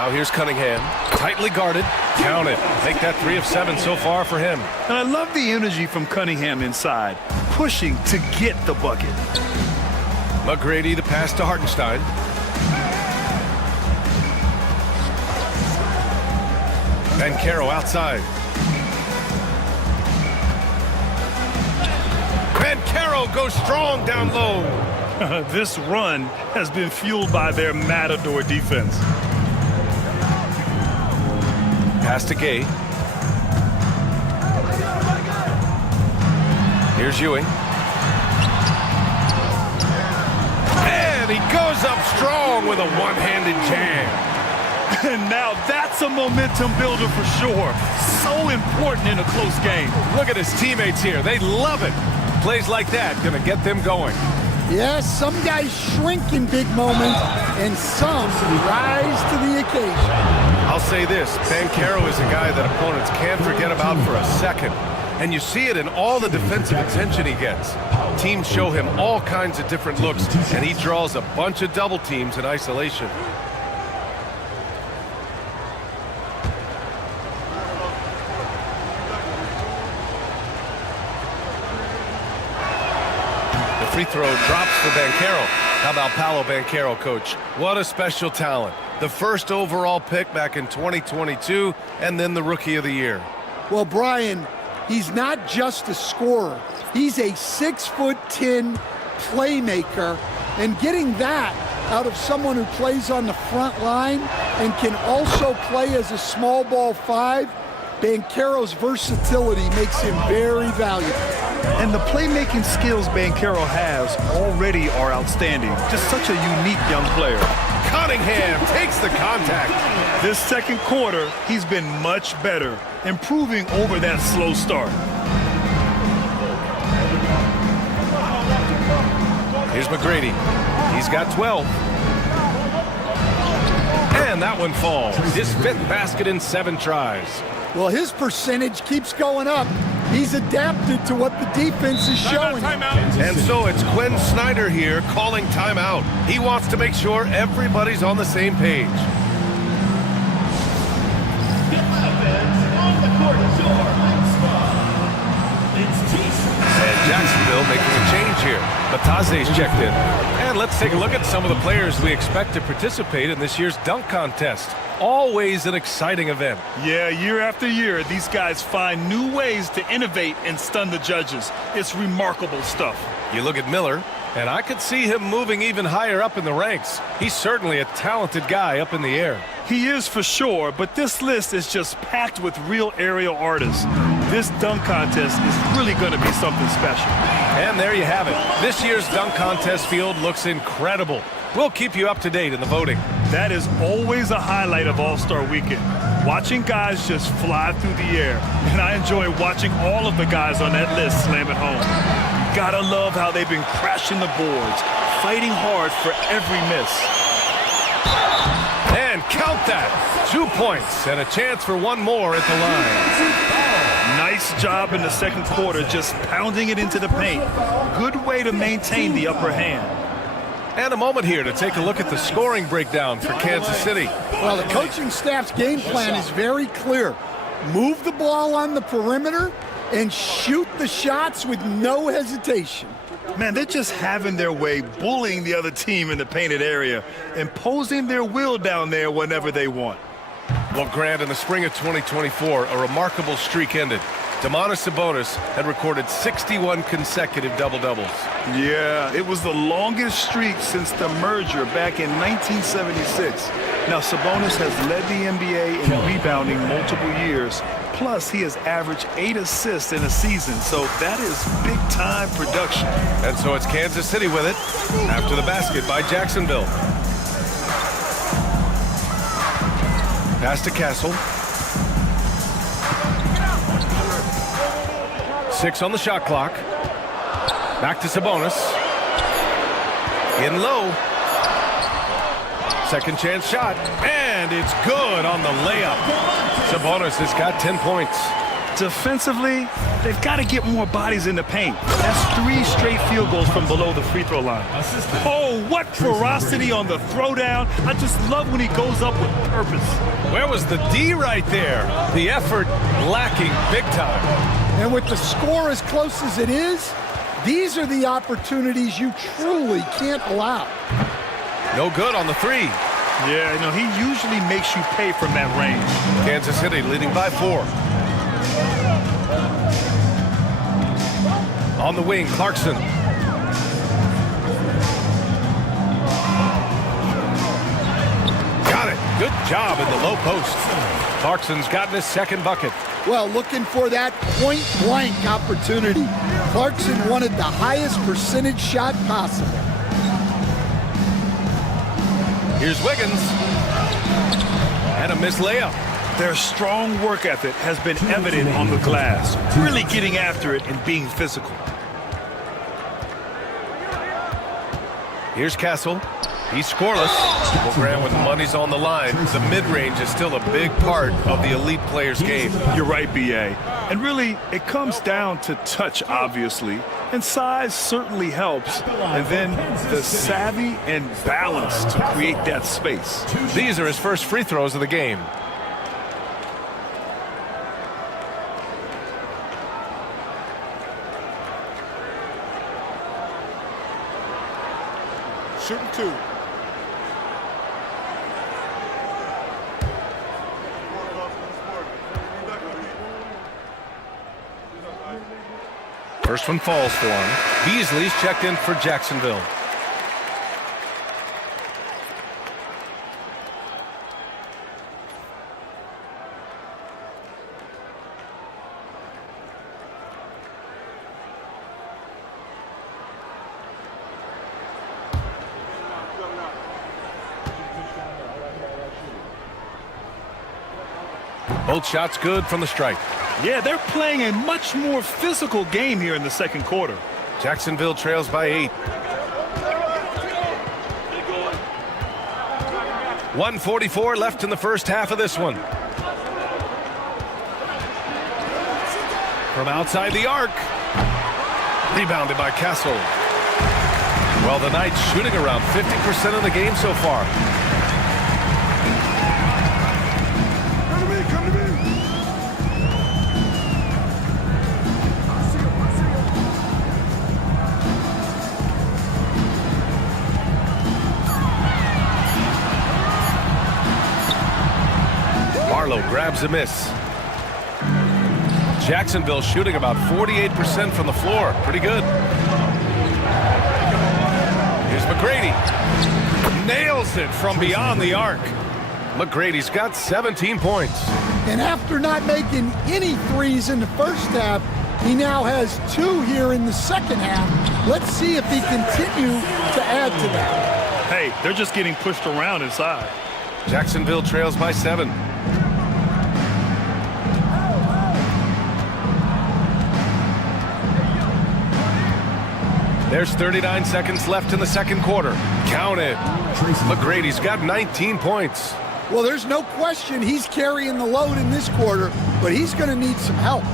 Now here's Cunningham. Tightly guarded. Count it. Make that 3 of 7 so far for him. And I love the energy from Cunningham inside, pushing to get the bucket. McGrady the pass to Hartenstein. Banchero outside. Banchero goes strong down low. This run has been fueled by their Matador defense. Pass to Gay. Here's Ewing. And he goes up strong with a one-handed jam. And now that's a momentum builder for sure. So important in a close game. Look at his teammates here. They love it. Plays like that gonna get them going. Yes, some guys shrink in big moments, and some rise to the occasion. I'll say this, Banchero is a guy that opponents can't forget about for a second. And you see it in all the defensive attention he gets. Teams show him all kinds of different looks, and he draws a bunch of double teams in isolation. Free throw drops for Banchero. How about Paolo Banchero, coach? What a special talent. The first overall pick back in 2022, and then the Rookie of the Year. Well, Brian, he's not just a scorer. He's a 6'10" playmaker, and getting that out of someone who plays on the front line and can also play as a small ball 5, Banchero's versatility makes him very valuable. And the playmaking skills Banchero has already are outstanding. Just such a unique young player. Cunningham takes the contact. This second quarter, he's been much better, improving over that slow start. Here's McGrady. He's got 12. And that one falls. His 5th basket in 7 tries. Well, his percentage keeps going up. He's adapted to what the defense is showing. And so it's Quinn Snyder here calling timeout. He wants to make sure everybody's on the same page. And Jacksonville making a change here. Bataze's checked in. And let's take a look at some of the players we expect to participate in this year's dunk contest. Always an exciting event. Yeah, year after year, these guys find new ways to innovate and stun the judges. It's remarkable stuff. You look at Miller, and I could see him moving even higher up in the ranks. He's certainly a talented guy up in the air. He is for sure, but this list is just packed with real aerial artists. This dunk contest is really going to be something special. And there you have it. This year's dunk contest field looks incredible. We'll keep you up to date in the voting. That is always a highlight of All-Star Weekend. Watching guys just fly through the air. And I enjoy watching all of the guys on that list slam it home. You gotta love how they've been crashing the boards, fighting hard for every miss. And count that. 2 points and a chance for one more at the line. Nice job in the second quarter, just pounding it into the paint. Good way to maintain the upper hand. And a moment here to take a look at the scoring breakdown for Kansas City. Well, the coaching staff's game plan is very clear. Move the ball on the perimeter and shoot the shots with no hesitation. Man, they're just having their way, bullying the other team in the painted area, imposing their will down there whenever they want. Well, Grant, in the spring of 2024, a remarkable streak ended. Domantas Sabonis had recorded 61 consecutive double-doubles. Yeah, it was the longest streak since the merger back in 1976. Now, Sabonis has led the NBA in rebounding multiple years. Plus, he has averaged 8 assists in a season, so that is big-time production. And so it's Kansas City with it after the basket by Jacksonville. Pass to Castle. 6 on the shot clock. Back to Sabonis. In low. Second chance shot. And it's good on the layup. Sabonis has got 10 points. Defensively, they've got to get more bodies in the paint. That's 3 straight field goals from below the free throw line. Oh, what ferocity on the throwdown. I just love when he goes up with purpose. Where was the D right there? The effort lacking big time. And with the score as close as it is, these are the opportunities you truly can't allow. No good on the 3. Yeah, you know, he usually makes you pay from that range. Kansas City leading by 4. On the wing, Clarkson. Got it. Good job in the low post. Clarkson's gotten his second bucket. Well, looking for that point-blank opportunity. Clarkson wanted the highest percentage shot possible. Here's Wiggins. And a missed layup. Their strong work ethic has been evident on the glass, really getting after it and being physical. Here's Castle. He's scoreless. Well, Graham, when the money's on the line, the mid-range is still a big part of the elite player's game. You're right, B.A. And really, it comes down to touch, obviously, and size certainly helps, and then the savvy and balance to create that space. These are his first free throws of the game. Shooting 2. First one falls for him. Beasley's checked in for Jacksonville. Both shots good from the stripe. Yeah, they're playing a much more physical game here in the second quarter. Jacksonville trails by 8. 1:44 left in the first half of this one. From outside the arc. Rebounded by Castle. Well, the Knights shooting around 50% of the game so far. Grabs a miss. Jacksonville shooting about 48% from the floor. Pretty good. Here's McGrady. Nails it from beyond the arc. McGrady's got 17 points. And after not making any threes in the first half, he now has 2 here in the second half. Let's see if he continues to add to that. Hey, they're just getting pushed around inside. Jacksonville trails by 7. There's 39 seconds left in the second quarter. Count it. McGrady's got 19 points. Well, there's no question he's carrying the load in this quarter, but he's going to need some help.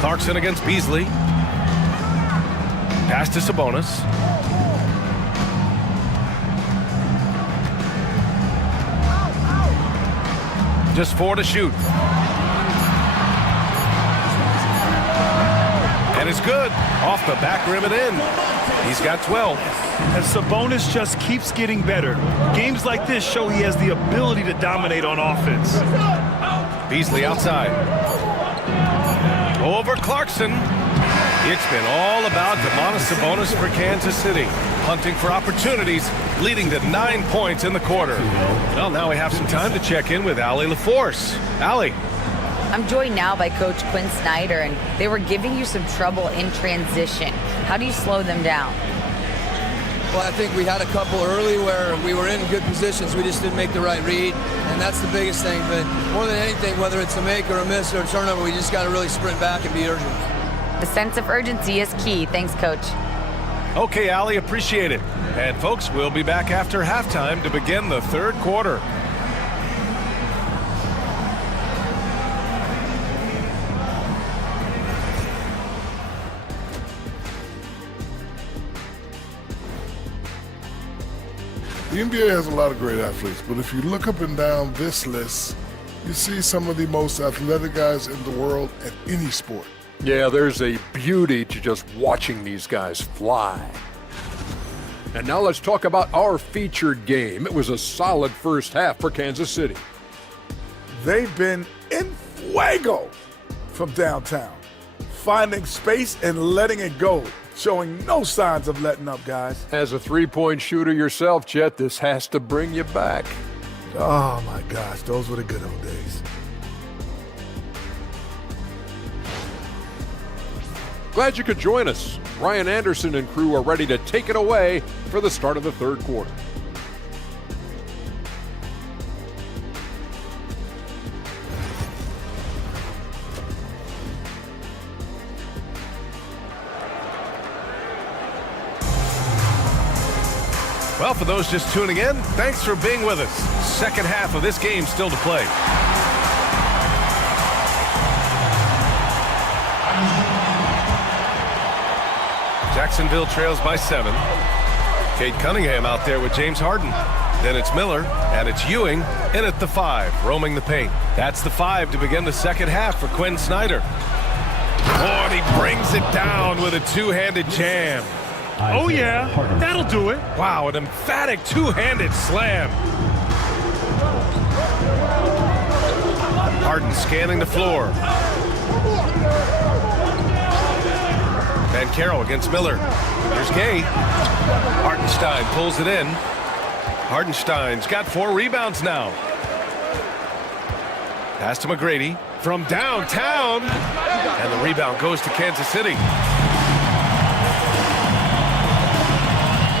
Clarkson against Beasley. Pass to Sabonis. Just 4 to shoot. And it's good. Off the back rim and in. He's got 12. And Sabonis just keeps getting better. Games like this show he has the ability to dominate on offense. Beasley outside. Over Clarkson. It's been all about Domantas Sabonis for Kansas City. Hunting for opportunities, leading to 9 points in the quarter. Well, now we have some time to check in with Allie LaForce. Allie. I'm joined now by Coach Quinn Snyder, and they were giving you some trouble in transition. How do you slow them down? Well, I think we had a couple early where we were in good positions. We just didn't make the right read, and that's the biggest thing. But more than anything, whether it's a make or a miss or a turnover, we just got to really sprint back and be urgent. The sense of urgency is key. Thanks, Coach. Okay, Allie, appreciate it. And folks, we'll be back after halftime to begin the third quarter. The NBA has a lot of great athletes, but if you look up and down this list, you see some of the most athletic guys in the world at any sport. Yeah, there's a beauty to just watching these guys fly. And now let's talk about our featured game. It was a solid first half for Kansas City. They've been in fuego from downtown, finding space and letting it go, showing no signs of letting up, guys. As a three-point shooter yourself, Chet, this has to bring you back. Oh my gosh, those were the good old days. Glad you could join us. Ryan Anderson and crew are ready to take it away for the start of the third quarter. Well, for those just tuning in, thanks for being with us. Second half of this game still to play. Jacksonville trails by 7. Cade Cunningham out there with James Harden. Then it's Miller, and it's Ewing in at the 5, roaming the paint. That's the 5 to begin the second half for Quinn Snyder. Oh, and he brings it down with a two-handed jam. Oh, yeah, that'll do it. Wow, an emphatic two-handed slam. Harden scanning the floor. Van Carroll against Miller. Here's Gay. Hartenstein pulls it in. Hartenstein's got 4 rebounds now. Pass to McGrady from downtown. And the rebound goes to Kansas City.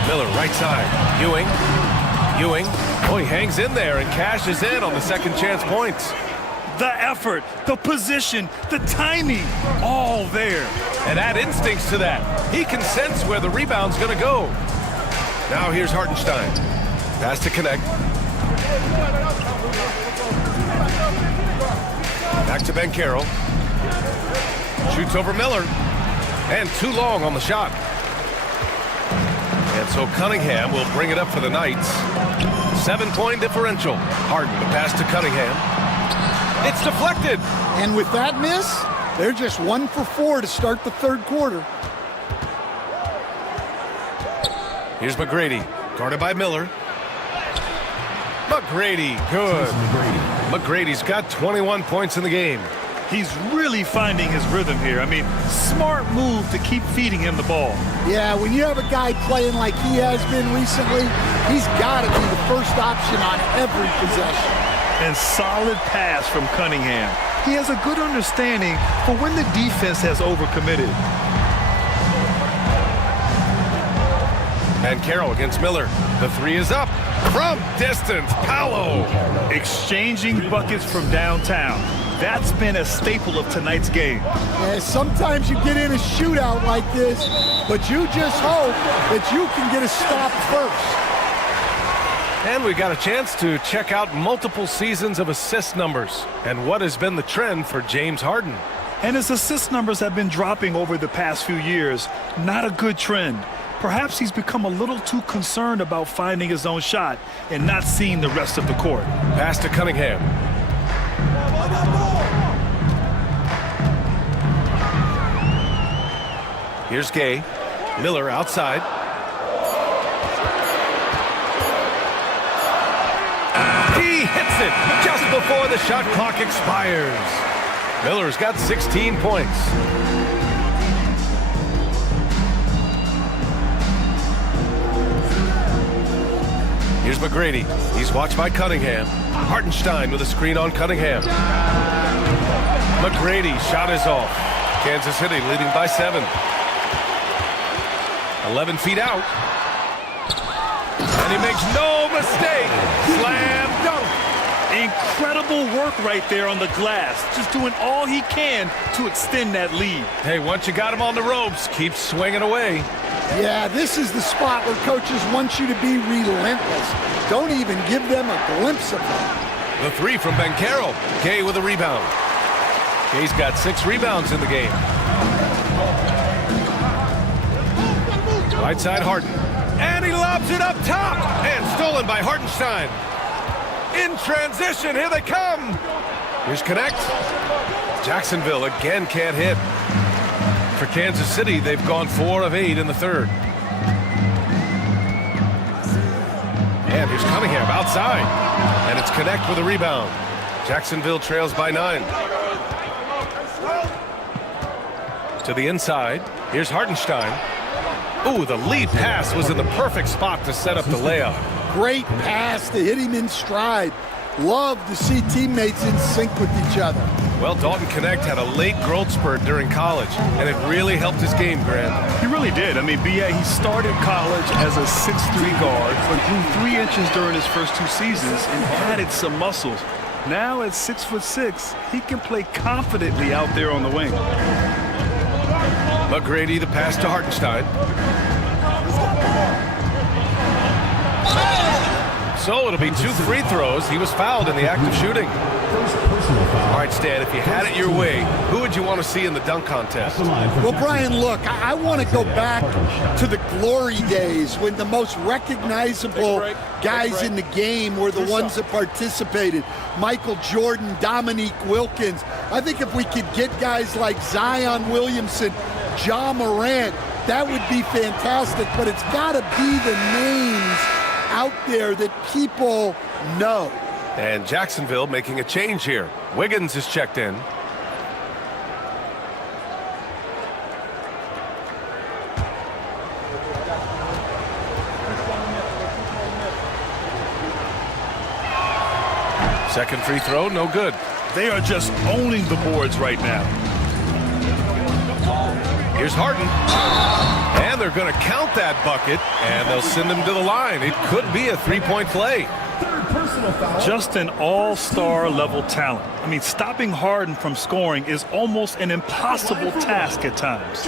Miller, right side. Ewing. Oh, he hangs in there and cashes in on the second chance points. The effort, the position, the timing, all there. And add instincts to that. He can sense where the rebound's going to go. Now here's Hartenstein. Pass to connect. Back to Ben Carroll. Shoots over Miller. And too long on the shot. And so Cunningham will bring it up for the Knights. 7-point differential. Harden, the pass to Cunningham. It's deflected. And with that miss, they're just 1 for 4 to start the third quarter. Here's McGrady, guarded by Miller. McGrady, good. McGrady's got 21 points in the game. He's really finding his rhythm here. I mean, smart move to keep feeding him the ball. Yeah, when you have a guy playing like he has been recently, he's got to be the first option on every possession. And solid pass from Cunningham. He has a good understanding for when the defense has overcommitted. And Carroll against Miller. The 3 is up. From distance, Paolo. Exchanging buckets from downtown. That's been a staple of tonight's game. Yeah, sometimes you get in a shootout like this, but you just hope that you can get a stop first. And we got a chance to check out multiple seasons of assist numbers and what has been the trend for James Harden. And his assist numbers have been dropping over the past few years. Not a good trend. Perhaps he's become a little too concerned about finding his own shot and not seeing the rest of the court. Pass to Cunningham. Here's Gay. Miller outside. He hits it just before the shot clock expires. Miller's got 16 points. Here's McGrady. He's watched by Cunningham. Hartenstein with a screen on Cunningham. McGrady, shot is off. Kansas City leading by 7. 11 feet out. And he makes no mistake. Slam dunk. Incredible work right there on the glass. Just doing all he can to extend that lead. Hey, once you got him on the ropes, keep swinging away. Yeah, this is the spot where coaches want you to be relentless. Don't even give them a glimpse of it. The 3 from Ben Carroll. Gay with a rebound. Gay's got 6 rebounds in the game. Right side Harden. And he lobs it up top. And stolen by Hartenstein. In transition, here they come. Here's Connect. Jacksonville again can't hit. For Kansas City, they've gone 4 of 8 in the third. And here's Cunningham outside. And it's Connect with a rebound. Jacksonville trails by 9. To the inside. Here's Hartenstein. Ooh, the lead pass was in the perfect spot to set up the layup. Great pass to hit him in stride. Love to see teammates in sync with each other. Well, Dalton Connect had a late growth spurt during college, and it really helped his game, Grant. He really did. I mean, B.A., he started college as a 6'3" guard, but grew 3 inches during his first 2 seasons and added some muscles. Now at 6'6", he can play confidently out there on the wing. McGrady, the pass to Hartenstein. So it'll be 2 free throws. He was fouled in the act of shooting. All right, Stan, if you had it your way, who would you want to see in the dunk contest? Well, Brian, look, I want to go back to the glory days when the most recognizable guys in the game were the ones that participated. Michael Jordan, Dominique Wilkins. I think if we could get guys like Zion Williamson, Ja Morant, that would be fantastic, but it's got to be the names out there that people know. And Jacksonville making a change here. Wiggins is checked in. Second free throw, no good. They are just owning the boards right now. Here's Harden. And they're going to count that bucket, and they'll send him to the line. It could be a 3-point play. Just an all-star level talent. I mean, stopping Harden from scoring is almost an impossible task at times.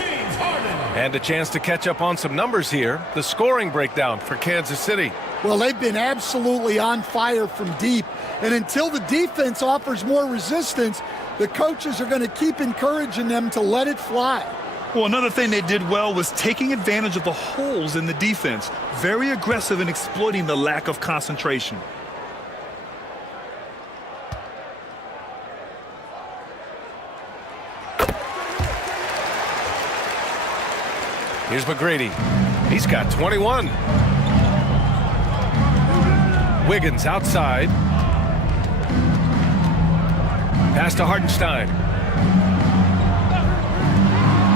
And a chance to catch up on some numbers here. The scoring breakdown for Kansas City. Well, they've been absolutely on fire from deep. And until the defense offers more resistance, the coaches are going to keep encouraging them to let it fly. Well, another thing they did well was taking advantage of the holes in the defense. Very aggressive in exploiting the lack of concentration. Here's McGrady. He's got 21. Wiggins outside. Pass to Hartenstein.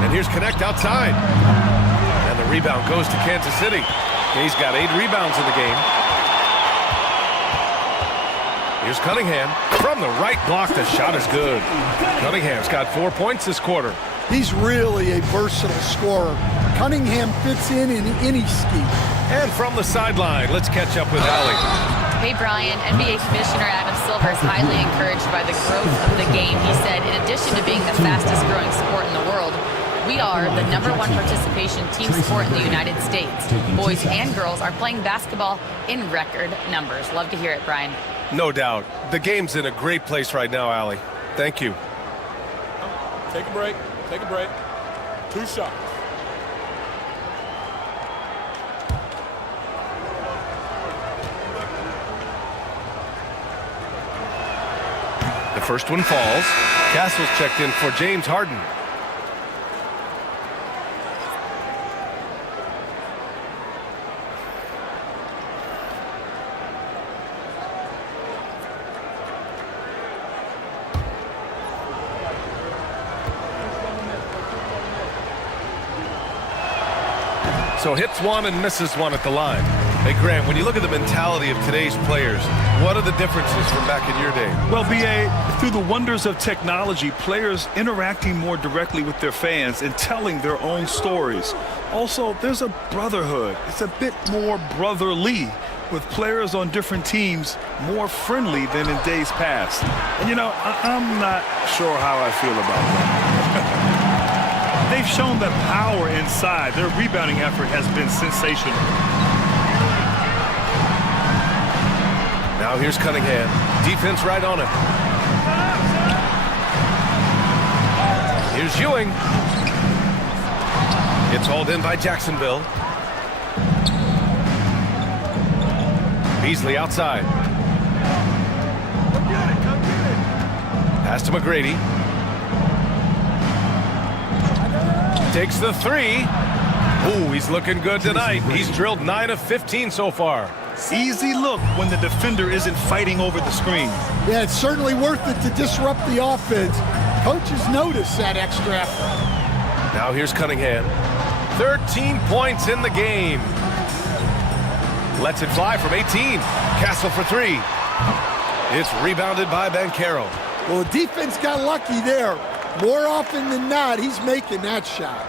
And here's Connect outside. And the rebound goes to Kansas City. He's got 8 rebounds in the game. Here's Cunningham. From the right block, the shot is good. Cunningham's got 4 points this quarter. He's really a versatile scorer. Cunningham fits in any scheme. And from the sideline, let's catch up with Allie. Hey, Brian, NBA Commissioner Adam Silver is highly encouraged by the growth of the game. He said, in addition to being the fastest growing sport in the world, we are the #1 participation team sport in the United States. Boys and girls are playing basketball in record numbers. Love to hear it, Brian. No doubt. The game's in a great place right now, Allie. Thank you. Take a break. Take a break. 2 shots. The first one falls. Castle's checked in for James Harden. So hits one and misses one at the line. Hey, Grant, when you look at the mentality of today's players, what are the differences from back in your day? Well, B.A., through the wonders of technology, players interacting more directly with their fans and telling their own stories. Also, there's a brotherhood. It's a bit more brotherly, with players on different teams more friendly than in days past. And, you know, I'm not sure how I feel about that. They've shown the power inside. Their rebounding effort has been sensational. Now here's Cunningham. Defense right on him. Here's Ewing. It's hauled in by Jacksonville. Beasley outside. Pass to McGrady. Takes the three. Ooh, he's looking good tonight. He's drilled 9 of 15 so far. Easy look when the defender isn't fighting over the screen. Yeah, it's certainly worth it to disrupt the offense. Coaches notice that extra effort. Now here's Cunningham. 13 points in the game. Lets it fly from 18. Castle for three. It's rebounded by Banchero. Well, the defense got lucky there. More often than not, he's making that shot.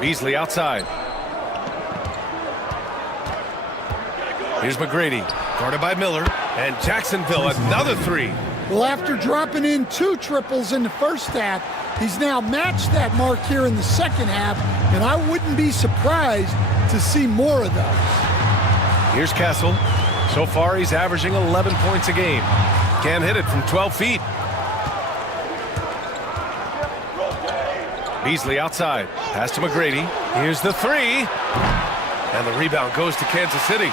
Beasley outside. Here's McGrady, guarded by Miller, and Jacksonville another three. Well, after dropping in 2 triples in the first half, he's now matched that mark here in the second half, and I wouldn't be surprised to see more of those. Here's Castle. So far, he's averaging 11 points a game. Can't hit it from 12 feet. Beasley outside. Pass to McGrady. Here's the three. And the rebound goes to Kansas City.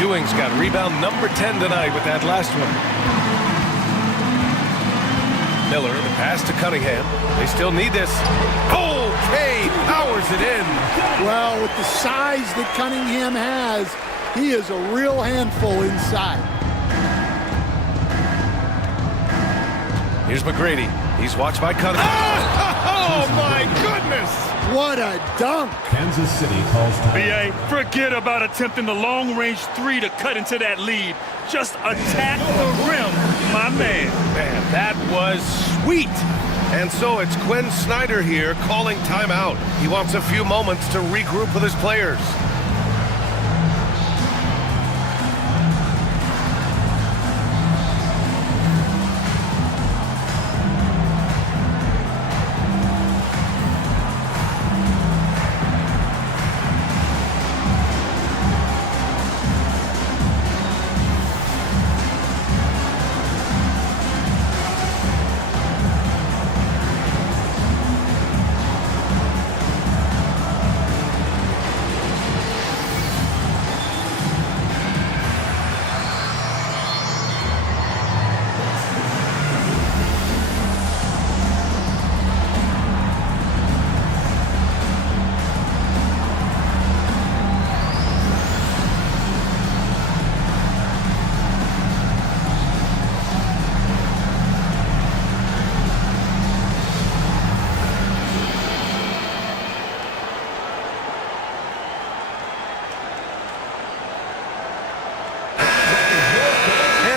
Ewing's got rebound number 10 tonight with that last one. Miller, the pass to Cunningham. They still need this. Okay, powers it in. Well, with the size that Cunningham has, he is a real handful inside. Here's McGrady. He's watched by Cunningham. Oh, my goodness! What a dunk! Kansas City calls time. BA, forget about attempting the long-range three to cut into that lead. Just attack the rim, my man. Man, that was sweet. And so it's Quinn Snyder here calling timeout. He wants a few moments to regroup with his players.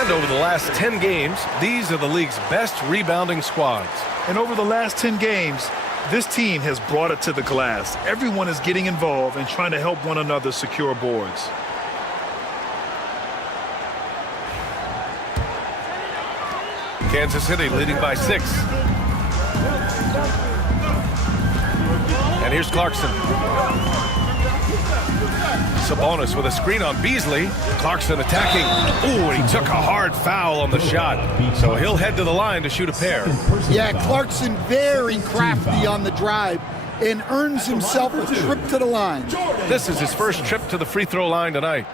Over the last 10 games, these are the league's best rebounding squads. And over the last 10 games, this team has brought it to the glass. Everyone is getting involved and trying to help one another secure boards. Kansas City leading by 6. And here's Clarkson. Sabonis with a screen on Beasley. Clarkson attacking. Ooh, and he took a hard foul on the shot. So he'll head to the line to shoot a pair. Yeah, Clarkson very crafty on the drive and earns himself a trip to the line. This is his first trip to the free throw line tonight.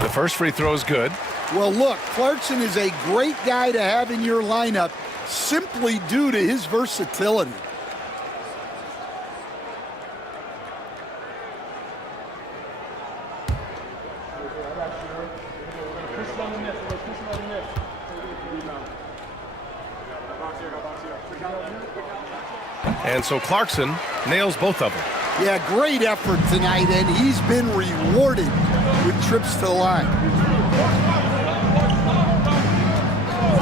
The first free throw is good. Well, look, Clarkson is a great guy to have in your lineup simply due to his versatility. And so Clarkson nails both of them. Yeah, great effort tonight, and he's been rewarded with trips to the line.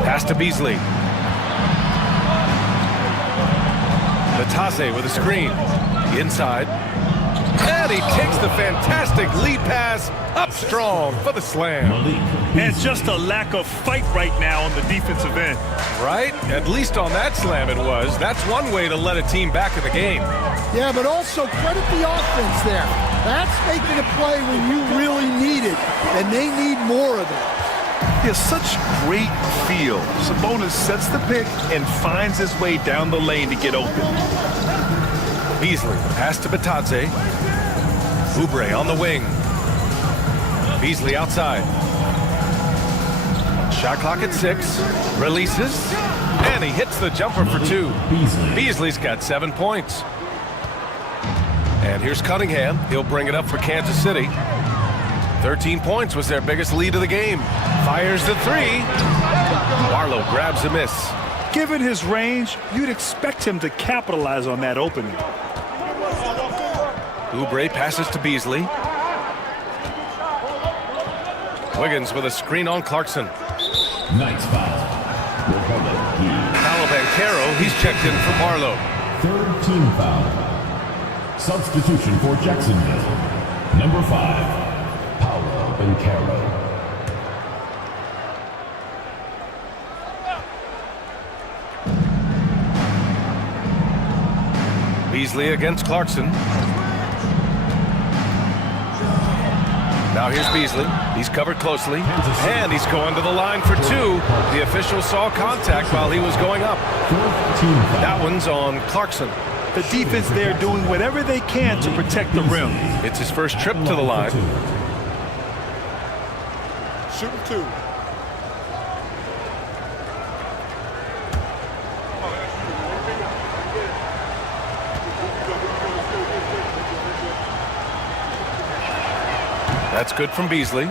Pass to Beasley. Natase with a screen. Inside. And And he takes the fantastic lead pass up strong for the slam. And just a lack of fight right now on the defensive end. Right? At least on that slam it was. That's one way to let a team back in the game. Yeah, but also credit the offense there. That's making a play when you really need it, and they need more of it. He has such great feel. Sabonis sets the pick and finds his way down the lane to get open. Beasley, pass to Batadze. Oubre on the wing. Beasley outside. Shot clock at 6. Releases. And he hits the jumper for 2. Beasley's got 7 points. And here's Cunningham. He'll bring it up for Kansas City. 13 points was their biggest lead of the game. Fires the 3. Barlow grabs a miss. Given his range, you'd expect him to capitalize on that opening. Oubre passes to Beasley. Wiggins with a screen on Clarkson. Nice foul. Paolo Banchero, he's checked in for Barlow. Third team foul. Substitution for Jacksonville. Number 5, Paolo Banchero. Beasley against Clarkson. Now here's Beasley. He's covered closely. And he's going to the line for 2. The official saw contact while he was going up. That one's on Clarkson. The defense there doing whatever they can to protect the rim. It's his first trip to the line. Shooting 2. That's good from Beasley.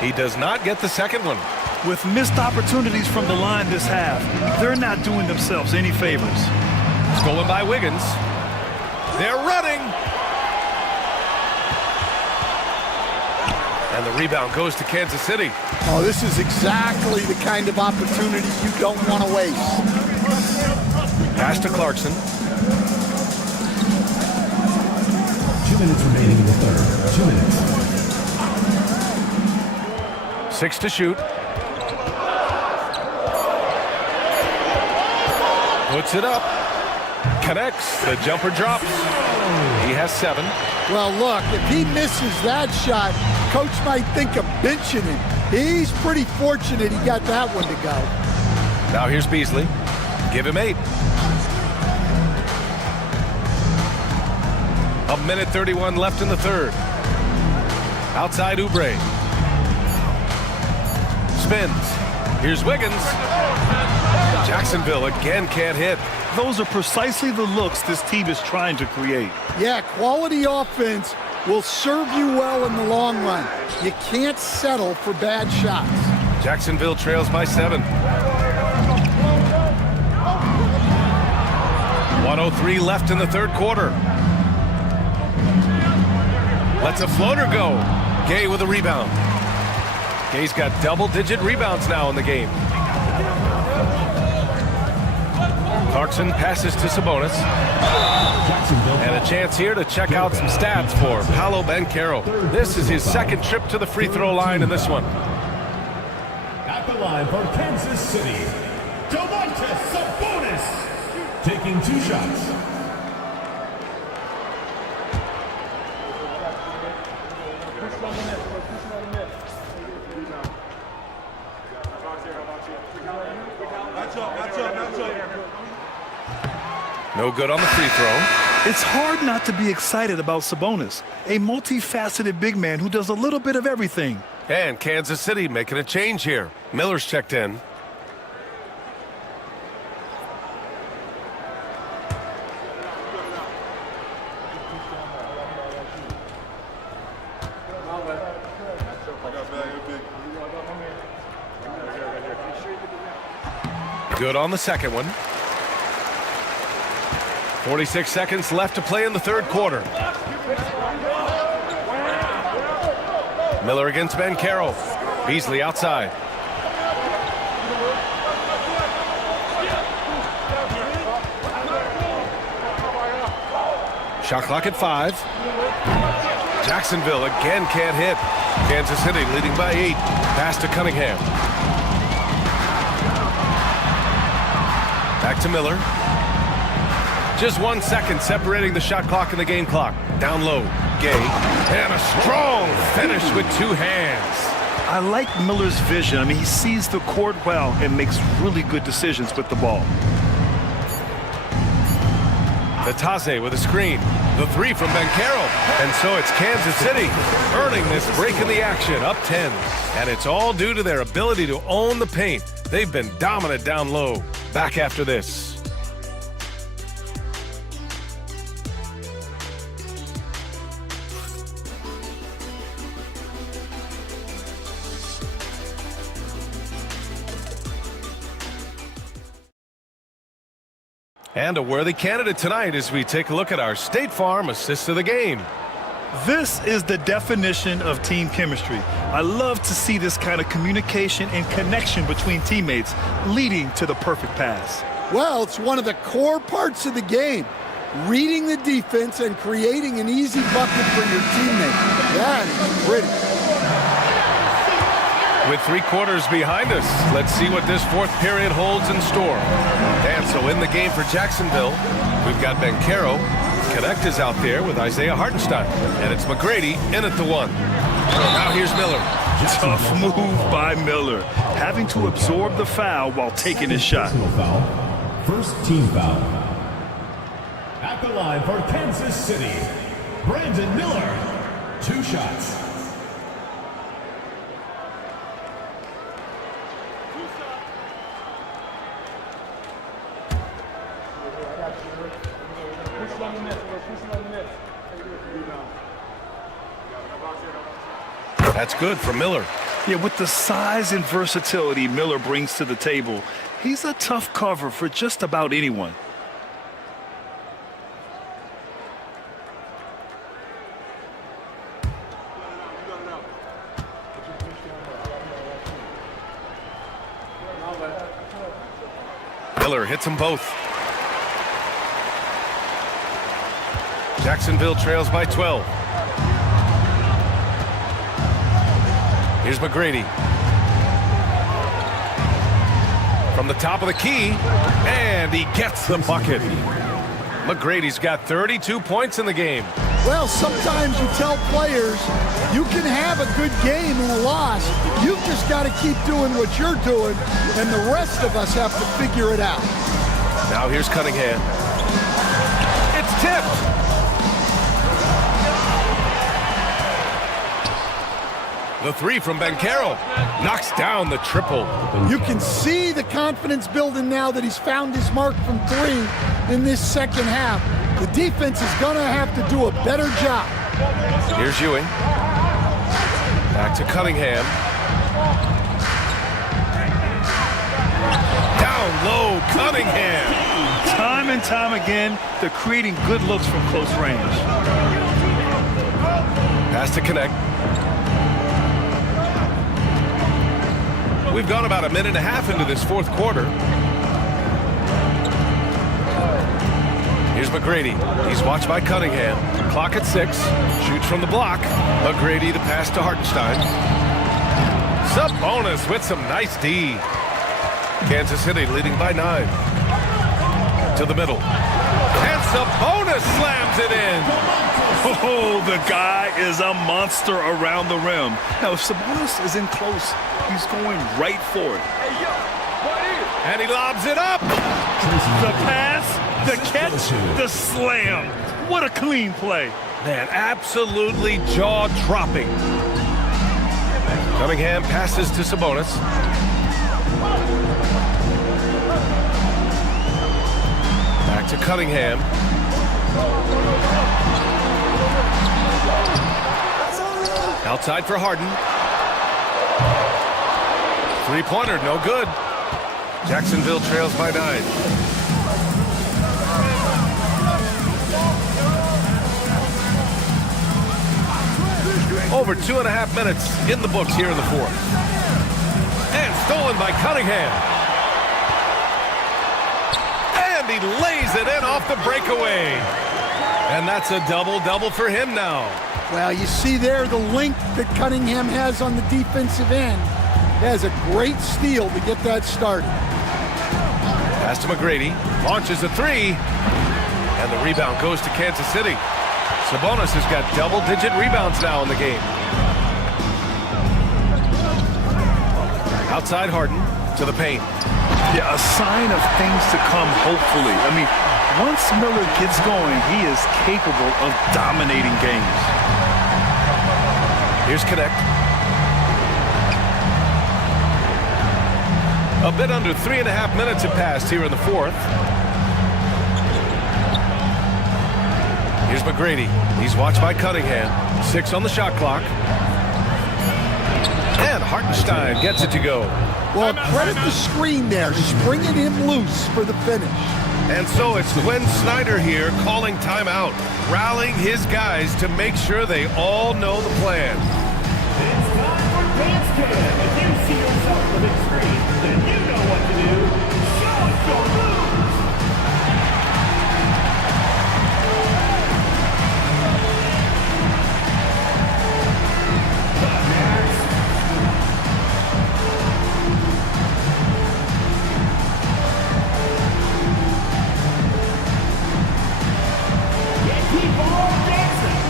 He does not get the second one. With missed opportunities from the line this half, they're not doing themselves any favors. Stolen by Wiggins. They're running. And the rebound goes to Kansas City. Oh, this is exactly the kind of opportunity you don't want to waste. Pass to Clarkson. 2 minutes remaining in the third. 2 minutes. 6 to shoot. Puts it up. Connects. The jumper drops. He has 7. Well, look, if he misses that shot, coach might think of benching him. He's pretty fortunate he got that one to go. Now here's Beasley. Give him 8. 1:31 left in the third. Outside Oubre. Spins. Here's Wiggins. Jacksonville again can't hit. Those are precisely the looks this team is trying to create. Yeah, quality offense will serve you well in the long run. You can't settle for bad shots. Jacksonville trails by 7. 1:03 left in the third quarter. Lets a floater go. Gay with a rebound. Gay's got double-digit rebounds now in the game. Clarkson passes to Sabonis. And a chance here to check out some stats for Paolo Banchero. This is his second trip to the free throw line in this one. At the line for Kansas City, Domantas Sabonis taking 2 shots. No good on the free throw. It's hard not to be excited about Sabonis, a multifaceted big man who does a little bit of everything. And Kansas City making a change here. Miller's checked in. Good on the second one. 46 seconds left to play in the third quarter. Miller against Bancaro. Beasley outside. Shot clock at 5. Jacksonville again can't hit. Kansas City leading by 8. Pass to Cunningham. Back to Miller. Just 1 second separating the shot clock and the game clock. Down low, Gay. And a strong finish with 2 hands. I like Miller's vision. I mean, he sees the court well and makes really good decisions with the ball. Natase with a screen. The 3 from Bancaro. And so it's Kansas City earning this break in the action, up 10. And it's all due to their ability to own the paint. They've been dominant down low. Back after this. And a worthy candidate tonight as we take a look at our State Farm assist of the game. This is the definition of team chemistry. I love to see this kind of communication and connection between teammates leading to the perfect pass. Well, it's one of the core parts of the game. Reading the defense and creating an easy bucket for your teammate. That is pretty. With 3 quarters behind us, let's see what this fourth period holds in store. And so in the game for Jacksonville, we've got Bancaro. Connect is out there with Isaiah Hartenstein. And it's McGrady in at the 1. So now here's Miller. Tough move by Miller, having to absorb the foul while taking his shot. First team foul. At the line for Kansas City, Brandon Miller. 2 shots. That's good for Miller. Yeah, with the size and versatility Miller brings to the table, he's a tough cover for just about anyone. Miller hits them both. Jacksonville trails by 12. Here's McGrady. From the top of the key, and he gets the bucket. McGrady's got 32 points in the game. Well, sometimes you tell players you can have a good game in a loss. You've just got to keep doing what you're doing, and the rest of us have to figure it out. Now here's Cunningham. It's tipped. The 3 from Bancaro knocks down the triple. You can see the confidence building now that he's found his mark from 3 in this second half. The defense is going to have to do a better job. Here's Ewing. Back to Cunningham. Down low, Cunningham. Time and time again, they're creating good looks from close range. Pass to Connect. We've gone about a minute and a half into this fourth quarter. Here's McGrady. He's watched by Cunningham. Clock at 6. Shoots from the block. McGrady, the pass to Hartenstein. Sabonis with some nice D. Kansas City leading by 9. To the middle. And Sabonis slams it in. Oh, the guy is a monster around the rim. Now, if Sabonis is in close, he's going right for it. And he lobs it up. The pass, the catch, the slam. What a clean play. Man, absolutely jaw-dropping. Cunningham passes to Sabonis. Back to Cunningham. Outside for Harden. Three-pointer, no good. Jacksonville trails by 9. Over 2.5 minutes in the books here in the fourth. And stolen by Cunningham. And he lays it in off the breakaway. And that's a double-double for him now. Well, you see there the link that Cunningham has on the defensive end. He has a great steal to get that started. Pass to McGrady. Launches a three. And the rebound goes to Kansas City. Sabonis has got double-digit rebounds now in the game. Outside Harden to the paint. Yeah, a sign of things to come, hopefully. I mean, once Miller gets going, he is capable of dominating games. Here's Connect. A bit under 3.5 minutes have passed here in the fourth. Here's McGrady. He's watched by Cunningham. 6 on the shot clock. And Hartenstein gets it to go. Well, credit the screen there, springing him loose for the finish. And so it's Quinn Snyder here calling timeout, rallying his guys to make sure they all know the plan. It's time for Dance Cam. If you see yourself on the big screen, then you know what to do. Show us your moves. Keep on dancing.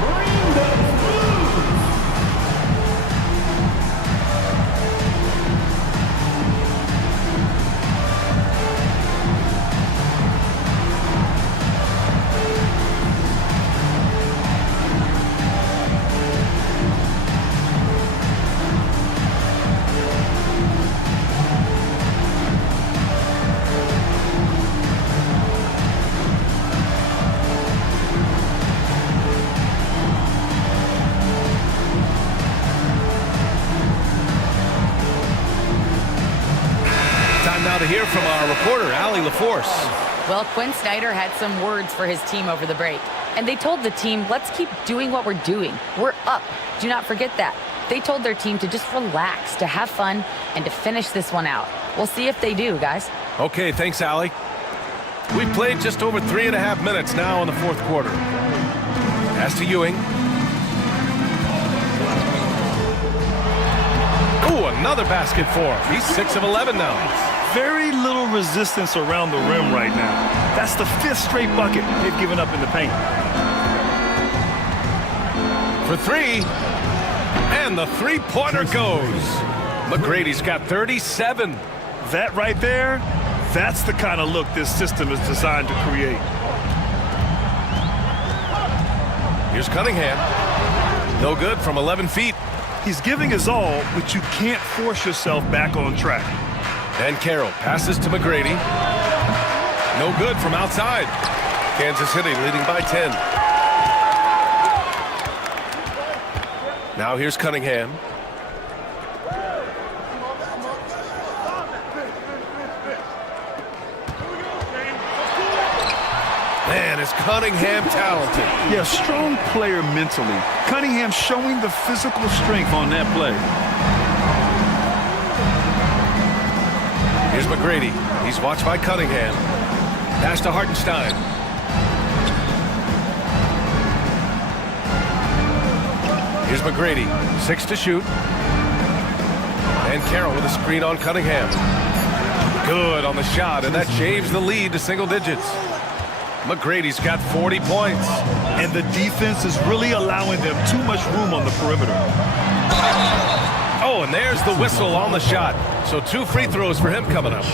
Bring those moves. Time now to hear from our reporter, Allie LaForce. Well, Quinn Snyder had some words for his team over the break. And they told the team, let's keep doing what we're doing. We're up. Do not forget that. They told their team to just relax, to have fun, and to finish this one out. We'll see if they do, guys. Okay, thanks, Allie. We've played just over 3.5 minutes now in the fourth quarter. Pass to Ewing. Ooh, another basket for him. He's 6 of 11 now. Very little resistance around the rim right now. That's the 5th straight bucket they've given up in the paint. For 3. And the three-pointer goes. McGrady's got 37. That right there, that's the kind of look this system is designed to create. Here's Cunningham. No good from 11 feet. He's giving his all, but you can't force yourself back on track. And Carroll passes to McGrady. No good from outside. Kansas City leading by 10. Now here's Cunningham. Man, is Cunningham talented. Yeah, strong player mentally. Cunningham showing the physical strength on that play. Here's McGrady. He's watched by Cunningham. Pass to Hartenstein. Here's McGrady. 6 to shoot. And Carroll with a screen on Cunningham. Good on the shot, and that shaves the lead to single digits. McGrady's got 40 points. And the defense is really allowing them too much room on the perimeter. Oh, and there's the whistle on the shot. So 2 free throws for him coming up.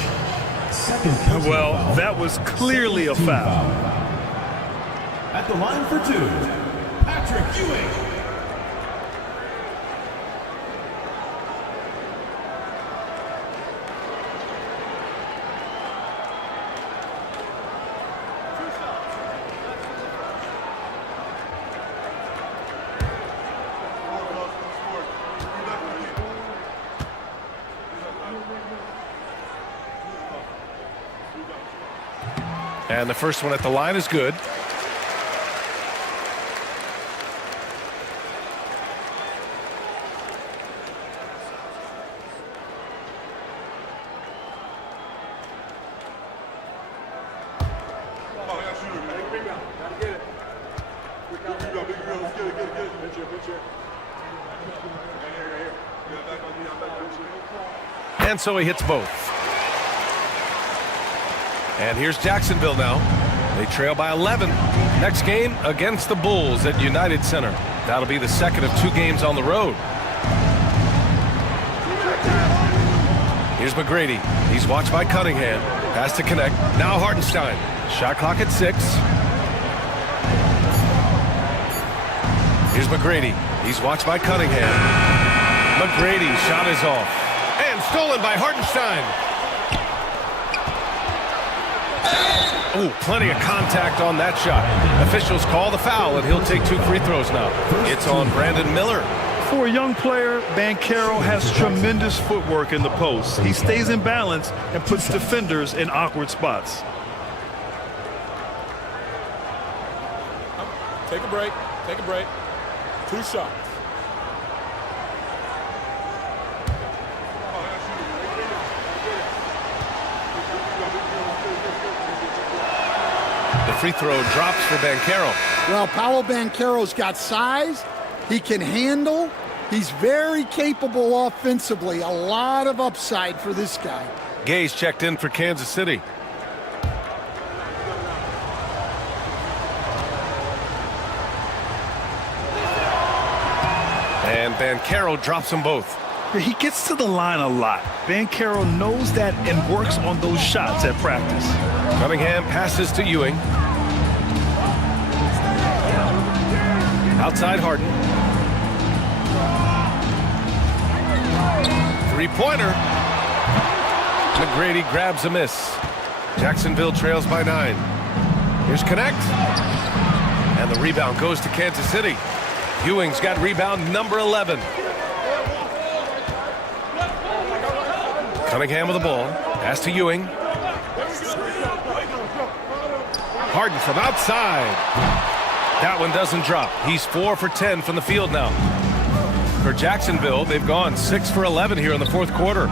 Well, that was clearly a foul. At the line for 2, Patrick Ewing. And the first one at the line is good. And so he hits both. And here's Jacksonville now. They trail by 11. Next game against the Bulls at United Center. That'll be the second of 2 games on the road. Here's McGrady. He's watched by Cunningham. Pass to connect. Now Hartenstein. Shot clock at 6. Here's McGrady. He's watched by Cunningham. McGrady shot is off. And stolen by Hartenstein. Ooh, plenty of contact on that shot. Officials call the foul, and he'll take 2 free throws now. It's on Brandon Miller. For a young player, Banchero has tremendous footwork in the post. He stays in balance and puts defenders in awkward spots. Take a break. Take a break. 2 shots. The free throw drops for Banchero. Well, Paolo Banchero's got size. He can handle. He's very capable offensively. A lot of upside for this guy. Gay's checked in for Kansas City. And Banchero drops them both. He gets to the line a lot. Banchero knows that and works on those shots at practice. Cunningham passes to Ewing. Outside Harden. 3-pointer. McGrady grabs a miss. Jacksonville trails by 9. Here's Connect. And the rebound goes to Kansas City. Ewing's got rebound number 11. Cunningham with the ball. Pass to Ewing. Harden from outside. That one doesn't drop. He's 4 for 10 from the field now. For Jacksonville, they've gone 6 for 11 here in the 4th quarter.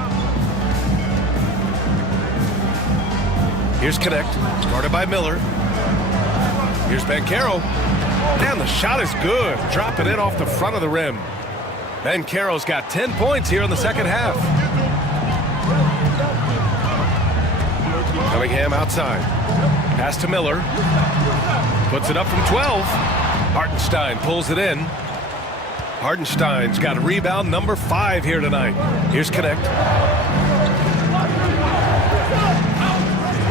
Here's Connect, guarded by Miller. Here's Banchero. And the shot is good. Dropping it off the front of the rim. Banchero's got 10 points here in the second half. Cunningham outside. Pass to Miller. Puts it up from 12. Hartenstein pulls it in. Hartenstein's got a rebound number 5 here tonight. Here's Connect.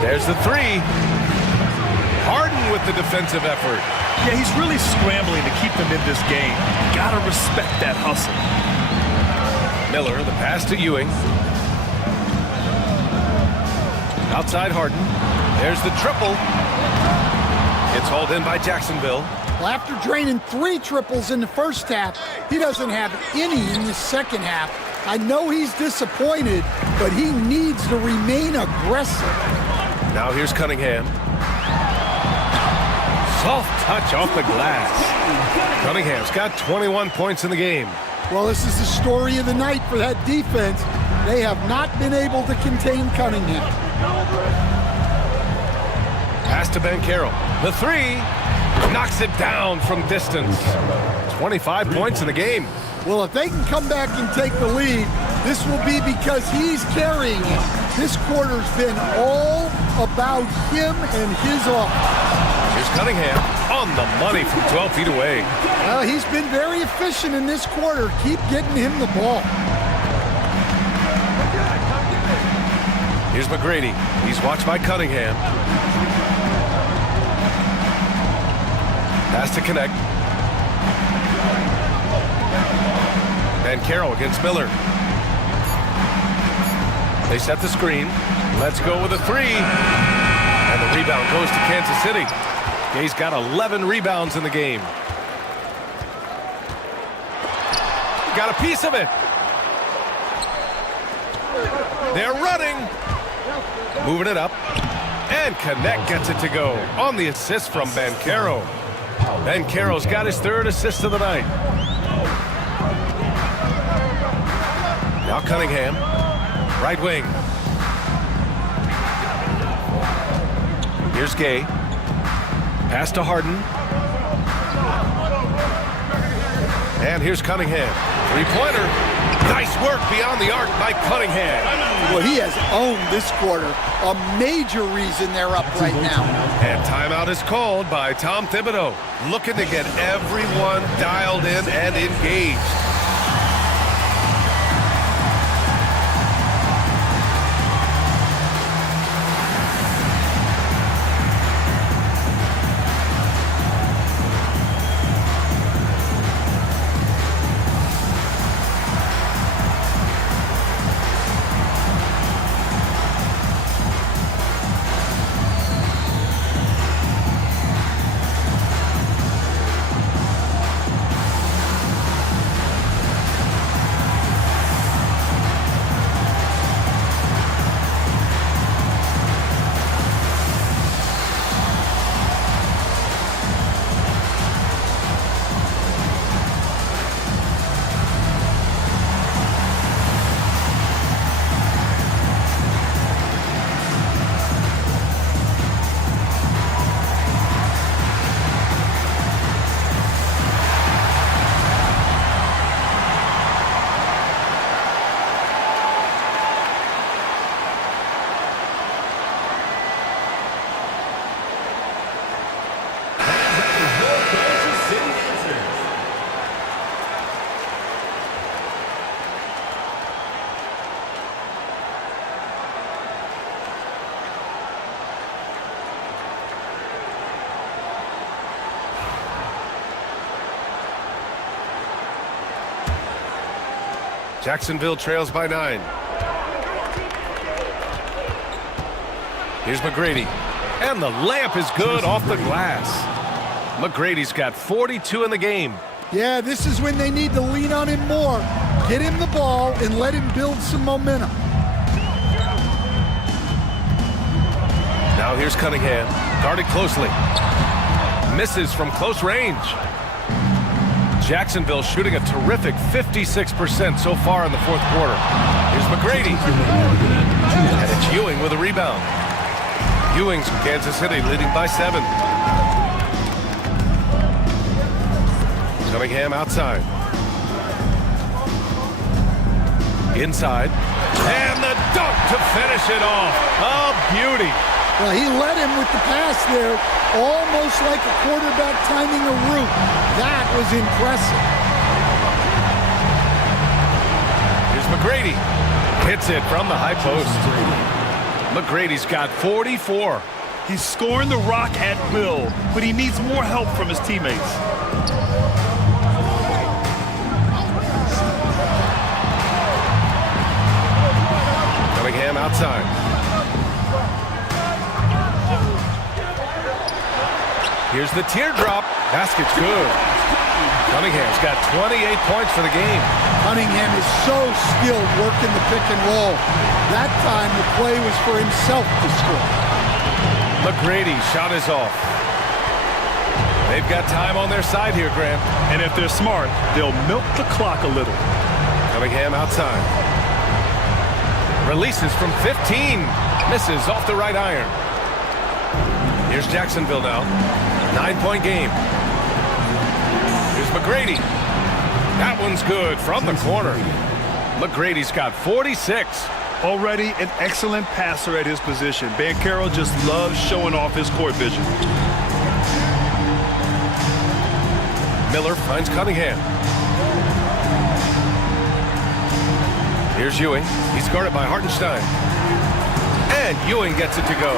There's the 3. Harden with the defensive effort. Yeah, he's really scrambling to keep them in this game. Gotta respect that hustle. Miller, the pass to Ewing. Outside Harden. There's the triple. It's hauled in by Jacksonville. Well, after draining 3 triples in the first half, he doesn't have any in the second half. I know he's disappointed, but he needs to remain aggressive. Now here's Cunningham. Soft touch off the glass. Cunningham's got 21 points in the game. Well, this is the story of the night for that defense. They have not been able to contain Cunningham. Pass to Banchero. The 3 knocks it down from distance. 25 points in the game. Well, if they can come back and take the lead, this will be because he's carrying it. This quarter's been all about him and his offense. Here's Cunningham on the money from 12 feet away. Well, he's been very efficient in this quarter. Keep getting him the ball. Here's McGrady. He's watched by Cunningham. Pass to Connect. Banchero against Miller. They set the screen. Let's go with a 3. And the rebound goes to Kansas City. He's got 11 rebounds in the game. Got a piece of it. They're running. Moving it up. And Connect gets it to go on the assist from Banchero. Banchero's got his third assist of the night. Now Cunningham, right wing. Here's Gay. Pass to Harden. And here's Cunningham. Three-pointer. Nice work beyond the arc by Cunningham. Well, he has owned this quarter. A major reason they're up right now. And timeout is called by Tom Thibodeau, looking to get everyone dialed in and engaged. Jacksonville trails by 9. Here's McGrady. And the layup is good off the glass. McGrady's got 42 in the game. Yeah, this is when they need to lean on him more. Get him the ball and let him build some momentum. Now here's Cunningham. Guarded closely. Misses from close range. Jacksonville shooting a terrific 56% so far in the fourth quarter. Here's McGrady. And it's Ewing with a rebound. Ewing's from Kansas City leading by 7. Cunningham outside. Inside. And the dunk to finish it off. A beauty. Well, he led him with the pass there, almost like a quarterback timing a route. That was impressive. Here's McGrady. Hits it from the high post. McGrady's got 44. He's scoring the rock at will, but he needs more help from his teammates. Cunningham outside. Here's the teardrop. Basket's good. Cunningham's got 28 points for the game. Cunningham is so skilled working the pick and roll. That time the play was for himself to score. McGrady's shot is off. They've got time on their side here, Graham. And if they're smart, they'll milk the clock a little. Cunningham outside. Releases from 15. Misses off the right iron. Here's Jacksonville now. 9-point game. Here's McGrady. That one's good from the corner. McGrady's got 46. Already an excellent passer at his position. Banchero just loves showing off his court vision. Miller finds Cunningham. Here's Ewing. He's guarded by Hartenstein. And Ewing gets it to go.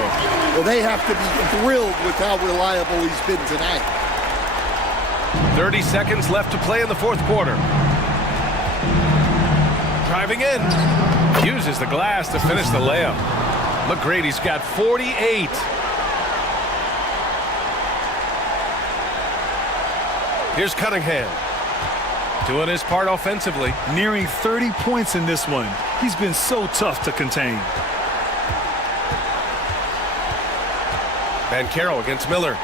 Well, they have to be thrilled with how reliable he's been tonight. 30 seconds left to play in the fourth quarter. Driving in. Uses the glass to finish the layup. McGrady's got 48. Here's Cunningham. Doing his part offensively. Nearing 30 points in this one. He's been so tough to contain. Banchero against Miller.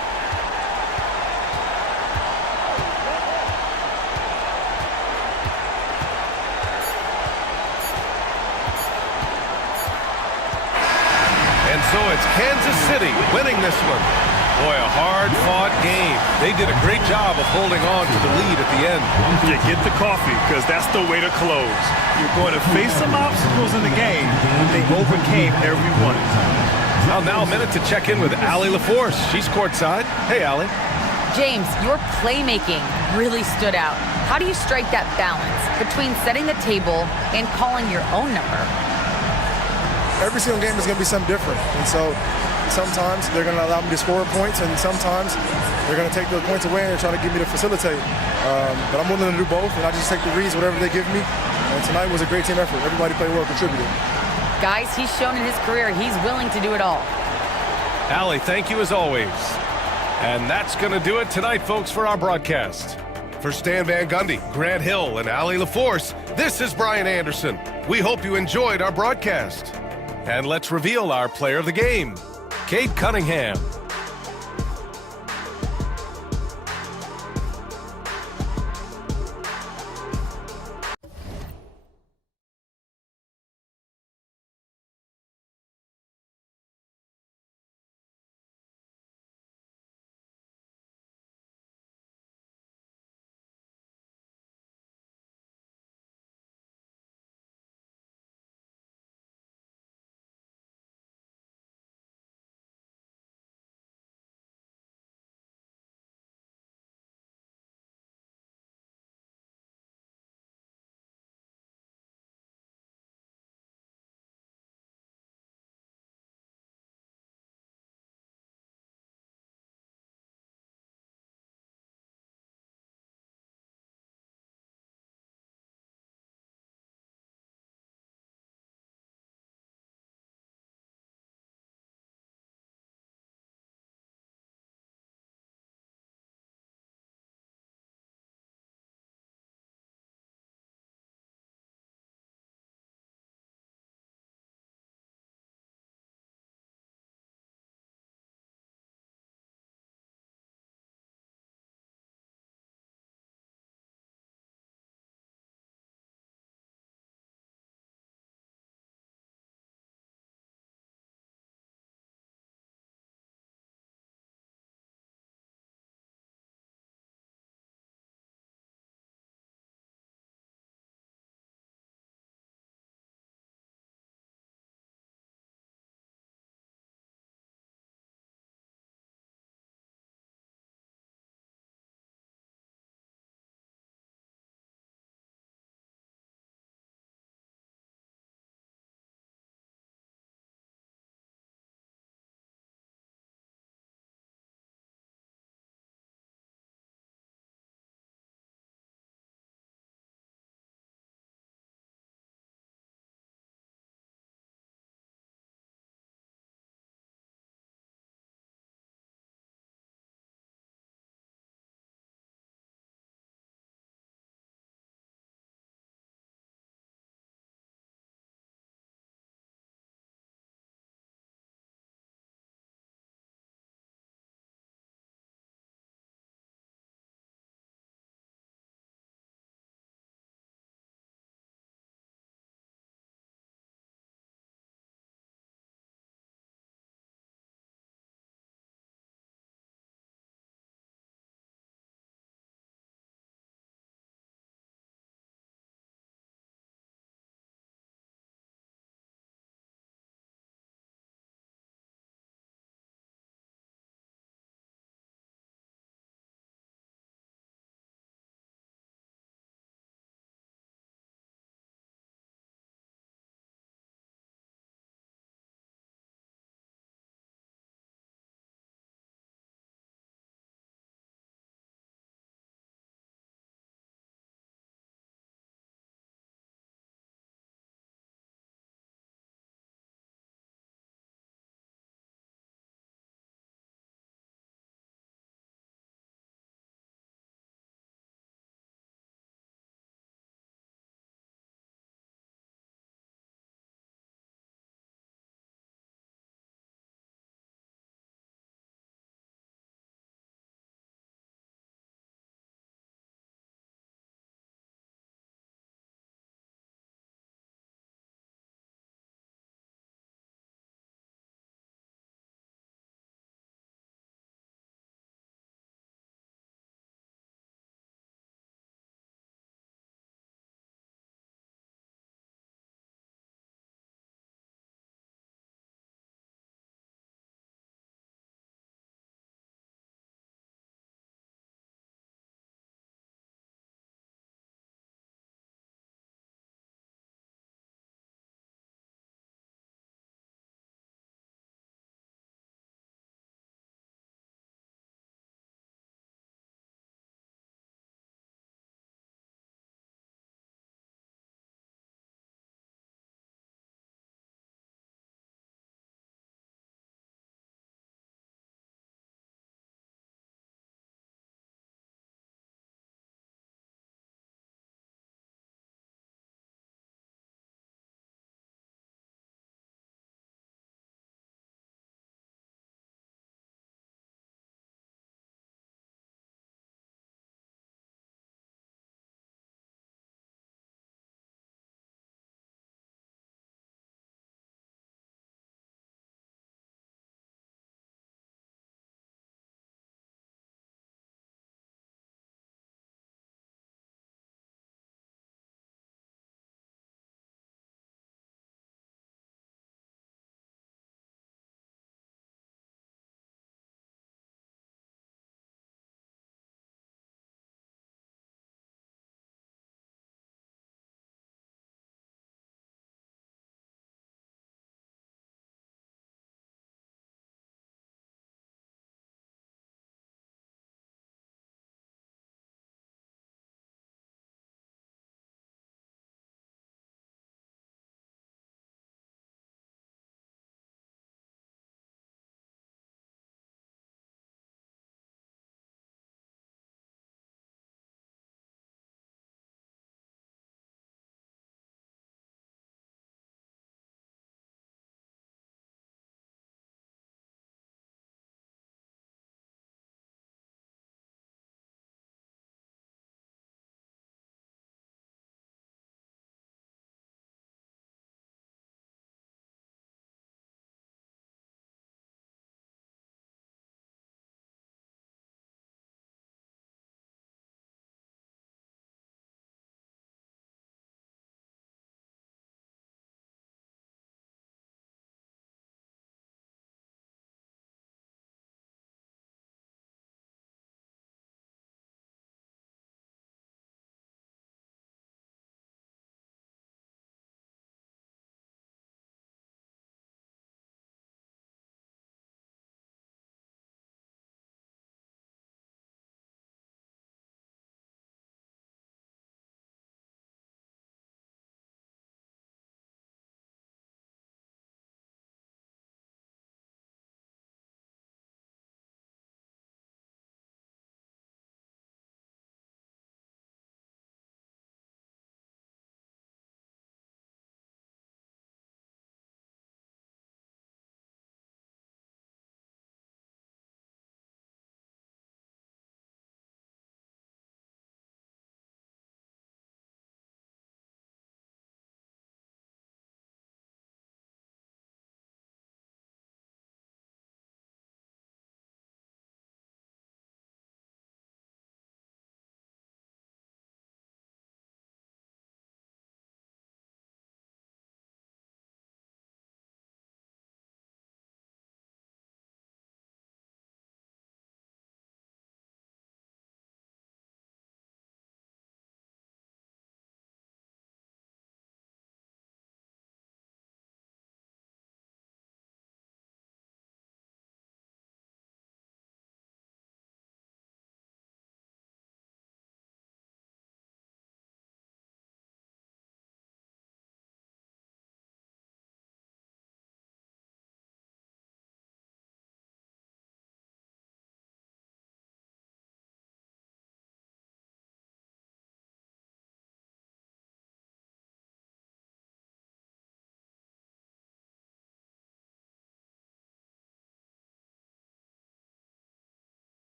And so it's Kansas City winning this one. Boy, a hard-fought game. They did a great job of holding on to the lead at the end. Yeah, get the coffee, because that's the way to close. You're going to face some obstacles in the game, but they overcame every one. Well, now a minute to check in with Allie LaForce. She's courtside. Hey, Allie. James, your playmaking really stood out. How do you strike that balance between setting the table and calling your own number? Every single game is going to be something different. And so sometimes they're going to allow me to score points, and sometimes they're going to take those points away and try to get me to facilitate. But I'm willing to do both, and I just take the reads, whatever they give me. And tonight was a great team effort. Everybody played well, contributed. Guys, he's shown in his career he's willing to do it all. Allie, thank you as always. And that's going to do it tonight, folks, for our broadcast. For Stan Van Gundy, Grant Hill, and Allie LaForce, this is Brian Anderson. We hope you enjoyed our broadcast. And let's reveal our player of the game, Cade Cunningham.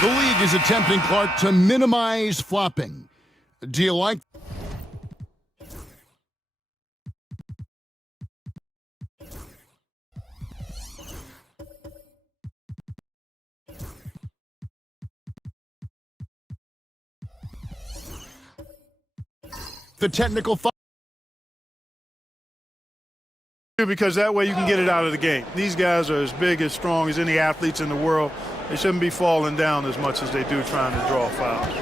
The league is attempting, Clark, to minimize flopping. Do you like? The technical foul. Because that way you can get it out of the game. These guys are as big, as strong as any athletes in the world. They shouldn't be falling down as much as they do trying to draw fouls.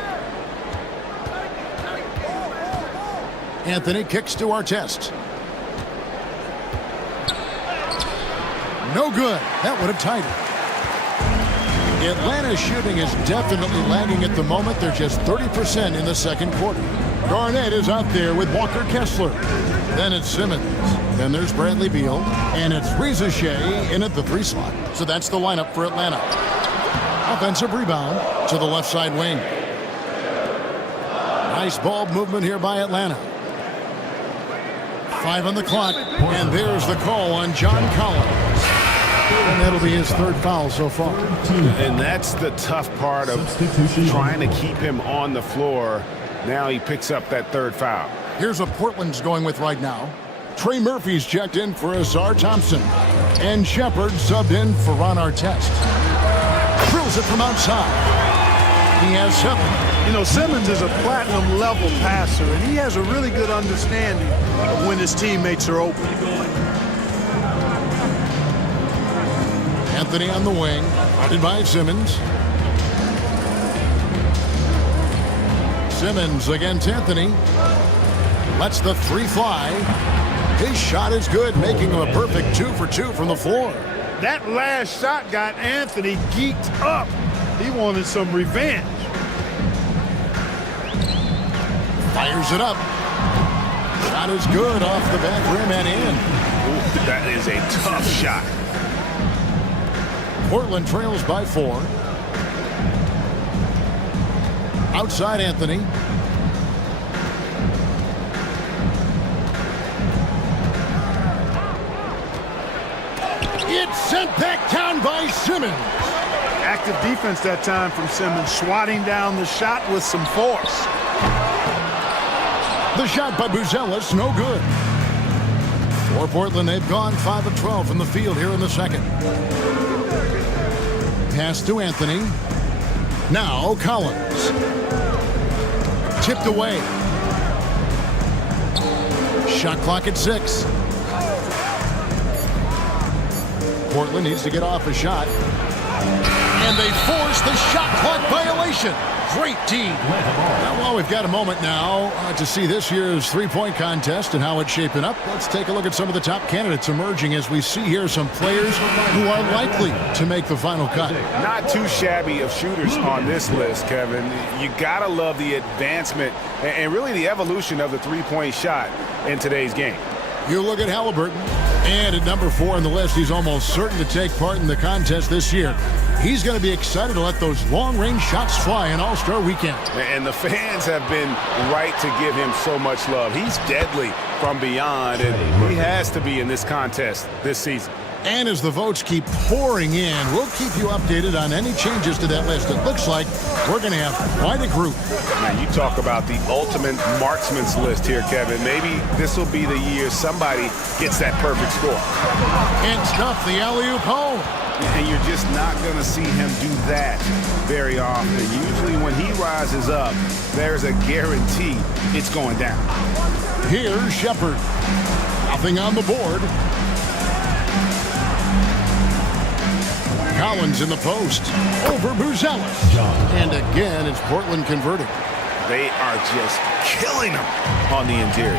Anthony kicks to Artest. No good. That would have tied it. Atlanta's shooting is definitely lagging at the moment. They're just 30% in the second quarter. Garnett is out there with Walker Kessler. Then it's Simmons. Then there's Bradley Beal. And it's Reza Shea in at the 3 slot. So that's the lineup for Atlanta. Offensive rebound to the left side wing. Nice ball movement here by Atlanta. 5 on the clock. And there's the call on John Collins. And that'll be his 3rd foul so far. And that's the tough part of trying to keep him on the floor. Now he picks up that 3rd foul. Here's what Portland's going with right now. Trey Murphy's checked in for Azar Thompson. And Shepard subbed in for Ron Artest. Drills it from outside. He has 7. You know, Simmons is a platinum level passer, and he has a really good understanding of when his teammates are open. Anthony on the wing, guarded by Simmons. Simmons against Anthony. Lets the 3 fly. His shot is good, making him a perfect 2 for 2 from the floor. That last shot got Anthony geeked up. He wanted some revenge. Fires it up. Shot is good off the back rim and in. Ooh, that is a tough shot. Portland trails by 4. Outside Anthony. It's sent back down by Simmons. Active defense that time from Simmons, swatting down the shot with some force. The shot by Buzelis, no good. For Portland, they've gone 5 of 12 from the field here in the second. Pass to Anthony. Now Collins. Tipped away. Shot clock at 6. Portland needs to get off a shot. And they force the shot clock violation. Great D. Well, we've got a moment now to see this year's three-point contest and how it's shaping up. Let's take a look at some of the top candidates emerging as we see here some players who are likely to make the final cut. Not too shabby of shooters on this list, Kevin. You gotta love the advancement and really the evolution of the three-point shot in today's game. You look at Halliburton, and at number 4 on the list, he's almost certain to take part in the contest this year. He's going to be excited to let those long-range shots fly in All-Star Weekend. And the fans have been right to give him so much love. He's deadly from beyond, and he has to be in this contest this season. And as the votes keep pouring in, we'll keep you updated on any changes to that list. It looks like we're going to have quite a group. Man, you talk about the ultimate marksman's list here, Kevin. Maybe this will be the year somebody gets that perfect score. And stuff the alley-oop home. And you're just not going to see him do that very often. Usually when he rises up, there's a guarantee it's going down. Here's Shepard. Nothing on the board. Collins in the post. Over Buzelis. And again, it's Portland converting. They are just killing them on the interior.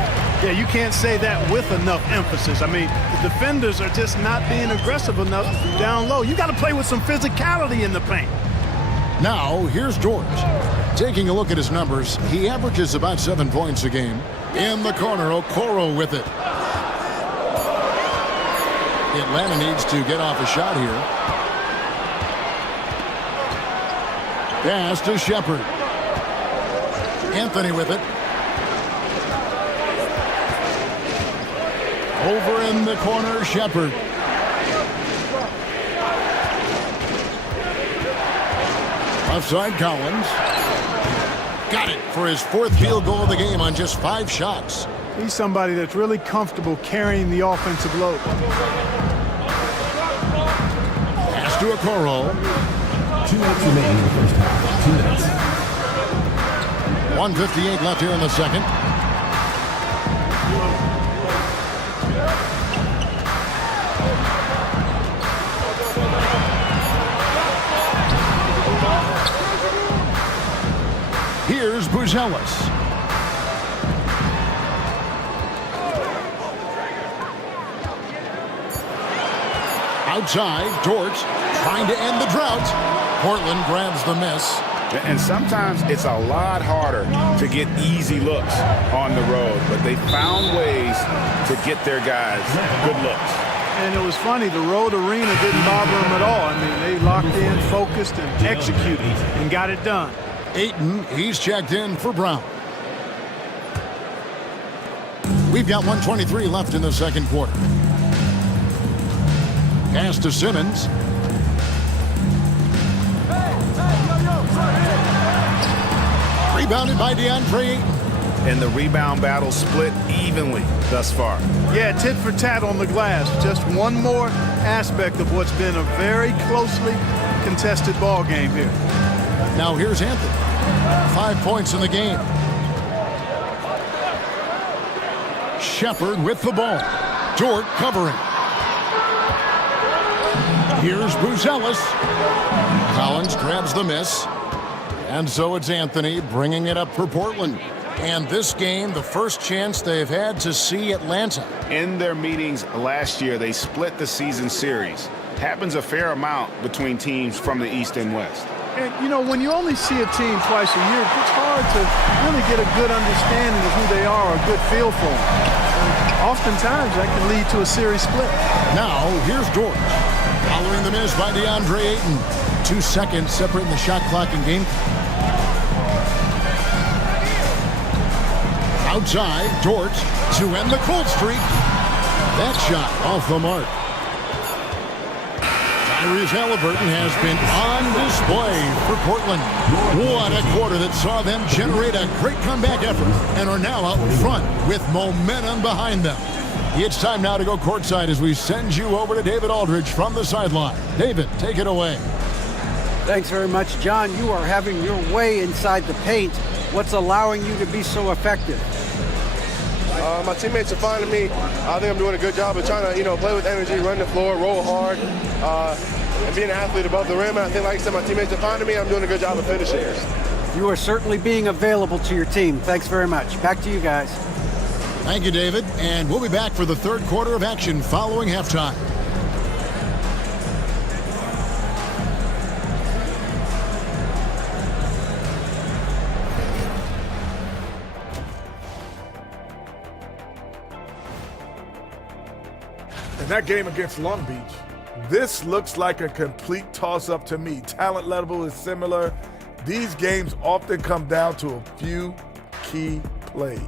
Yeah, you can't say that with enough emphasis. I mean, the defenders are just not being aggressive enough down low. You got to play with some physicality in the paint. Now, here's George. Taking a look at his numbers, he averages about 7 points a game. In the corner, Okoro with it. Atlanta needs to get off a shot here. Pass to Shepard. Anthony with it. Over in the corner, Shepard. Left side, Collins. Got it for his 4th field goal of the game on just 5 shots. He's somebody that's really comfortable carrying the offensive load. Pass to Okoro. 2 minutes remaining in the first half. 2 minutes. 1:58 left here in the second. Here's Buzelis. Outside, George trying to end the drought. Portland grabs the miss. And sometimes it's a lot harder to get easy looks on the road, but they found ways to get their guys good looks. And it was funny, the road arena didn't bother them at all. I mean, they locked in, focused, and executed, and got it done. Ayton, he's checked in for Brown. We've got 1:23 left in the second quarter. Pass to Simmons. Rebounded by DeAndre Ayton. And the rebound battle split evenly thus far. Yeah, tit for tat on the glass. Just one more aspect of what's been a very closely contested ball game here. Now here's Anthony. 5 points in the game. Shepard with the ball. Dort covering. Here's Buzelis. Collins grabs the miss. And so it's Anthony bringing it up for Portland. And this game, the first chance they've had to see Atlanta. In their meetings last year, they split the season series. Happens a fair amount between teams from the East and West. And, you know, when you only see a team twice a year, it's hard to really get a good understanding of who they are, a good feel for them. And oftentimes, that can lead to a series split. Now, here's George. Following the miss by DeAndre Ayton. 2 seconds separating the shot clock and game. Outside, George to end the cold streak. That shot off the mark. Tyrese Halliburton has been on display for Portland. What a quarter that saw them generate a great comeback effort and are now out in front with momentum behind them. It's time now to go courtside as we send you over to David Aldridge from the sideline. David, take it away. Thanks very much, John. You are having your way inside the paint. What's allowing you to be so effective? My teammates are finding me. I think I'm doing a good job of trying to, play with energy, run the floor, roll hard, and be an athlete above the rim. And I think, like I said, my teammates are finding me. I'm doing a good job of finishing. You are certainly being available to your team. Thanks very much. Back to you guys. Thank you, David. And we'll be back for the third quarter of action following halftime. In that game against Long Beach, this looks like a complete toss-up to me. Talent level is similar. These games often come down to a few key plays.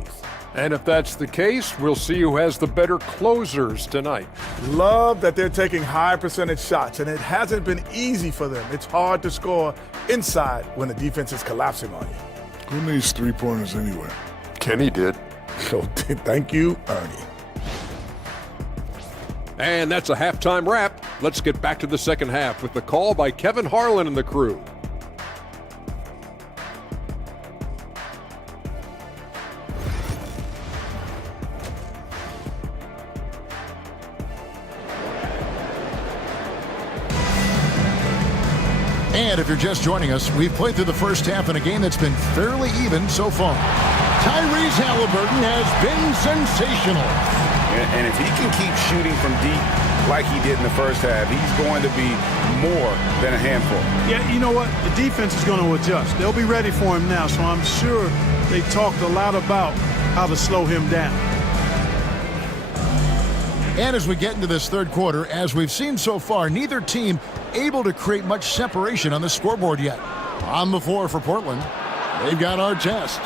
And if that's the case, we'll see who has the better closers tonight. Love that they're taking high percentage shots, and it hasn't been easy for them. It's hard to score inside when the defense is collapsing on you. Who needs three-pointers anyway? Kenny did. So thank you, Ernie. And that's a halftime wrap. Let's get back to the second half with the call by Kevin Harlan and the crew. And if you're just joining us, we've played through the first half in a game that's been fairly even so far. Tyrese Halliburton has been sensational. And if he can keep shooting from deep like he did in the first half, he's going to be more than a handful. Yeah, you know what? The defense is going to adjust. They'll be ready for him now, so I'm sure they talked a lot about how to slow him down. And as we get into this third quarter, as we've seen so far, neither team able to create much separation on the scoreboard yet. On the floor for Portland, they've got Artest.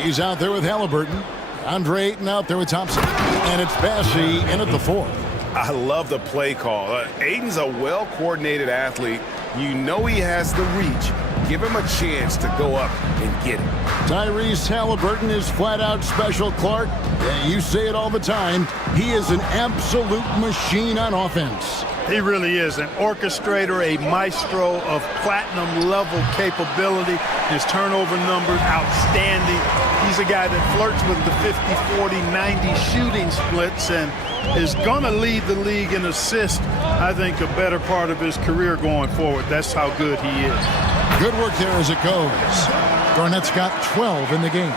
He's out there with Halliburton. Andre Ayton out there with Thompson. And it's Bassey in at the fourth. I love the play call. Ayton's a well-coordinated athlete. You know he has the reach. Give him a chance to go up and get it. Tyrese Halliburton is flat-out special, Clark. Yeah, you say it all the time. He is an absolute machine on offense. He really is an orchestrator, a maestro of platinum-level capability. His turnover numbers, outstanding. He's a guy that flirts with the 50, 40, 90 shooting splits and is going to lead the league in assists, I think, a better part of his career going forward. That's how good he is. Good work there as it goes. Garnett's got 12 in the game.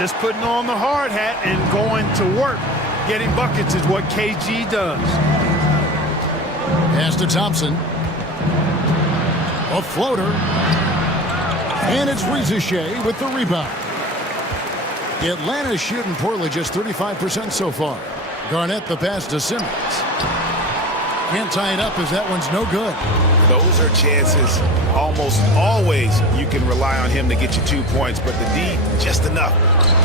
Just putting on the hard hat and going to work. Getting buckets is what KG does. Pass to Thompson. A floater. And it's Riziche with the rebound. Atlanta's shooting poorly, just 35% so far. Garnett the pass to Simmons. Can't tie it up as that one's no good. Those are chances almost always you can rely on him to get you 2 points, but the D, just enough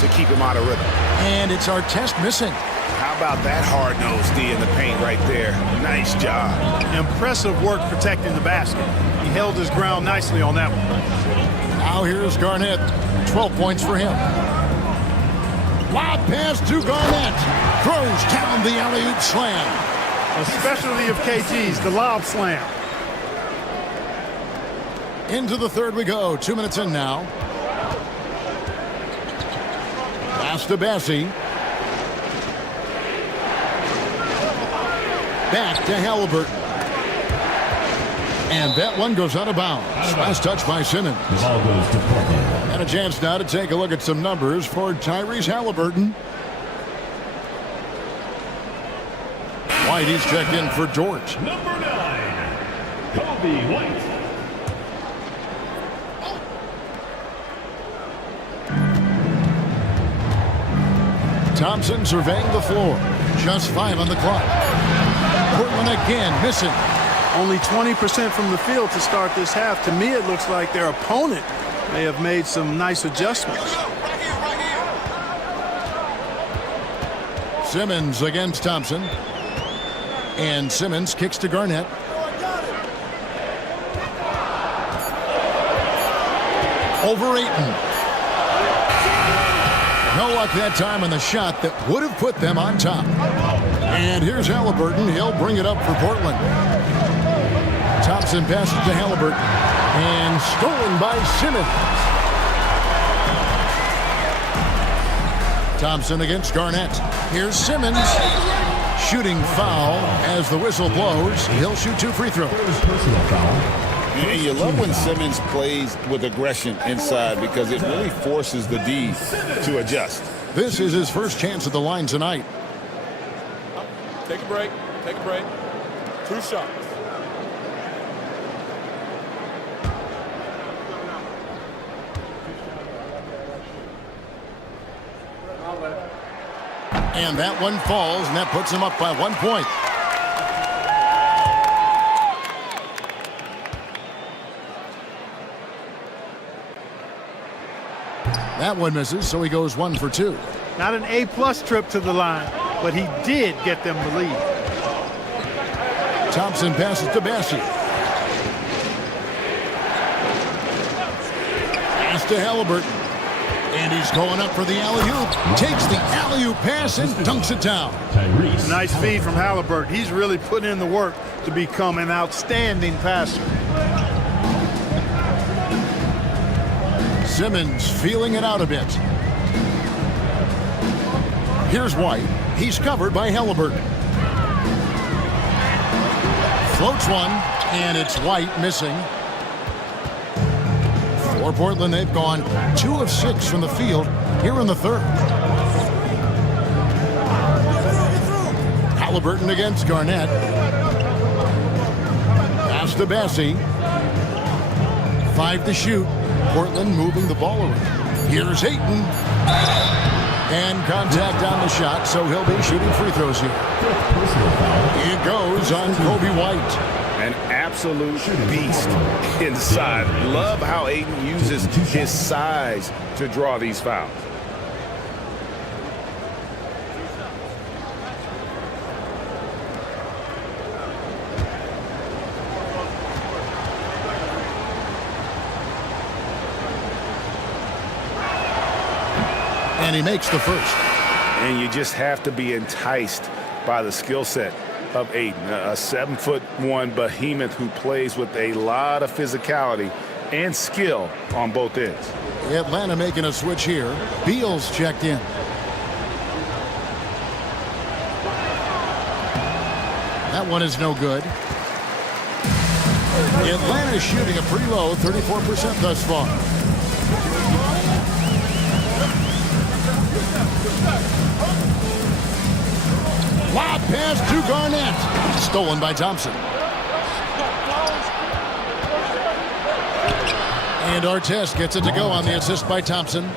to keep him out of rhythm. And it's Artest missing. How about that hard-nosed D in the paint right there? Nice job. Impressive work protecting the basket. He held his ground nicely on that one. Now here's Garnett. 12 points for him. Lob pass to Garnett. Throws down the alley-oop slam. A specialty of KG's, the lob slam. Into the third we go. 2 minutes in now. Pass to Bassey. Back to Halliburton. And that one goes out of bounds. Last touch by Simmons. The ball goes to Portland. And a chance now to take a look at some numbers for Tyrese Halliburton. White, he's checked in for George. Number 9, Kobe White. Thompson surveying the floor. Just 5 on the clock. Portland again missing. Only 20% from the field to start this half. To me, it looks like their opponent may have made some nice adjustments. Simmons against Thompson. And Simmons kicks to Garnett. over Ayton. No luck that time on the shot that would have put them on top. And here's Halliburton. He'll bring it up for Portland. Thompson passes to Halliburton. And stolen by Simmons. Thompson against Garnett. Here's Simmons. Shooting foul as the whistle blows. He'll shoot 2 free throws. Personal foul. And you love when Simmons plays with aggression inside because it really forces the D to adjust. This is his first chance at the line tonight. Take a break. Take a break. 2 shots. And that one falls, and that puts him up by 1 point. That one misses, so he goes 1 for 2. Not an A-plus trip to the line, but he did get them the lead. Thompson passes to Bassey. Pass to Halliburton. And he's going up for the alley-oop. Takes the alley-oop pass and dunks it down. Nice feed from Halliburton. He's really put in the work to become an outstanding passer. Simmons feeling it out a bit. Here's White. He's covered by Halliburton. Floats one, and it's White missing. For Portland, they've gone 2 of 6 from the field here in the third. Halliburton against Garnett. Pass to Bassey. 5 to shoot. Portland moving the ball around. Here's Ayton. And contact on the shot, so he'll be shooting free throws here. It goes on Kobe White. An absolute beast inside. Love how Ayton uses his size to draw these fouls. And he makes the first. And you just have to be enticed by the skill set of Ayton, a 7'1" behemoth who plays with a lot of physicality and skill on both ends. Atlanta making a switch here. Beal's checked in. That one is no good. Atlanta shooting a pretty low 34% thus far. Lob pass to Garnett. Stolen by Thompson. And Artest gets it to go on the assist by Thompson.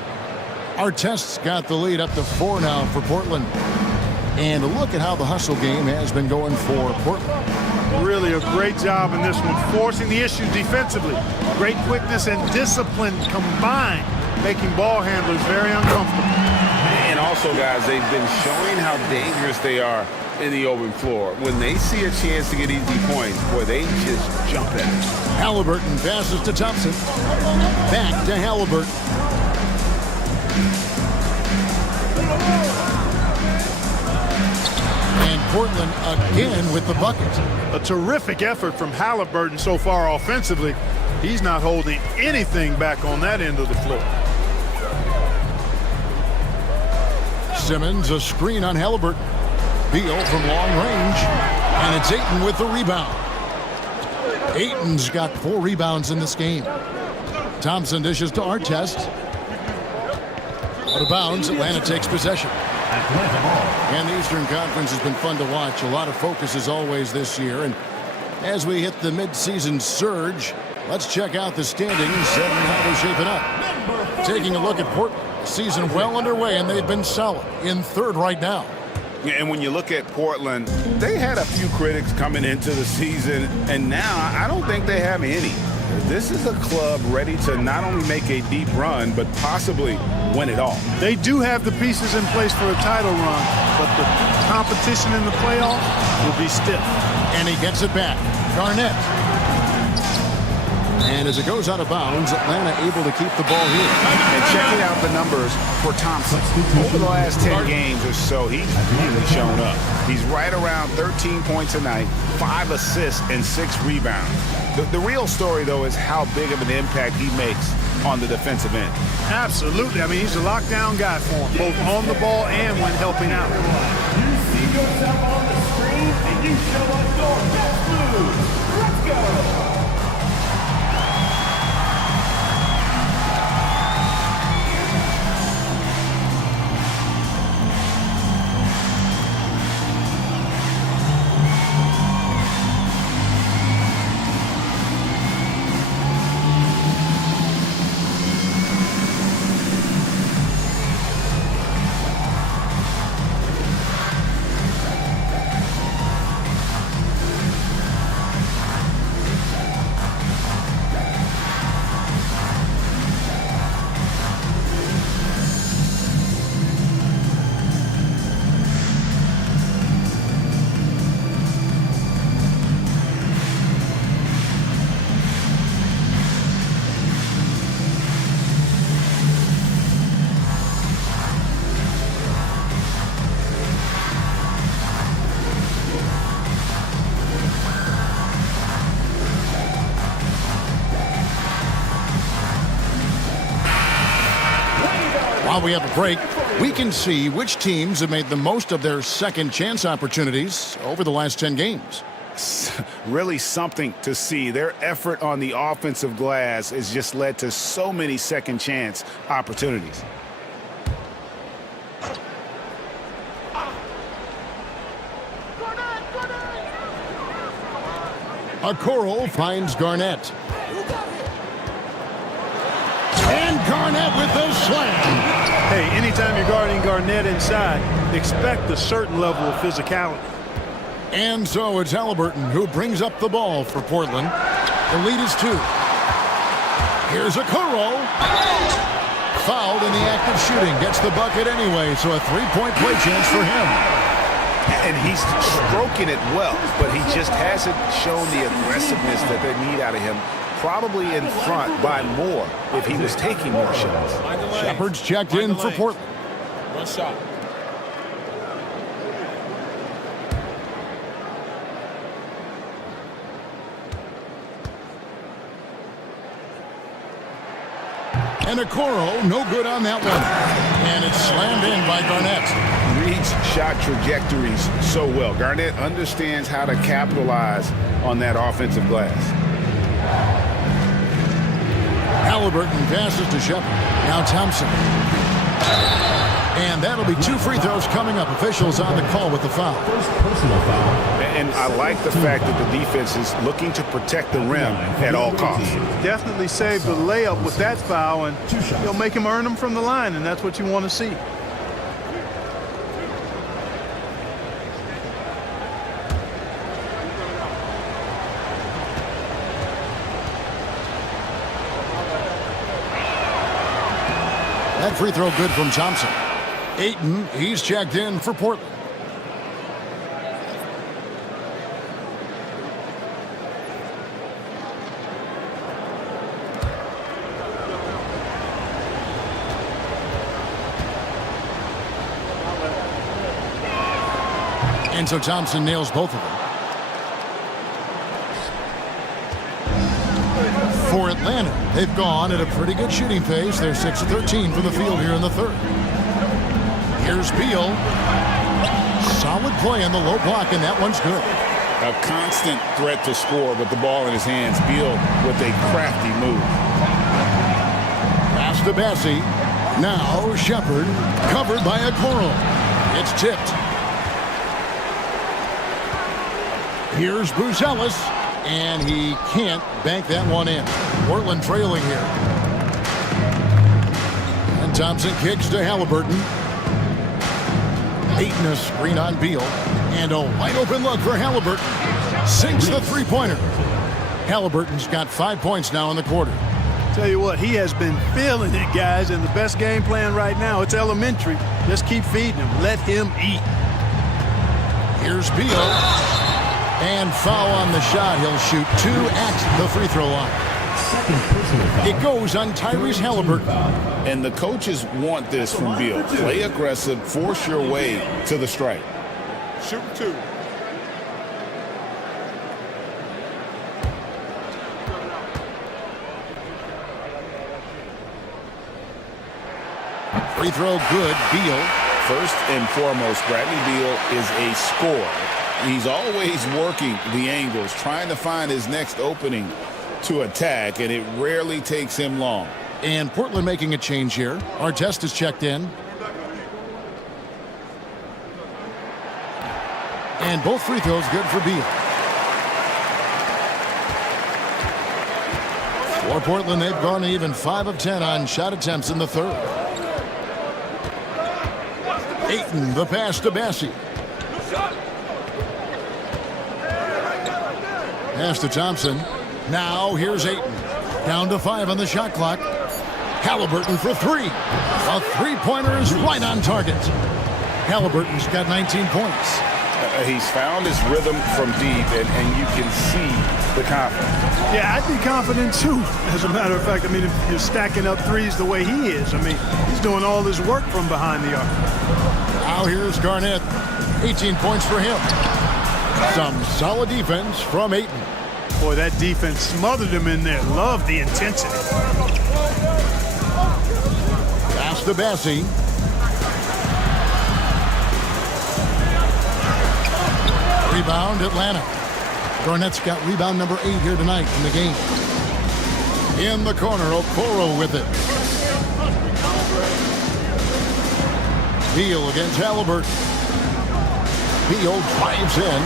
Artest's got the lead up to 4 now for Portland. And look at how the hustle game has been going for Portland. Really a great job in this one, forcing the issues defensively. Great quickness and discipline combined, making ball handlers very uncomfortable. And also, guys, they've been showing how dangerous they are in the open floor. When they see a chance to get easy points, boy, they just jump at it. Halliburton passes to Thompson. Back to Halliburton. And Portland again with the bucket. A terrific effort from Halliburton so far offensively. He's not holding anything back on that end of the floor. Simmons, a screen on Halliburton. Beal from long range. And it's Ayton with the rebound. Ayton's got 4 rebounds in this game. Thompson dishes to Artest. Out of bounds, Atlanta takes possession. And the Eastern Conference has been fun to watch. A lot of focus as always this year. And as we hit the midseason surge, let's check out the standings and how they're shaping up. Taking a look at Portland. Season well underway, and they've been solid in third right now. Yeah, and when you look at Portland, they had a few critics coming into the season, and now I don't think they have any. This is a club ready to not only make a deep run, but possibly win it all. They do have the pieces in place for a title run, but the competition in the playoffs will be stiff. And he gets it back. Garnett. And as it goes out of bounds, Atlanta able to keep the ball here. And checking out the numbers for Thompson. Over the last 10 games or so, he's really shown up. He's right around 13 points a night, 5 assists, and 6 rebounds. The real story, though, is how big of an impact he makes on the defensive end. Absolutely. I mean, he's a lockdown guy for him, both on the ball and when helping out. You see yourself on the screen, and you show us your best moves. Let's go. While we have a break, we can see which teams have made the most of their second chance opportunities over the last 10 games. Really something to see. Their effort on the offensive glass has just led to so many second chance opportunities. Okoro finds Garnett. And Garnett with the slam. Hey, anytime you're guarding Garnett inside, expect a certain level of physicality. And so it's Halliburton who brings up the ball for Portland. The lead is 2. Here's Okoro. Fouled in the act of shooting. Gets the bucket anyway, so a 3-point play chance for him. And he's stroking it well, but he just hasn't shown the aggressiveness that they need out of him. Probably in front by more if he was taking more shots. Shepard's checked in for Portland. One shot. And Okoro, no good on that one. And it's slammed in by Garnett. Reads shot trajectories so well. Garnett understands how to capitalize on that offensive glass. Halliburton passes to Shepard. Now Thompson. And that'll be 2 free throws coming up. Officials on the call with the foul. First personal foul. And I like the fact that the defense is looking to protect the rim at all costs. Definitely saved the layup with that foul, and you'll make him earn them from the line, and that's what you want to see. That free throw good from Thompson. Ayton, he's checked in for Portland. And so Thompson nails both of them. For Atlanta, they've gone at a pretty good shooting pace. They're 6 of 13 from the field here in the third. Here's Beal. Solid play in the low block, and that one's good. A constant threat to score with the ball in his hands. Beal with a crafty move. Pass to Bassie. Now Shepard, covered by Okoro. It's tipped. Here's Buzelis, and he can't bank that one in. Portland trailing here. And Thompson kicks to Halliburton. Ayton a screen on Beal. And a wide open look for Halliburton. Sinks the three-pointer. Halliburton's got 5 points now in the quarter. Tell you what, he has been feeling it, guys, and the best game plan right now, it's elementary. Just keep feeding him. Let him eat. Here's Beal. And foul on the shot. He'll shoot 2 at the free throw line. second personal foul. It goes on Tyrese Halliburton. And the coaches want this from Beal. Play aggressive, force your way to the strike. Shoot 2. Free throw good, Beal. First and foremost, Bradley Beal is a scorer. He's always working the angles, trying to find his next opening to attack, and it rarely takes him long. And Portland making a change here. Artest is checked in. And both free throws good for Beal. For Portland, they've gone even 5 of 10 on shot attempts in the third. Ayton, the pass to Bassi. Pass to Thompson. Now here's Ayton. Down to 5 on the shot clock. Halliburton for 3. A three-pointer is right on target. Halliburton's got 19 points. He's found his rhythm from deep, and you can see the confidence. Yeah, I'd be confident too. As a matter of fact, I mean, if you're stacking up threes the way he is, I mean, he's doing all his work from behind the arc. Now here's Garnett. 18 points for him. Some solid defense from Ayton. Boy, that defense smothered him in there. Love the intensity. Pass to Bassi. Rebound, Atlanta. Garnett's got rebound number 8 here tonight in the game. In the corner, Okoro with it. Beal against Halliburton. Beal drives in.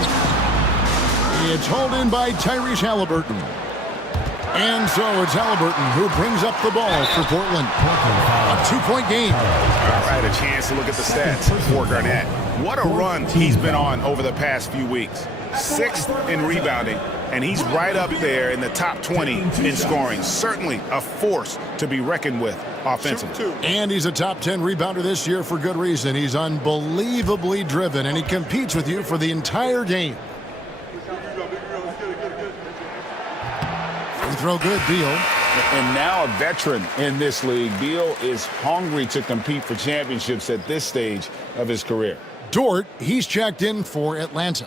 It's hauled in by Tyrese Halliburton. And so it's Halliburton who brings up the ball for Portland. A 2-point game. I had a chance to look at the stats for Garnett. What a run he's been on over the past few weeks. 6th in rebounding, and he's right up there in the top 20 in scoring. Certainly a force to be reckoned with offensively. And he's a top 10 rebounder this year for good reason. He's unbelievably driven, and he competes with you for the entire game. Free throw good, Beal. And now a veteran in this league, Beal is hungry to compete for championships at this stage of his career. Dort, he's checked in for Atlanta.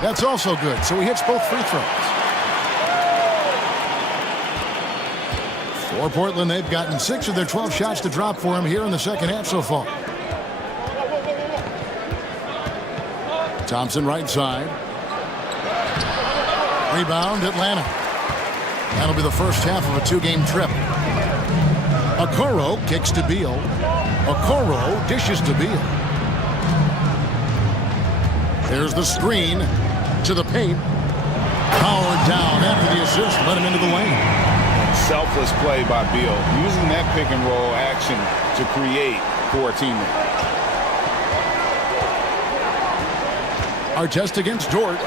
That's also good, so he hits both free throws. For Portland, they've gotten 6 of their 12 shots to drop for him here in the second half so far. Thompson right side. Rebound, Atlanta. That'll be the first half of a 2-game trip. Okoro kicks to Beal. Okoro dishes to Beal. There's the screen to the paint. Powered down after the assist. Let him into the lane. Selfless play by Beal, using that pick and roll action to create for a teammate. Artest against Dort.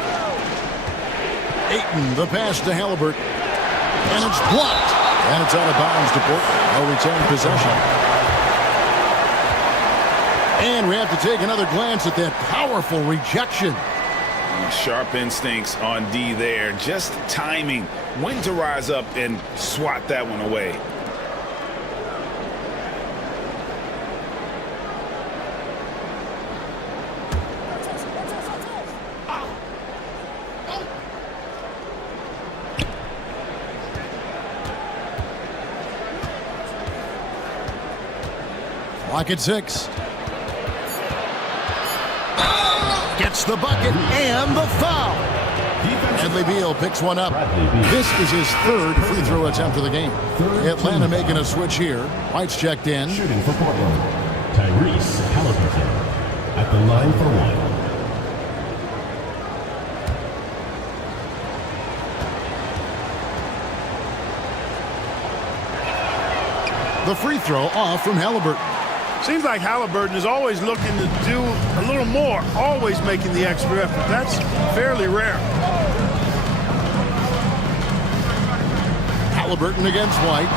Ayton, the pass to Halliburton. And it's blocked. And it's out of bounds to Portland. They'll retain possession. And we have to take another glance at that powerful rejection. Sharp instincts on D there. Just timing when to rise up and swat that one away. Clock at 6. Gets the bucket and the foul. Bradley Beal picks one up. This is his 3rd free throw attempt of the game. Atlanta making a switch here. White's checked in. Shooting for Portland, Tyrese Halliburton at the line for 1. The free throw off from Halliburton. Seems like Halliburton is always looking to do a little more, always making the extra effort. That's fairly rare. Halliburton against White.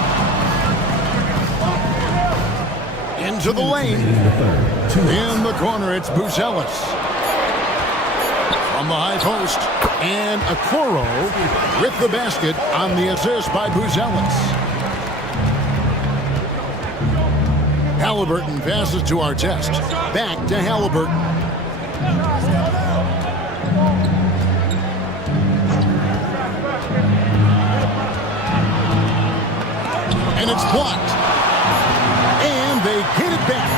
Into the lane. In the corner, it's Buzelis. From the high post. And Okoro with the basket on the assist by Buzelis. Halliburton passes to Artest. Back to Halliburton. And it's blocked. And they get it back.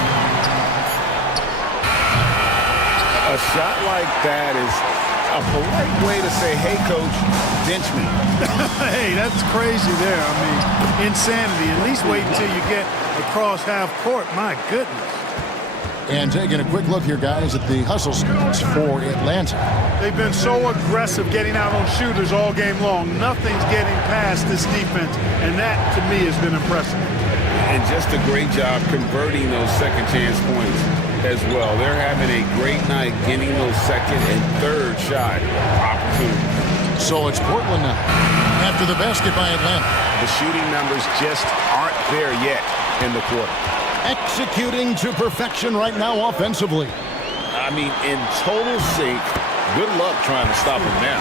A shot like that is a polite way to say, hey, coach, bench me. Hey, that's crazy there. I mean, insanity. At least wait until you get across half court. My goodness. And taking a quick look here, guys, at the hustle stats for Atlanta. They've been so aggressive getting out on shooters all game long. Nothing's getting past this defense, and that, to me, has been impressive. And just a great job converting those second chance points as well. They're having a great night getting those second and third shot opportunities. So it's Portland now after the basket by Atlanta. The shooting numbers just aren't there yet in the quarter. Executing to perfection right now offensively. I mean, in total sync. Good luck trying to stop them now.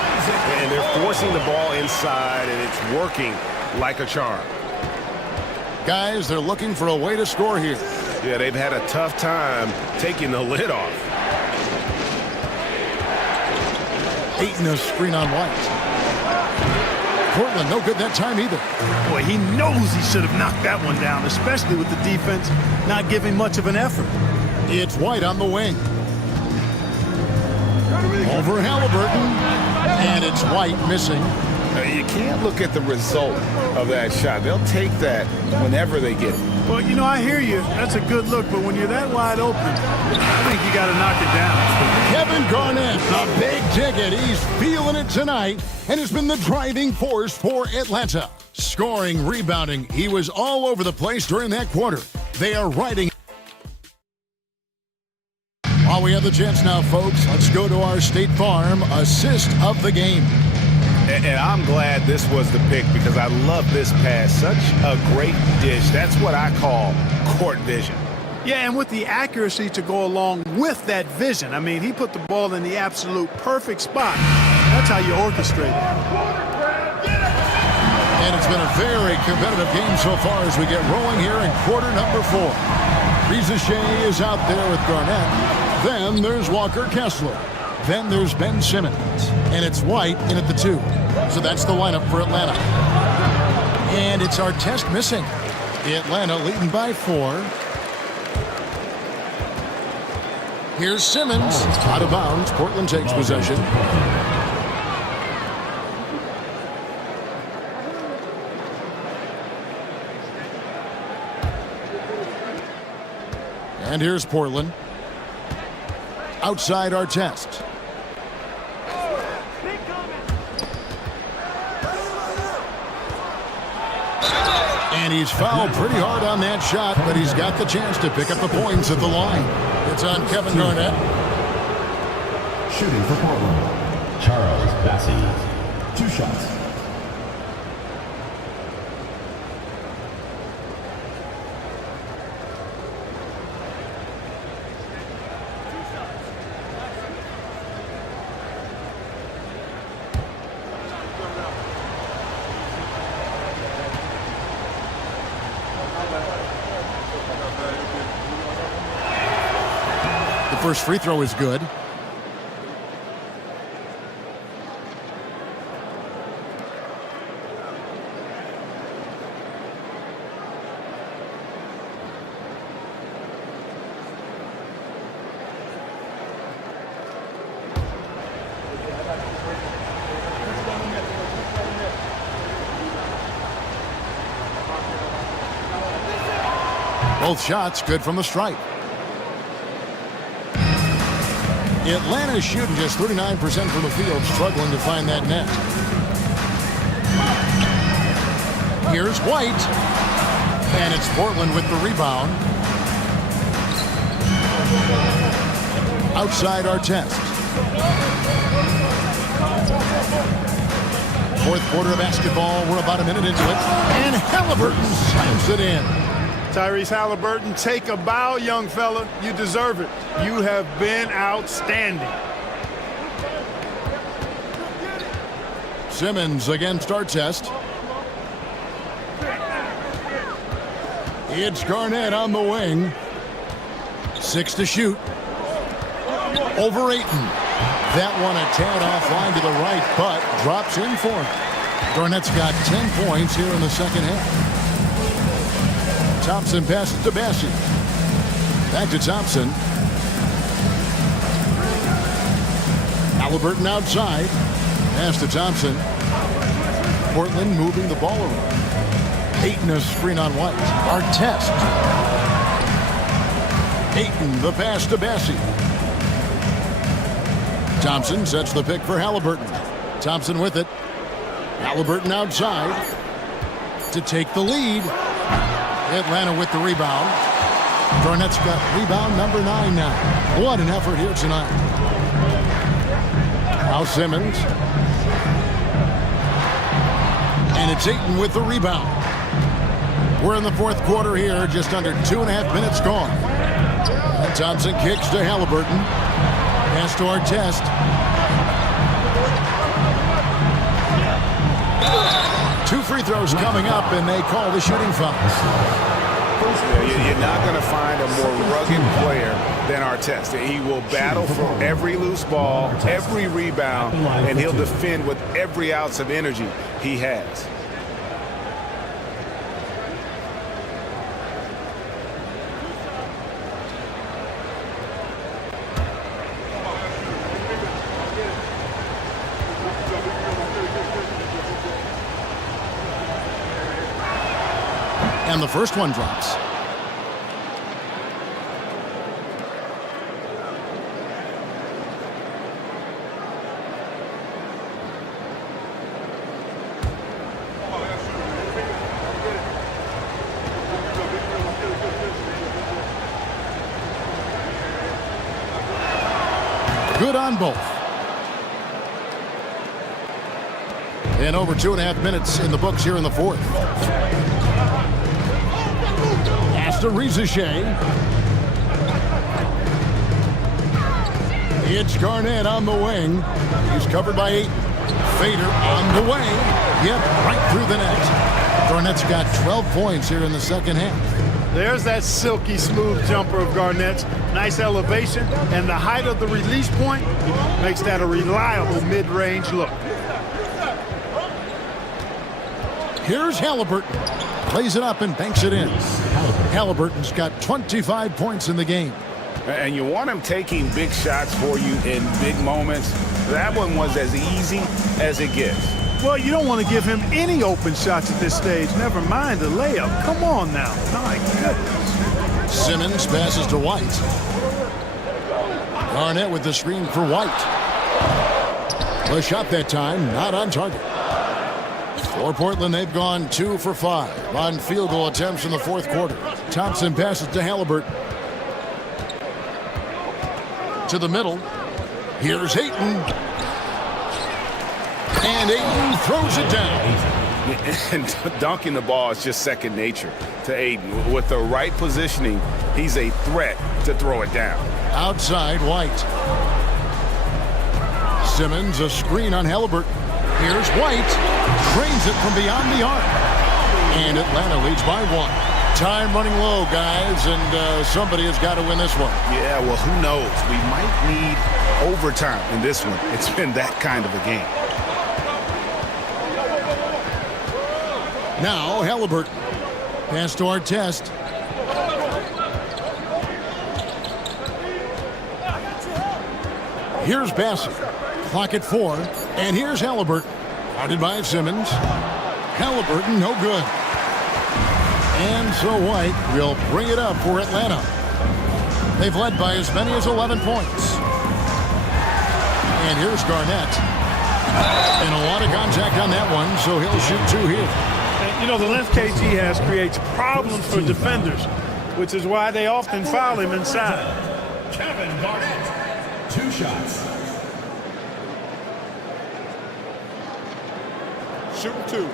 And they're forcing the ball inside, and it's working like a charm. Guys, they're looking for a way to score here. Yeah, they've had a tough time taking the lid off. Aiton a screen on White. Portland no good that time either. Boy, he knows he should have knocked that one down, especially with the defense not giving much of an effort. It's White on the wing. Over Halliburton. And it's White missing. You can't look at the result of that shot. They'll take that whenever they get it. Well, you know, I hear you. That's a good look, but when you're that wide open, I think you got to knock it down. Kevin Garnett, the big ticket. He's feeling it tonight and has been the driving force for Atlanta. Scoring, rebounding. He was all over the place during that quarter. They are riding. While we have the chance now, folks, let's go to our State Farm assist of the game. And I'm glad this was the pick because I love this pass. Such a great dish. That's what I call court vision. Yeah, and with the accuracy to go along with that vision. I mean, he put the ball in the absolute perfect spot. That's how you orchestrate it. And it's been a very competitive game so far as we get rolling here in quarter number 4. Rizachet is out there with Garnett. Then there's Walker Kessler. Then there's Ben Simmons. And it's White in at the 2. So that's the lineup for Atlanta. And it's Artest missing. Atlanta leading by 4. Here's Simmons. Out of bounds. Portland takes possession. And here's Portland. Outside Artest. And he's fouled pretty hard on that shot, but he's got the chance to pick up the points at the line. It's on Kevin Garnett. Shooting for Portland, Charles Bassey. 2 shots. The first free throw is good. Both shots good from the stripe. Atlanta's shooting just 39% from the field, struggling to find that net. Here's White. And it's Portland with the rebound. Outside Artest. Fourth quarter of basketball. We're about a minute into it. And Halliburton slams it in. Tyrese Halliburton, take a bow, young fella. You deserve it. You have been outstanding. Simmons against Artest. It's Garnett on the wing. 6 to shoot. Over Ayton. That one a tad offline to the right, but drops in for him. Garnett's got 10 points here in the second half. Thompson passes to Bassey. Back to Thompson. Halliburton outside. Pass to Thompson. Portland moving the ball around. Ayton a screen on White. Artest. Ayton the pass to Bassey. Thompson sets the pick for Halliburton. Thompson with it. Halliburton outside to take the lead. Atlanta with the rebound. Garnett's got rebound number 9 now. What an effort here tonight. Now Simmons. And it's Ayton with the rebound. We're in the fourth quarter here, just under 2.5 minutes gone. And Thompson kicks to Halliburton. Pass to Artest. Two free throws coming up, and they call the shooting foul. Yeah, you're not going to find a more rugged player than Artest. He will battle for every loose ball, every rebound, and he'll defend with every ounce of energy he has. And the first one drops. Good on both. And over 2.5 minutes in the books here in the fourth. To Rizachet. It's Garnett on the wing. He's covered by Ayton. Fader on the way. Yep, right through the net. Garnett's got 12 points here in the second half. There's that silky smooth jumper of Garnett's. Nice elevation, and the height of the release point makes that a reliable mid-range look. Here's Halliburton. Plays it up and banks it in. Halliburton's got 25 points in the game. And you want him taking big shots for you in big moments. That one was as easy as it gets. Well, you don't want to give him any open shots at this stage. Never mind the layup. Come on now. My goodness. Simmons passes to White. Garnett with the screen for White. The shot that time, not on target. For Portland, they've gone 2 for 5 on field goal attempts in the fourth quarter. Thompson passes to Halliburton. To the middle. Here's Ayton. And Ayton throws it down. And dunking the ball is just second nature to Ayton. With the right positioning, he's a threat to throw it down. Outside, White. Simmons, a screen on Halliburton. Here's White. Drains it from beyond the arc. And Atlanta leads by 1. Time running low, guys, and somebody has got to win this one. Yeah, well, who knows? We might need overtime in this one. It's been that kind of a game. Now, Halliburton. Pass to Artest. Here's Bassey. Clock at 4. And here's Halliburton. Guarded by Simmons. Halliburton, no good. And so White will bring it up for Atlanta. They've led by as many as 11 points. And here's Garnett. And a lot of contact on that one, so he'll shoot 2 here. And, you know, the length KG has creates problems for defenders, which is why they often foul him inside. Kevin Garnett, 2 shots. Shooting 2.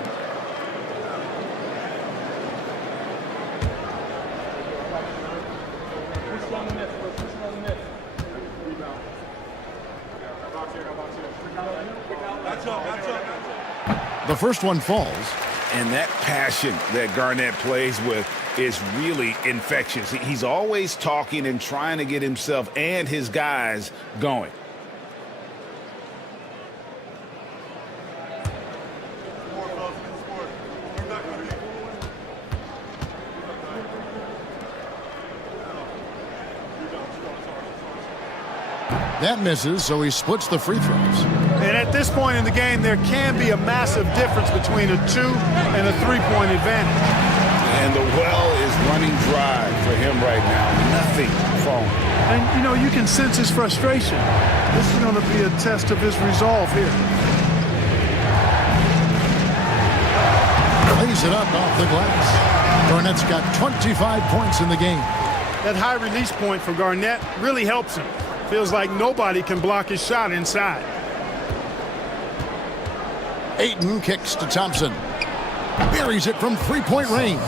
first one falls. And that passion that Garnett plays with is really infectious. He's always talking and trying to get himself and his guys going. That misses, so he splits the free throws. And at this point in the game, there can be a massive difference between a 2 and a 3-point advantage. And the well is running dry for him right now. Nothing falling. And, you know, you can sense his frustration. This is going to be a test of his resolve here. Lays it up off the glass. Garnett's got 25 points in the game. That high release point for Garnett really helps him. Feels like nobody can block his shot inside. Ayton kicks to Thompson. Buries it from three-point range.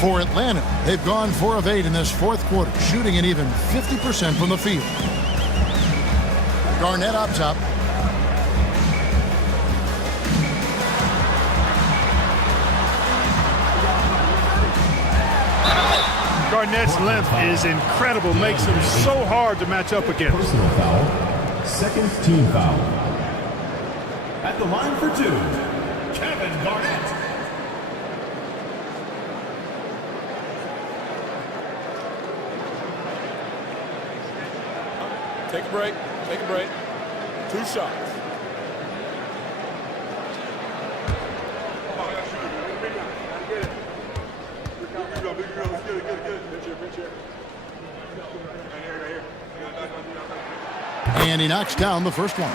For Atlanta, they've gone 4 of 8 in this fourth quarter, shooting an even 50% from the field. Garnett up top. Garnett's length is incredible, makes him so hard to match up against. Personal foul, second team foul. At the line for 2, Kevin Garnett. Take a break. Take a break. 2 shots. And he knocks down the first one.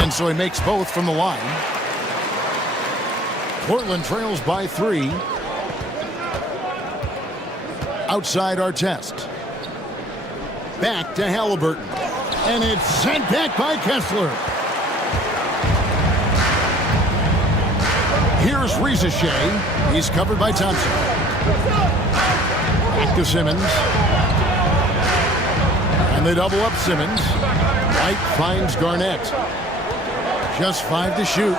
And so he makes both from the line. Portland trails by 3. Outside Artest. Back to Halliburton. And it's sent back by Kessler. Here's Rizachet. He's covered by Thompson. Back to Simmons. And they double up Simmons. White finds Garnett. Just 5 to shoot.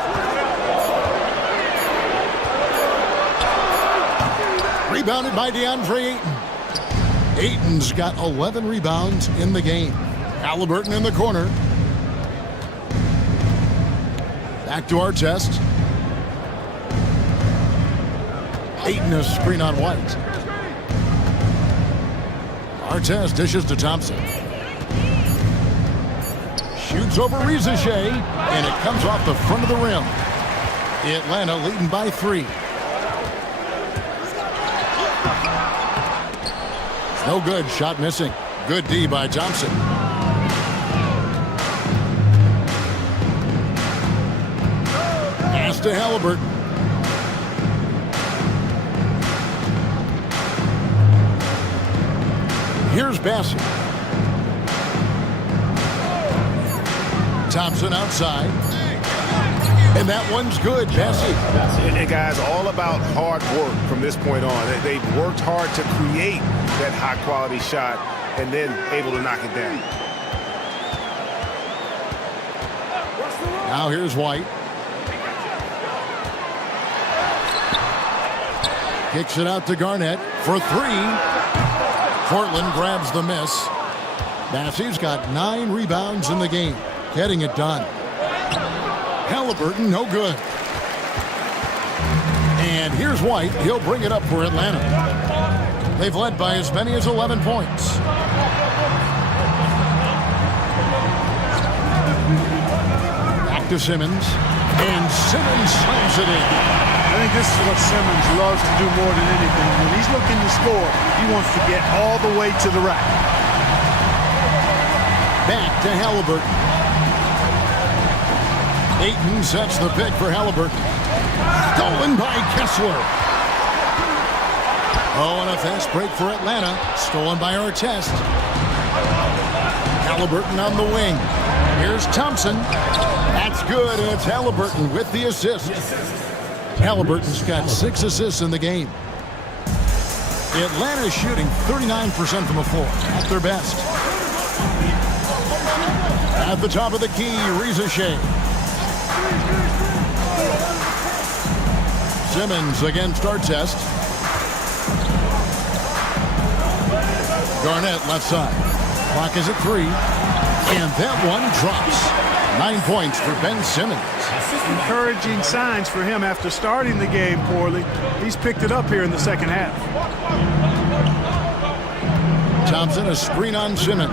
Rebounded by DeAndre Ayton. Ayton's got 11 rebounds in the game. Halliburton in the corner. Back to Artest. Ayton a screen on White. Artest dishes to Thompson. Shoots over Rizachet, and it comes off the front of the rim. Atlanta leading by 3. No good. Shot missing. Good D by Thompson. Pass to Halliburton. Here's Bassett. Thompson outside. And that one's good, Bassett. And guys, all about hard work from this point on. They've worked hard to create that high-quality shot and then able to knock it down. Now here's White. Kicks it out to Garnett for 3. Portland grabs the miss. Bassey's got 9 rebounds in the game, getting it done. Halliburton, no good. And here's White. He'll bring it up for Atlanta. They've led by as many as 11 points. Back to Simmons. And Simmons slams it in. I think this is what Simmons loves to do more than anything. When he's looking to score, he wants to get all the way to the rack. Back to Halliburton. Ayton sets the pick for Halliburton. Stolen by Kessler. Oh, and a fast break for Atlanta. Stolen by Artest. Halliburton on the wing. Here's Thompson. That's good, and it's Halliburton with the assist. Halliburton's got 6 assists in the game. Atlanta's shooting 39% from the floor, at their best. At the top of the key, Reza Shea. Simmons against Artest. Garnett left side. Clock is at 3. And that one drops. 9 points for Ben Simmons. Encouraging signs for him after starting the game poorly. He's picked it up here in the second half. Thompson, a screen on Simmons.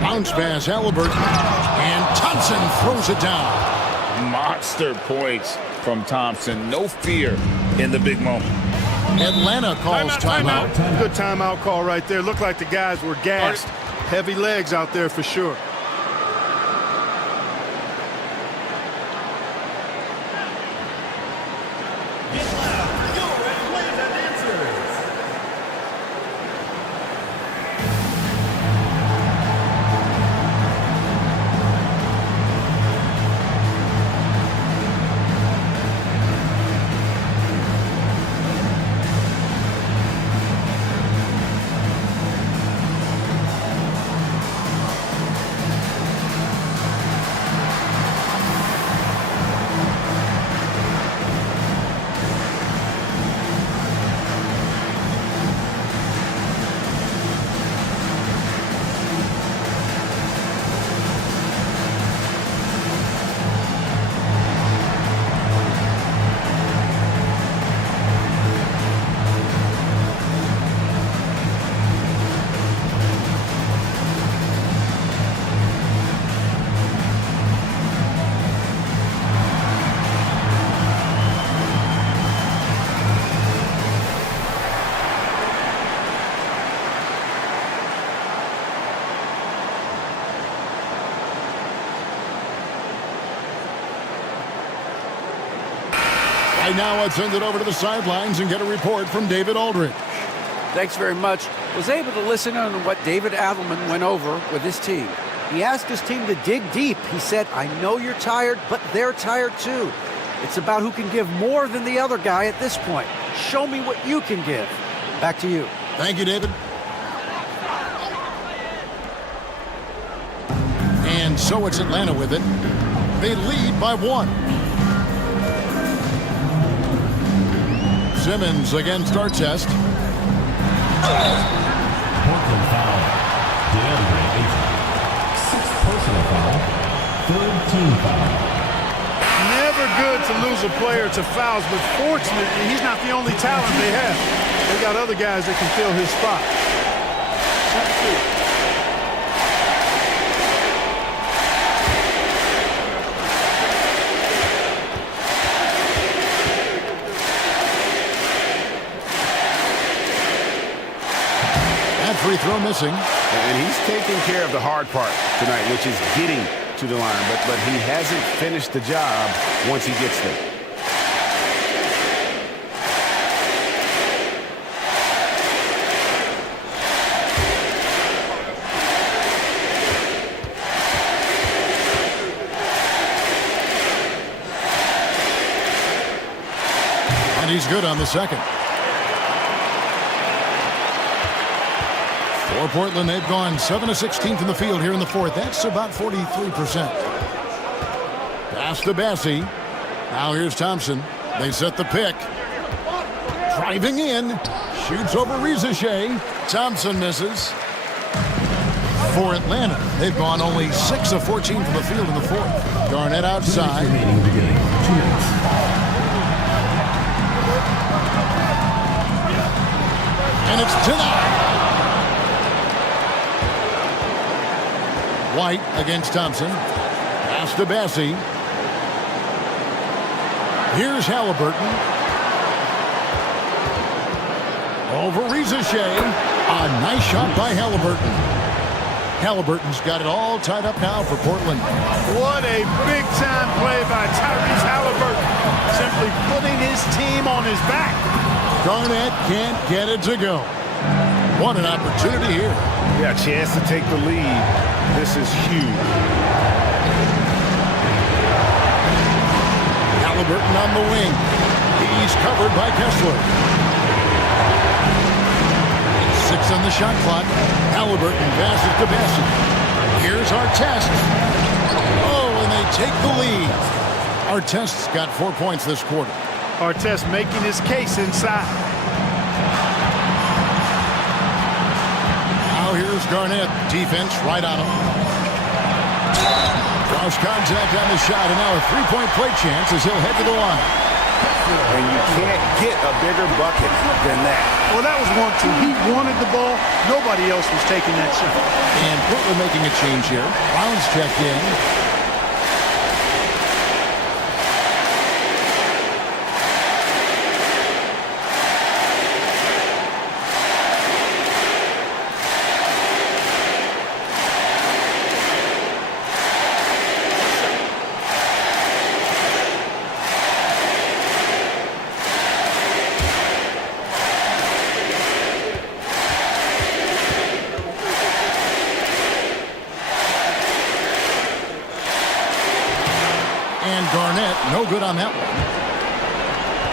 Bounce pass, Halliburton. And Thompson throws it down. Monster points from Thompson. No fear in the big moment. Atlanta calls timeout. Good timeout call right there. Looked like the guys were gassed. Heavy legs out there for sure. Right now, let's send it over to the sidelines and get a report from David Aldridge. Thanks very much. Was able to listen on what David Adelman went over with his team. He asked his team to dig deep. He said, I know you're tired, but they're tired too. It's about who can give more than the other guy at this point. Show me what you can give. Back to you. Thank you, David. And so it's Atlanta with it. They lead by 1. Simmons against Artest. Portland foul. DeAndre Ayton. 6th personal foul. 3rd team foul. Never good to lose a player to fouls, but fortunately, he's not the only talent they have. They got other guys that can fill his spot. Free throw missing. And he's taking care of the hard part tonight, which is getting to the line. But he hasn't finished the job once he gets there. And he's good on the second. For Portland, they've gone 7 of 16 from the field here in the 4th. That's about 43%. Pass to Bassie. Now here's Thompson. They set the pick. Driving in. Shoots over Reza Shea. Thompson misses. For Atlanta, they've gone only 6 of 14 from the field in the 4th. Garnett outside. And it's denied. White against Thompson. Pass to Bassie. Here's Halliburton. Over Reza Shea. A nice shot by Halliburton. Halliburton's got it all tied up now for Portland. What a big-time play by Tyrese Halliburton. Simply putting his team on his back. Garnett can't get it to go. What an opportunity here. Yeah, chance to take the lead. This is huge. Halliburton on the wing. He's covered by Kessler. 6 on the shot clock. Halliburton passes to Bassett. Here's Artest. Oh, and they take the lead. Artest's got 4 points this quarter. Artest making his case inside. Now here's Garnett. Defense right on him. Cross contact on the shot, and now a three-point play chance as he'll head to the line. And you can't get a bigger bucket than that. Well, that was 1-2. He wanted the ball. Nobody else was taking that shot. And Portland making a change here. Brown's checked in. Garnett, no good on that one.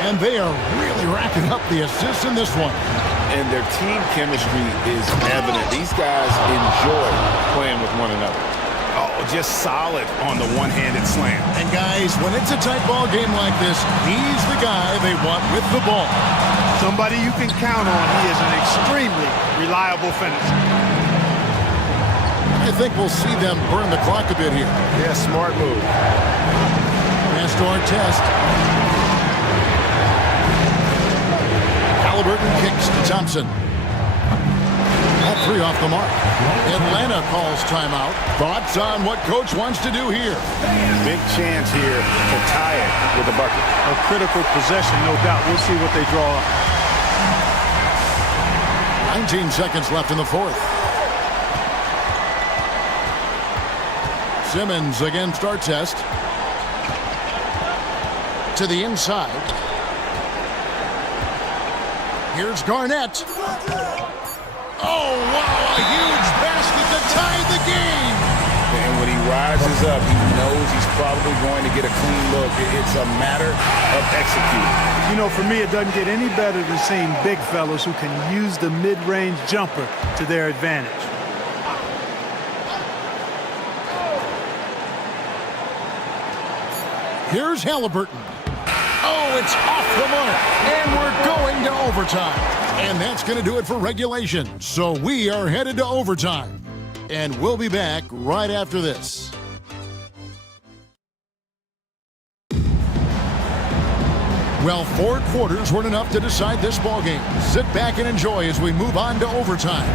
And they are really racking up the assists in this one. And their team chemistry is evident. These guys enjoy playing with one another. Oh, just solid on the one-handed slam. And guys, when it's a tight ball game like this, he's the guy they want with the ball. Somebody you can count on. He is an extremely reliable finisher. I think we'll see them burn the clock a bit here. Yeah, smart move. Pass to Artest. Halliburton kicks to Thompson. All three off the mark. Atlanta calls timeout. Thoughts on what coach wants to do here? Big chance here to tie it with a bucket. A critical possession, no doubt. We'll see what they draw up. 19 seconds left in the fourth. Simmons against Artest. To the inside. Here's Garnett. Oh, wow, a huge basket to tie the game. And when he rises up, he knows he's probably going to get a clean look. It's a matter of executing. You know, for me, it doesn't get any better than seeing big fellas who can use the mid-range jumper to their advantage. Here's Halliburton. Oh, it's off the mark. And we're going to overtime. And that's going to do it for regulation. So we are headed to overtime. And we'll be back right after this. Well, 4 quarters weren't enough to decide this ballgame. Sit back and enjoy as we move on to overtime.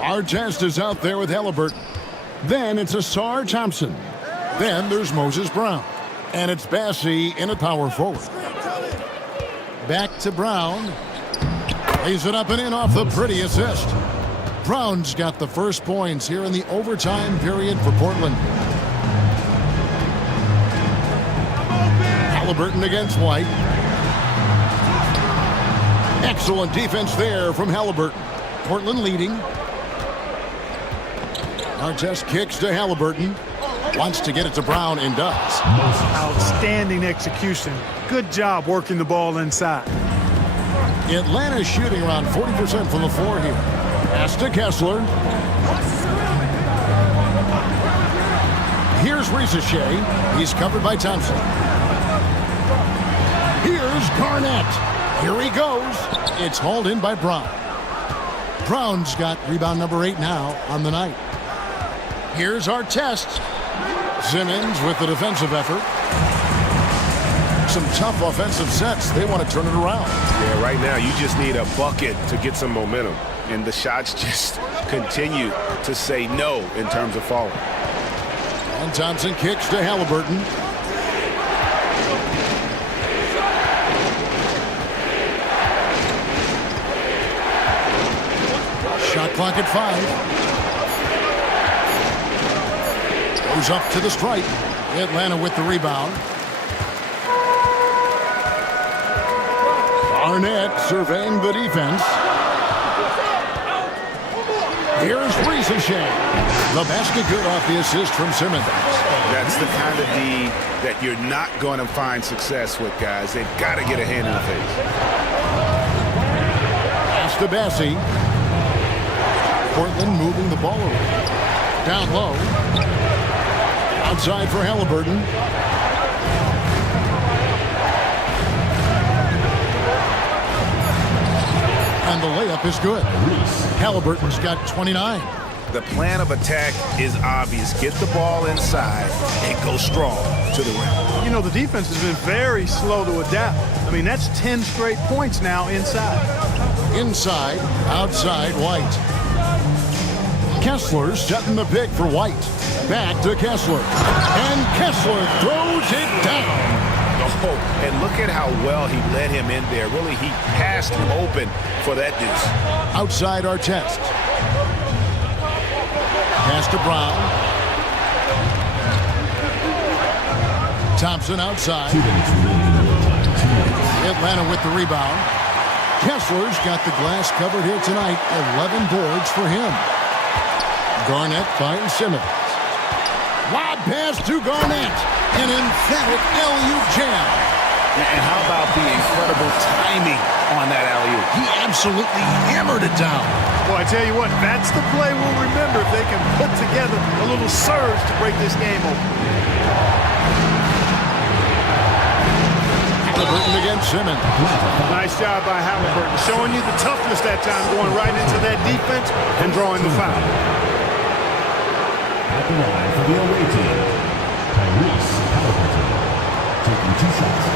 Artest is out there with Halliburton. Then it's Asar Thompson. Then there's Moses Brown. And it's Bassey in a power forward. Back to Brown. Lays it up and in off the pretty assist. Brown's got the first points here in the overtime period for Portland. Halliburton against White. Excellent defense there from Halliburton. Portland leading. Artest kicks to Halliburton. Wants to get it to Brown and does. Outstanding execution. Good job working the ball inside. Atlanta's shooting around 40% from the floor here. Pass to Kessler. Here's Ricochet. He's covered by Thompson. Here's Garnett. Here he goes. It's hauled in by Brown. Brown's got rebound number 8 now on the night. Here's Artest. Simmons with the defensive effort. Some tough offensive sets. They want to turn it around. Yeah, right now you just need a bucket to get some momentum. And the shots just continue to say no in terms of falling. And Thompson kicks to Halliburton. Shot clock at 5. Goes up to the stripe. Atlanta with the rebound. Arnett surveying the defense. Here's Ricochet. The basket good off the assist from Simmons. That's the kind of D that you're not going to find success with, guys. They've got to get a hand in the face. Pass to Bassie. Portland moving the ball away. Down low. Outside for Halliburton. And the layup is good. Halliburton's got 29. The plan of attack is obvious. Get the ball inside and go strong to the rim. You know, the defense has been very slow to adapt. I mean, that's 10 straight points now inside. Inside, outside, White. Kessler setting the pick for White. Back to Kessler. And Kessler throws it down. Oh, and look at how well he led him in there. Really, he passed him open for that deuce. Outside Artest. Pass to Brown. Thompson outside. Atlanta with the rebound. Kessler's got the glass covered here tonight. 11 boards for him. Garnett finds Simmons. Lob pass to Garnett. An emphatic alley-oop jam. And how about the incredible timing on that alley-oop? He absolutely hammered it down. Well, I tell you what, that's the play we'll remember if they can put together a little surge to break this game open. Halliburton against Simmons. Nice job by Halliburton, showing you the toughness that time, going right into that defense and drawing the foul. At the line for the away team, Tyrese Halliburton, taking 2 shots.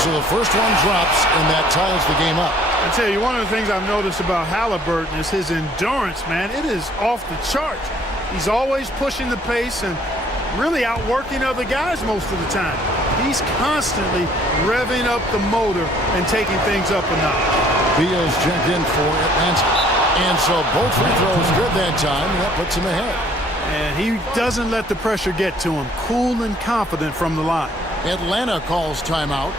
So the first one drops, and that ties the game up. I tell you, one of the things I've noticed about Halliburton is his endurance, man. It is off the charts. He's always pushing the pace and really outworking other guys most of the time. He's constantly revving up the motor and taking things up a notch. Beal's checked in for Atlanta. And so both free throws good that time, and that puts him ahead. And he doesn't let the pressure get to him. Cool and confident from the line. Atlanta calls timeout.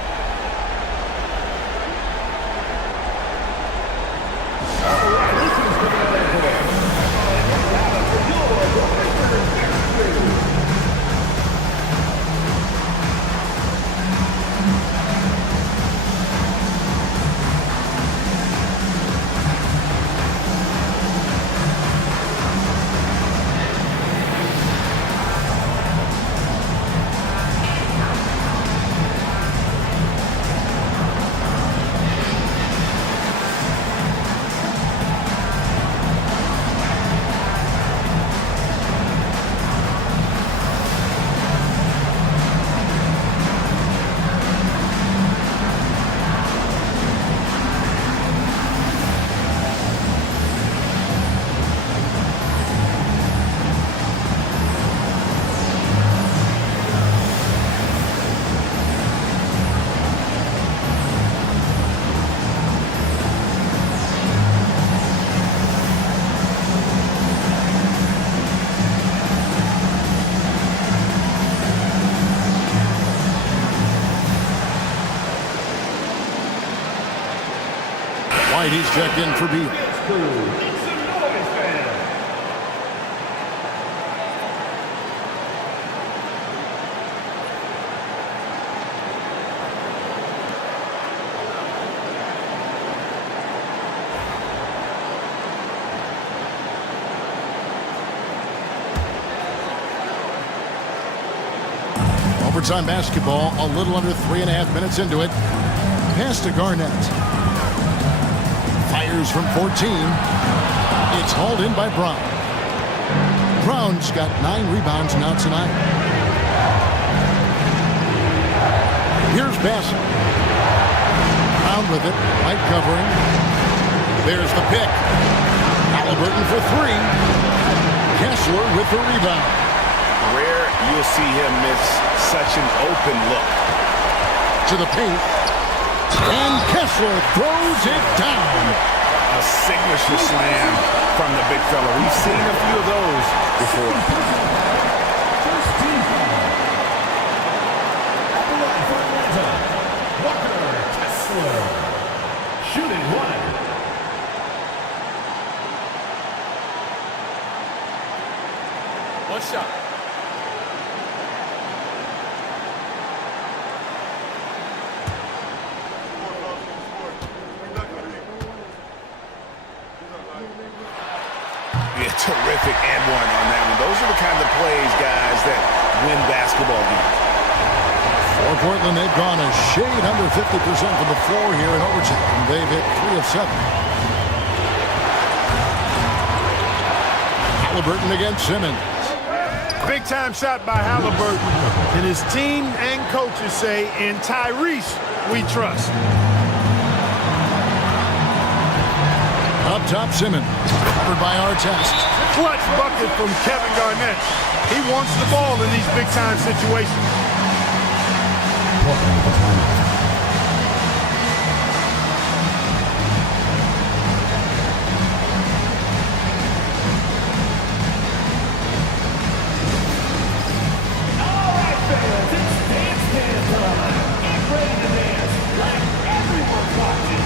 He's checked in for Beal. Overtime basketball, a little under 3.5 minutes into it. Pass to Garnett. Fires from 14. It's hauled in by Brown. Brown's got 9 rebounds now tonight. Here's Bassett. Brown with it. White covering. There's the pick. Halliburton for 3. Kessler with the rebound. Rare you'll see him miss such an open look. To the paint. And Kessler throws it down. A signature slam from the big fella. We've seen a few of those before. First team foul. At the line for Atlanta, Walker Kessler. Shooting one. One shot. Yeah, terrific and one on that one. Those are the kind of plays, guys, that win basketball games. For Portland, they've gone a shade under 50% from the floor here in overtime. They've hit 3 of 7. Halliburton against Simmons. Big time shot by Halliburton. And his team and coaches say, in Tyrese, we trust. Up top, Simmons. Covered by Artest. Clutch bucket from Kevin Garnett. He wants the ball in these big time situations. Portland with a timeout. All right, fans, it's dance time. Get ready to dance like everyone's watching.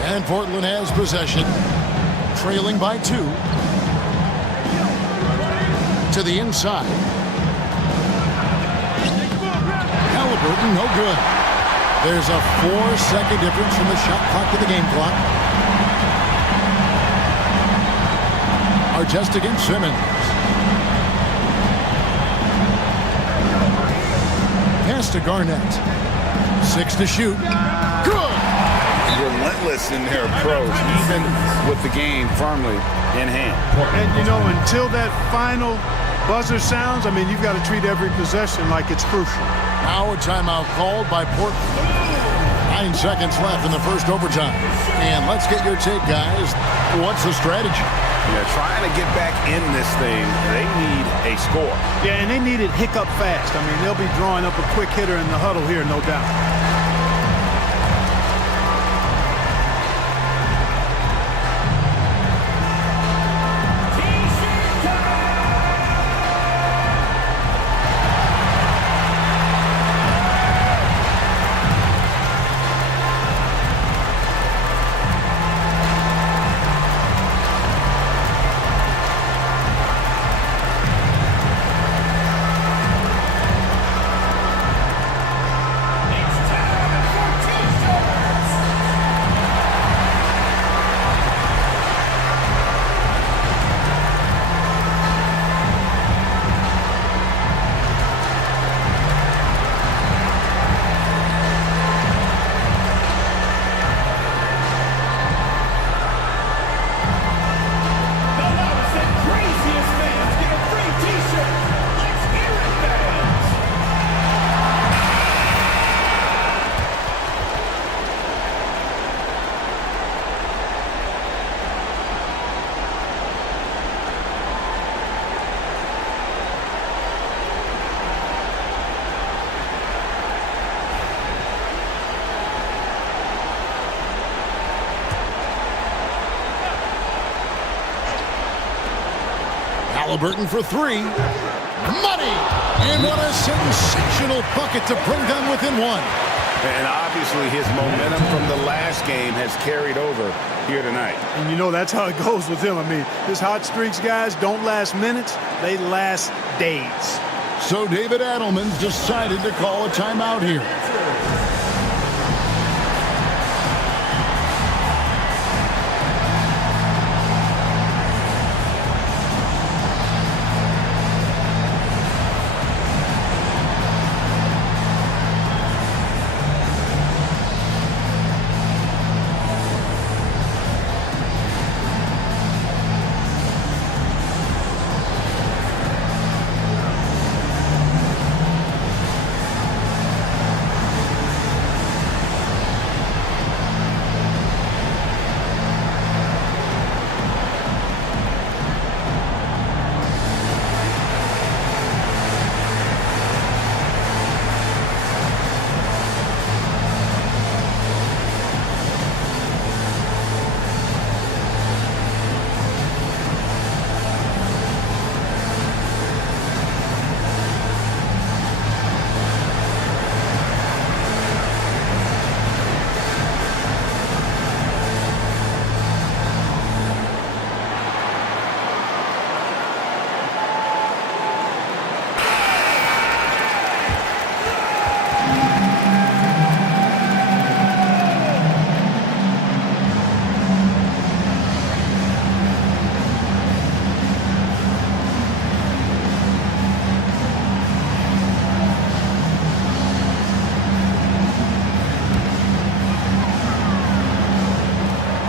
And Portland has possession, trailing by 2. To the inside. Halliburton, no good. There's a 4-second difference from the shot clock to the game clock. Artest against Simmons. Pass to Garnett. 6 to shoot. Good! Relentless in their approach, even with the game firmly in hand. And, you know, until that final buzzer sounds, I mean, you've got to treat every possession like it's crucial. Now a timeout called by Portland. 9 seconds left in the first overtime. And let's get your take, guys. What's the strategy? Yeah, trying to get back in this thing, they need a score. Yeah, and they need it hiccup fast. I mean, they'll be drawing up a quick hitter in the huddle here, no doubt. It's time. Halliburton for three. Money! And what a sensational bucket to bring them within one. And obviously his momentum from the last game has carried over here tonight. And you know that's how it goes with him. I mean, his hot streaks, guys, don't last minutes. They last days. So David Adelman's decided to call a timeout here.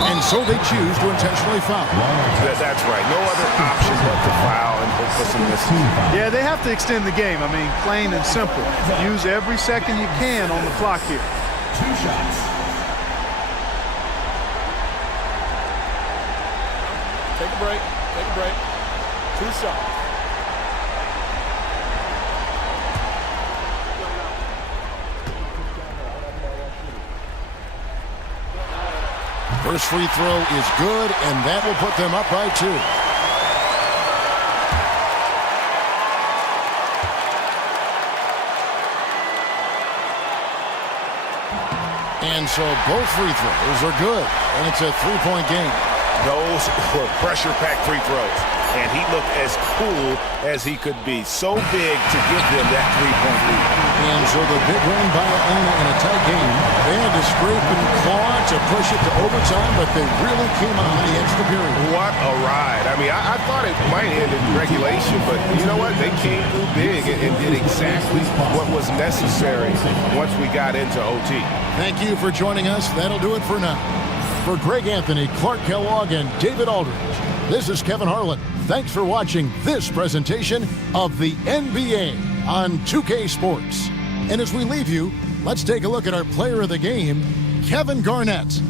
And so they choose to intentionally foul. That's right. No other option but to foul and hope for some misses. Yeah, they have to extend the game. I mean, plain and simple. Use every second you can on the clock here. 2 shots. Take a break. Take a break. 2 shots. First free throw is good, and that will put them up by 2. And so both free throws are good, and it's a 3-point game. Those were pressure-packed free throws, and he looked as cool as he could be. So big to give them that 3-point lead. And so the big win by Atlanta in a tight game. They had to scrape and claw to push it to overtime, but they really came on in the extra period. What a ride. I mean, I thought it might end in regulation, but you know what? They came through big and did exactly what was necessary once we got into OT. Thank you for joining us. That'll do it for now. For Greg Anthony, Clark Kellogg, and David Aldridge, this is Kevin Harlan. Thanks for watching this presentation of the NBA on 2K Sports. And as we leave you, let's take a look at our player of the game, Kevin Garnett.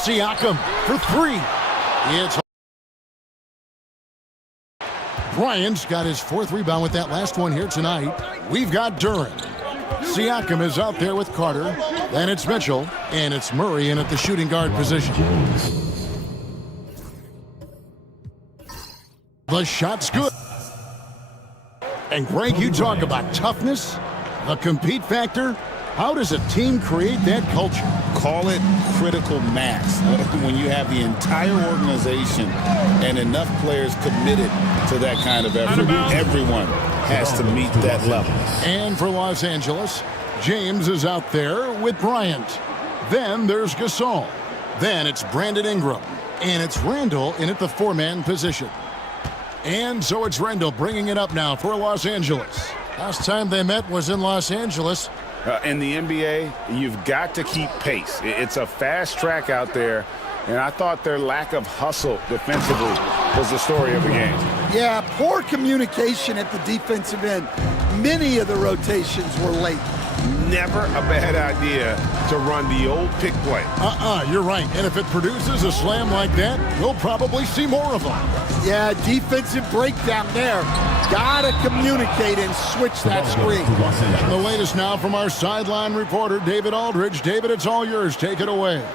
Siakam for three. It's Bryant's got his fourth rebound with that last one here tonight. We've got Duran. Siakam is out there with Carter. Then it's Mitchell. And it's Murray in at the shooting guard position. The shot's good. And Greg, you talk about toughness, the compete factor. How does a team create that culture? Call it critical mass. When you have the entire organization and enough players committed to that kind of effort, everyone has to meet that level. And for Los Angeles, James is out there with Bryant. Then there's Gasol. Then it's Brandon Ingram. And it's Randall in at the four-man position. And so it's Randall bringing it up now for Los Angeles. Last time they met was in Los Angeles. In the NBA, you've got to keep pace. It's a fast track out there, and I thought their lack of hustle defensively was the story of the game. Yeah, poor communication at the defensive end. Many of the rotations were late. Never a bad idea to run the old pick play. You're right. And if it produces a slam like that, we'll probably see more of them. Yeah, defensive breakdown there. Gotta communicate and switch that screen. And the latest now from our sideline reporter, David Aldridge. David, it's all yours. Take it away.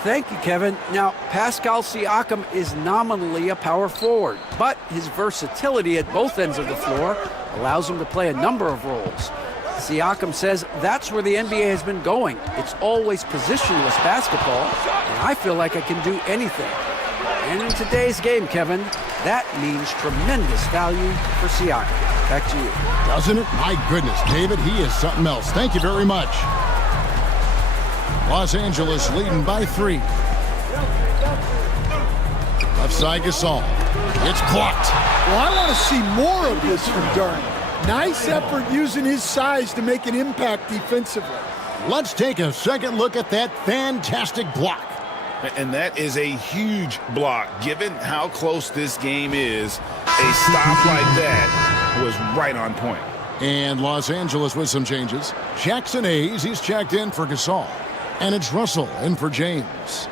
Thank you, Kevin. Now, Pascal Siakam is nominally a power forward, but his versatility at both ends of the floor allows him to play a number of roles. Siakam says that's where the NBA has been going. It's always positionless basketball, and I feel like I can do anything. And in today's game, Kevin, that means tremendous value for Siakam. Back to you. Doesn't it? My goodness, David, he is something else. Thank you very much. Los Angeles leading by 3. Left side Gasol. It's blocked. Well, I want to see more of this from Duran. Nice effort using his size to make an impact defensively. Let's take a second look at that fantastic block. And that is a huge block. Given how close this game is, a stop like that was right on point. And Los Angeles with some changes. Jackson Hayes, he's checked in for Gasol. And it's Russell in for James.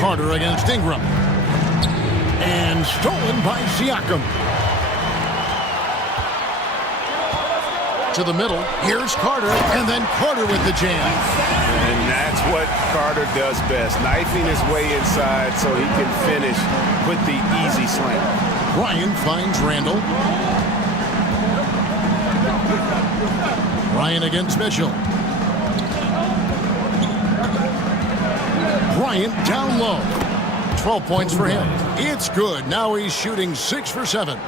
Carter against Ingram. And stolen by Siakam. To the middle. Here's Carter. And then Carter with the jam. And that's what Carter does best. Knifing his way inside so he can finish with the easy slam. Bryant finds Randall. Bryant against Mitchell. Bryant down low. 12 points for him. It's good. Now he's shooting 6 for 7.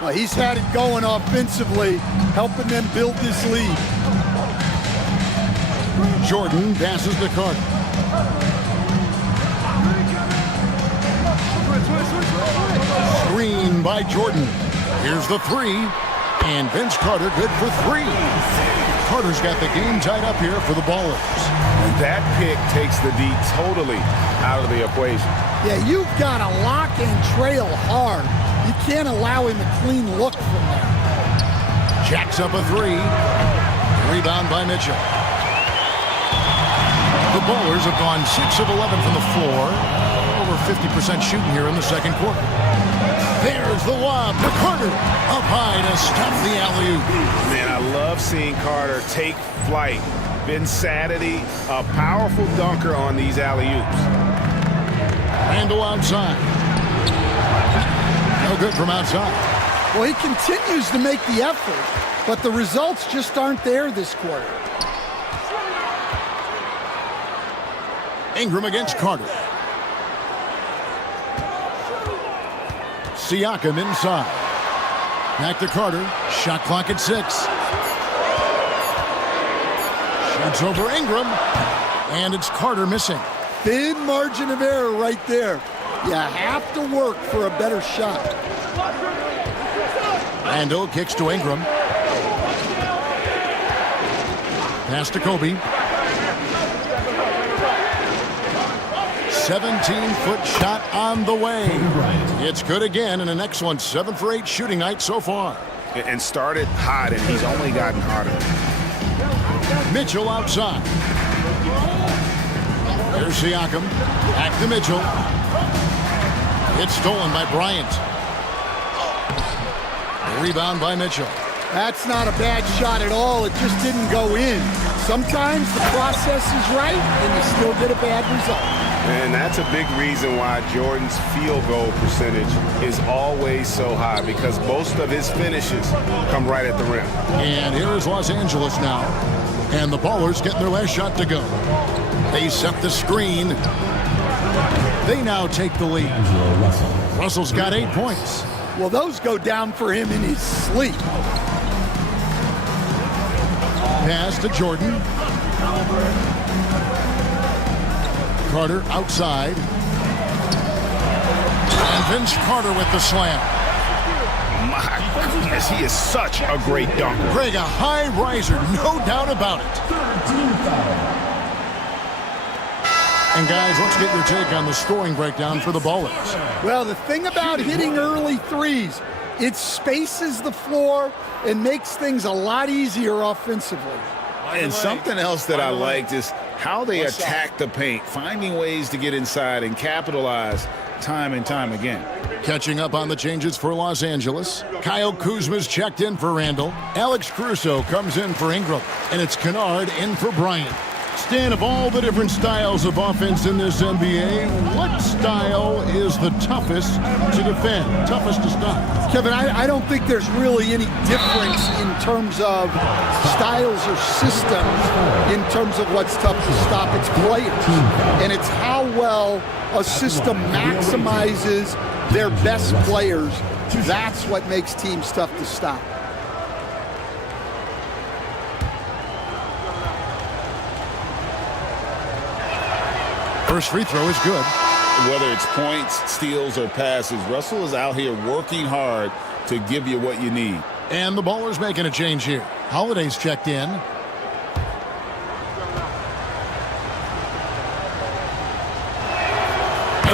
Well, he's had it going offensively, helping them build this lead. Jordan passes to Carter. Screen by Jordan. Here's the three. And Vince Carter good for 3. Carter's got the game tied up here for the Ballers. And that pick takes the D totally out of the equation. Yeah, you've got to lock and trail hard. You can't allow him a clean look from there. Jacks up a 3. Rebound by Mitchell. The Ballers have gone 6 of 11 from the floor. Over 50% shooting here in the second quarter. There's the lob to Carter. Up high to stuff the alley-oop. Man, I love seeing Carter take flight. Been Saturday, a powerful dunker on these alley-oops. Randall outside. No good from outside. Well, he continues to make the effort, but the results just aren't there this quarter. Ingram against Carter. Siakam inside. Back to Carter. Shot clock at 6. Shoots over Ingram. And it's Carter missing. Thin margin of error right there. You have to work for a better shot. Randall kicks to Ingram. Pass to Kobe. 17-foot shot on the way. It's good again, and an excellent 7 for 8 shooting night so far. And started hot, and he's only gotten hotter. Mitchell outside. There's Siakam. Back to Mitchell. It's stolen by Bryant. Rebound by Mitchell. That's not a bad shot at all. It just didn't go in. Sometimes the process is right, and you still get a bad result. And that's a big reason why Jordan's field goal percentage is always so high, because most of his finishes come right at the rim. And here is Los Angeles now. And the Ballers getting their last shot to go. They set the screen. They now take the lead. Russell's got 8 points. Well, those go down for him in his sleep. Pass to Jordan. Carter outside. And Vince Carter with the slam. My goodness, he is such a great dunker. Greg, a high riser, no doubt about it. And guys, let's get your take on the scoring breakdown for the Ballers. Well, the thing about hitting early threes, it spaces the floor and makes things a lot easier offensively. And something else that I liked is how they attack the paint, finding ways to get inside and capitalize time and time again. Catching up on the changes for Los Angeles. Kyle Kuzma's checked in for Randall. Alex Caruso comes in for Ingram. And it's Kennard in for Bryant. Stan, of all the different styles of offense in this NBA, what style is the toughest to defend, toughest to stop? Kevin, I don't think there's really any difference in terms of styles or systems in terms of what's tough to stop. It's players. And it's how well a system maximizes their best players. That's what makes teams tough to stop. First free throw is good. Whether it's points, steals, or passes, Russell is out here working hard to give you what you need. And the Ballers making a change here. Holiday's checked in.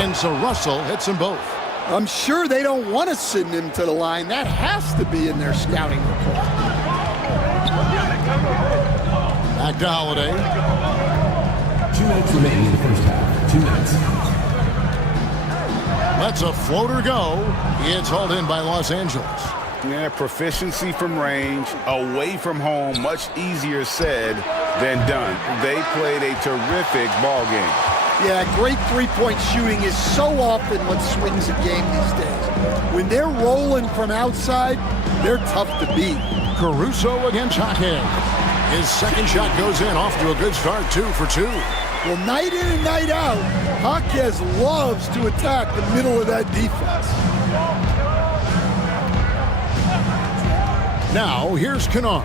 And so Russell hits them both. I'm sure they don't want to send him to the line. That has to be in their scouting report. Back to Holiday. 2 minutes remaining in the first half. 2 minutes. Lets a floater go. It's hauled in by Los Angeles. Yeah, proficiency from range, away from home, much easier said than done. They played a terrific ball game. Yeah, great three-point shooting is so often what swings a game these days. When they're rolling from outside, they're tough to beat. Caruso against Jaquez. His second shot goes in, off to a good start, 2 for 2. Well, night in and night out, Jaquez loves to attack the middle of that defense. Now, here's Kennard.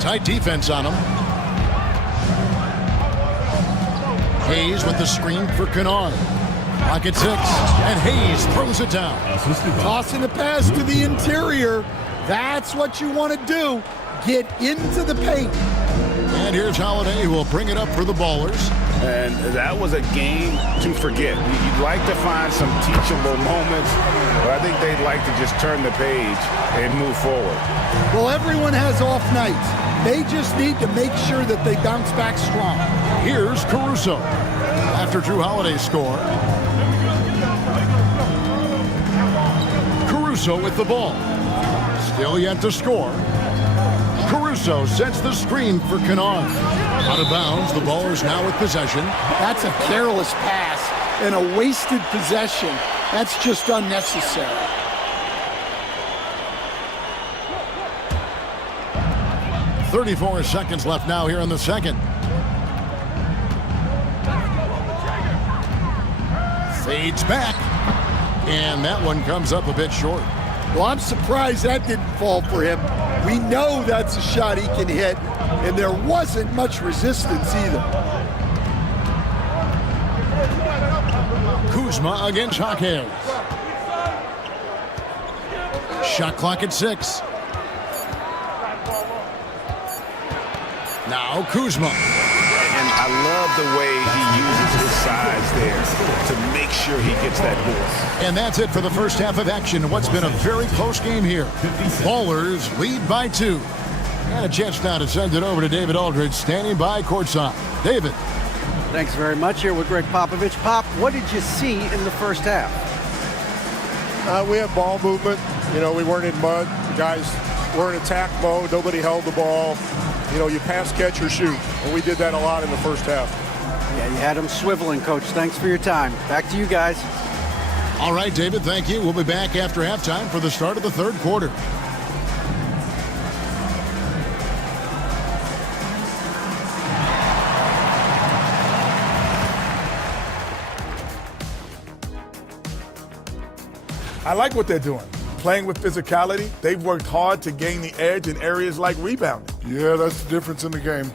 Tight defense on him. Hayes with the screen for Kennard. Pocket 6, and Hayes throws it down. Tossing the pass to the interior. That's what you want to do. Get into the paint. And here's Holiday, who will bring it up for the Ballers. And that was a game to forget. You'd like to find some teachable moments, but I think they'd like to just turn the page and move forward. Well, everyone has off nights. They just need to make sure that they bounce back strong. Here's Caruso. After Drew Holiday's score. Caruso with the ball. Still yet to score. Caruso sets the screen for Kennard. Out of bounds, the Ballers now with possession. That's a careless pass and a wasted possession. That's just unnecessary. .34 left now here in the second. Fades back. And that one comes up a bit short. Well, I'm surprised that didn't fall for him. We know that's a shot he can hit, and there wasn't much resistance either. Kuzma against Jaquez. Shot clock at 6. Now Kuzma. And I love the way he uses his size there to make sure he gets that board. And that's it for the first half of action. What's been a very close game here. Ballers lead by 2. And a chance now to send it over to David Aldridge, standing by courtside. David. Thanks very much. Here with Greg Popovich. Pop, what did you see in the first half? We had ball movement. You know, we weren't in mud. The guys were in attack mode. Nobody held the ball. You know, you pass, catch, or shoot. And we did that a lot in the first half. Yeah, you had them swiveling, Coach. Thanks for your time. Back to you guys. All right, David, thank you. We'll be back after halftime for the start of the third quarter. I like what they're doing. Playing with physicality, they've worked hard to gain the edge in areas like rebounding. Yeah, that's the difference in the game.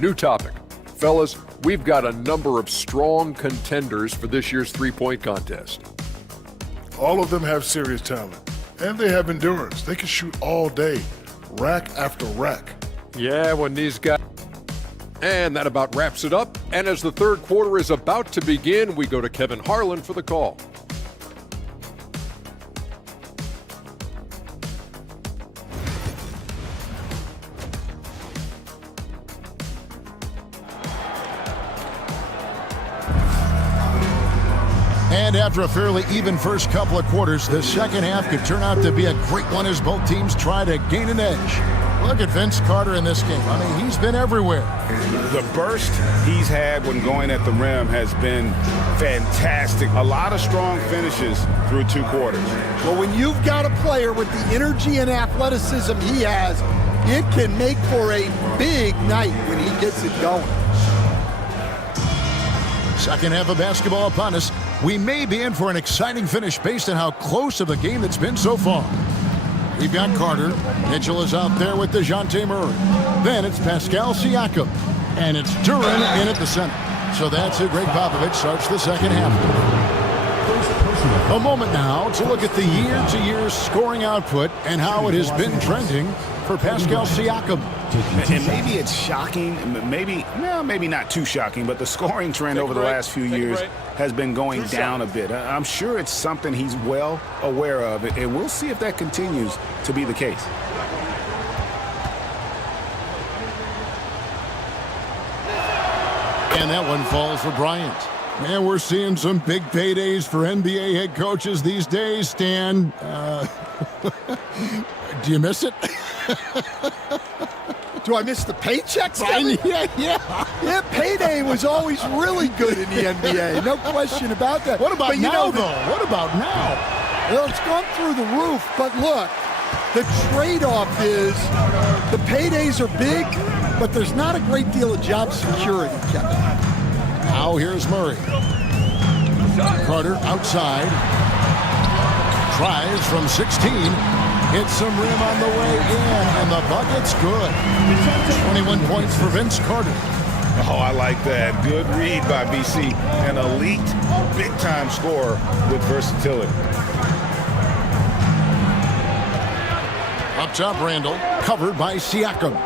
New topic. Fellas, we've got a number of strong contenders for this year's three-point contest. All of them have serious talent, and they have endurance. They can shoot all day, rack after rack. Yeah, when these guys... And that about wraps it up. And as the third quarter is about to begin, we go to Kevin Harlan for the call. And after a fairly even first couple of quarters, the second half could turn out to be a great one as both teams try to gain an edge. Look at Vince Carter in this game. I mean, he's been everywhere. The burst he's had when going at the rim has been fantastic. A lot of strong finishes through 2 quarters. Well, when you've got a player with the energy and athleticism he has, it can make for a big night when he gets it going. Second half of basketball upon us. We may be in for an exciting finish based on how close of a game it's been so far. We've got Carter. Mitchell is out there with DeJounte Murray. Then it's Pascal Siakam. And it's Duran in at the center. So that's it. Greg Popovich starts the second half. A moment now to look at the year-to-year scoring output and how it has been trending for Pascal Siakam. And maybe it's shocking, maybe not too shocking, but the scoring trend over the last few years has been going down a bit. I'm sure it's something he's well aware of, and we'll see if that continues to be the case. And that one falls for Bryant. And we're seeing some big paydays for NBA head coaches these days, Stan. Do you miss it? Do I miss the paychecks? Yeah. Payday was always really good in the NBA. No question about that. What about but now, though? What about now? Well, it's gone through the roof. But look, the trade-off is the paydays are big, but there's not a great deal of job security, Kevin. Now here's Murray. Carter outside. Tries from 16. Hits some rim on the way in, and the bucket's good. 21 points for Vince Carter. Oh, I like that. Good read by BC. An elite, big-time scorer with versatility. Up top, Randall. Covered by Siakam.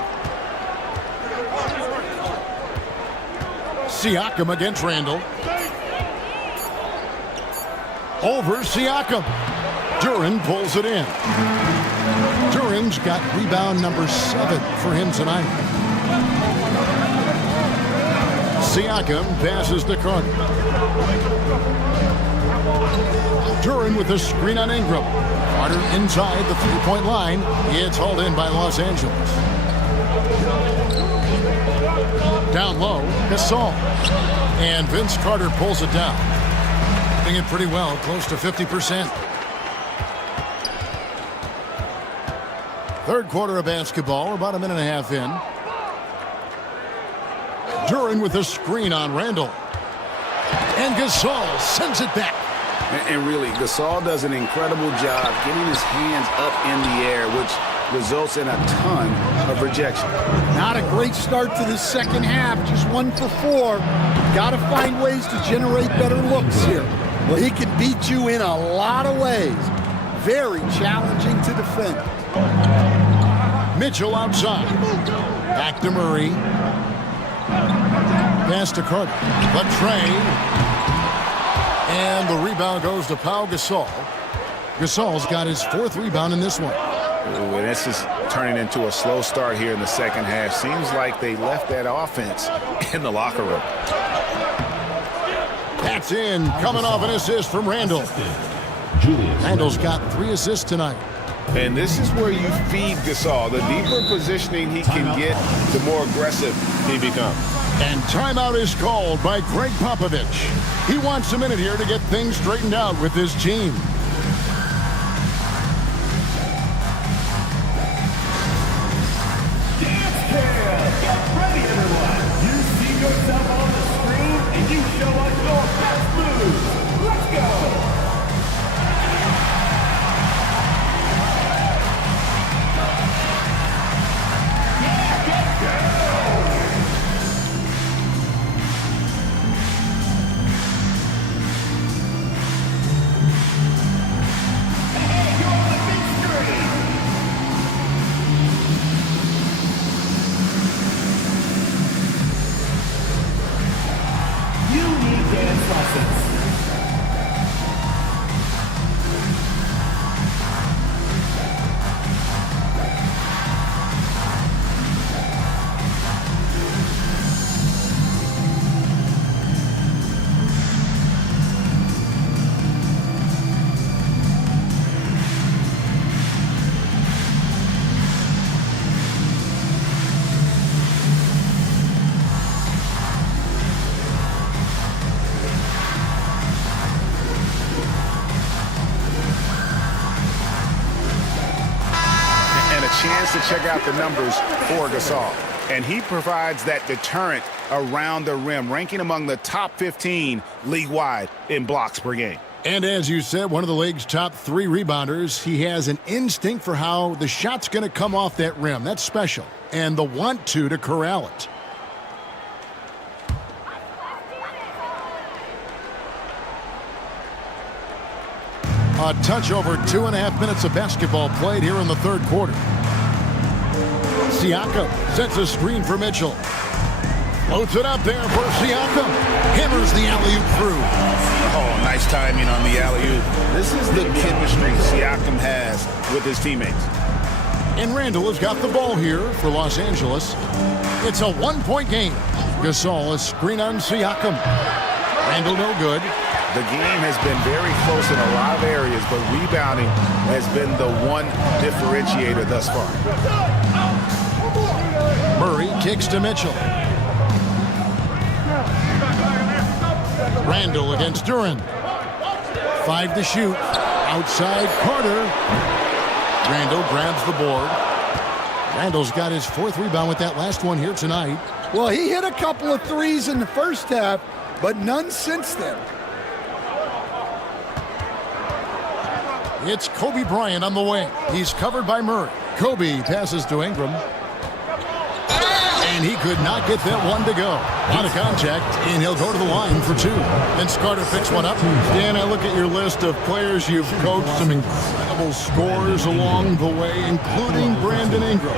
Siakam against Randall. Over Siakam. Duran pulls it in. Duran's got rebound number 7 for him tonight. Siakam passes to Carter. Duran with a screen on Ingram. Carter inside the three-point line. It's hauled in by Los Angeles. Down low, Gasol. And Vince Carter pulls it down. Doing it pretty well, close to 50%. Third quarter of basketball, about a minute and a half in. Duran with a screen on Randall. And Gasol sends it back. And really, Gasol does an incredible job getting his hands up in the air, which results in a ton of rejection. Not a great start to the second half, just 1 for 4. Got to find ways to generate better looks here. Well, he can beat you in a lot of ways. Very challenging to defend. Mitchell outside. Back to Murray. Pass to Carter. The trade. And the rebound goes to Pau Gasol. Gasol's got his 4th rebound in this one. Ooh, and this is turning into a slow start here in the second half. Seems like they left that offense in the locker room. That's in. Coming off an assist from Randall. Randall's got 3 assists tonight. And this is where you feed Gasol. The deeper positioning he can get, the more aggressive he becomes. And timeout is called by Greg Popovich. He wants a minute here to get things straightened out with his team. Dance Camp! Get ready, everyone! You see yourself on the screen, and you show us your best moves. Let's go! Chance to check out the numbers for Gasol. And he provides that deterrent around the rim, ranking among the top 15 league-wide in blocks per game. And as you said, one of the league's top 3 rebounders. He has an instinct for how the shot's going to come off that rim. That's special. And the want to corral it. A touch over 2.5 minutes of basketball played here in the third quarter. Siakam sets a screen for Mitchell. Floats it up there for Siakam. Hammers the alley-oop through. Oh, nice timing on the alley-oop. This is the chemistry Siakam has with his teammates. And Randall has got the ball here for Los Angeles. It's a one-point game. Gasol, a screen on Siakam. Randall no good. The game has been very close in a lot of areas, but rebounding has been the one differentiator thus far. Murray kicks to Mitchell. Randall against Duran. 5 to shoot. Outside Carter. Randall grabs the board. Randall's got his 4th rebound with that last one here tonight. Well, he hit a couple of threes in the first half, but none since then. It's Kobe Bryant on the wing. He's covered by Murray. Kobe passes to Ingram. And he could not get that one to go. Out of contact, and he'll go to the line for 2. Then Carter picks one up. Dan, I look at your list of players you've coached, some incredible scores along the way, including Brandon Ingram.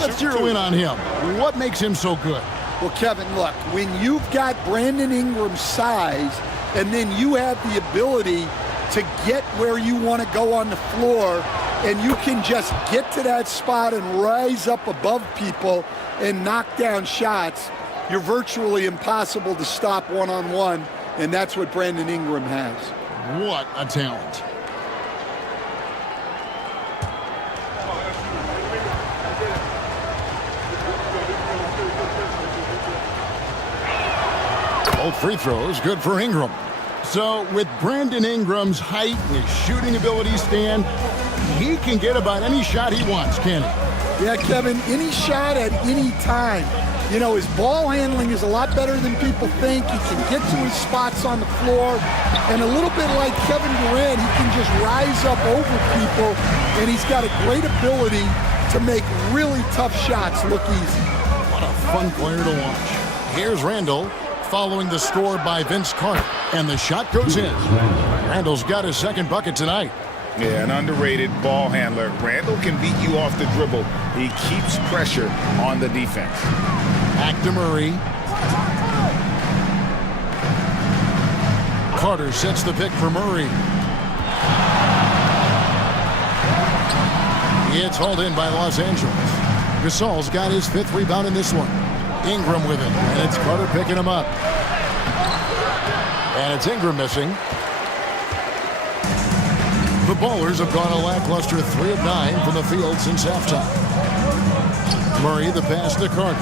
Let's zero in on him. What makes him so good? Well, Kevin, look, when you've got Brandon Ingram's size, and then you have the ability to get where you want to go on the floor, and you can just get to that spot and rise up above people and knock down shots, you're virtually impossible to stop one-on-one, and that's what Brandon Ingram has. What a talent. Both free throws good for Ingram. So with Brandon Ingram's height and his shooting ability, Stan, he can get about any shot he wants, can he? Yeah, Kevin, any shot at any time. You know, his ball handling is a lot better than people think. He can get to his spots on the floor. And a little bit like Kevin Durant, he can just rise up over people. And he's got a great ability to make really tough shots look easy. What a fun player to watch. Here's Randall following the score by Vince Carter. And the shot goes in. Randall's got his 2nd bucket tonight. Yeah, an underrated ball handler. Randall can beat you off the dribble. He keeps pressure on the defense. Back to Murray. Carter sets the pick for Murray. It's hauled in by Los Angeles. Gasol's got his 5th rebound in this one. Ingram with it, and it's Carter picking him up. And it's Ingram missing. The Ballers have gone a lackluster 3 of 9 from the field since halftime. Murray the pass to Carter.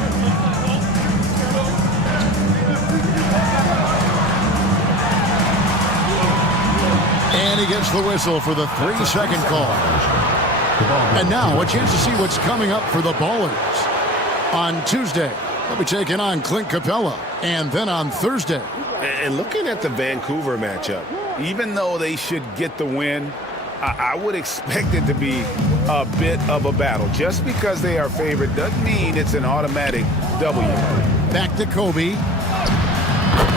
And he gets the whistle for the 3-second call. And now a chance to see what's coming up for the Ballers. On Tuesday, they'll be taking on Clint Capella. And then on Thursday. And looking at the Vancouver matchup, even though they should get the win, I would expect it to be a bit of a battle. Just because they are favored doesn't mean it's an automatic W. Back to Kobe.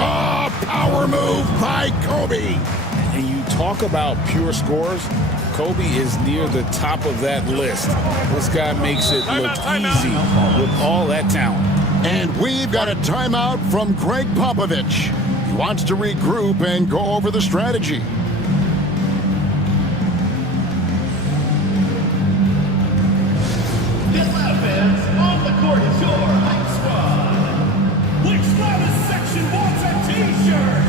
Oh, power move by Kobe. And you talk about pure scores, Kobe is near the top of that list. This guy makes it look easy with all that talent. And we've got a timeout from Greg Popovich. He wants to regroup and go over the strategy. On the court is your hype squad. Which loudest section wants a t-shirt?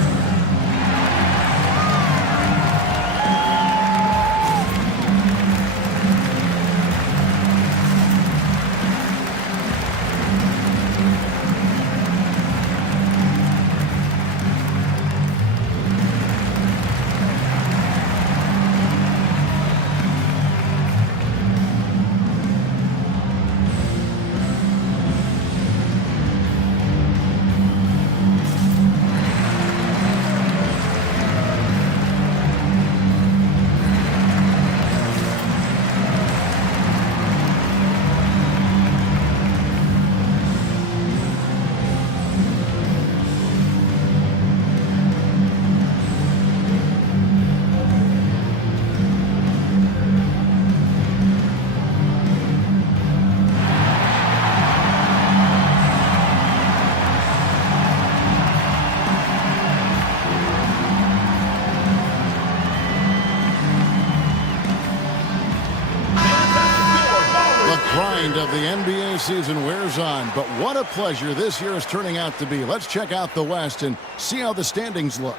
of the NBA season wears on, but what a pleasure this year is turning out to be. Let's check out the West and see how the standings look.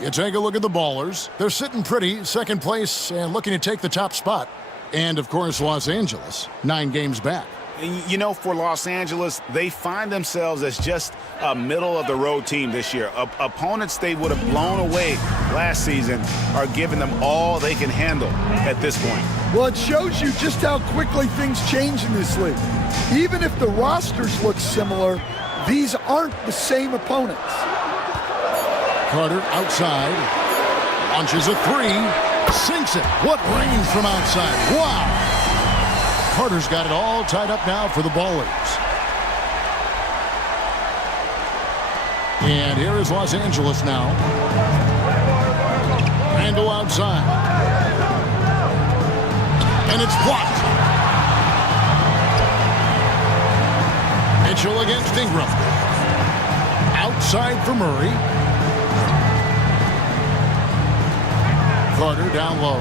You take a look at the Ballers. They're sitting pretty, second place, and looking to take the top spot. And, of course, Los Angeles, 9 games back. You know, for Los Angeles, they find themselves as just a middle-of-the-road team this year. Opponents they would have blown away last season are giving them all they can handle at this point. Well, it shows you just how quickly things change in this league. Even if the rosters look similar, these aren't the same opponents. Carter outside, launches a 3, sinks it. What range from outside. Wow. Carter's got it all tied up now for the Ballers. And here is Los Angeles now. Randall outside. And it's blocked. Mitchell against Ingram. Outside for Murray. Carter down low.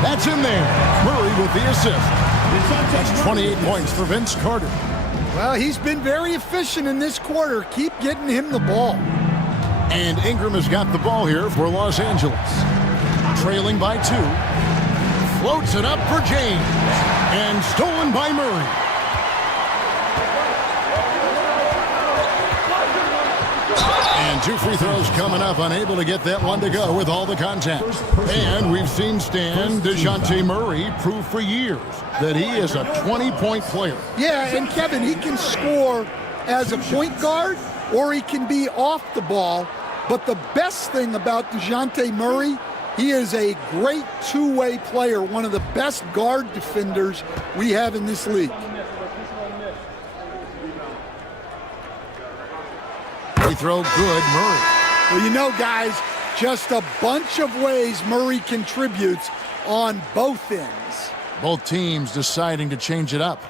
That's in there. Murray with the assist. That's 28 points for Vince Carter. Well, he's been very efficient in this quarter. Keep getting him the ball. And Ingram has got the ball here for Los Angeles. Trailing by 2. Floats it up for James. And stolen by Murray. And 2 free throws coming up, unable to get that one to go with all the contact. And we've seen DeJounte Murray prove for years that he is a 20-point player. Yeah, and Kevin, he can score as a point guard or he can be off the ball. But the best thing about DeJounte Murray, he is a great two-way player, one of the best guard defenders we have in this league. Free throw good, Murray. Well, you know, guys, just a bunch of ways Murray contributes on both ends. Both teams deciding to change it up.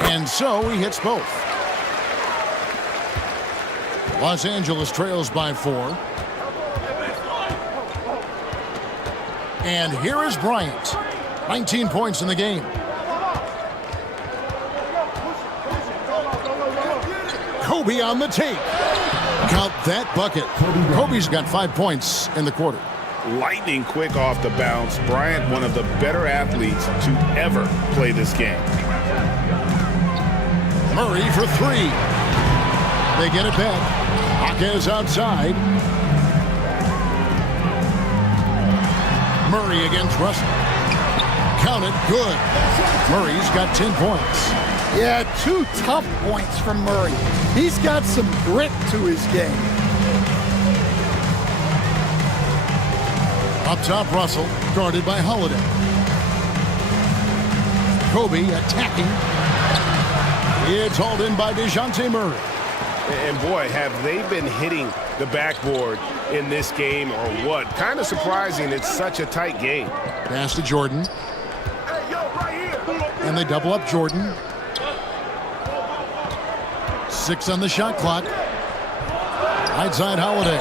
And so he hits both. Los Angeles trails by 4. And here is Bryant. 19 points in the game. Kobe on the take. Count that bucket. Kobe's got 5 points in the quarter. Lightning quick off the bounce. Bryant, one of the better athletes to ever play this game. Murray for 3. They get it back. Hawkins outside. Murray against Russell. Counted good. Murray's got 10 points. Yeah, 2 tough points from Murray. He's got some grit to his game. Up top, Russell, guarded by Holiday. Kobe attacking. It's hauled in by DeJounte Murray. And boy, have they been hitting the backboard in this game or what? Kind of surprising it's such a tight game. Pass to Jordan. And they double up Jordan. 6 on the shot clock. Right side Holiday.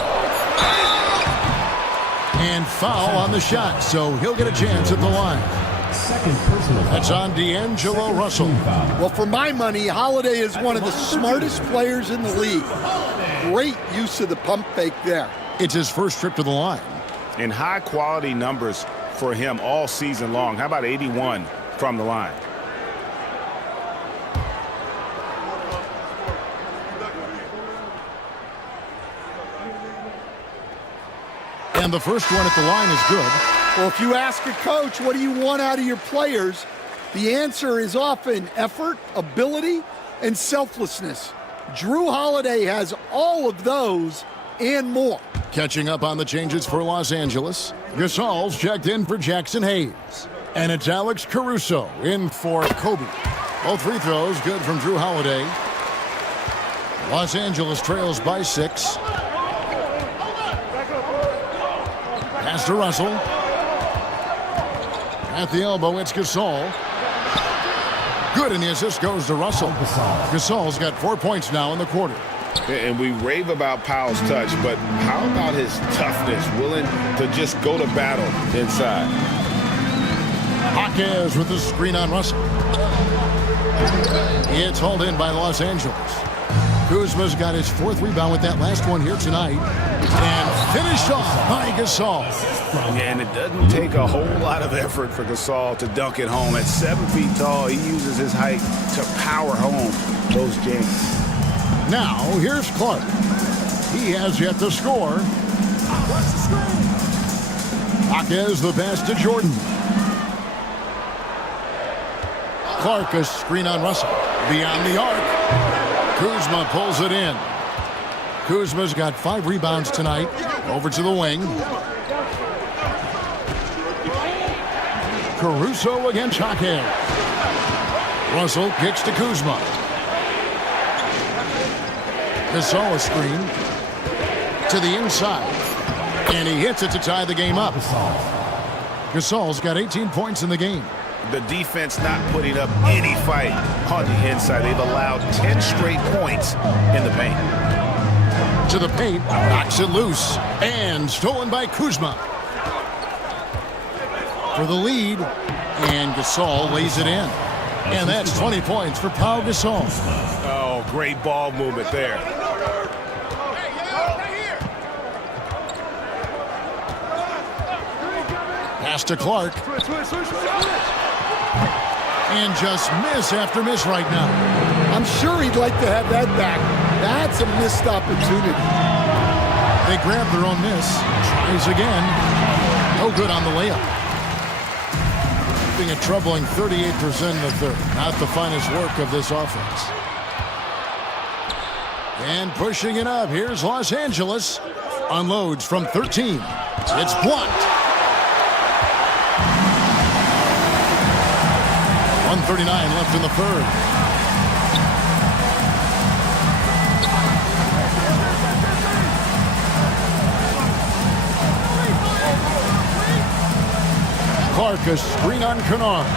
And foul on the shot, so he'll get a chance at the line. That's on D'Angelo Russell. Well, for my money, Holiday is one of the smartest players in the league. Great use of the pump fake there. It's his first trip to the line. And high-quality numbers for him all season long. How about 81 from the line? And the first one at the line is good. Well, if you ask a coach, what do you want out of your players? The answer is often effort, ability, and selflessness. Drew Holiday has all of those and more. Catching up on the changes for Los Angeles. Gasol's checked in for Jackson Hayes. And it's Alex Caruso in for Kobe. Both free throws good from Drew Holiday. Los Angeles trails by 6. Pass to Russell. At the elbow, it's Gasol. Good, and the assist goes to Russell. Gasol's got 4 points now in the quarter. And we rave about Powell's touch, but how about his toughness, willing to just go to battle inside? Hawkins with the screen on Russell. It's hauled in by Los Angeles. Kuzma's got his 4th rebound with that last one here tonight. And finished off by Gasol. And it doesn't take a whole lot of effort for Gasol to dunk it home. At 7 feet tall, he uses his height to power home those jams. Now, here's Clark. He has yet to score. Hawkins the pass to Jordan. Clark a screen on Russell. Beyond the arc. Kuzma pulls it in. Kuzma's got 5 rebounds tonight. Over to the wing. Caruso against Hawkins. Russell kicks to Kuzma. Gasol a screen to the inside. And he hits it to tie the game up. Gasol's got 18 points in the game. The defense not putting up any fight on the inside. They've allowed 10 straight points in the paint. To the paint, knocks it loose, and stolen by Kuzma. For the lead, and Gasol lays it in. And that's 20 points for Pau Gasol. Oh, great ball movement there. Pass to Clark. And just miss after miss right now. I'm sure he'd like to have that back. That's a missed opportunity. They grab their own miss. Tries again. No good on the layup. Keeping a troubling 38% in the third. Not the finest work of this offense. And pushing it up. Here's Los Angeles. Unloads from 13. It's blocked. 1:39 left in the third. Clark a screen on Kennard.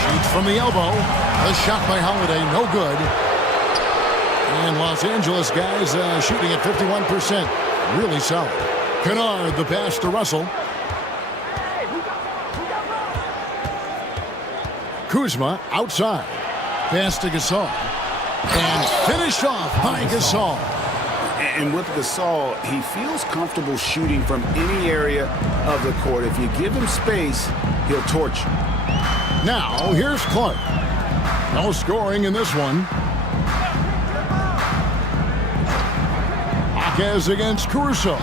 Shoots from the elbow. A shot by Holiday, no good. And Los Angeles guys shooting at 51%. Really solid. Kennard the pass to Russell. Kuzma outside. Pass to Gasol. And finished off by Gasol. And with Gasol, he feels comfortable shooting from any area of the court. If you give him space, he'll torch you. Now, here's Clark. No scoring in this one. Hawkins against Caruso.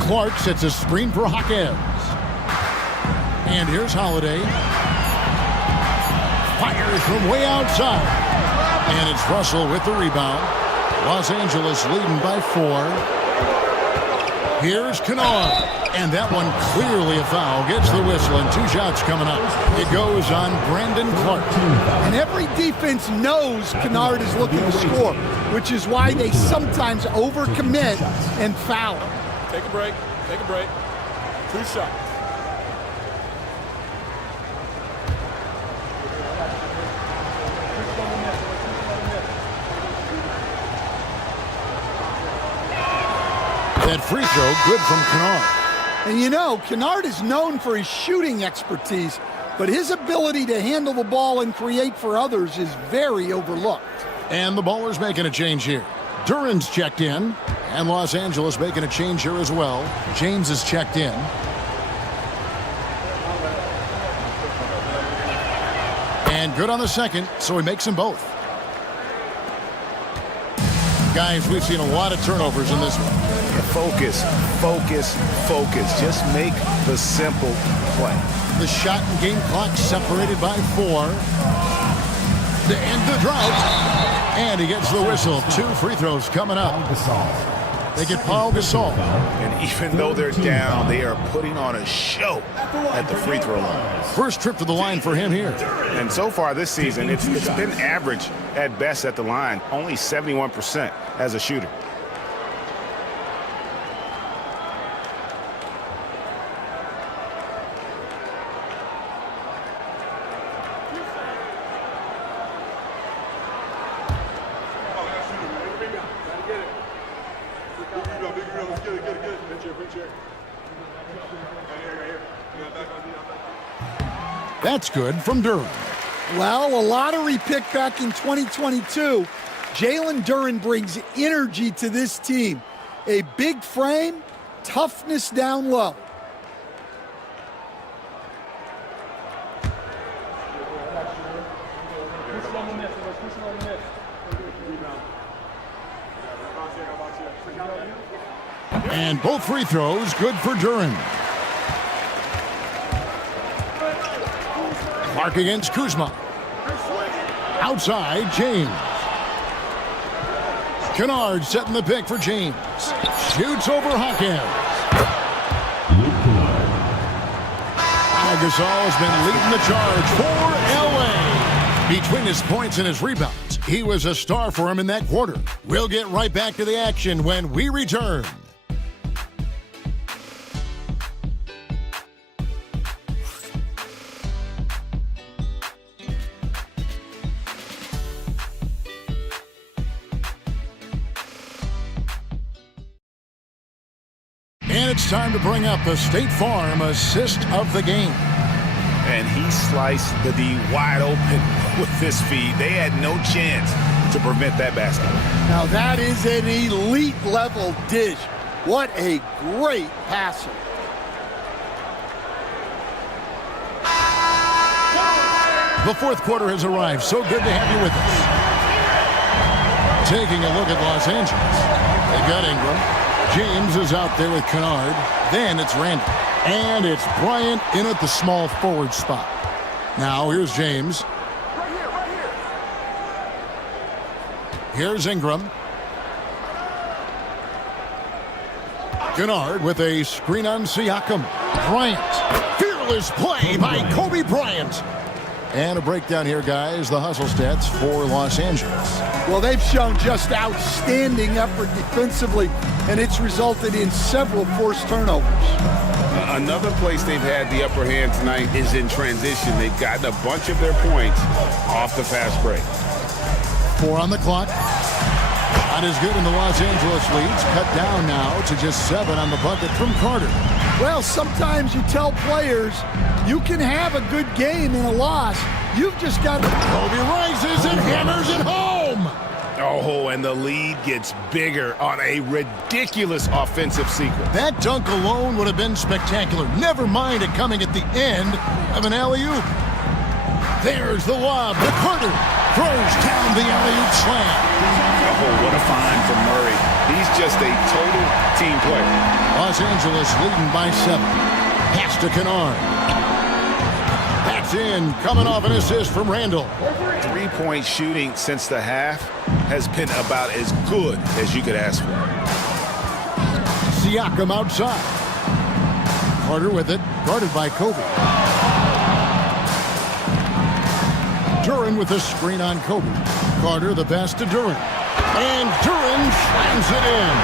Clark sets a screen for Hawkins. And here's Holiday. Fires from way outside. And it's Russell with the rebound. Los Angeles leading by 4. Here's Kennard. And that one clearly a foul. Gets the whistle and 2 shots coming up. It goes on Brandon Clark. And every defense knows Kennard is looking to score, which is why they sometimes overcommit and foul. Take a break. Take a break. 2 shots. That free throw good from Kennard. And you know, Kennard is known for his shooting expertise, but his ability to handle the ball and create for others is very overlooked. And the Ballers making a change here. Duran's checked in, and Los Angeles making a change here as well. James is checked in. And good on the second, so he makes them both. Guys, we've seen a lot of turnovers in this one. Focus, focus, focus. Just make the simple play. The shot and game clock separated by 4. To end the drought. And he gets the whistle. 2 free throws coming up. They get Pau Gasol. And even though they're down, they are putting on a show at the free throw line. First trip to the line for him here. And so far this season, it's been average at best at the line. Only 71% as a shooter. That's good from Duren. Well, a lottery pick back in 2022. Jalen Duren brings energy to this team. A big frame, toughness down low. And both free throws good for Duren. Clark against Kuzma. Outside, James. Kennard setting the pick for James. Shoots over Hawkins. Gasol has been leading the charge for L.A. Between his points and his rebounds, he was a star for him in that quarter. We'll get right back to the action when we return. And it's time to bring up the State Farm assist of the game. And he sliced the D wide open with this feed. They had no chance to prevent that basket. Now that is an elite level dish. What a great passer. The fourth quarter has arrived. So good to have you with us. Taking a look at Los Angeles. They got Ingram. James is out there with Kennard. Then it's Randall. And it's Bryant in at the small forward spot. Now here's James. Right here. Here's Ingram. Kennard with a screen on Siakam. Bryant. Fearless play by Kobe Bryant. And a breakdown here, guys. The hustle stats for Los Angeles. Well, they've shown just outstanding effort defensively, and it's resulted in several forced turnovers. Another place they've had the upper hand tonight is in transition. They've gotten a bunch of their points off the fast break. 4 on the clock. Not as good in the Los Angeles leads. Cut down now to just 7 on the bucket from Carter. Well, sometimes you tell players you can have a good game in a loss. You've just got to... Kobe rises and hammers it home. Oh, and the lead gets bigger on a ridiculous offensive sequence. That dunk alone would have been spectacular. Never mind it coming at the end of an alley-oop. There's the lob to Carter. Throws down the alley-oop slam. Oh, what a find from Murray. He's just a total team player. Los Angeles leading by 7. Pass to Kennard. That's in. Coming off an assist from Randall. 3-point shooting since the half has been about as good as you could ask for. Siakam outside. Carter with it. Guarded by Kobe. Duren with a screen on Kobe. Carter the pass to Duren. And Duren slams it in.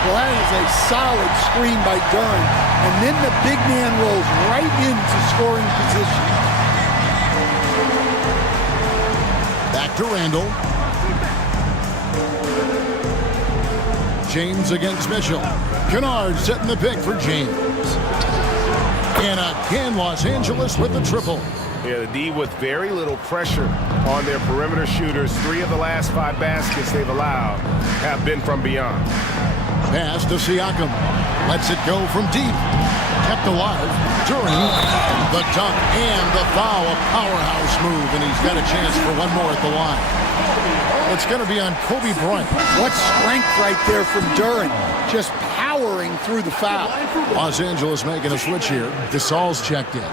Well, that is a solid screen by Duren. And then the big man rolls right into scoring position. Back to Randall. James against Mitchell. Kennard setting the pick for James. And again, Los Angeles with the triple. Yeah, the D with very little pressure on their perimeter shooters. 3 of the last 5 baskets they've allowed have been from beyond. Pass to Siakam. Lets it go from deep. Kept alive during the dunk and the foul. A powerhouse move, and he's got a chance for one more at the line. It's going to be on Kobe Bryant. What strength right there from Duren. Just powering through the foul. Los Angeles making a switch here. Gasol's checked in.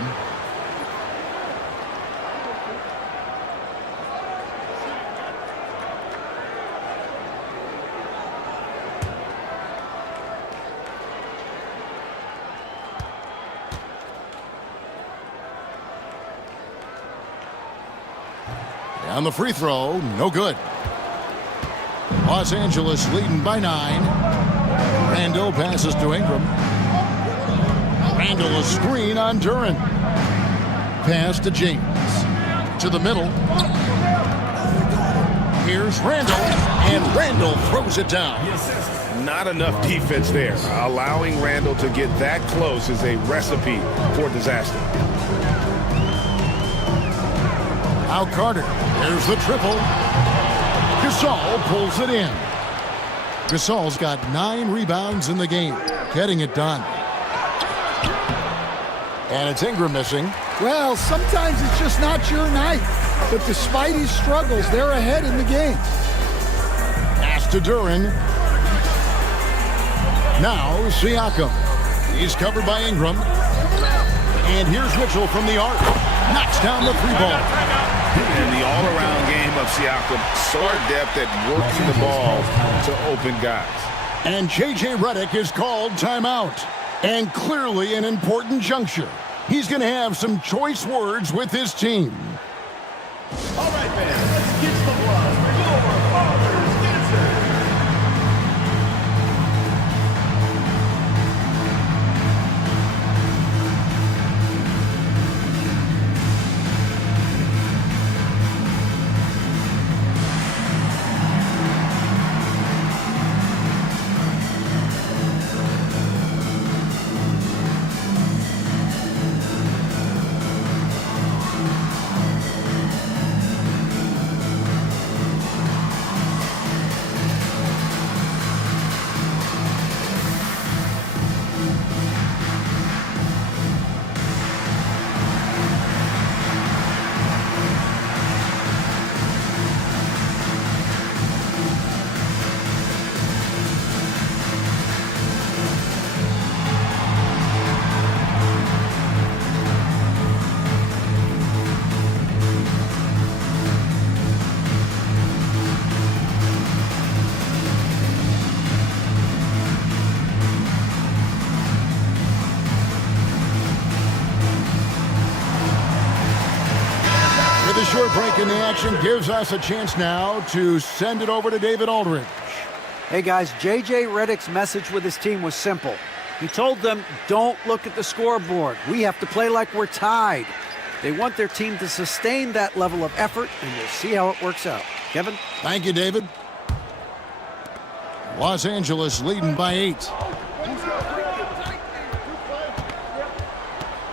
On the free throw, no good. Los Angeles leading by 9. Randall passes to Ingram. Randall a screen on Duren. Pass to James. To the middle. Here's Randall. And Randall throws it down. Not enough defense there. Allowing Randall to get that close is a recipe for disaster. Al Carter, there's the triple. Gasol pulls it in. Gasol's got 9 rebounds in the game, getting it done. And it's Ingram missing. Well, sometimes it's just not your night. But despite his struggles, they're ahead in the game. Pass to Duran. Now Siakam. He's covered by Ingram. And here's Mitchell from the arc. Knocks down the 3-ball. And the all-around game of Siakam, so adept at working the ball to open guys. And J.J. Redick is called timeout. And clearly an important juncture. He's going to have some choice words with his team. All right, man, let's get the blood. Bring over Father's Cancer. The short break in the action gives us a chance now to send it over to David Aldridge. Hey guys, J.J. Redick's message with his team was simple. He told them, don't look at the scoreboard. We have to play like we're tied. They want their team to sustain that level of effort, and we'll see how it works out. Kevin? Thank you, David. Los Angeles leading by 8.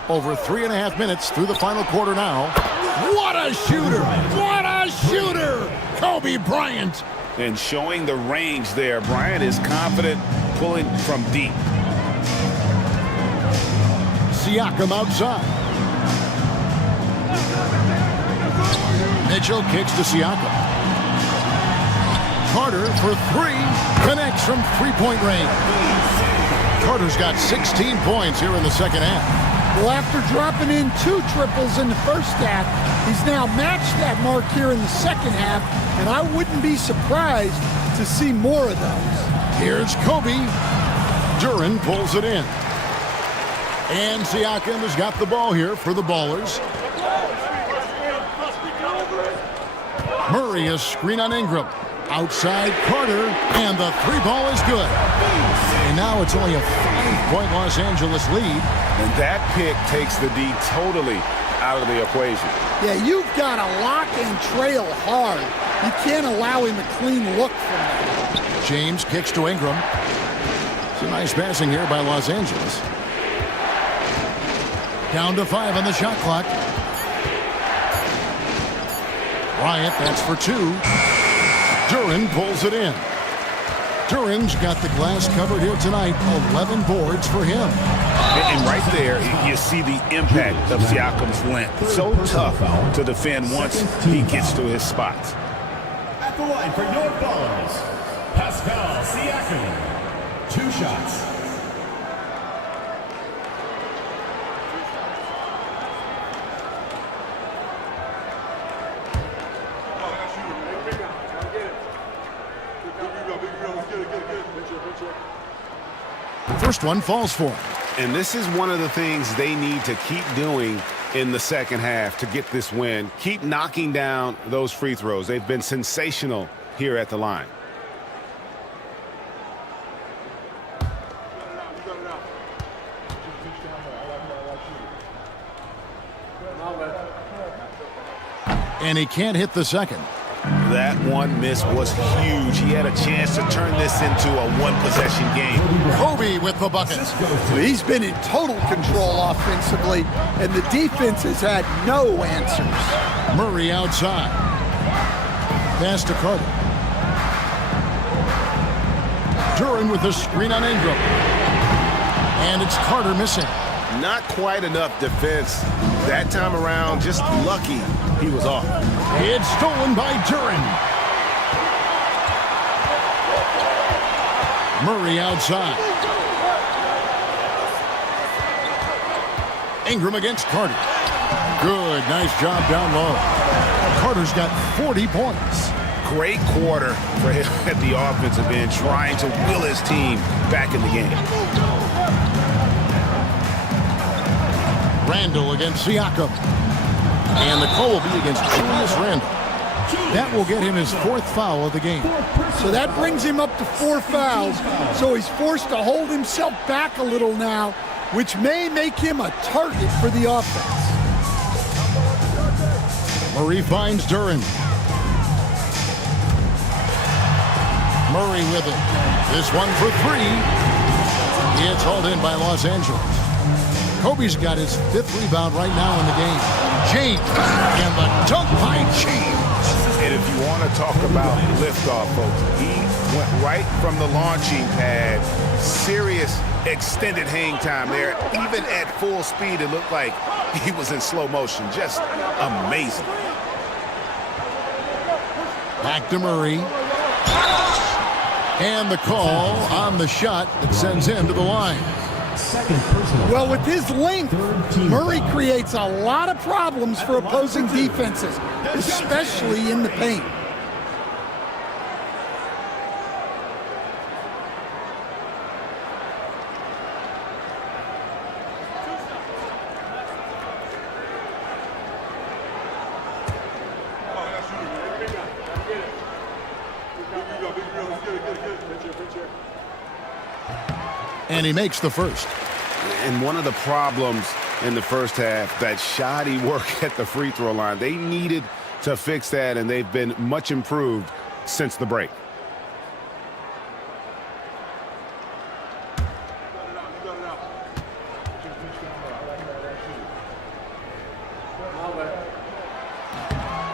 Over 3.5 minutes through the final quarter now. What a shooter! What a shooter! Kobe Bryant. And showing the range there. Bryant is confident pulling from deep. Siakam outside. Mitchell kicks to Siakam. Carter for 3. Connects from 3-point range. Carter's got 16 points here in the second half. Well, after dropping in 2 triples in the first half, he's now matched that mark here in the second half, and I wouldn't be surprised to see more of those. Here's Kobe. Duran pulls it in. And Siakam has got the ball here for the Ballers. Murray, a screen on Ingram. Outside Carter, and the 3-ball is good. And now it's only a 5-point Los Angeles lead. And that pick takes the D totally out of the equation. Yeah, you've got to lock and trail hard. You can't allow him a clean look from that. James kicks to Ingram. Some nice passing here by Los Angeles. Down to 5 on the shot clock. Bryant, that's for 2. Duran pulls it in. Duran's got the glass covered here tonight. 11 boards for him. And right there, you see the impact of Siakam's length. So tough to defend once he gets to his spots. At the line for your Ballers, Pascal Siakam. 2 shots. First one falls for him. And this is one of the things they need to keep doing in the second half to get this win. Keep knocking down those free throws. They've been sensational here at the line. And he can't hit the second. That one miss was huge. He had a chance to turn this into a one-possession game. Kobe with the bucket. He's been in total control offensively, and the defense has had no answers. Murray outside. Pass to Carter. Duran with the screen on Ingram. And it's Carter missing. Not quite enough defense. That time around, just lucky he was off. It's stolen by Duran. Murray outside. Ingram against Carter. Good, nice job down low. Carter's got 40 points. Great quarter for him at the offensive end, trying to will his team back in the game. Randall against Siakam. And the call will be against Julius Randall. That will get him his 4th foul of the game. So that brings him up to 4 fouls. So he's forced to hold himself back a little now, which may make him a target for the offense. Murray finds Duran. Murray with it. This one for 3. It's hauled in by Los Angeles. Kobe's got his 5th rebound right now in the game. James, and the dunk by James. And if you want to talk about liftoff, folks, he went right from the launching pad. Serious extended hang time there. Even at full speed, it looked like he was in slow motion. Just amazing. Back to Murray. And the call on the shot that sends him to the line. Well, with his length, Murray creates a lot of problems for opposing defenses, especially in the paint. And he makes the first. And one of the problems in the first half, that shoddy work at the free throw line. They needed to fix that, and they've been much improved since the break.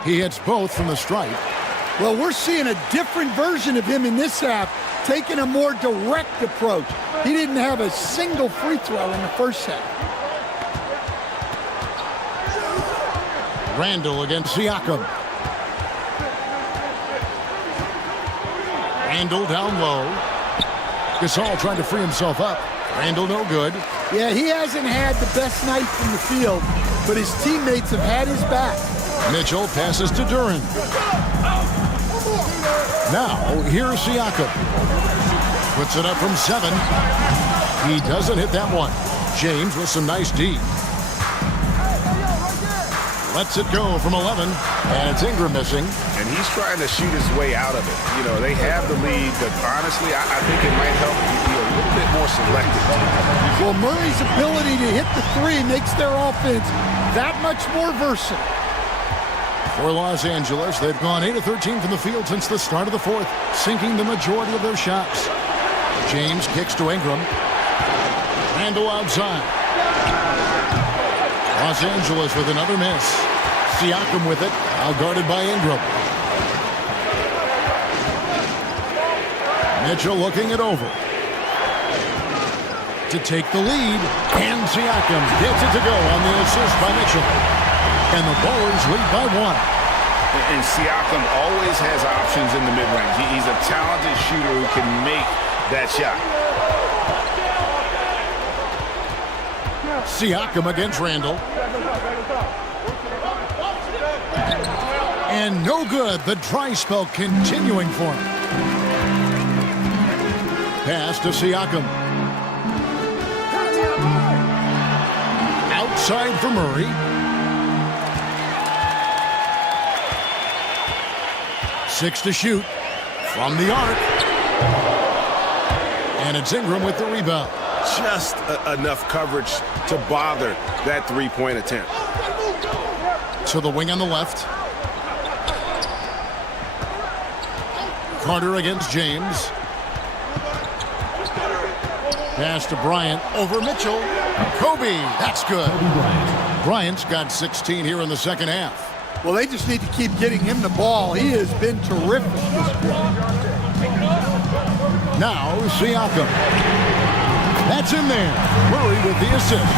He hits both from the stripe. Well, we're seeing a different version of him in this half, taking a more direct approach. He didn't have a single free throw in the first half. Randall against Siakam. Randall down low. Gasol trying to free himself up. Randall no good. Yeah, he hasn't had the best night from the field, but his teammates have had his back. Mitchell passes to Duran. Now, here's Siakam. Puts it up from 7. He doesn't hit that one. James with some nice D. Lets it go from 11, and it's Ingram missing. And he's trying to shoot his way out of it. You know, they have the lead, but honestly, I think it might help to be a little bit more selective. Well, Murray's ability to hit the 3 makes their offense that much more versatile. For Los Angeles, they've gone 8 of 13 from the field since the start of the 4th, sinking the majority of their shots. James kicks to Ingram. Randall outside. Los Angeles with another miss. Siakam with it, now guarded by Ingram. Mitchell looking it over. To take the lead, and Siakam gets it to go on the assist by Mitchell. And the Ballers lead by 1. And Siakam always has options in the mid-range. He's a talented shooter who can make that shot. Siakam against Randall. And no good. The dry spell continuing for him. Pass to Siakam. Outside for Murray. 6 to shoot from the arc. And it's Ingram with the rebound. Just enough coverage to bother that three-point attempt. To the wing on the left. Carter against James. Pass to Bryant over Mitchell. Kobe, that's good. Bryant's got 16 here in the second half. Well, they just need to keep getting him the ball. He has been terrific this quarter. Now, Siakam. That's in there. Murray with the assist.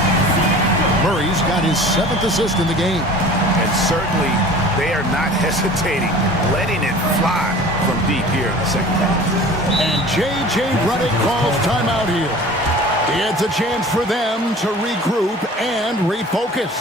Murray's got his 7th assist in the game. And certainly, they are not hesitating, letting it fly from deep here in the second half. And J.J. Redick calls timeout here. It's a chance for them to regroup and refocus.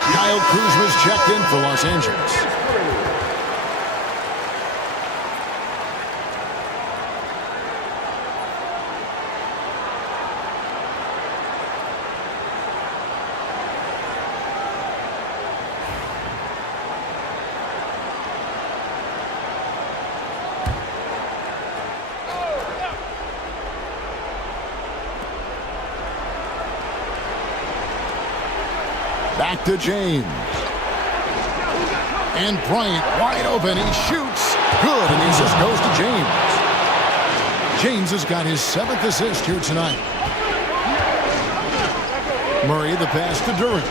Kyle Kuzma's checked in for Los Angeles. Back to James. And Bryant wide open. He shoots. Good. And the assist goes to James. James has got his 7th assist here tonight. Murray the pass to Durant.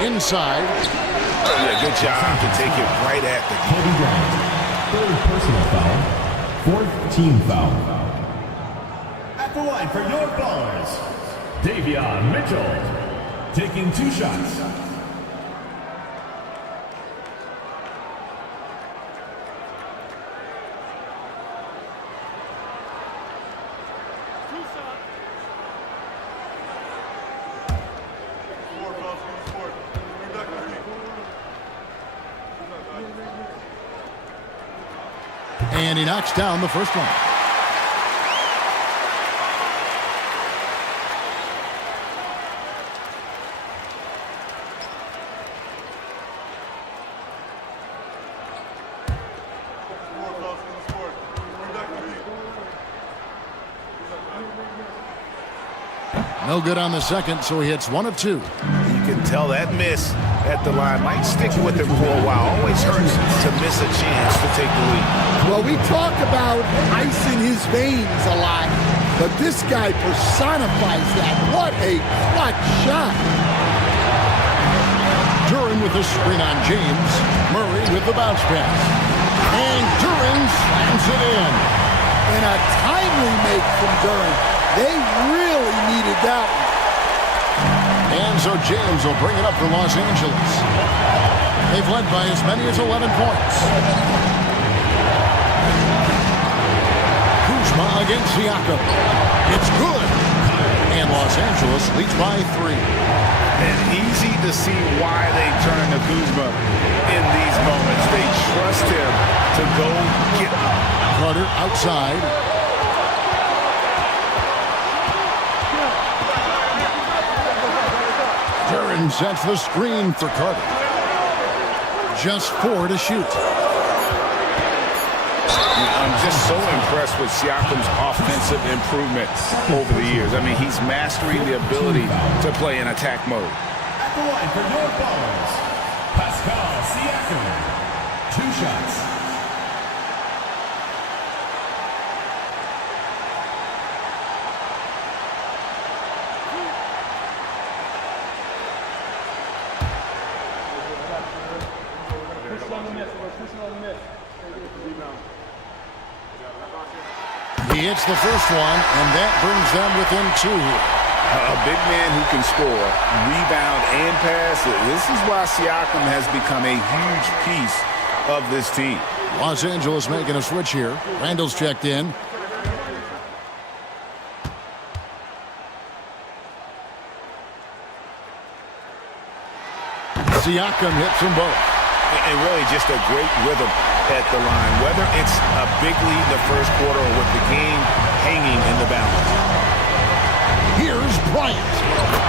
Inside. Yeah, good job to take it right at the Kobe Bryant. 3rd personal foul. 4th team foul. At the line for your ballers, Davion Mitchell. Taking 2 shots. And he knocks down the first one. No good on the second, so he hits 1 of 2. You can tell that miss at the line might stick with him for a while. Always hurts to miss a chance to take the lead. Well, we talk about ice in his veins a lot, but this guy personifies that. What a clutch shot. Duran with the screen on James. Murray with the bounce pass. And Duran slams it in. And a timely make from Duran. They really needed that one. And so James will bring it up for Los Angeles. They've led by as many as 11 points. Kuzma against Siakam. It's good. And Los Angeles leads by 3. And easy to see why they turn to Kuzma in these moments. They trust him to go get them. Carter outside. Duran sets the screen for Carter. Just 4 to shoot. I'm just so impressed with Siakam's offensive improvement over the years. I mean, he's mastering the ability to play in attack mode. At the line for your ballers, Pascal Siakam. 2 shots. He hits the first one, and that brings them within 2 here. A big man who can score, rebound, and pass. This is why Siakam has become a huge piece of this team. Los Angeles making a switch here. Randall's checked in. Siakam hits them both. And really just a great rhythm at the line, whether it's a big lead in the first quarter or with the game hanging in the balance. Here's Bryant.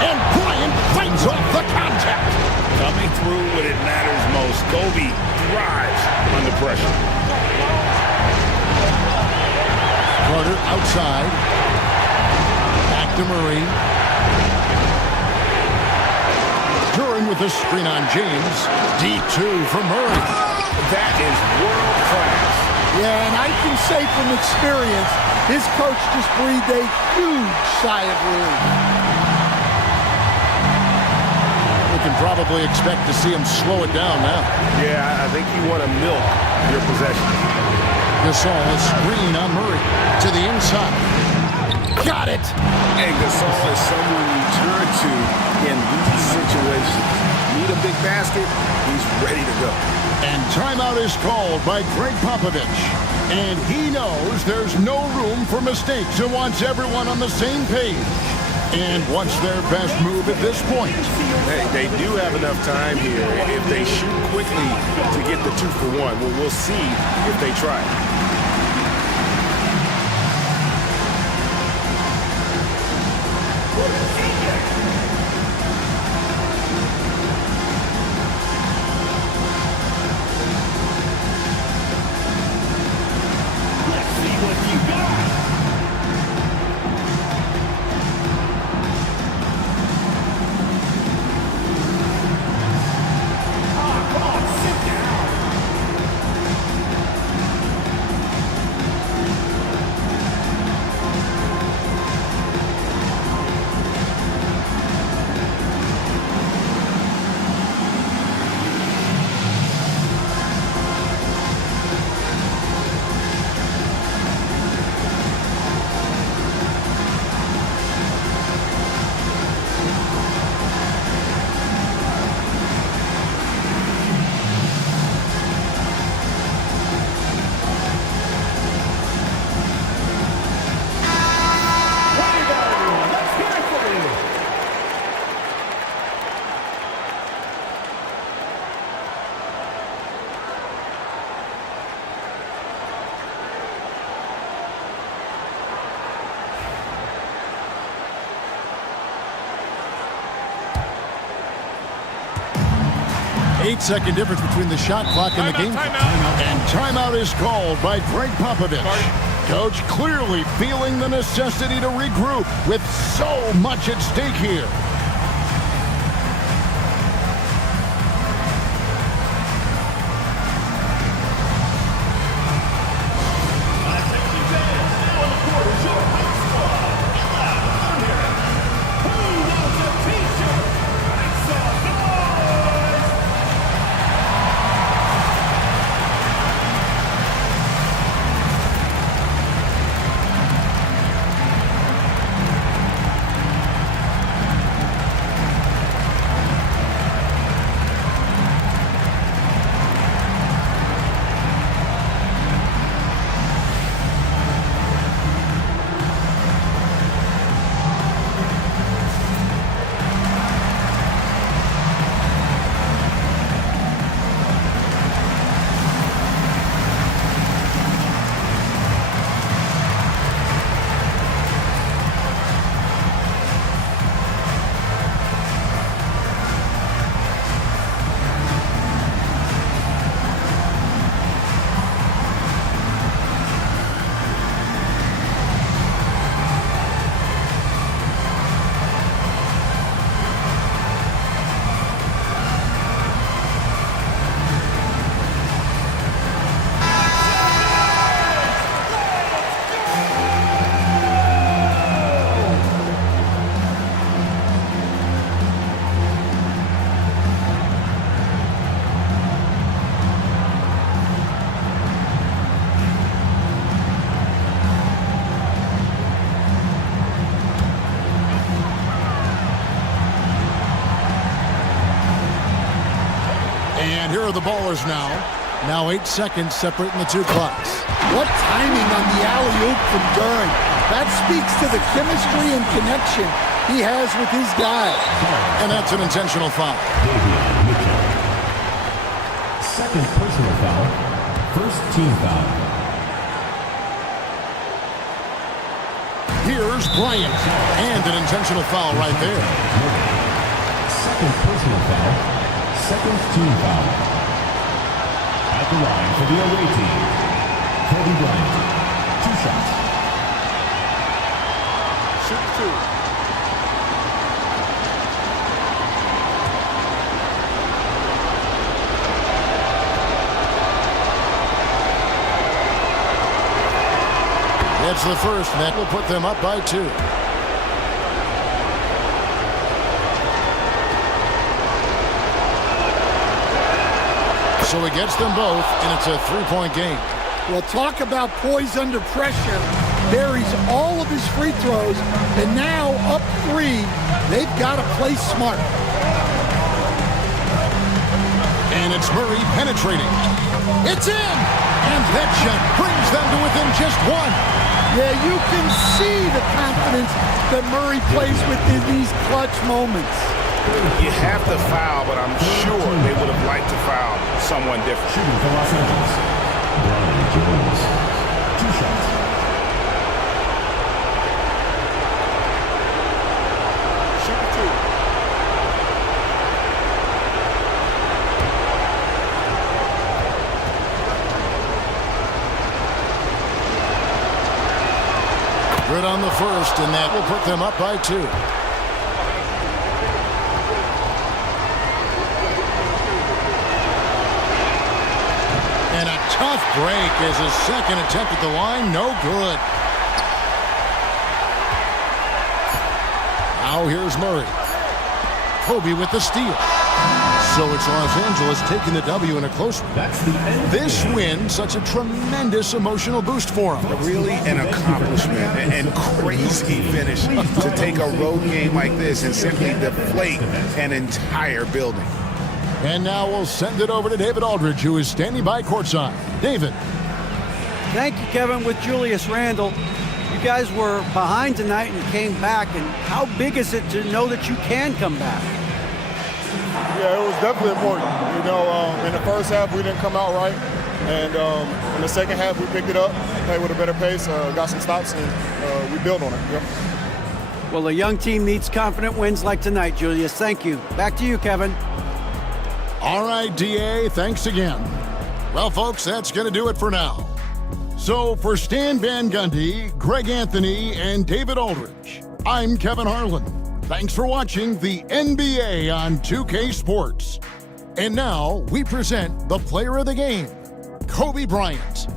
And Bryant fights off the contact. Coming through when it matters most. Kobe thrives under pressure. Carter outside. Back to Murray. Duran with a screen on James. Deep 2 for Murray. That is world class. Yeah, and I can say from experience, his coach just breathed a huge sigh of relief. We can probably expect to see him slow it down now. Yeah, I think you want to milk your possession. Gasol, a screen on Murray to the inside. Got it! And Gasol is someone you turn to in these situations. Need a big basket, he's ready to go. And timeout is called by Greg Popovich. And he knows there's no room for mistakes and wants everyone on the same page. And what's their best move at this point? Hey, they do have enough time here. If they shoot quickly to get the 2 for 1, well, we'll see if they try. Eight-second difference between the shot clock and the game clock. And timeout is called by Greg Popovich. Coach clearly feeling the necessity to regroup with so much at stake here. And here are the ballers now. Now 8 seconds separating the two clocks. What timing on the alley-oop from Duran. That speaks to the chemistry and connection he has with his guy. And that's an intentional foul. Second personal foul. First team foul. Here's Bryant. And an intentional foul right there. Second personal foul. Second team foul. At the line for the away team, Kobe Bryant. 2 shots. Shoot 2. That's the first, and that will put them up by 2. So he gets them both, and it's a 3-point game. Well, talk about poise under pressure. Buries all of his free throws, and now up 3, they've got to play smart. And it's Murray penetrating. It's in! And that shot brings them to within just 1. Yeah, you can see the confidence that Murray plays with in these clutch moments. You have to foul, but I'm sure they would have liked to foul someone different. Shooting for Los Angeles, Brian Jones. 2 shots. Shoot 2. Good on the first, and that will put them up by 2. And a tough break as his second attempt at the line, no good. Now here's Murray. Kobe with the steal. So it's Los Angeles taking the W in a close one. That's the end. This win, such a tremendous emotional boost for him. Really an accomplishment and crazy finish to take a road game like this and simply deflate an entire building. And now we'll send it over to David Aldridge, who is standing by courtside. David. Thank you, Kevin. With Julius Randle, you guys were behind tonight and came back. And how big is it to know that you can come back? Yeah, it was definitely important. You know, in the first half, we didn't come out right. And in the second half, we picked it up, played with a better pace, got some stops, and we built on it. Yep. Well, a young team needs confident wins like tonight, Julius. Thank you. Back to you, Kevin. All right, DA, thanks again. Well, folks, that's going to do it for now. So for Stan Van Gundy, Greg Anthony, and David Aldridge, I'm Kevin Harlan. Thanks for watching the NBA on 2K Sports. And now we present the player of the game, Kobe Bryant.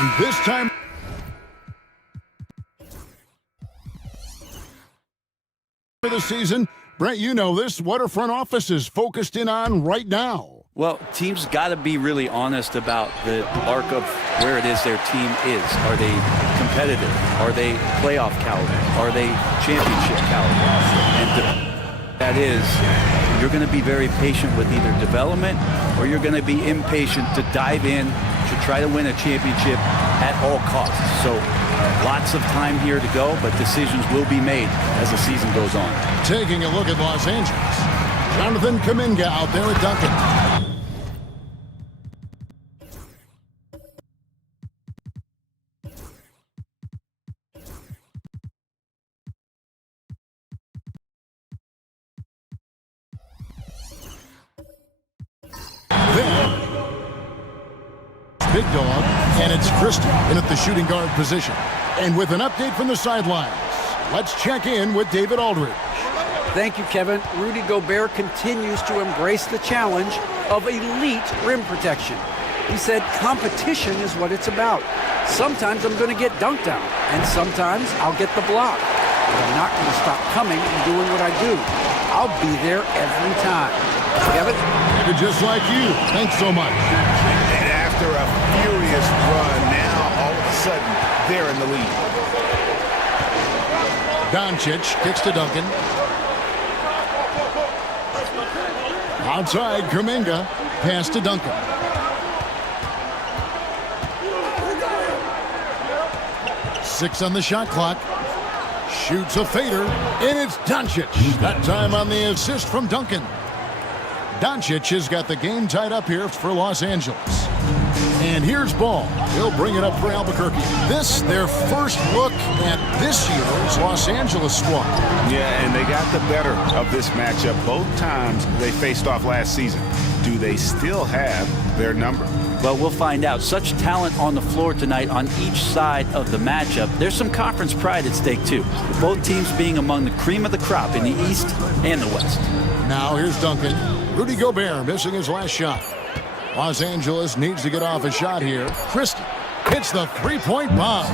And this time for the season, Brent, you know this, what our front office is focused in on right now. Well, teams got to be really honest about the arc of where it is their team is. Are they competitive? Are they playoff caliber? Are they championship caliber? And that is, you're going to be very patient with either development or you're going to be impatient to dive in to try to win a championship at all costs. So lots of time here to go, but decisions will be made as the season goes on. Taking a look at Los Angeles, Jonathan Kuminga out there at Duncan. Big dog, and it's Christie in at the shooting guard position. And with an update from the sidelines, let's check in with David Aldridge. Thank you, Kevin. Rudy Gobert continues to embrace the challenge of elite rim protection. He said competition is what it's about. Sometimes I'm going to get dunked on, and sometimes I'll get the block. But I'm not going to stop coming and doing what I do. I'll be there every time. Kevin? David, just like you. Thanks so much. After a furious run, now all of a sudden they're in the lead. Doncic kicks to Duncan. Outside, Kuminga. Pass to Duncan. Six on the shot clock. Shoots a fader, and it's Doncic. That time on the assist from Duncan. Doncic has got the game tied up here for Los Angeles. And here's ball. He'll bring it up for Albuquerque. This, their first look at this year's Los Angeles squad. Yeah, and they got the better of this matchup both times they faced off last season. Do they still have their number? Well, we'll find out. Such talent on the floor tonight on each side of the matchup. There's some conference pride at stake, too, with both teams being among the cream of the crop in the East and the West. Now here's Duncan. Rudy Gobert missing his last shot. Los Angeles needs to get off a shot here. Christie hits the three-point bomb.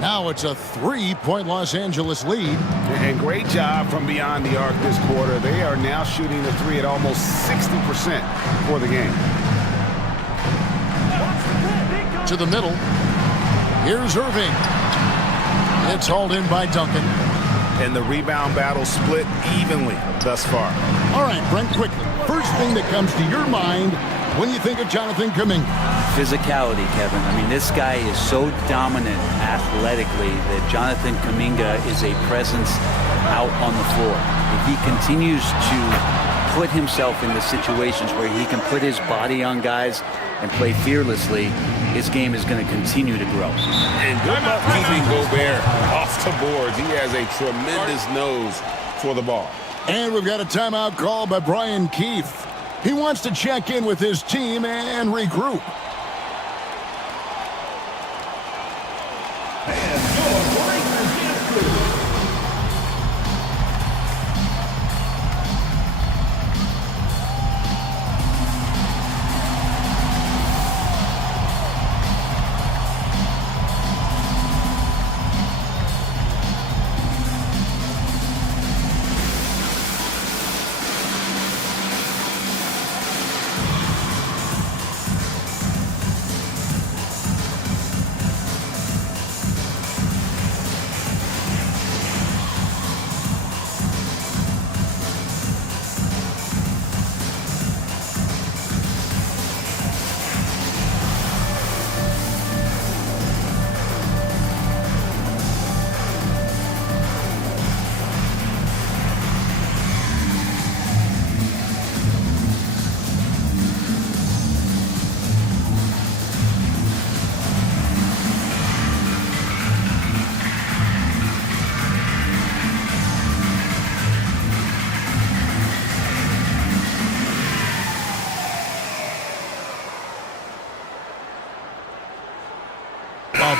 Now it's a 3-point Los Angeles lead. And great job from beyond the arc this quarter. They are now shooting the three at almost 60% for the game. To the middle. Here's Irving. It's hauled in by Duncan. And the rebound battle split evenly thus far. All right, Brent, quickly. First thing that comes to your mind when you think of Jonathan Kuminga. Physicality, Kevin. I mean, this guy is so dominant athletically that Jonathan Kuminga is a presence out on the floor. If he continues to put himself into situations where he can put his body on guys and play fearlessly, his game is going to continue to grow. And good luck keeping Gobert off the boards. He has a tremendous nose for the ball. And we've got a timeout call by Brian Keefe. He wants to check in with his team and regroup.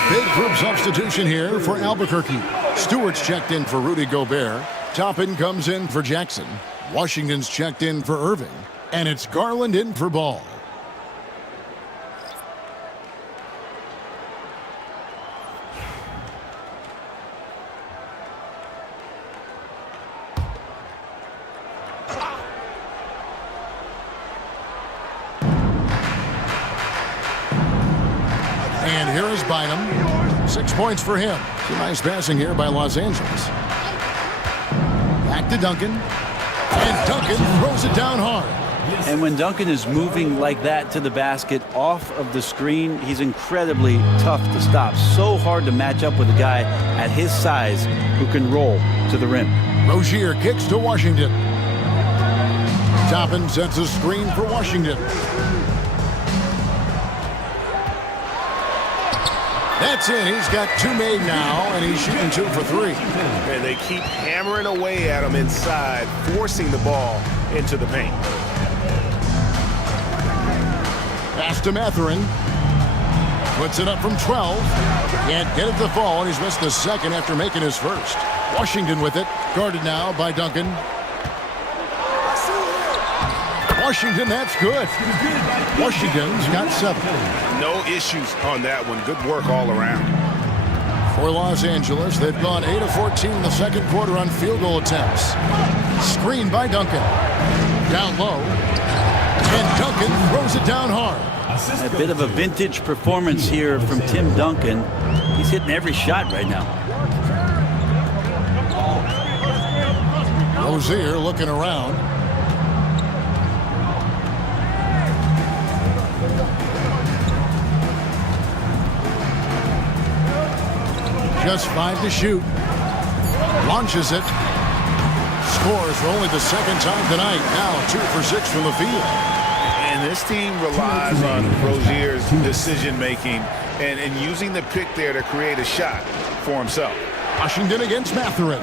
Big group substitution here for Albuquerque. Stewart's checked in for Rudy Gobert. Toppin comes in for Jackson. Washington's checked in for Irving. And it's Garland in for Ball. And here is Bynum. 6 points for him. Some nice passing here by Los Angeles. Back to Duncan. And Duncan throws it down hard. And when Duncan is moving like that to the basket off of the screen, he's incredibly tough to stop. So hard to match up with a guy at his size who can roll to the rim. Rozier kicks to Washington. Toppin sets a screen for Washington. That's it. He's got 2 made now, and he's shooting 2 for 3. And they keep hammering away at him inside, forcing the ball into the paint. Pass to Mathurin. Puts it up from 12. Can't get it to fall, and he's missed the second after making his first. Washington with it. Guarded now by Duncan. Washington, that's good. Washington's got 7. No issues on that one. Good work all around. For Los Angeles, they've gone 8 of 14 in the second quarter on field goal attempts. Screen by Duncan. Down low. And Duncan throws it down hard. A bit of a vintage performance here from Tim Duncan. He's hitting every shot right now. Rozier looking around. Just 5 to shoot. Launches it. Scores for only the second time tonight. Now 2 for 6 from the field. And And this team relies on Rozier's decision-making and using the pick there to create a shot for himself. Washington against Mathurin.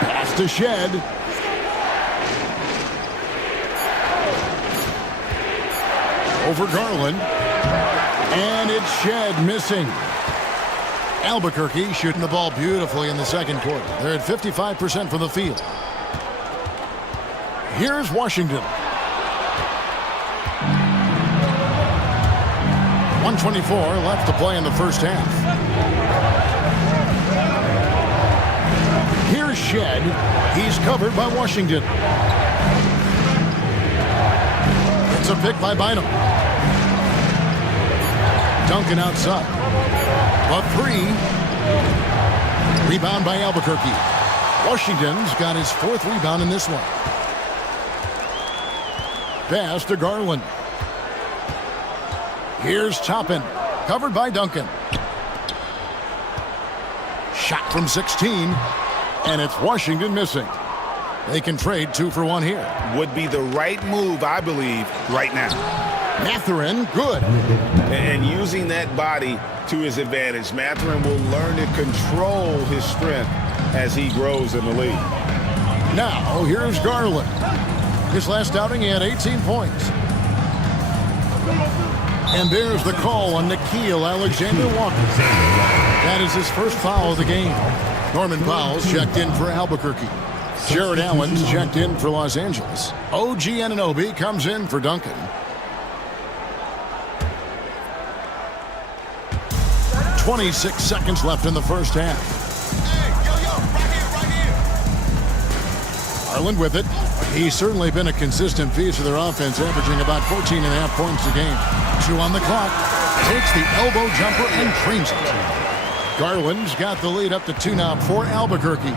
Pass to Shed. Over Garland. And it's Shed missing. Albuquerque shooting the ball beautifully in the second quarter. They're at 55% from the field. Here's Washington. 1:24 left to play in the first half. Here's Shed. He's covered by Washington. It's a pick by Bynum. Duncan outside. A three. Rebound by Albuquerque. Washington's got his fourth rebound in this one. Pass to Garland. Here's Toppin. Covered by Duncan. Shot from 16. And it's Washington missing. They can trade 2 for 1 here. Would be the right move, I believe, right now. Mathurin, good. And using that body to his advantage, Mathurin will learn to control his strength as he grows in the league. Now, here's Garland. His last outing, he had 18 points. And there's the call on Nickeil Alexander-Walker. That is his first foul of the game. Norman Powell's checked in for Albuquerque. Jared Allen's checked in for Los Angeles. OG Anunoby comes in for Duncan. .26 seconds left in the first half. Garland with it. He's certainly been a consistent piece of their offense, averaging about 14.5 points a game. 2 on the clock. Takes the elbow jumper and trains it. Garland's got the lead up to 2 now for Albuquerque.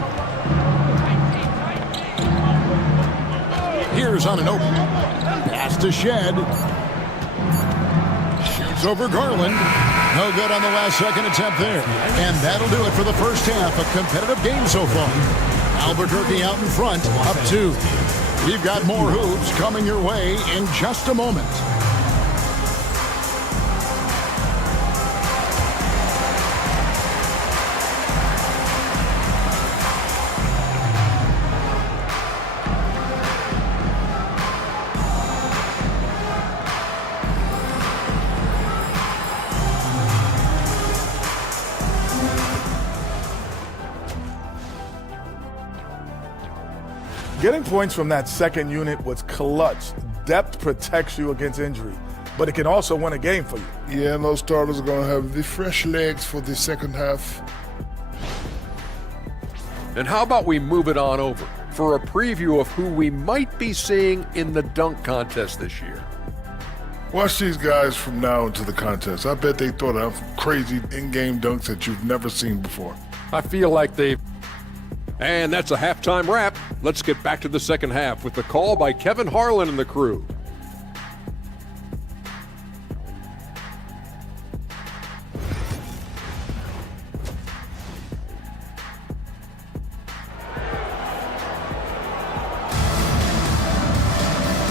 Here's Anunoby. Pass to Shed. Shoots over Garland. No good on the last second attempt there. And that'll do it for the first half. A competitive game so far. Albuquerque out in front, up 2. We've got more hoops coming your way in just a moment. Getting points from that second unit was clutch. Depth protects you against injury, but it can also win a game for you. Yeah, and those starters are going to have the fresh legs for the second half. And how about we move it on over for a preview of who we might be seeing in the dunk contest this year. Watch these guys from now into the contest. I bet they thought of crazy in-game dunks that you've never seen before. I feel like they've... And that's a halftime wrap. Let's get back to the second half with the call by Kevin Harlan and the crew.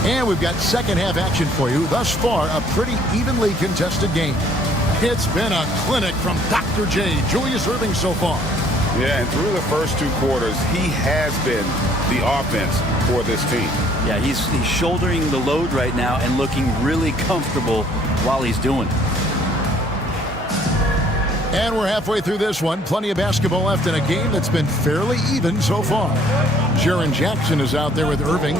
And we've got second half action for you. Thus far, a pretty evenly contested game. It's been a clinic from Dr. J, Julius Erving so far. Yeah, and through the first 2 quarters, he has been the offense for this team. Yeah, he's shouldering the load right now and looking really comfortable while he's doing it. And we're halfway through this one. Plenty of basketball left in a game that's been fairly even so far. Jaren Jackson is out there with Irving.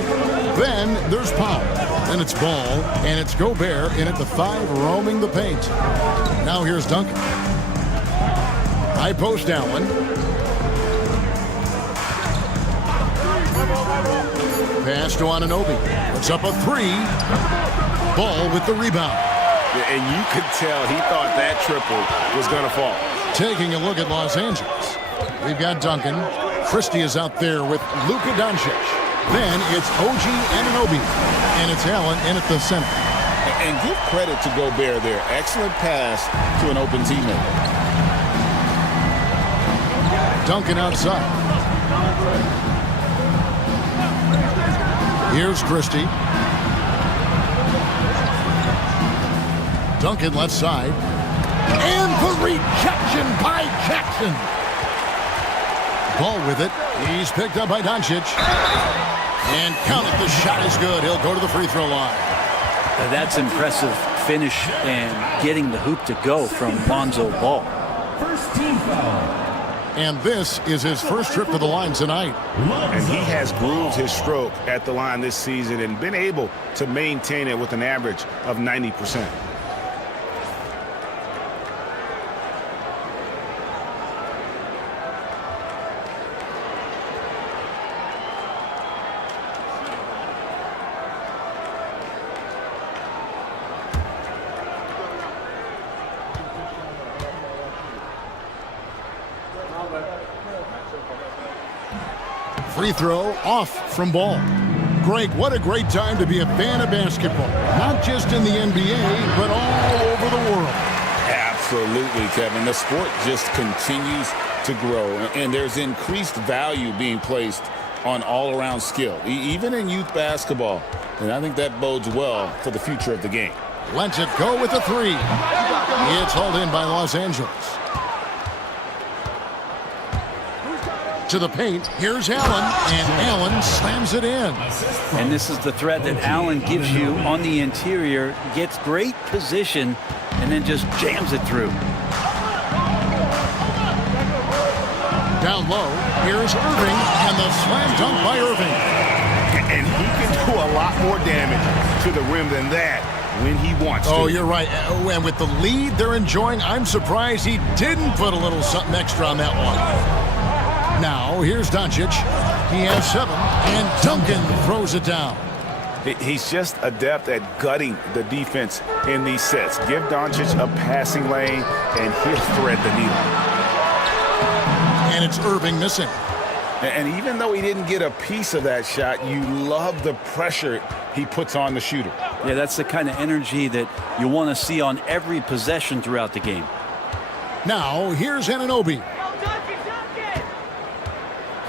Then there's Powell. Then it's Ball, and it's Gobert in at the 5, roaming the paint. Now here's Duncan. High post Allen. Pass to Anunoby. Puts up a 3. Ball with the rebound. And you could tell he thought that triple was going to fall. Taking a look at Los Angeles. We've got Duncan. Christie is out there with Luka Doncic. Then it's OG Anunoby. And it's Allen in at the center. And give credit to Gobert there. Excellent pass to an open teammate. Duncan outside. Here's Christie. Duncan left side. And the rejection by Jackson. Ball with it. He's picked up by Doncic. And count it. The shot is good. He'll go to the free throw line. That's impressive finish and getting the hoop to go from Lonzo Ball. First team foul. And this is his first trip to the line tonight. And he has grooved his stroke at the line this season and been able to maintain it with an average of 90%. Free throw off from Ball. Greg, what a great time to be a fan of basketball. Not just in the NBA, but all over the world. Absolutely, Kevin. The sport just continues to grow, and there's increased value being placed on all-around skill, even in youth basketball. And I think that bodes well for the future of the game. Lets it go with a three. It's hauled in by Los Angeles. To the paint, here's Allen, and Allen slams it in. And this is the threat that Allen gives you on the interior, gets great position, and then just jams it through. Down low, here's Irving, and the slam dunk by Irving. And he can do a lot more damage to the rim than that when he wants to. Oh, you're right. And with the lead they're enjoying, I'm surprised he didn't put a little something extra on that one. Now, here's Doncic. He has 7, and Duncan throws it down. He's just adept at gutting the defense in these sets. Give Doncic a passing lane, and he'll thread the needle. And it's Irving missing. And even though he didn't get a piece of that shot, you love the pressure he puts on the shooter. Yeah, that's the kind of energy that you want to see on every possession throughout the game. Now, here's Anunoby.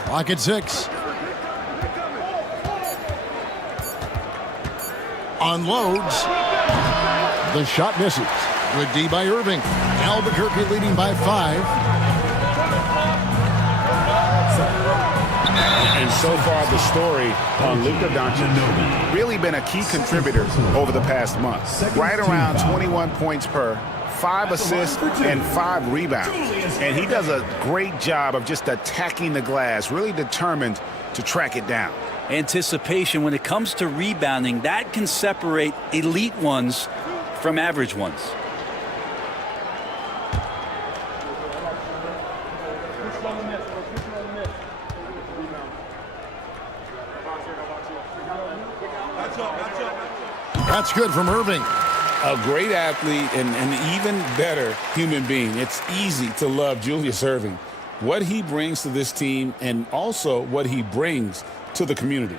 Clock at 6. Unloads. The shot misses. Good D by Irving. Albuquerque leading by 5. And so far, the story on Luka Doncic really been a key contributor over the past month. Right around 21 points per, 5 assists, and 5 rebounds. And he does a great job of just attacking the glass, really determined to track it down. Anticipation, when it comes to rebounding, that can separate elite ones from average ones. That's good from Irving. A great athlete and an even better human being. It's easy to love Julius Irving. What he brings to this team and also what he brings to the community.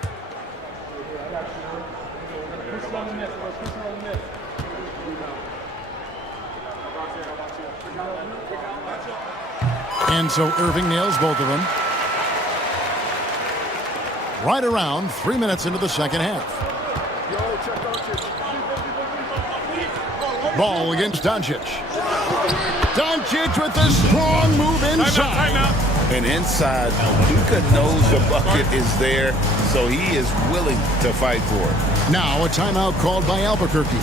And so Irving nails both of them. Right around 3 minutes into the second half. Ball against Doncic. Doncic with a strong move inside. And inside, Luka knows the bucket is there, so he is willing to fight for it. Now a timeout called by Albuquerque.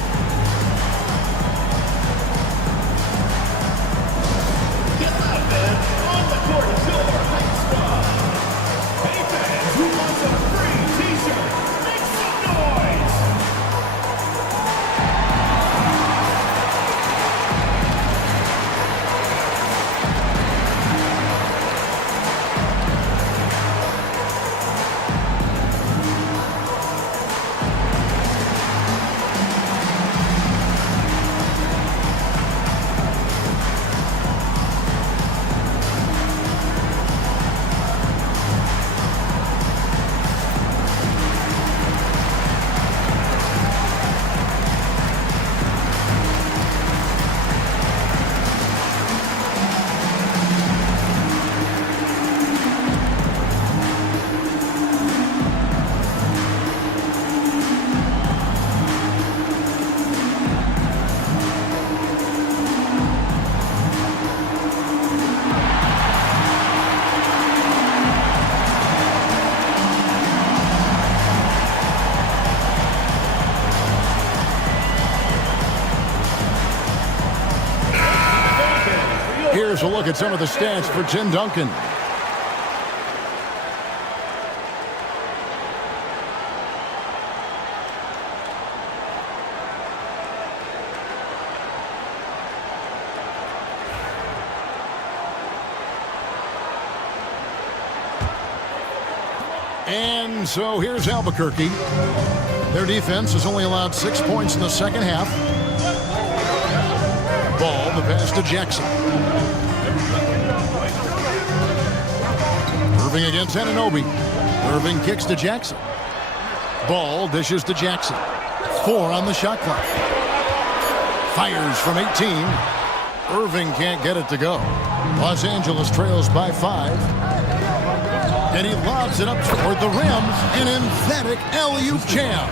at some of the stats for Tim Duncan. And so here's Albuquerque. Their defense has only allowed 6 points in the second half. Ball, the pass to Jackson. Irving against Anunoby. Irving kicks to Jackson. Ball dishes to Jackson. 4 on the shot clock. Fires from 18. Irving can't get it to go. Los Angeles trails by 5. And he lobs it up toward the rim. An emphatic alley-oop jam.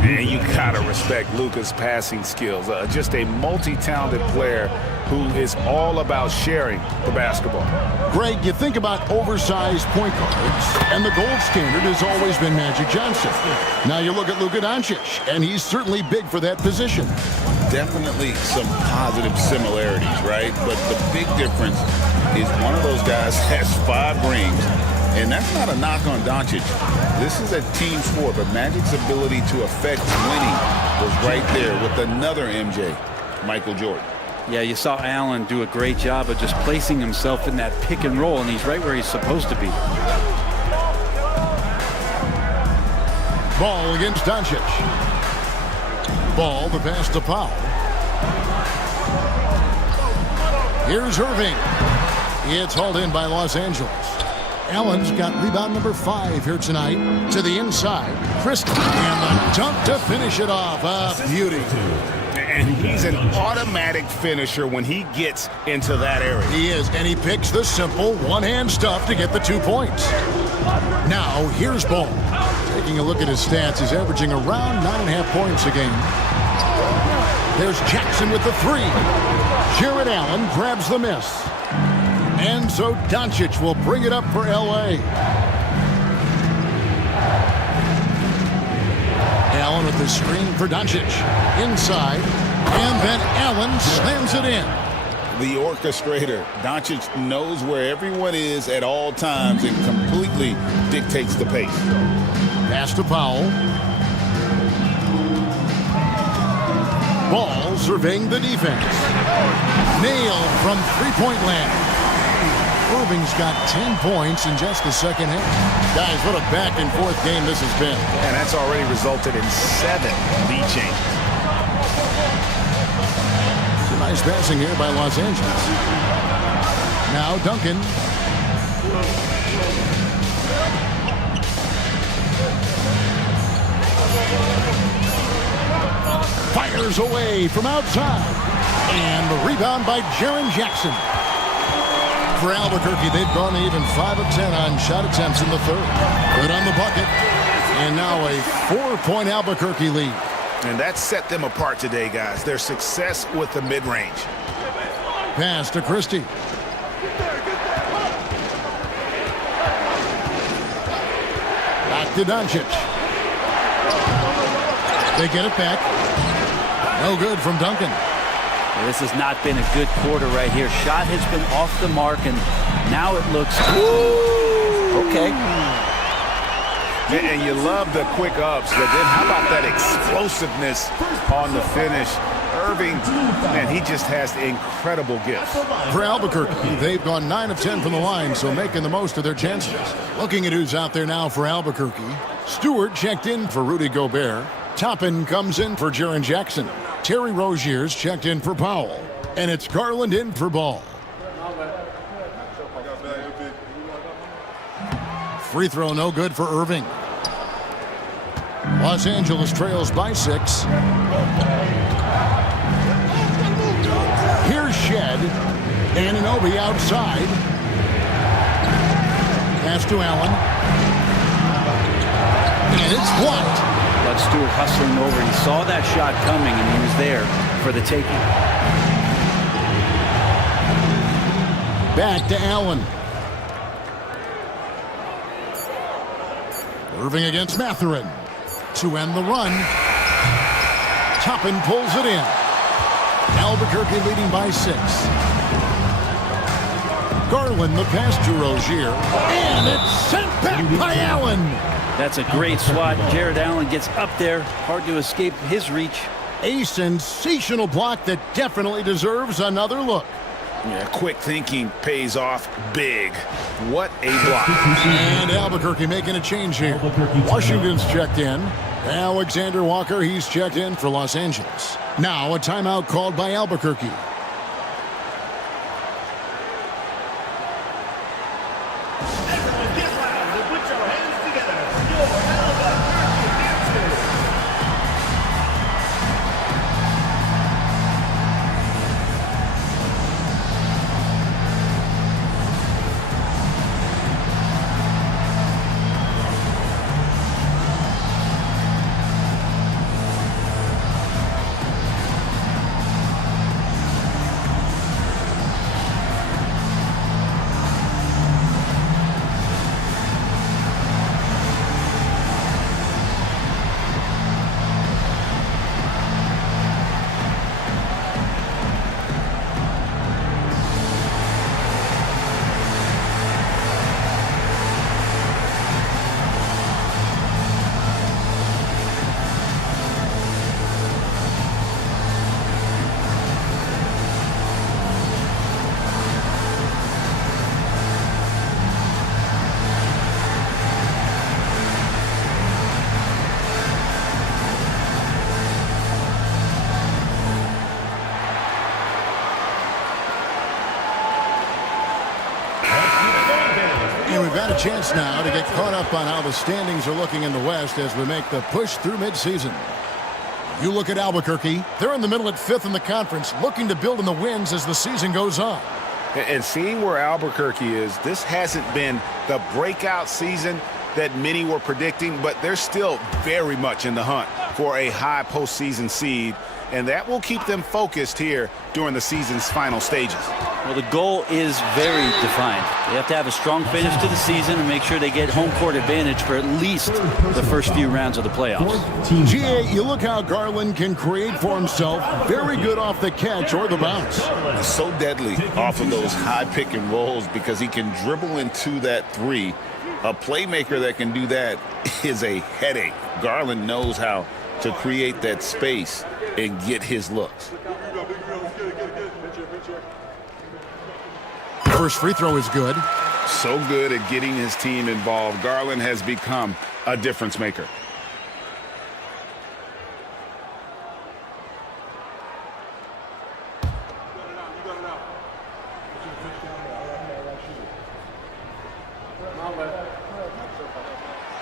And you gotta respect Luka's passing skills. Just a multi-talented player who is all about sharing the basketball. Greg, you think about oversized point guards, and the gold standard has always been Magic Johnson. Now you look at Luka Doncic, and he's certainly big for that position. Definitely some positive similarities, right? But the big difference is one of those guys has 5 rings. And that's not a knock on Doncic. This is a team sport, but Magic's ability to affect winning was right there with another MJ, Michael Jordan. Yeah, you saw Allen do a great job of just placing himself in that pick and roll, and he's right where he's supposed to be. Ball against Doncic. Ball, the pass to Powell. Here's Irving. It's hauled in by Los Angeles. Allen's got rebound number 5 here tonight. To the inside. Christie. And the dunk to finish it off. A beauty. And he's an automatic finisher when he gets into that area. He is. And he picks the simple one-hand stuff to get the 2 points. Now, here's Ball. Taking a look at his stats, he's averaging around 9.5 points a game. There's Jackson with the 3. Jared Allen grabs the miss. And so Doncic will bring it up for L.A. Allen with the screen for Doncic. Inside. And then Allen slams it in. The orchestrator. Doncic knows where everyone is at all times and completely dictates the pace. Pass to Powell. Ball surveying the defense. Nailed from three-point land. Irving's got 10 points in just the second half. Guys, what a back-and-forth game this has been. And that's already resulted in 7 lead changes. It's a nice passing here by Los Angeles. Now Duncan. Fires away from outside. And the rebound by Jaren Jackson. For Albuquerque, they've gone even 5 of 10 on shot attempts in the third. Good on the bucket. And now a 4-point Albuquerque lead. And that set them apart today, guys. Their success with the mid-range. Pass to Christie. Back to Doncic. They get it back. No good from Duncan. This has not been a good quarter right here. Shot has been off the mark, and now it looks okay. And you love the quick ups, but then how about that explosiveness on the finish? Irving, man, he just has incredible gifts. For Albuquerque, they've gone 9 of 10 from the line, so making the most of their chances. Looking at who's out there now for Albuquerque. Stewart checked in for Rudy Gobert. Toppin comes in for Jaren Jackson. Terry Rozier's checked in for Powell. And it's Garland in for Ball. Free throw no good for Irving. Los Angeles trails by 6. Here's Shed. Anunoby outside. Pass to Allen. And it's blocked. But Stewart hustling over. He saw that shot coming, and he was there for the taking. Back to Allen. Irving against Mathurin. To end the run. Toppin pulls it in. Albuquerque leading by 6. Garland, the pass to Rozier. And it's sent back by Allen. That's a great swat. Jared Allen gets up there. Hard to escape his reach. A sensational block that definitely deserves another look. Yeah, quick thinking pays off big. What a block. And Albuquerque making a change here. Washington's checked in. Alexander Walker, he's checked in for Los Angeles. Now a timeout called by Albuquerque. And we've got a chance now to get caught up on how the standings are looking in the West as we make the push through midseason. You look at Albuquerque, they're in the middle at 5th in the conference, looking to build in the wins as the season goes on. And seeing where Albuquerque is, this hasn't been the breakout season that many were predicting, but they're still very much in the hunt for a high postseason seed, and that will keep them focused here during the season's final stages. Well, the goal is very defined. They have to have a strong finish to the season and make sure they get home court advantage for at least the first few rounds of the playoffs. GA, you look how Garland can create for himself. Very good off the catch or the bounce. He's so deadly off of those high pick and rolls because he can dribble into that three. A playmaker that can do that is a headache. Garland knows how to create that space and get his looks. First free throw is good. So good at getting his team involved. Garland has become a difference maker.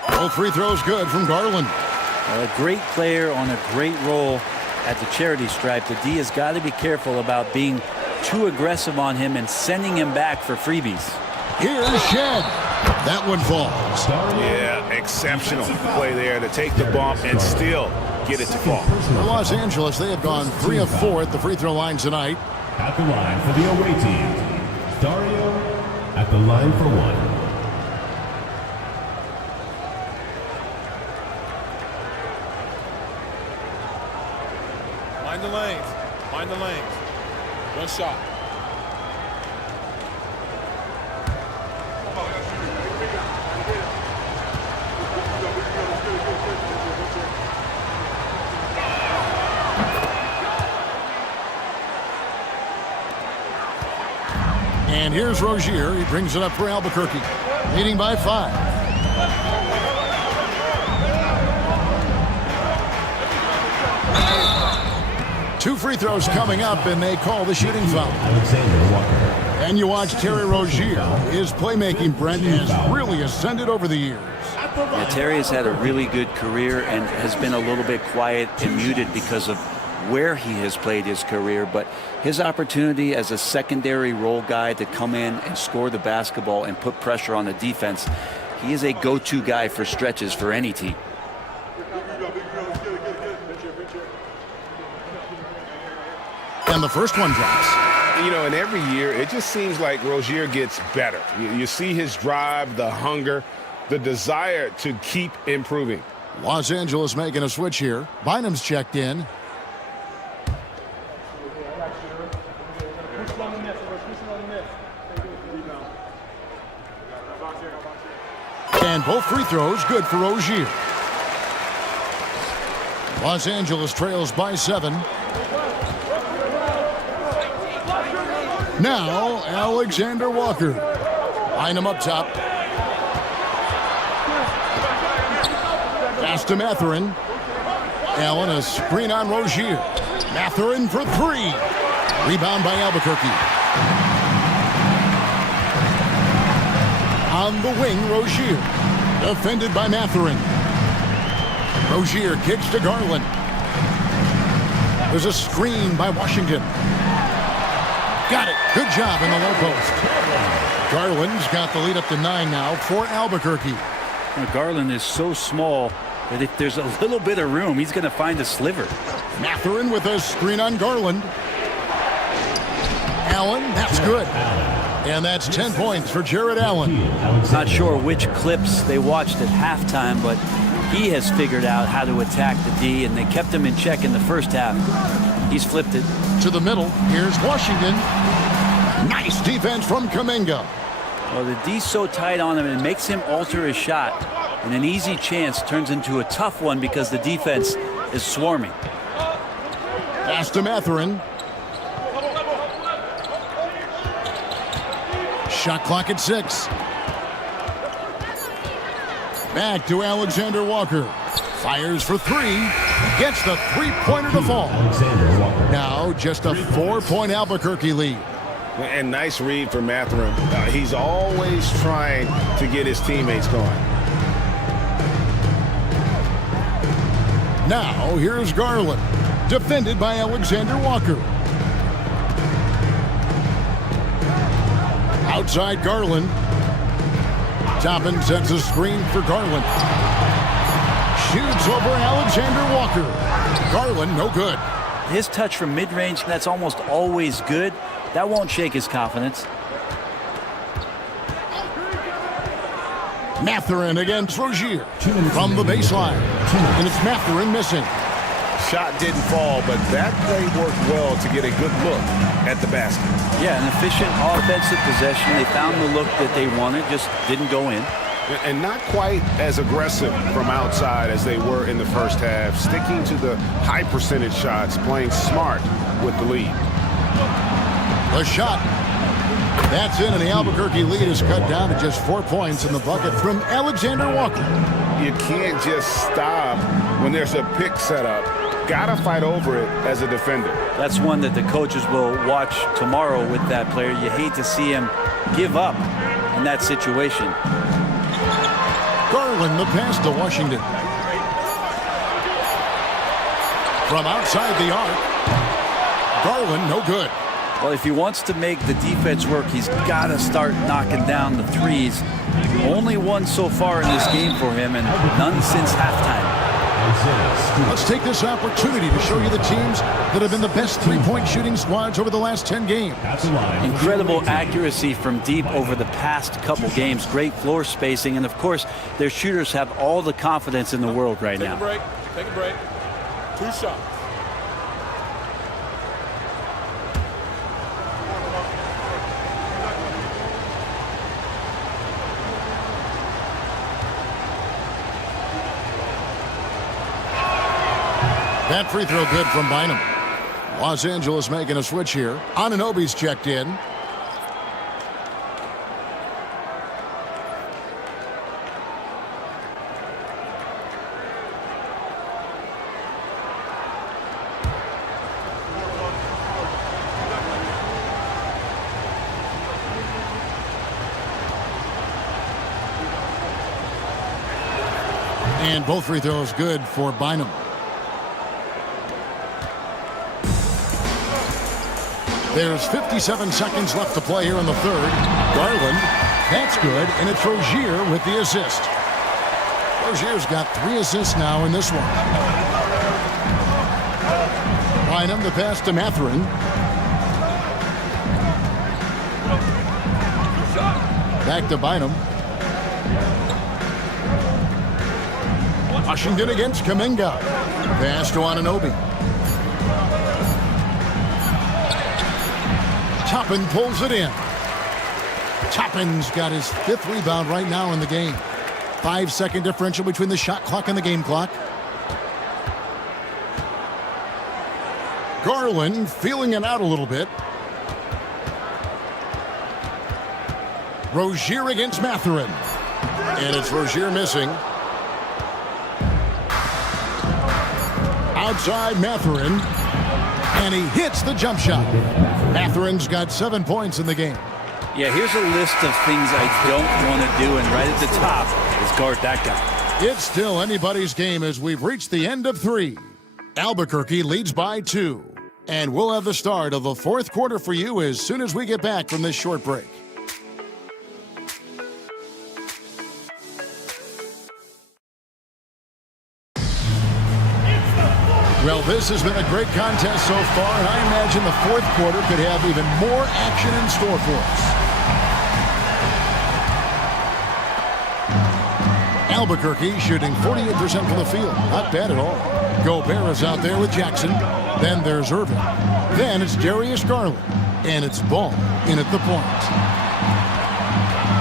Both free throws good from Garland. A great player on a great role at the charity stripe. The D has got to be careful about being too aggressive on him and sending him back for freebies. Here's Shed. That one falls. Yeah, exceptional play there to take the bump and still get it to fall. For Los Angeles, they have gone 3 of 4 at the free throw line tonight. At the line for the away team, Dario at the line for one. Mind the lanes. Mind the lanes. One shot. And here's Rozier. He brings it up for Albuquerque, leading by 5. Two free throws coming up, and they call the shooting foul. Alexander Walker. And you watch Terry Rozier. His playmaking, Brent, has really ascended over the years. Yeah, Terry has had a really good career and has been a little bit quiet and muted because of where he has played his career, but his opportunity as a secondary role guy to come in and score the basketball and put pressure on the defense, he is a go-to guy for stretches for any team. And the first one drops. You know, and every year, it just seems like Rozier gets better. You see his drive, the hunger, the desire to keep improving. Los Angeles making a switch here. Bynum's checked in. And both free throws good for Rozier. Los Angeles trails by 7. Now, Alexander Walker. Line him up top. Pass to Mathurin. Allen, a screen on Rozier. Mathurin for 3. Rebound by Albuquerque. On the wing, Rozier. Defended by Mathurin. Rozier kicks to Garland. There's a screen by Washington. Got it. Good job in the low post. Garland's got the lead up to 9 now for Albuquerque. Now, Garland is so small that if there's a little bit of room, he's going to find a sliver. Mathurin with a screen on Garland. Allen, that's good. And that's 10 points for Jared Allen. Not sure which clips they watched at halftime, but he has figured out how to attack the D, and they kept him in check in the first half. He's flipped it. To the middle. Here's Washington. Nice defense from Kuminga. Well, the D's so tight on him, and it makes him alter his shot. And an easy chance turns into a tough one because the defense is swarming. Pass to Mathurin. Shot clock at 6. Back to Alexander Walker. Fires for 3. Gets the three-pointer to fall. Now just a 4-point Albuquerque lead. And nice read for Mathurin. He's always trying to get his teammates going. Now here's Garland. Defended by Alexander Walker. Outside Garland. Toppin sets a screen for Garland. Shoots over Alexander Walker. Garland, no good. His touch from mid-range, that's almost always good. That won't shake his confidence. Mathurin against Rozier from the baseline. And it's Mathurin missing. Shot didn't fall, but that play worked well to get a good look at the basket. Yeah, an efficient offensive possession. They found the look that they wanted, just didn't go in. And not quite as aggressive from outside as they were in the first half, sticking to the high percentage shots, playing smart with the lead. The shot. That's in, and the Albuquerque lead is cut down to just 4 points in the bucket from Alexander Walker. You can't just stop when there's a pick set up. Gotta fight over it as a defender. That's one that the coaches will watch tomorrow with that player. You hate to see him give up in that situation. Garland, the pass to Washington. From outside the arc. Garland, no good. Well, if he wants to make the defense work, he's got to start knocking down the threes. Only one so far in this game for him, and none since halftime. Let's take this opportunity to show you the teams that have been the best three-point shooting squads over the last 10 games. Incredible accuracy from deep over the past couple games. Great floor spacing, and of course, their shooters have all the confidence in the world right now. Take a break. 2 shots. That free throw good from Bynum. Los Angeles making a switch here. Anunoby's checked in. And both free throws good for Bynum. There's 57 seconds left to play here in the third. Garland, that's good, and it's Rozier with the assist. Rozier's got 3 assists now in this one. Bynum, the pass to Mathurin. Back to Bynum. Washington against Kuminga. Pass to Anunoby. Toppin pulls it in. Toppin's got his 5th rebound right now in the game. 5-second differential between the shot clock and the game clock. Garland feeling it out a little bit. Rozier against Mathurin. And it's Rozier missing. Outside Mathurin. And he hits the jump shot. Mathurin's got 7 points in the game. Yeah, here's a list of things I don't want to do, and right at the top is guard that guy. It's still anybody's game as we've reached the end of 3. Albuquerque leads by 2. And we'll have the start of the 4th quarter for you as soon as we get back from this short break. Well, this has been a great contest so far, and I imagine the 4th quarter could have even more action in store for us. Albuquerque shooting 48% from the field. Not bad at all. Gobert is out there with Jackson. Then there's Irving. Then it's Darius Garland. And it's Ball in at the point.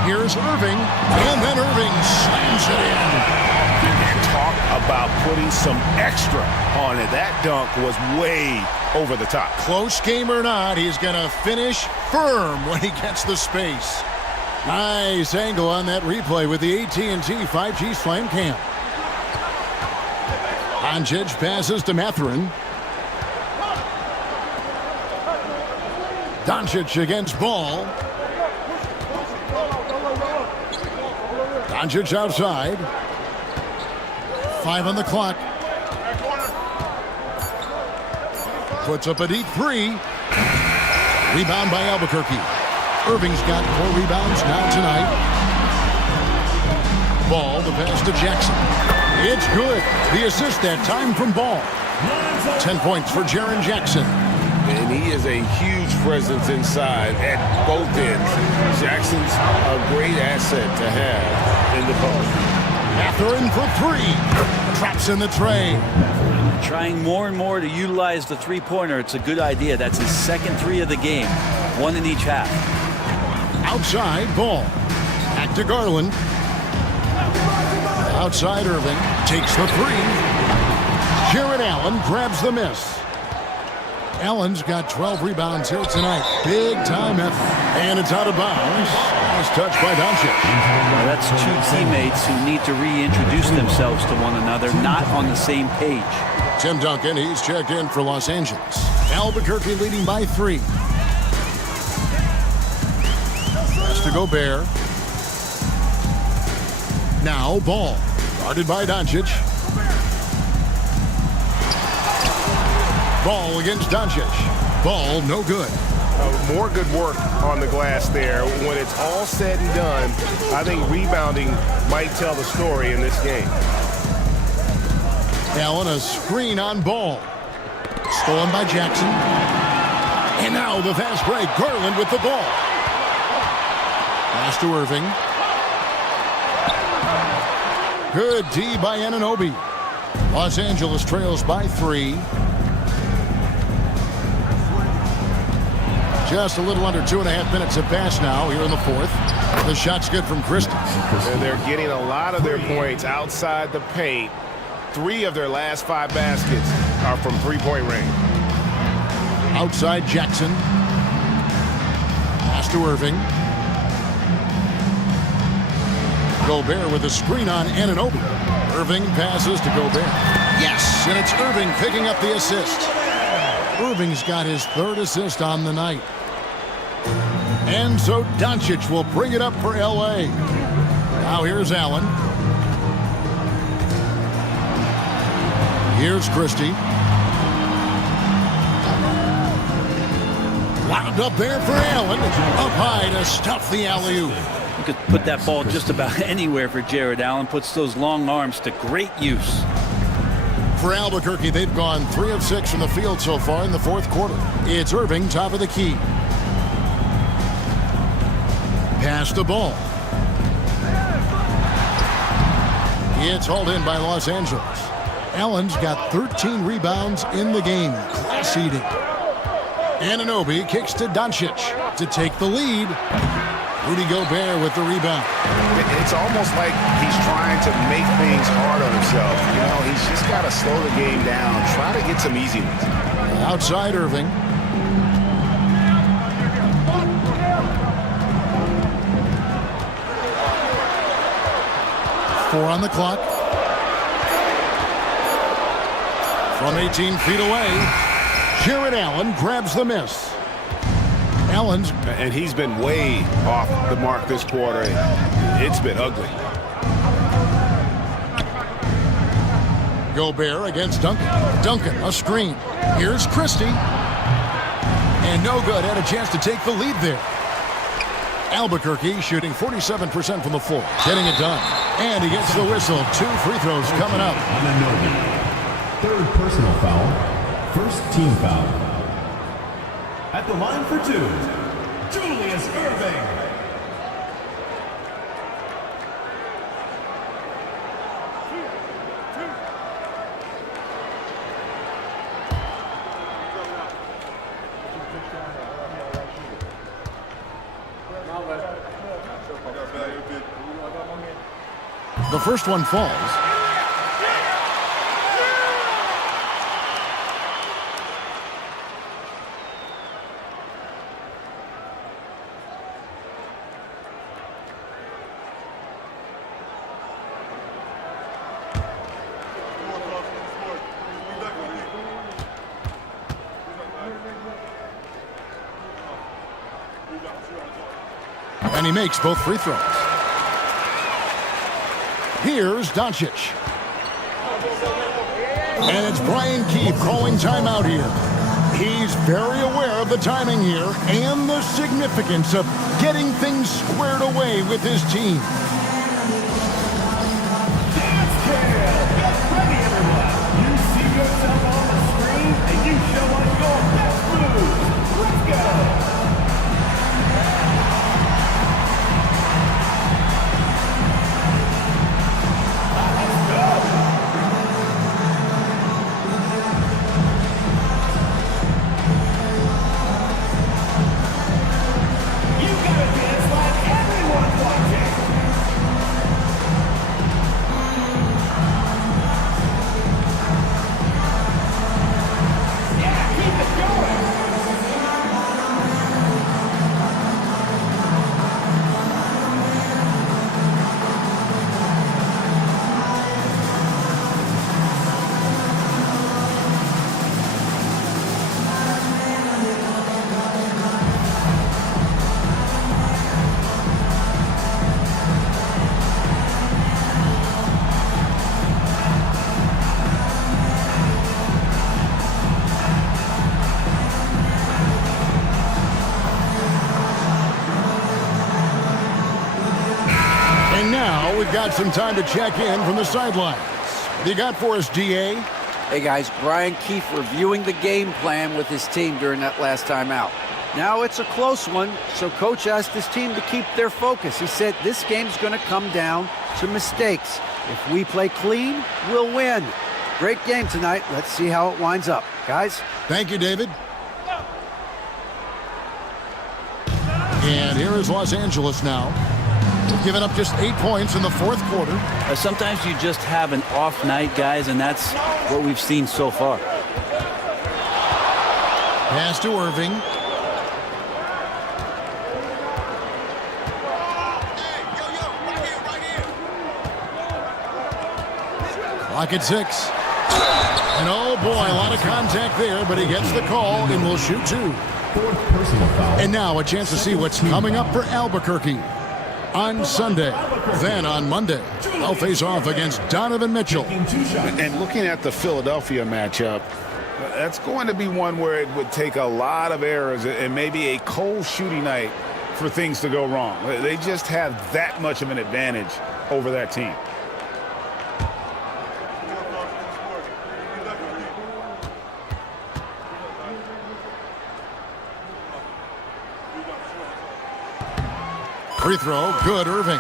Here's Irving. And then Irving slams it in. Talk about putting some extra on it. That dunk was way over the top. Close game or not, he's going to finish firm when he gets the space. Nice angle on that replay with the AT&T 5G Slam Cam. Doncic passes to Mathurin. Doncic against Ball. Doncic outside. 5 on the clock. Puts up a deep 3. Rebound by Albuquerque. Irving's got 4 rebounds now tonight. Ball, the pass to Jackson. It's good. The assist that time from Ball. 10 points for Jaren Jackson. And he is a huge presence inside at both ends. Jackson's a great asset to have in the post. Mathurin for 3. Traps in the tray. Trying more and more to utilize the three-pointer. It's a good idea. That's his second 3 of the game. 1 in each half. Outside, Ball. Back to Garland. Outside, Irving. Takes the 3. Jared Allen grabs the miss. Allen's got 12 rebounds here tonight. Big time effort. And it's out of bounds. Nice touch by Doncic. Well, that's 2 teammates who need to reintroduce themselves to one another, not on the same page. Tim Duncan, he's checked in for Los Angeles. Albuquerque leading by 3. Pass to Gobert. Now Ball. Guarded by Doncic. Ball against Doncic. Ball no good. More good work on the glass there. When it's all said and done, I think rebounding might tell the story in this game. Allen, a screen on Ball. Stolen by Jackson. And now the fast break. Garland with the ball. Pass to Irving. Good D by Anunoby. Los Angeles trails by 3. Just a little under 2.5 minutes have passed now here in the 4th. The shot's good from Christie. And they're getting a lot of their points outside the paint. 3 of their last 5 baskets are from 3-point range. Outside Jackson. Pass to Irving. Gobert with a screen on Anunoby. Irving passes to Gobert. Yes, and it's Irving picking up the assist. Irving's got his 3rd assist on the night. And so Doncic will bring it up for L.A. Now here's Allen. Here's Christie. Wound up there for Allen. Up high to stuff the alley-oop. You could put that ball just about anywhere for Jared Allen. Puts those long arms to great use. For Albuquerque, they've gone 3 of 6 from the field so far in the 4th quarter. It's Irving, top of the key. Pass the ball. It's hauled in by Los Angeles. Allen's got 13 rebounds in the game. Class eating. Anunoby kicks to Doncic to take the lead. Rudy Gobert with the rebound. It's almost like he's trying to make things hard on himself. You know, he's just got to slow the game down, try to get some easy ones. Outside Irving. Four on the clock. From 18 feet away, Jared Allen grabs the miss. Allen's. And he's been way off the mark this quarter. It's been ugly. Gobert against Duncan. Duncan, a screen. Here's Christie. And no good. Had a chance to take the lead there. Albuquerque shooting 47% from the floor. Getting it done. And he gets the whistle. 2 free throws coming up. Third personal foul. First team foul. At the line for 2, Julius Irving. The first one falls. And he makes both free throws. Here's Doncic. And it's Brian Keefe calling timeout here. He's very aware of the timing here and the significance of getting things squared away with his team. Dance Trail! Get ready, everyone! You see yourself on the screen and you show us your best moves. Let's go! We've got some time to check in from the sidelines. What you got for us, DA? Hey guys, Brian Keefe reviewing the game plan with his team during that last time out. Now it's a close one, so coach asked his team to keep their focus. He said this game's going to come down to mistakes. If we play clean, we'll win. Great game tonight. Let's see how it winds up. Guys? Thank you, David. And here is Los Angeles now. They've given up just 8 points in the fourth quarter. Sometimes you just have an off night, guys, and that's what we've seen so far. Pass to Irving. Clock at 6. And oh boy, a lot of contact there, but he gets the call and will shoot 2. And now a chance to see what's coming up for Albuquerque. On Sunday, then on Monday, they'll face off against Donovan Mitchell. And looking at the Philadelphia matchup, that's going to be one where it would take a lot of errors and maybe a cold shooting night for things to go wrong. They just have that much of an advantage over that team. Free throw, good, Irving.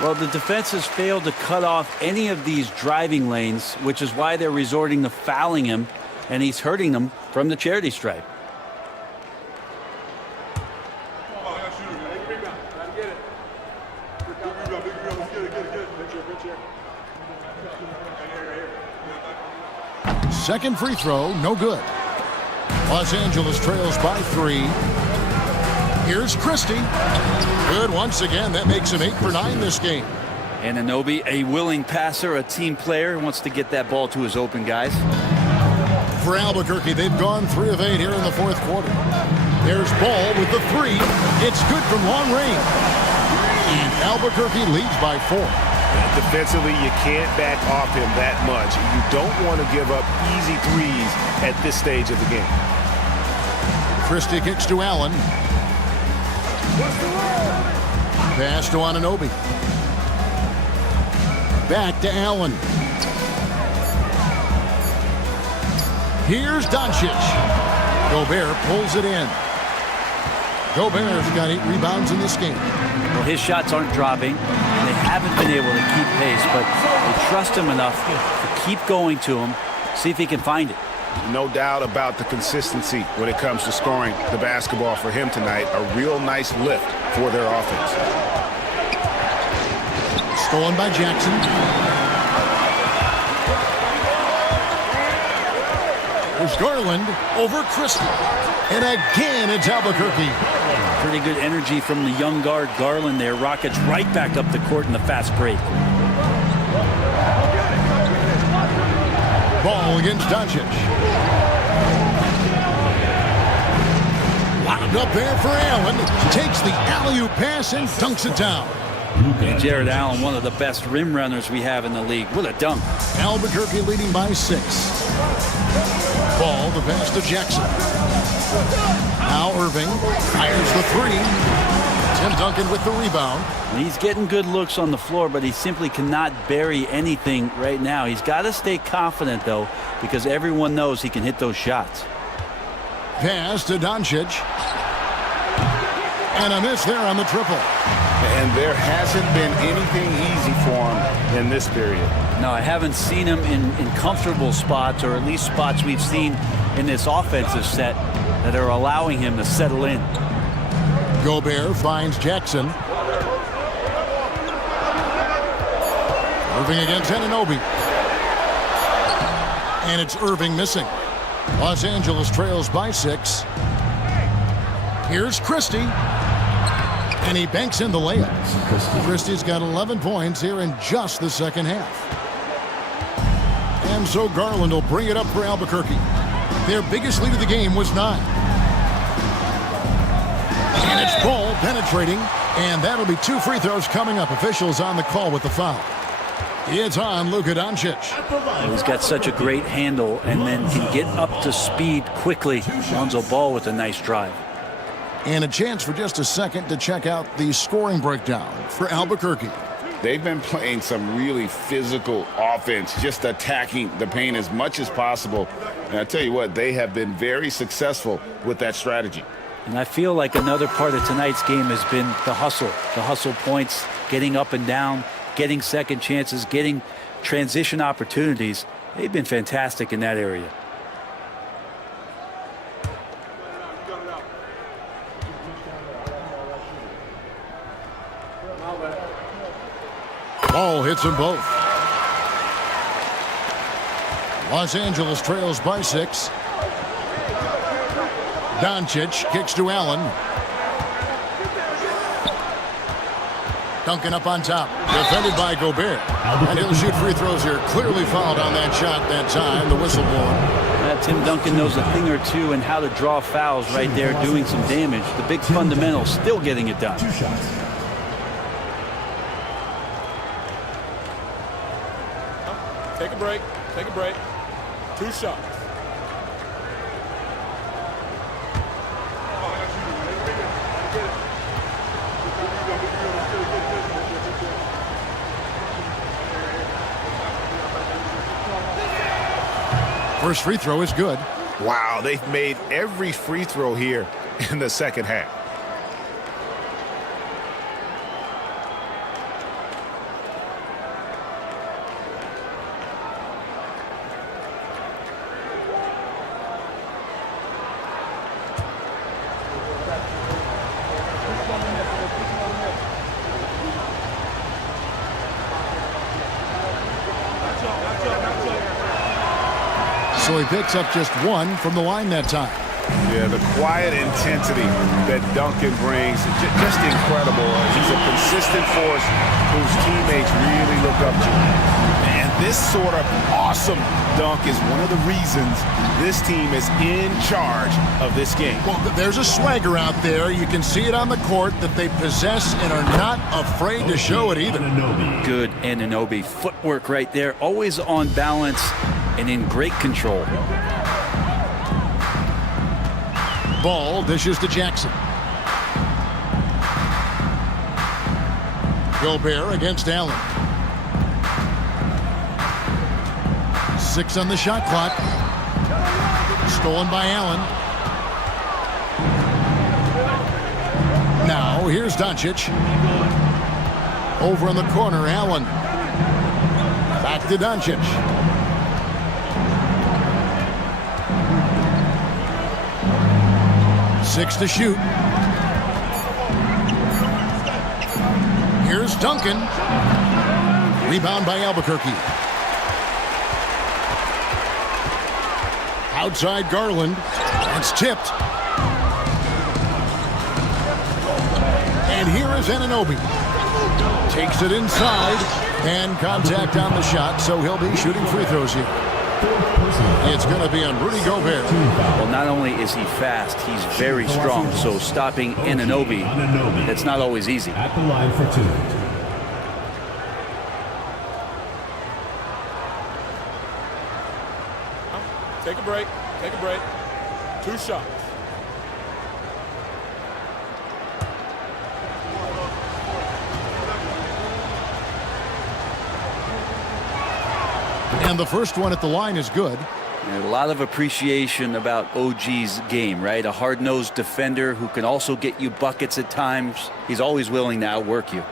Well, the defense has failed to cut off any of these driving lanes, which is why they're resorting to fouling him, and he's hurting them from the charity stripe. Second free throw, no good. Los Angeles trails by 3. Here's Christie. Good once again. That makes him 8 for 9 this game. And Anunoby, a willing passer, a team player, wants to get that ball to his open guys. For Albuquerque, they've gone 3 of 8 here in the fourth quarter. There's Ball with the 3. It's good from long range. And Albuquerque leads by 4. Defensively, you can't back off him that much. You don't want to give up easy threes at this stage of the game. Christie kicks to Allen. Pass to Anunoby. Back to Allen. Here's Doncic. Gobert pulls it in. Gobert's got 8 rebounds in this game. Well, his shots aren't dropping, and they haven't been able to keep pace, but they trust him enough to keep going to him, see if he can find it. No doubt about the consistency when it comes to scoring the basketball for him tonight. A real nice lift for their offense. Stolen by Jackson. There's Garland over Christie. And again, it's Albuquerque. Pretty good energy from the young guard Garland there. Rockets right back up the court in the fast break. Ball against Doncic. Wound up there for Allen. Takes the alley-oop pass and dunks it down. And Jared Allen, one of the best rim runners we have in the league. What a dunk. Albuquerque leading by 6. Ball, the pass to Jackson. Now Irving fires the 3. Tim Duncan with the rebound. He's getting good looks on the floor, but he simply cannot bury anything right now. He's got to stay confident, though, because everyone knows he can hit those shots. Pass to Doncic. And a miss there on the triple. And there hasn't been anything easy for him in this period. No, I haven't seen him in comfortable spots, or at least spots we've seen in this offensive set that are allowing him to settle in. Gobert finds Jackson. Irving against Anunoby. And it's Irving missing. Los Angeles trails by 6. Here's Christie. And he banks in the layup. Christie's got 11 points here in just the second half. And so Garland will bring it up for Albuquerque. Their biggest lead of the game was 9. And it's Ball penetrating. And that'll be 2 free throws coming up. Officials on the call with the foul. It's on Luka Doncic. He's got such a great handle and then can get up to speed quickly. Lonzo Ball with a nice drive. And a chance for just a second to check out the scoring breakdown for Albuquerque. They've been playing some really physical offense, just attacking the paint as much as possible. And I tell you what, they have been very successful with that strategy. And I feel like another part of tonight's game has been the hustle points, getting up and down, getting second chances, getting transition opportunities. They've been fantastic in that area. Ball hits them both. Los Angeles trails by 6. Doncic kicks to Allen. Duncan up on top. Defended by Gobert. And he'll shoot free throws here. Clearly fouled on that shot that time. The whistle blown. Tim Duncan knows a thing or two and how to draw fouls right there, doing some damage. The big fundamental still getting it done. 2 shots. Take a break. Take a break. 2 shots. First free throw is good. Wow, they've made every free throw here in the second half. So he picks up just 1 from the line that time. Yeah, the quiet intensity that Duncan brings, just incredible. He's a consistent force whose teammates really look up to. And this sort of awesome dunk is one of the reasons this team is in charge of this game. Well, there's a swagger out there. You can see it on the court that they possess and are not afraid to show it either. Good Anunoby. Footwork right there. Always on balance and in great control. Ball dishes to Jackson. Gobert against Allen. 6 on the shot clock. Stolen by Allen. Now here's Doncic. Over in the corner, Allen. Back to Doncic. Six to shoot. Here's Duncan. Rebound by Albuquerque. Outside Garland. It's tipped. And here is Anunoby. Takes it inside. And contact on the shot, so he'll be shooting free throws here. It's going to be on Rudy Gobert. Well, not only is he fast, he's very strong. So stopping Anunoby, that's not always easy. At the line for 2. Take a break. Take a break. 2 shots. And the first one at the line is good. And a lot of appreciation about OG's game, right? A hard-nosed defender who can also get you buckets at times. He's always willing to outwork you.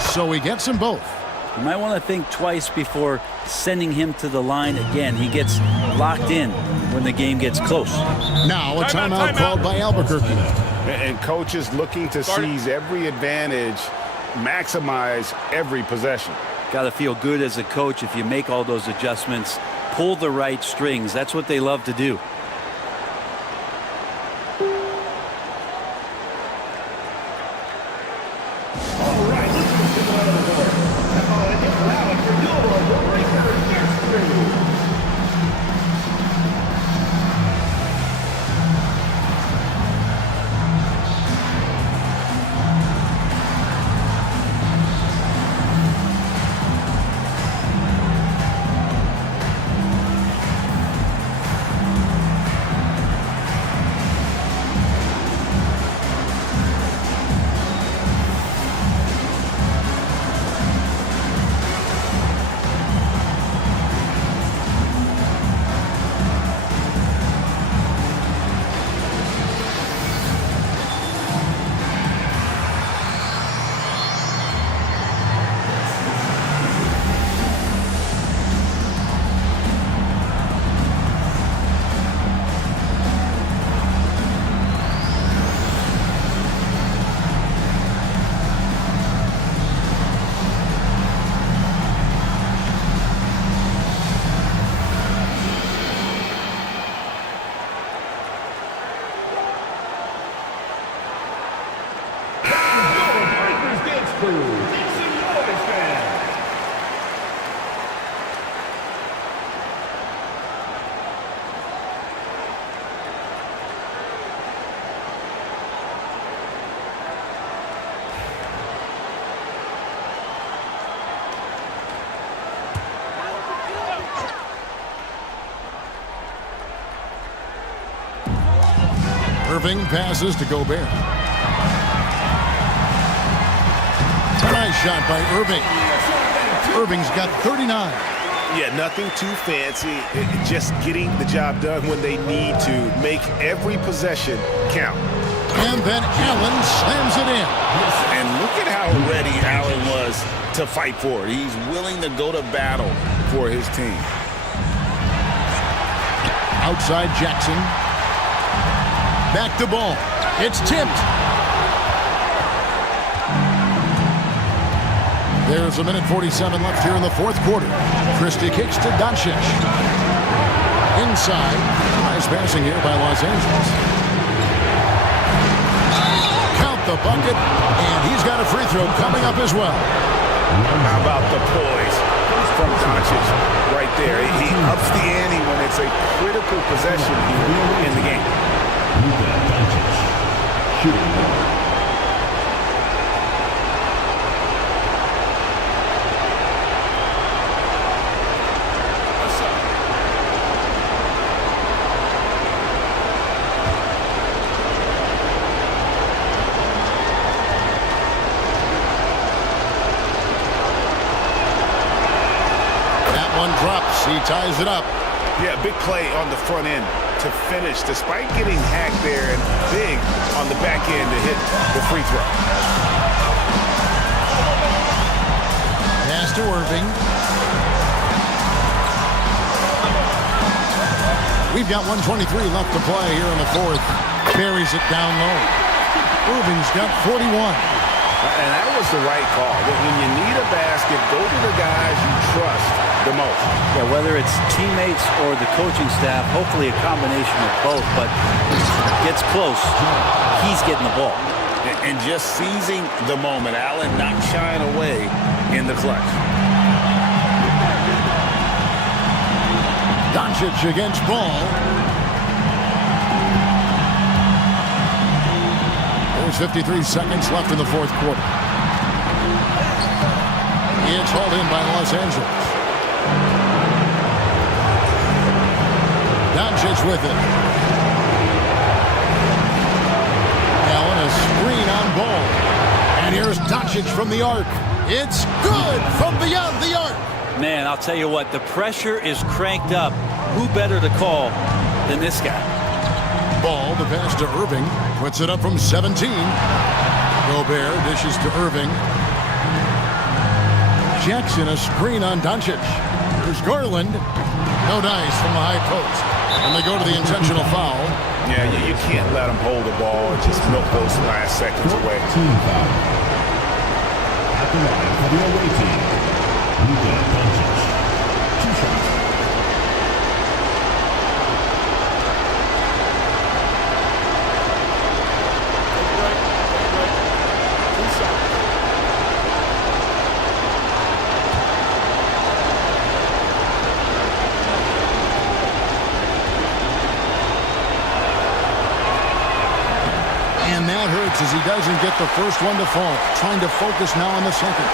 So he gets them both. You might want to think twice before sending him to the line again. He gets locked in when the game gets close. Now a timeout called by Albuquerque. And coaches looking to seize every advantage, maximize every possession. Got to feel good as a coach if you make all those adjustments, pull the right strings. That's what they love to do. Irving passes to Gobert. Nice shot by Irving. Irving's got 39. Yeah, nothing too fancy. Just getting the job done when they need to. Make every possession count. And then Allen slams it in. And look at how ready Allen was to fight for it. He's willing to go to battle for his team. Outside Jackson. Back to ball. It's tipped. There's a minute 47 left here in the fourth quarter. Christie kicks to Doncic. Inside. Nice passing here by Los Angeles. Count the bucket, and he's got a free throw coming up as well. How about the poise from Doncic right there? He ups the ante when it's a critical possession here in the game. Luka Doncic, shooting. He ties it up. Yeah, big play on the front end to finish, despite getting hacked there, and big on the back end to hit the free throw. Pass to Irving. We've got 1:23 left to play here in the fourth. Buries it down low. Irving's got 41. And that was the right call. When you need a basket, go to the guys you trust the most. Yeah, whether it's teammates or the coaching staff, hopefully a combination of both, but gets close, he's getting the ball. And just seizing the moment. Allen not shying away in the clutch. Doncic against Ball. There's 53 seconds left in the fourth quarter. It's hauled in by Los Angeles. Doncic with it. Allen, a screen on Ball. And here's Doncic from the arc. It's good from beyond the arc. Man, I'll tell you what, the pressure is cranked up. Who better to call than this guy? Ball, the pass to Irving. Puts it up from 17. Gobert dishes to Irving. Jackson, a screen on Doncic. There's Garland. No dice from the high post. And they go to the intentional foul. Yeah, you can't let them hold the ball and just milk those last seconds away. Team foul. At the line for the away team, Luka Doncic. 2 shots. And that hurts as he doesn't get the first one to fall. Trying to focus now on the second.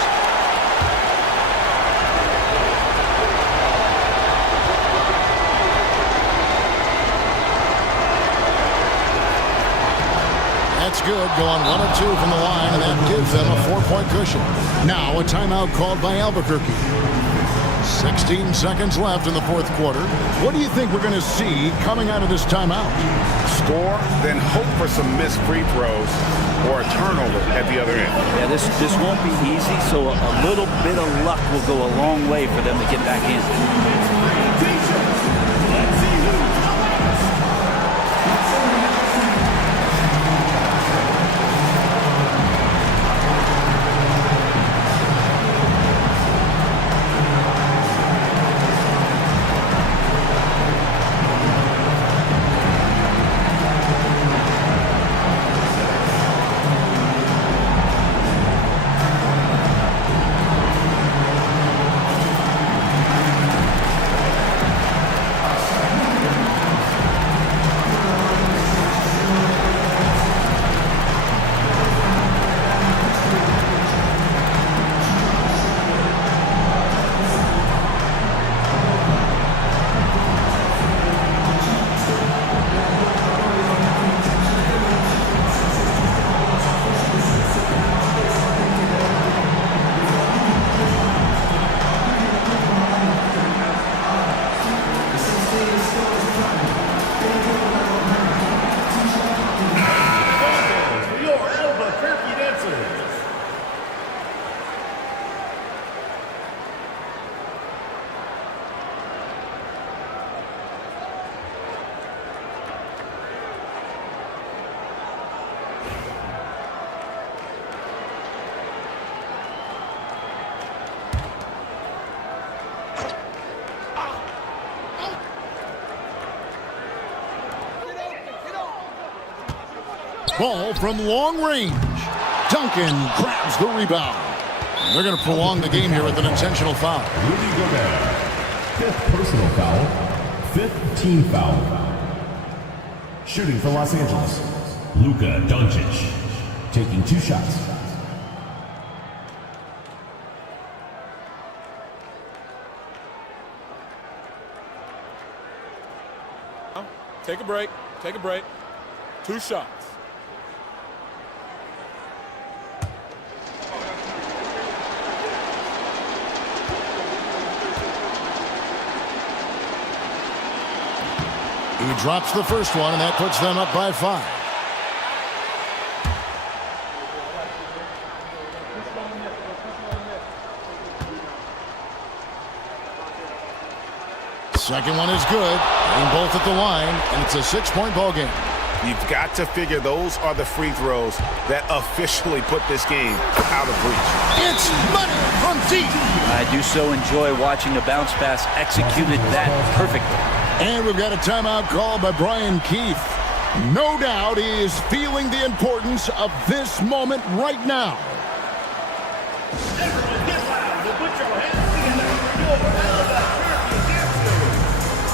That's good. Going 1 of 2 from the line, and that gives them a 4-point cushion. Now a timeout called by Albuquerque. 16 seconds left in the fourth quarter. What do you think we're going to see coming out of this timeout? Score, then hope for some missed free throws or a turnover at the other end. Yeah, this won't be easy, so a little bit of luck will go a long way for them to get back in. Ball from long range. Duncan grabs the rebound. And they're going to prolong the game here with an intentional foul. Rudy Gobert. 5th personal foul. 5th team foul. Shooting for Los Angeles. Luka Doncic. Taking 2 shots. Take a break. Take a break. 2 shots. He drops the first one, and that puts them up by 5. Second one is good. And both at the line, and it's a 6-point ball game. You've got to figure those are the free throws that officially put this game out of reach. It's money from deep. I do so enjoy watching the bounce pass executed that perfectly. And we've got a timeout called by Brian Keith. No doubt he is feeling the importance of this moment right now. Everyone get loud and put your hands together for your world champion dancers.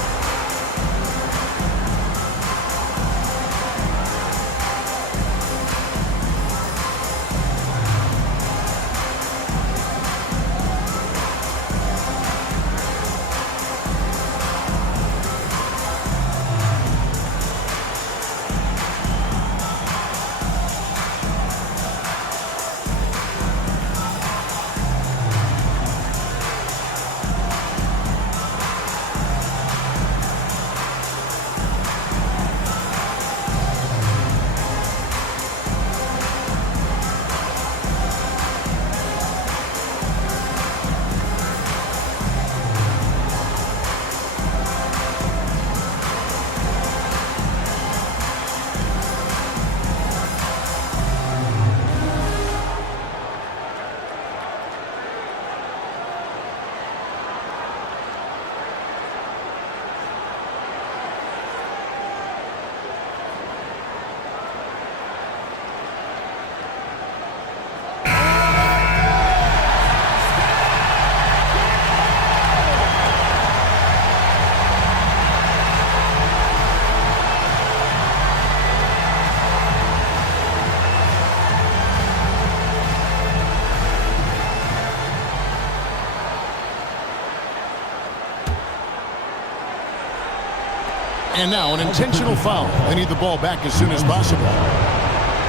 And now an intentional foul. They need the ball back as soon as possible.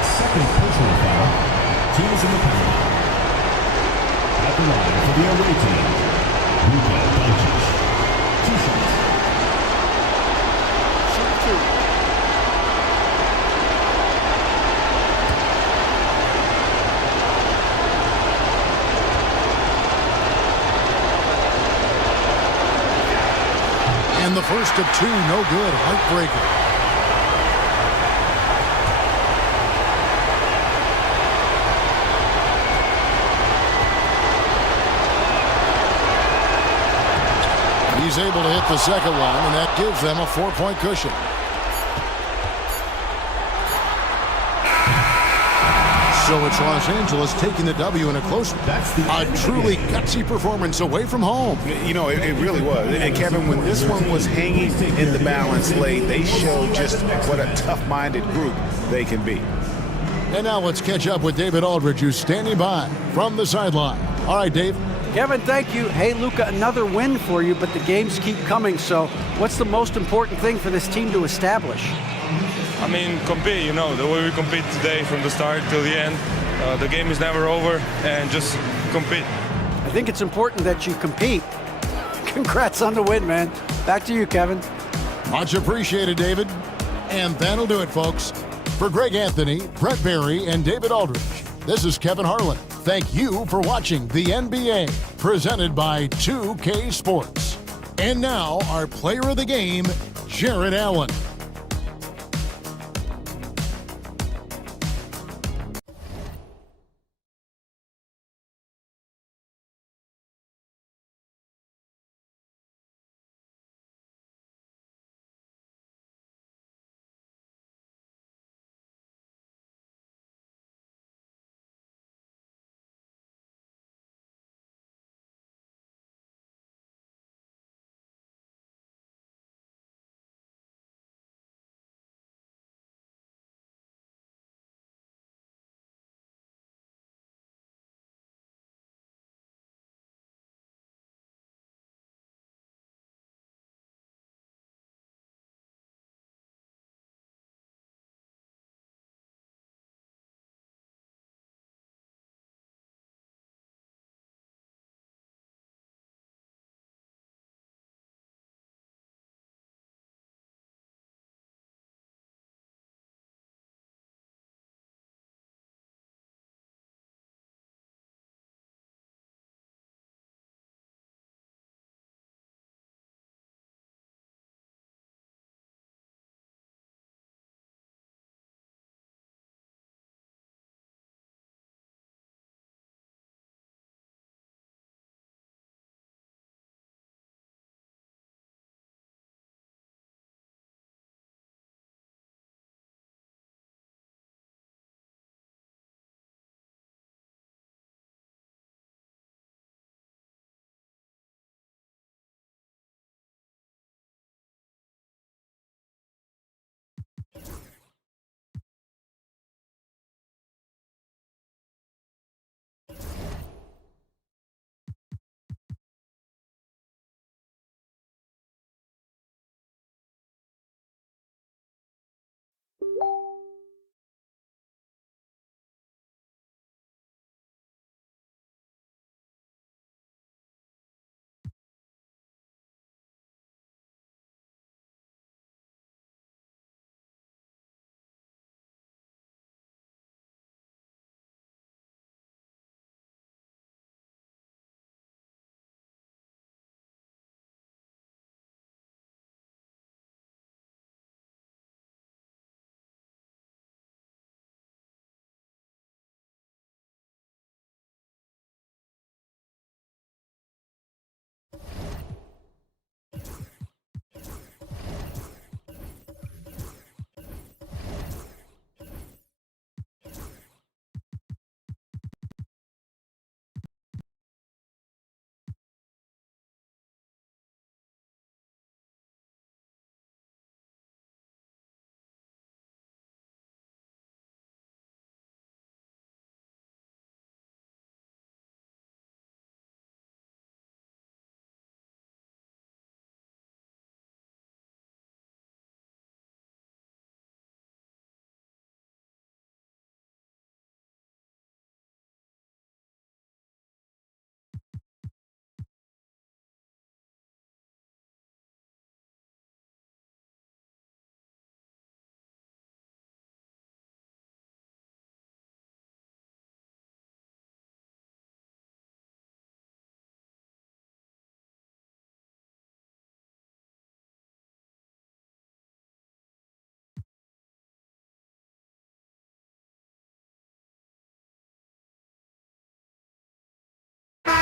Second personal foul. Teams in the penalty. At the line for the away team, Luka Doncic. 2 shots. Shoot 2. And the first of 2, no good. Heartbreaker. He's able to hit the second one, and that gives them a 4-point cushion. So it's Los Angeles taking the W in a close one. A truly gutsy performance away from home. You know, it really was. And Kevin, when this one was hanging in the balance late, they showed just what a tough-minded group they can be. And now let's catch up with David Aldridge, who's standing by from the sideline. All right, Dave. Kevin, thank you. Hey, Luka, another win for you, but the games keep coming. So what's the most important thing for this team to establish? I mean, compete, you know, the way we compete today from the start till the end. The game is never over, and just compete. I think it's important that you compete. Congrats on the win, man. Back to you, Kevin. Much appreciated, David. And that'll do it, folks. For Greg Anthony, Brett Barry, and David Aldridge, this is Kevin Harlan. Thank you for watching the NBA, presented by 2K Sports. And now, our player of the game, Jared Allen.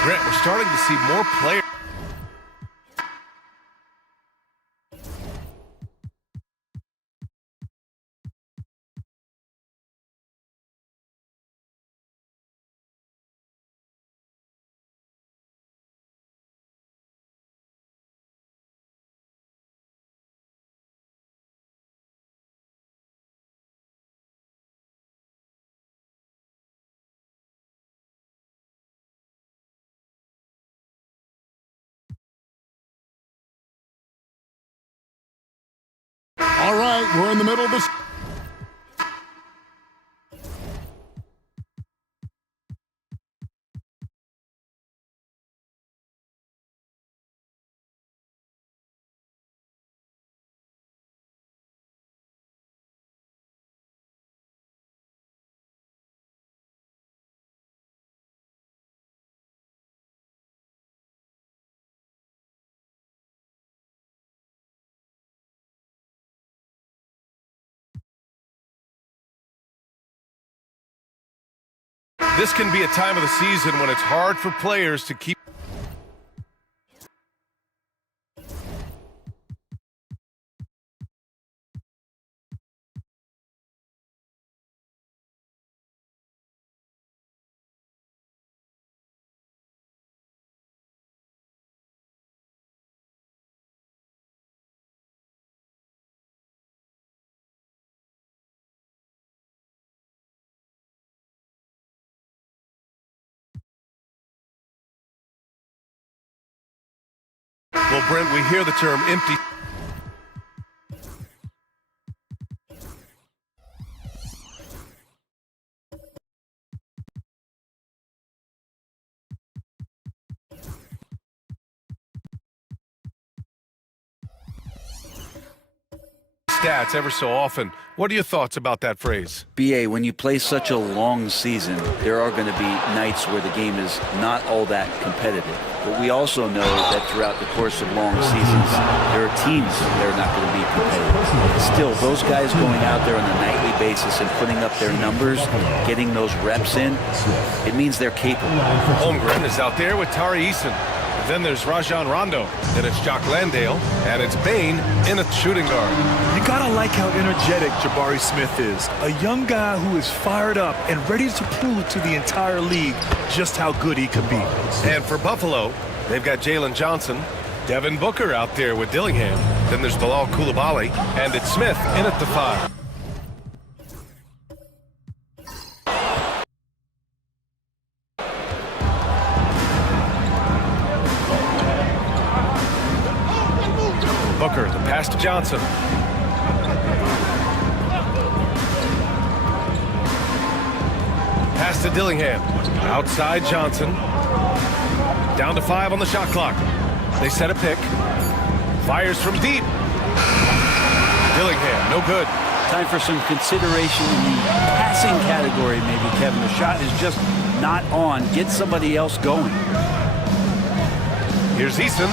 Brett, we're starting to see more players. All right, we're in the middle of this. This can be a time of the season when it's hard for players to keep. Well, Brent, we hear the term empty. Stats ever so often. What are your thoughts about that phrase? BA, when you play such a long season, there are going to be nights where the game is not all that competitive. But we also know that throughout the course of long seasons, there are teams that are not going to be competitive. Still, those guys going out there on a nightly basis and putting up their numbers, getting those reps in, it means they're capable. Holmgren is out there with Tari Eason. Then there's Rajon Rondo. Then it's Jock Landale. And it's Bain in a shooting guard. You gotta like how energetic Jabari Smith is. A young guy who is fired up and ready to prove to the entire league just how good he can be. And for Buffalo, they've got Jalen Johnson, Devin Booker out there with Dillingham. Then there's Bilal Coulibaly. And it's Smith in at the 5. Booker, the pass to Johnson. Pass to Dillingham. Outside Johnson. Down to 5 on the shot clock. They set a pick. Fires from deep. Dillingham, no good. Time for some consideration in the passing category, maybe, Kevin. The shot is just not on. Get somebody else going. Here's Eason.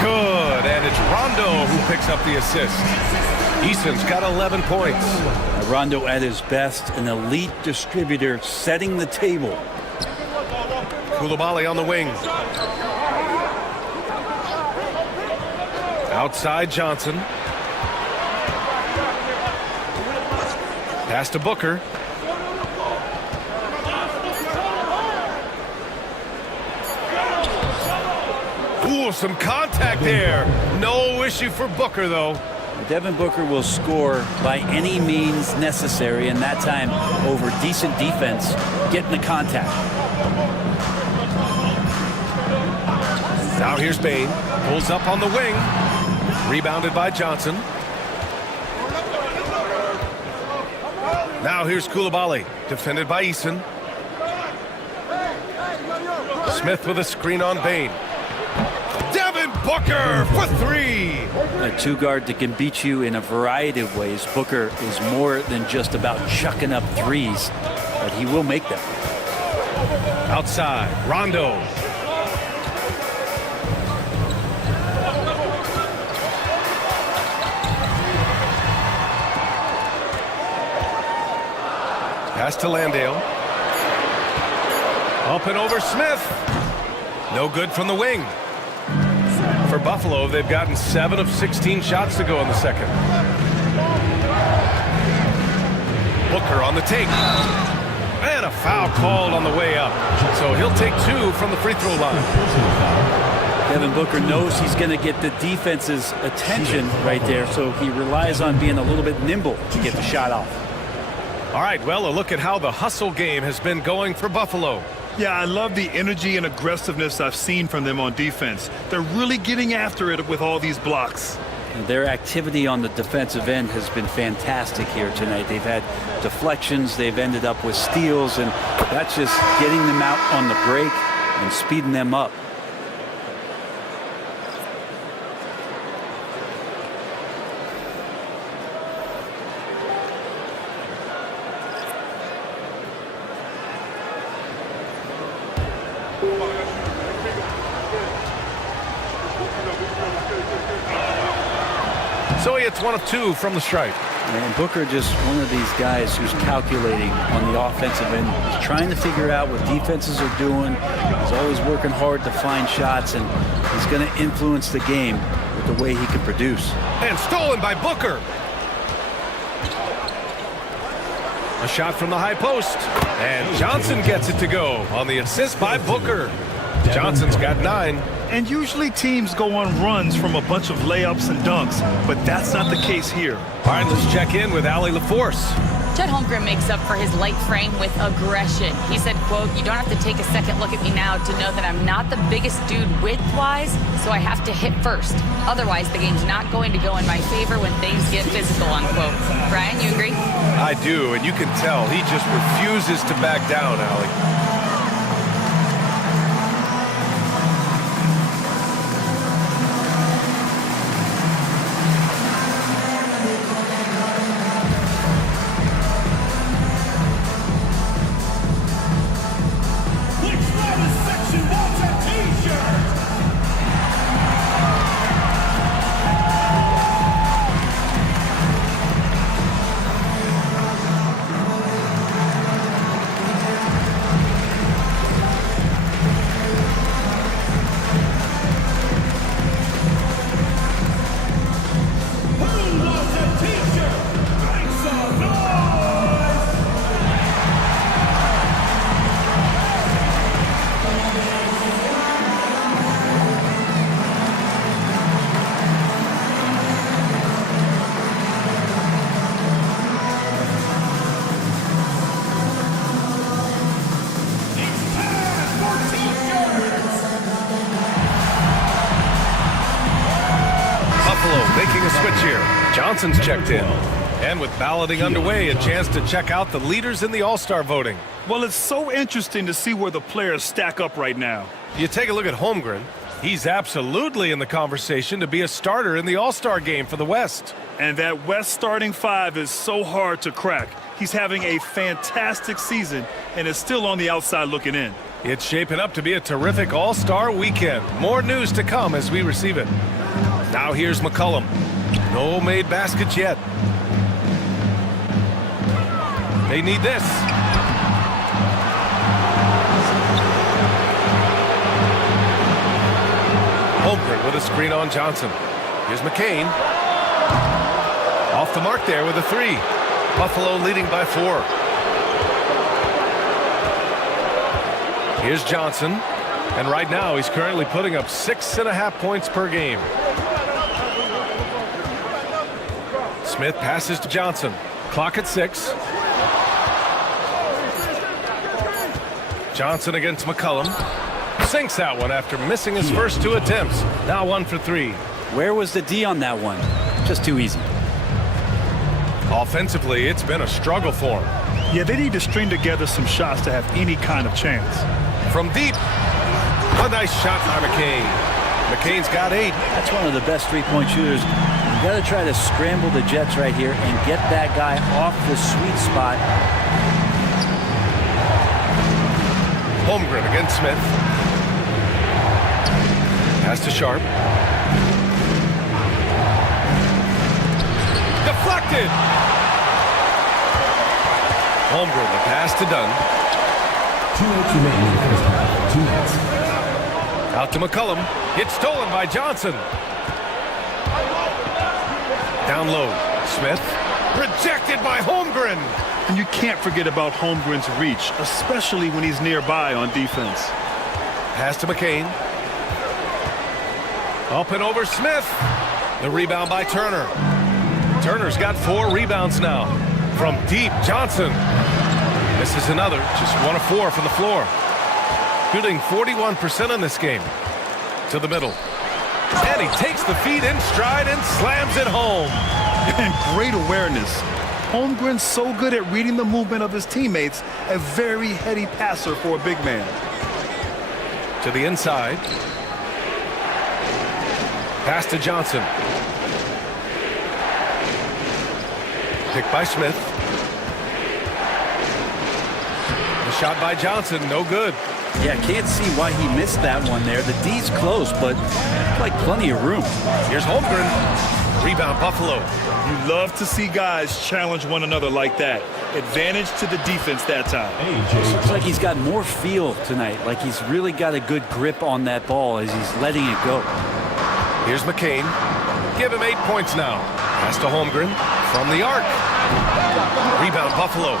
Good, and it's Rondo who picks up the assist. Eason's got 11 points. Rondo at his best, an elite distributor setting the table. Coulibaly on the wing. Outside Johnson. Pass to Booker. Ooh, some contact there. No issue for Booker, though. Devin Booker will score by any means necessary, and that time over decent defense, getting the contact. Now here's Bain. Pulls up on the wing. Rebounded by Johnson. Now here's Coulibaly. Defended by Eason. Smith with a screen on Bain. Booker for 3. A two-guard that can beat you in a variety of ways. Booker is more than just about chucking up threes, but he will make them. Outside, Rondo. Pass to Landale. Up and over Smith. No good from the wing. For Buffalo, they've gotten 7 of 16 shots to go in the second. Booker on the take. And a foul called on the way up. So he'll take 2 from the free throw line. Devin Booker knows he's going to get the defense's attention right there, so he relies on being a little bit nimble to get the shot off. All right, well, a look at how the hustle game has been going for Buffalo. Yeah, I love the energy and aggressiveness I've seen from them on defense. They're really getting after it with all these blocks. And their activity on the defensive end has been fantastic here tonight. They've had deflections, they've ended up with steals, and that's just getting them out on the break and speeding them up. So he hits 1 of 2 from the stripe. And Booker just one of these guys who's calculating on the offensive end. He's trying to figure out what defenses are doing. He's always working hard to find shots, and he's going to influence the game with the way he can produce. And stolen by Booker. A shot from the high post. And Johnson gets it to go on the assist by Booker. Johnson's got 9. And usually teams go on runs from a bunch of layups and dunks, but that's not the case here. All right, let's check in with Allie LaForce. Chet Holmgren makes up for his light frame with aggression. He said, quote, "You don't have to take a second look at me now to know that I'm not the biggest dude width-wise, so I have to hit first. Otherwise, the game's not going to go in my favor when things get physical," unquote. Brian, you agree? I do, and you can tell he just refuses to back down, Allie. Making a switch here. Johnson's checked in. And with balloting underway, a chance to check out the leaders in the All-Star voting. Well, it's so interesting to see where the players stack up right now. You take a look at Holmgren. He's absolutely in the conversation to be a starter in the All-Star game for the West. And that West starting 5 is so hard to crack. He's having a fantastic season and is still on the outside looking in. It's shaping up to be a terrific All-Star weekend. More news to come as we receive it. Now here's McCollum. No made baskets yet. They need this. Holmgren with a screen on Johnson. Here's McCain. Off the mark there with a 3. Buffalo leading by 4. Here's Johnson. And right now he's currently putting up 6.5 points per game. Smith passes to Johnson. Clock at 6. Johnson against McCollum. Sinks that one after missing his first 2 attempts. Now 1 for 3. Where was the D on that one? Just too easy. Offensively, it's been a struggle for him. Yeah, they need to string together some shots to have any kind of chance. From deep. A nice shot by McCain. McCain's got 8. That's one of the best three-point shooters. You got to try to scramble the Jets right here and get that guy off the sweet spot. Holmgren against Smith. Pass to Sharp. Deflected. Holmgren, the pass to Dunn. 2 minutes remaining in the first half. 2 minutes. Out to McCollum. It's stolen by Johnson. Down low. Smith. Rejected by Holmgren. And you can't forget about Holmgren's reach, especially when he's nearby on defense. Pass to McCain. Up and over Smith. The rebound by Turner. Turner's got 4 rebounds now. From deep, Johnson. This is another, just 1 of 4 from the floor. Shooting 41% in this game. To the middle. And he takes the feed in stride and slams it home. And great awareness. Holmgren's so good at reading the movement of his teammates, a very heady passer for a big man. To the inside. Pass to Johnson. Picked by Smith. The shot by Johnson, no good. Yeah, can't see why he missed that one there. The D's close, but like plenty of room. Here's Holmgren. Rebound, Buffalo. You love to see guys challenge one another like that. Advantage to the defense that time. Looks like he's got more feel tonight, like he's really got a good grip on that ball as he's letting it go. Here's McCain. Give him 8 points now. Pass to Holmgren from the arc. Rebound, Buffalo.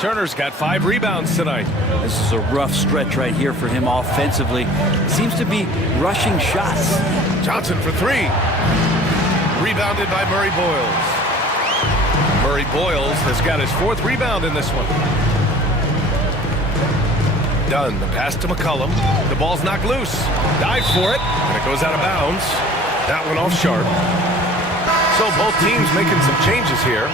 Turner's got 5 rebounds tonight. This is a rough stretch right here for him offensively. Seems to be rushing shots. Johnson for 3. Rebounded by Murray Boyles. Murray Boyles has got his 4th rebound in this one. Dunn, the pass to McCollum. The ball's knocked loose. Dives for it, and it goes out of bounds. That one off sharp. So both teams making some changes here.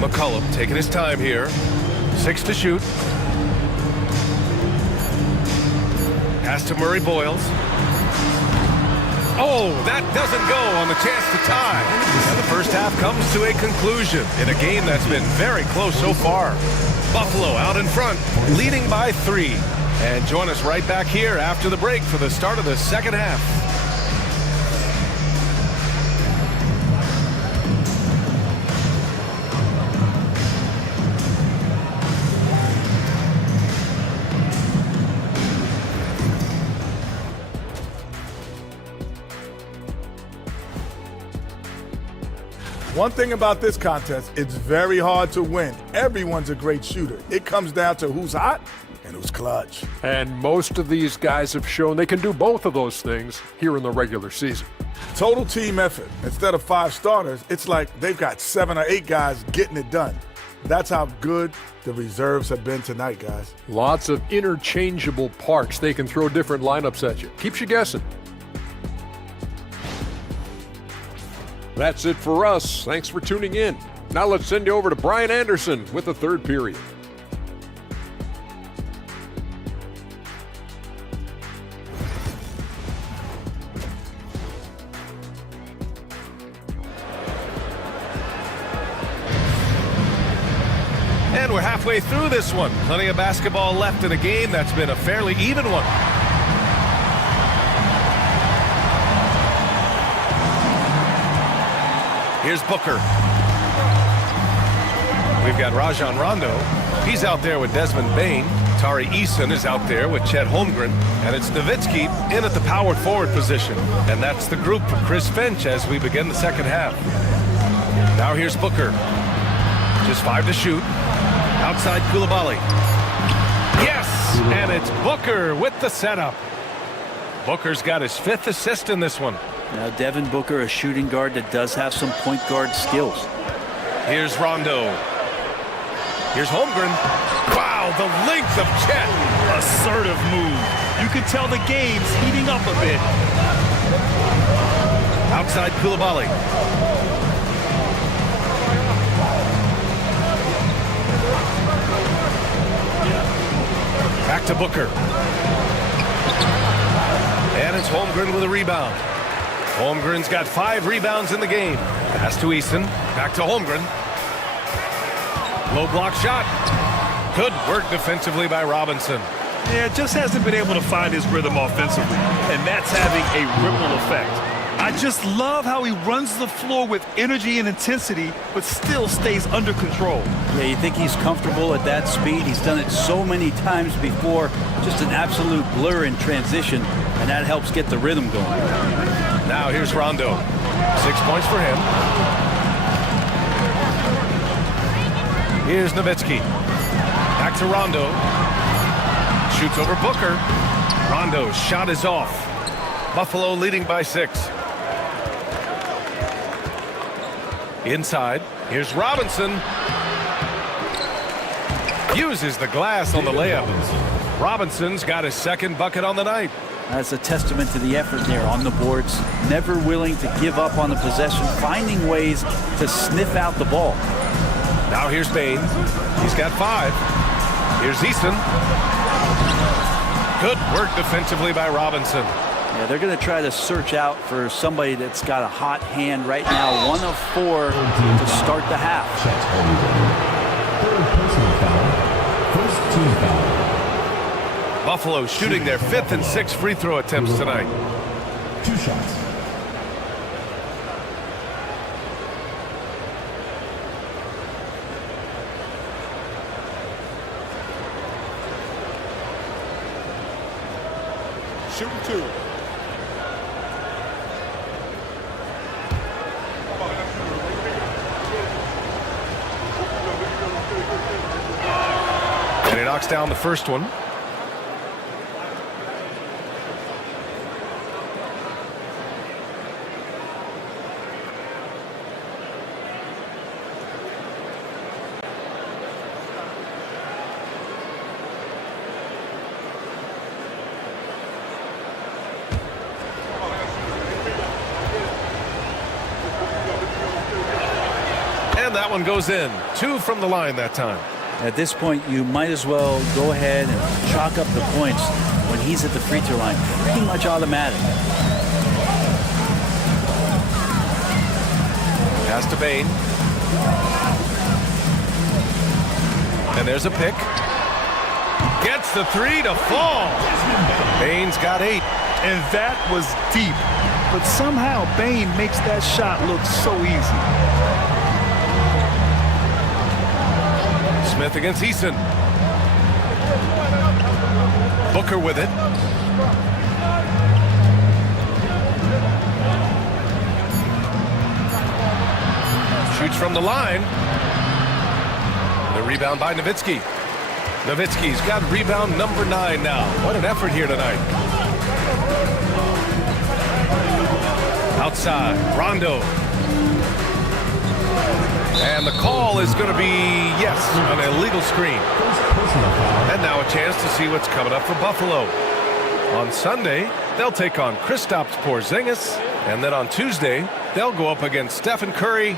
McCollum taking his time here. 6 to shoot. Pass to Murray Boyles. Oh, that doesn't go on the chance to tie. And the first half comes to a conclusion in a game that's been very close so far. Buffalo out in front, leading by 3. And join us right back here after the break for the start of the second half. One thing about this contest, it's very hard to win. Everyone's a great shooter. It comes down to who's hot and who's clutch. And most of these guys have shown they can do both of those things here in the regular season. Total team effort. Instead of 5 starters, it's like they've got 7 or 8 guys getting it done. That's how good the reserves have been tonight, guys. Lots of interchangeable parts. They can throw different lineups at you. Keeps you guessing. That's it for us. Thanks for tuning in. Now let's send you over to Brian Anderson with the third period. And we're halfway through this one. Plenty of basketball left in a game that's been a fairly even one. Here's Booker. We've got Rajon Rondo. He's out there with Desmond Bane. Tari Eason is out there with Chet Holmgren. And it's Nowitzki in at the power forward position. And that's the group for Chris Finch as we begin the second half. Now here's Booker. Just 5 to shoot. Outside Coulibaly. Yes! And it's Booker with the setup. Booker's got his 5th assist in this one. Now Devin Booker, a shooting guard that does have some point guard skills. Here's Rondo. Here's Holmgren. Wow, the length of Chet. Assertive move. You can tell the game's heating up a bit. Outside Coulibaly. Back to Booker. And it's Holmgren with a rebound. Holmgren's got 5 rebounds in the game. Pass to Eason. Back to Holmgren. Low block shot. Good work defensively by Robinson. Yeah, just hasn't been able to find his rhythm offensively, and that's having a ripple effect. I just love how he runs the floor with energy and intensity, but still stays under control. Yeah, you think he's comfortable at that speed? He's done it so many times before. Just an absolute blur in transition, and that helps get the rhythm going. Now here's Rondo. 6 points for him. Here's Nowitzki. Back to Rondo. Shoots over Booker. Rondo's shot is off. Buffalo leading by 6. Inside. Here's Robinson. Uses the glass on the layup. Robinson's got his second bucket on the night. That's a testament to the effort there on the boards. Never willing to give up on the possession, finding ways to sniff out the ball. Now here's Bain. He's got 5. Here's Eason. Good work defensively by Robinson. Yeah, they're going to try to search out for somebody that's got a hot hand right now. 1 of 4 to start the half. Third personal foul. First team foul. Buffalo shooting their 5th and 6th free throw attempts tonight. 2 shots. Shooting 2. And he knocks down the first one. And that one goes in. 2 from the line that time. At this point, you might as well go ahead and chalk up the points when he's at the free throw line. Pretty much automatic. Pass to Bain. And there's a pick. Gets the 3 to fall. Bain's got 8. And that was deep. But somehow Bain makes that shot look so easy. Smith against Eason. Booker with it. Shoots from the line. The rebound by Nowitzki. Nowitzki's got rebound number 9 now. What an effort here tonight. Outside, Rondo. And the call is going to be, yes, an illegal screen. And now a chance to see what's coming up for Buffalo. On Sunday, they'll take on Kristaps Porzingis. And then on Tuesday, they'll go up against Stephen Curry.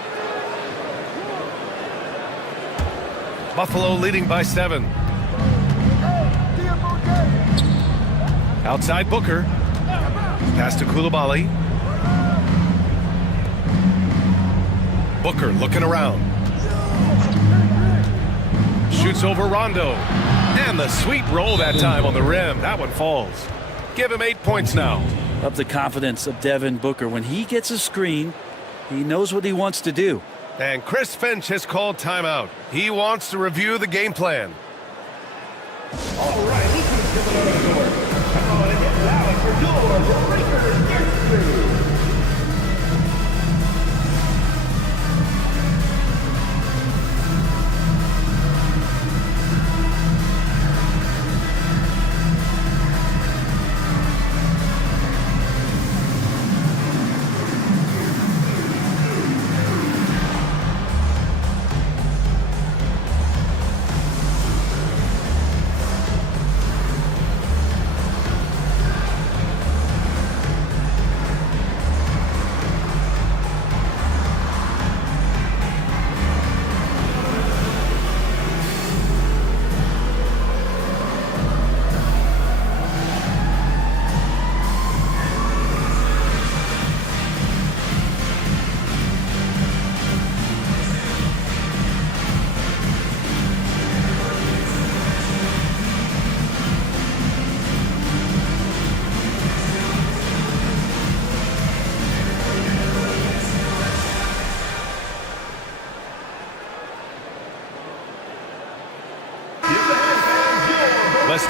Buffalo leading by 7. Outside Booker. Pass to Coulibaly. Booker looking around. Shoots over Rondo. And the sweet roll that time on the rim. That one falls. Give him 8 points now. Love the confidence of Devin Booker. When he gets a screen, he knows what he wants to do. And Chris Finch has called timeout. He wants to review the game plan. All right, this is another door. Come on and get loud for your breaker.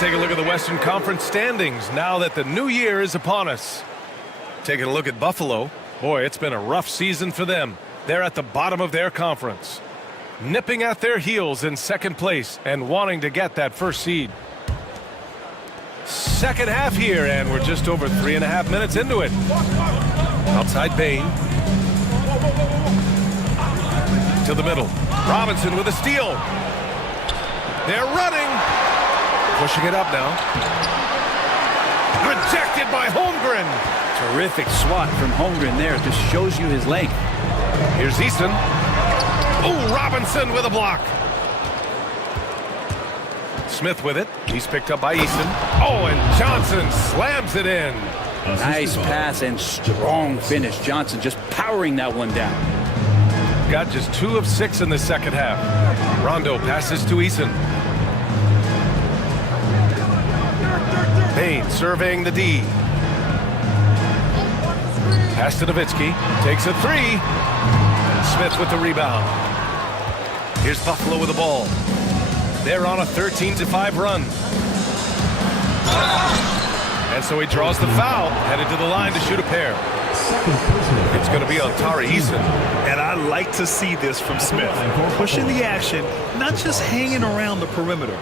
take a look at the Western Conference standings now that the new year is upon us. Taking a look at Buffalo. Boy, it's been a rough season for them. They're at the bottom of their conference, nipping at their heels in second place and wanting to get that first seed. Second half here, and we're just over 3.5 minutes into it. Outside Bain. To the middle. Robinson with a steal. They're running. Pushing it up now. Rejected by Holmgren. Terrific swat from Holmgren there. Just shows you his length. Here's Easton. Oh, Robinson with a block. Smith with it. He's picked up by Easton. Oh, and Johnson slams it in. Nice pass and strong finish. Johnson just powering that one down. Got just 2 of 6 in the second half. Rondo passes to Eason. Payne surveying the D. Pass to Nowitzki. Takes a 3. Smith with the rebound. Here's Buffalo with the ball. They're on a 13-5 run. And so he draws the foul, headed to the line to shoot a pair. It's going to be on Tari Eason. And I like to see this from Smith. Pushing the action, not just hanging around the perimeter.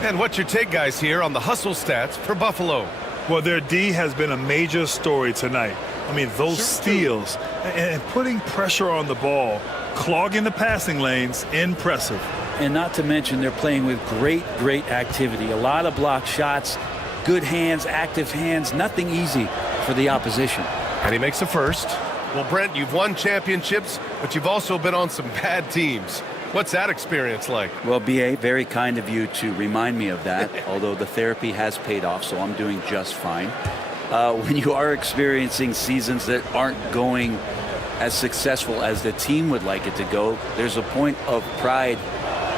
And what's your take, guys, here on the hustle stats for Buffalo? Well, their D has been a major story tonight. I mean, those steals and putting pressure on the ball, clogging the passing lanes, impressive. And not to mention they're playing with great activity. A lot of block shots, good hands, active hands, nothing easy for the opposition. And he makes the first. Well, Brent, you've won championships, but you've also been on some bad teams. What's that experience like? Well, B.A., very kind of you to remind me of that, although the therapy has paid off, so I'm doing just fine. When you are experiencing seasons that aren't going as successful as the team would like it to go, there's a point of pride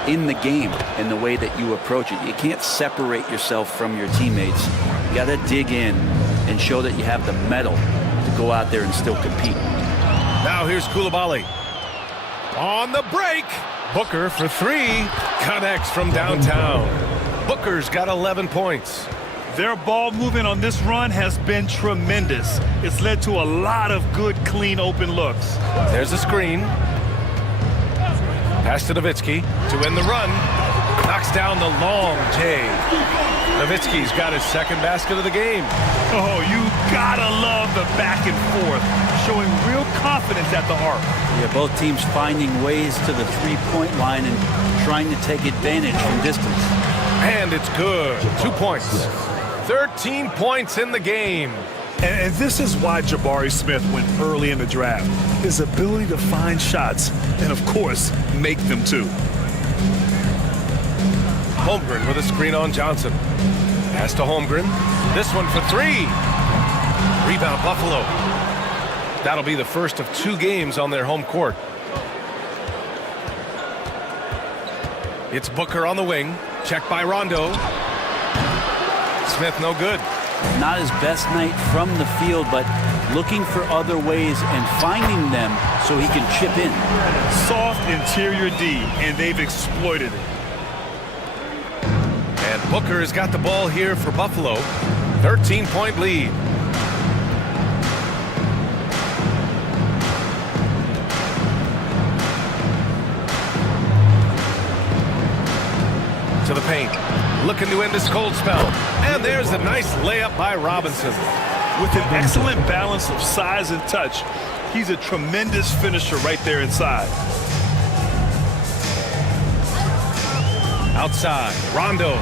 in the game, in the way that you approach it. You can't separate yourself from your teammates. You got to dig in and show that you have the mettle to go out there and still compete. Now here's Koulibaly. On the break. Booker for 3. Connects from downtown. Booker's got 11 points. Their ball movement on this run has been tremendous. It's led to a lot of good, clean, open looks. There's a screen. Pass to Nowitzki to win the run. Knocks down the long J. Nowitzki's got his second basket of the game. Oh, you gotta love the back and forth, showing real confidence at the arc. Yeah, both teams finding ways to the three-point line and trying to take advantage from distance. And it's good. 2 points. 13 points in the game. And this is why Jabari Smith went early in the draft. His ability to find shots and, of course, make them too. Holmgren with a screen on Johnson. Pass to Holmgren. This one for 3. Rebound Buffalo. That'll be the first of 2 games on their home court. It's Booker on the wing. Checked by Rondo. Smith no good. Not his best night from the field, but looking for other ways and finding them so he can chip in. Soft interior D, and they've exploited it. And Booker has got the ball here for Buffalo. 13-point lead. To the paint. Looking to end this cold spell. And there's a nice layup by Robinson. With an excellent balance of size and touch, he's a tremendous finisher right there inside. Outside, Rondo.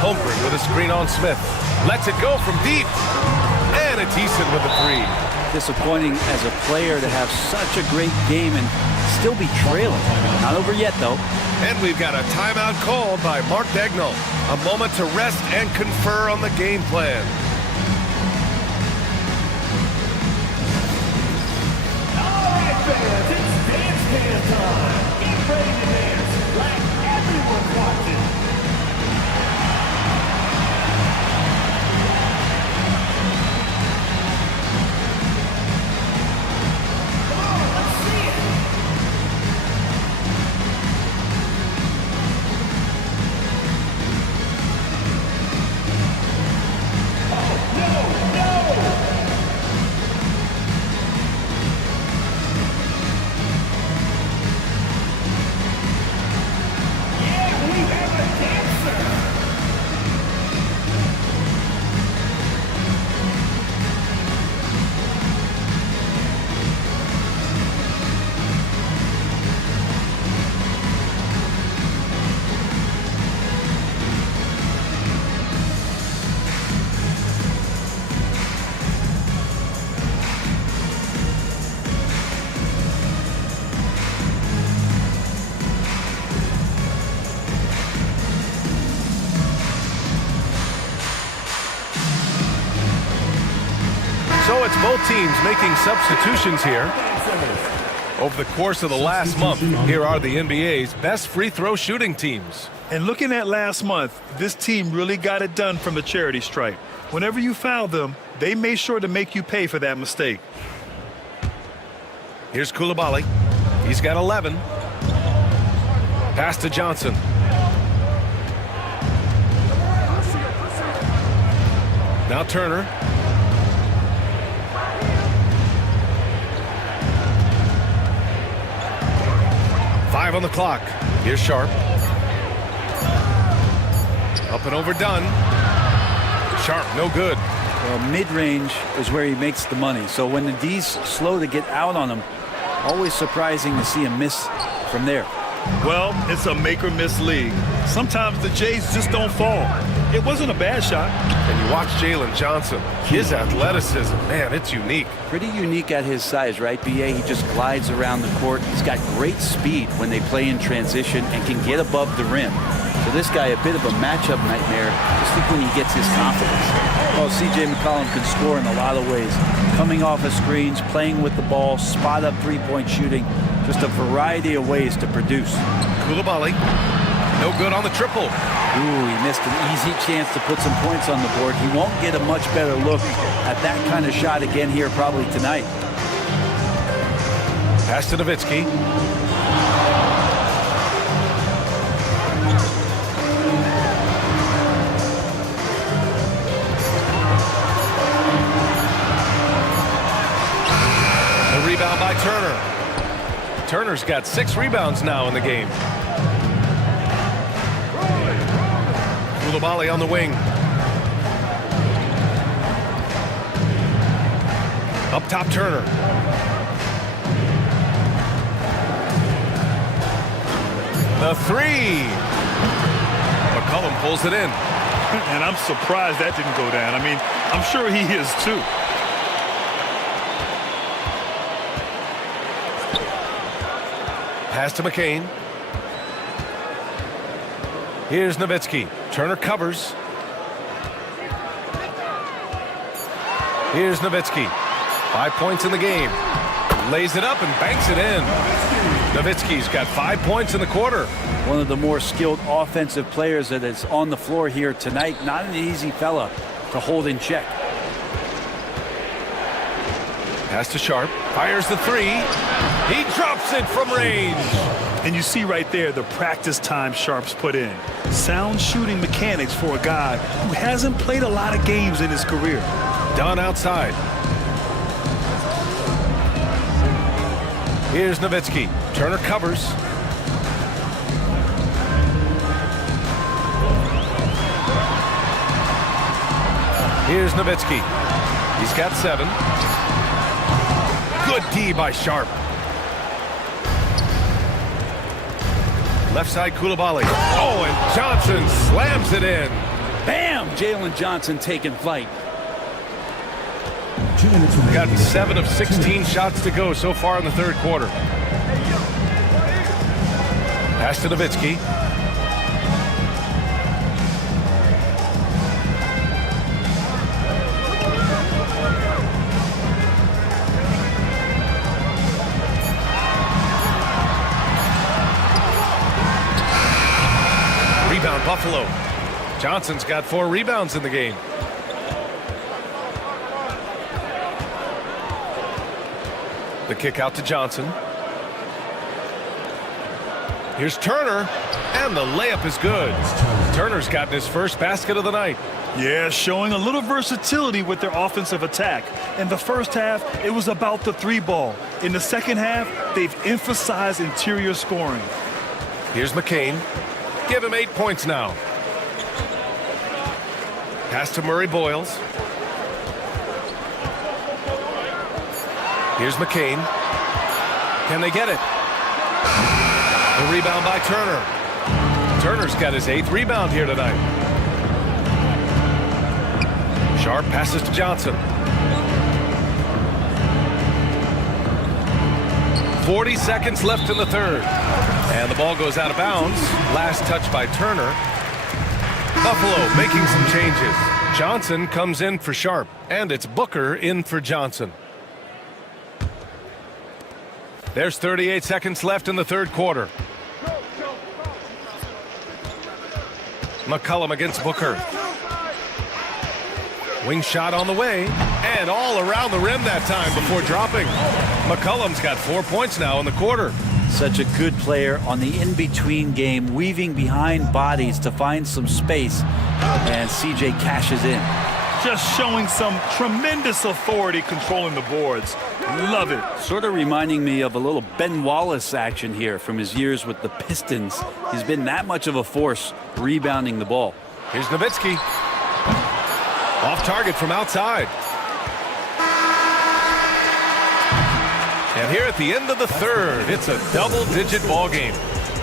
Holmgren with a screen on Smith. Lets it go from deep. And it's Eason with a 3. Disappointing as a player to have such a great game and still be trailing. Not over yet, though. And we've got a timeout called by Mark Dagnall. A moment to rest and confer on the game plan. All right, fans, it's dance can time. Get ready to dance like everyone's watching. So it's both teams making substitutions here. Over the course of the last month, here are the NBA's best free throw shooting teams. And looking at last month, this team really got it done from the charity stripe. Whenever you fouled them, they made sure to make you pay for that mistake. Here's Coulibaly. He's got 11. Pass to Johnson. Now Turner. Five on the clock. Here's Sharp. Up and overdone. Sharp, no good. Well, mid-range is where he makes the money. So when the D's slow to get out on him, always surprising to see him miss from there. Well, it's a make-or-miss league. Sometimes the Jays just don't fall. It wasn't a bad shot. And you watch Jalen Johnson. His athleticism, man, it's unique. Pretty unique at his size, right, B.A.? He just glides around the court. He's got great speed when they play in transition and can get above the rim. So this guy, a bit of a matchup nightmare, just think when he gets his confidence. Well, C.J. McCollum can score in a lot of ways. Coming off of screens, playing with the ball, spot-up three-point shooting, just a variety of ways to produce. Coulibaly, no good on the triple. Ooh, he missed an easy chance to put some points on the board. He won't get a much better look at that kind of shot again here probably tonight. Pass to Nowitzki. The rebound by Turner. Turner's got 6 rebounds now in the game. Coulibaly on the wing. Up top, Turner. The three. McCollum pulls it in. And I'm surprised that didn't go down. I mean, I'm sure he is too. Pass to McCain. Here's Nowitzki. Turner covers. Here's Nowitzki. 5 points in the game. Lays it up and banks it in. Nowitzki's got 5 points in the quarter. One of the more skilled offensive players that is on the floor here tonight. Not an easy fella to hold in check. Pass to Sharp. Fires the three. He drops it from range. And you see right there the practice time Sharp's put in. Sound shooting mechanics for a guy who hasn't played a lot of games in his career. Done outside. Here's Nowitzki. Turner covers. Here's Nowitzki. He's got 7. Good D by Sharp. Left side, Coulibaly. Oh, and Johnson slams it in. Bam! Jalen Johnson taking flight. 2 minutes remaining. Got 7 of 16 shots to go so far in the third quarter. Pass to Nowitzki. Rebound, Buffalo. Johnson's got 4 rebounds in the game. The kick out to Johnson. Here's Turner, and the layup is good. Turner's gotten his first basket of the night. Yeah, showing a little versatility with their offensive attack. In the first half, it was about the 3 ball. In the second half, they've emphasized interior scoring. Here's McCain. Give him 8 points now. Pass to Murray Boyles. Here's McCain. Can they get it? The rebound by Turner. Turner's got his 8th rebound here tonight. Sharp passes to Johnson. 40 seconds left in the third. And the ball goes out of bounds. Last touch by Turner. Buffalo making some changes. Johnson comes in for Sharp, and it's Booker in for Johnson. There's 38 seconds left in the third quarter. McCollum against Booker. Wing shot on the way, and all around the rim that time before dropping. McCollum's got 4 points now in the quarter. Such a good player on the in-between game, weaving behind bodies to find some space, and CJ cashes in. Just showing some tremendous authority controlling the boards. Love it. Sort of reminding me of a little Ben Wallace action here from his years with the Pistons. He's been that much of a force rebounding the ball. Here's Nowitzki. Off target from outside. And here at the end of the third, it's a double-digit ball game.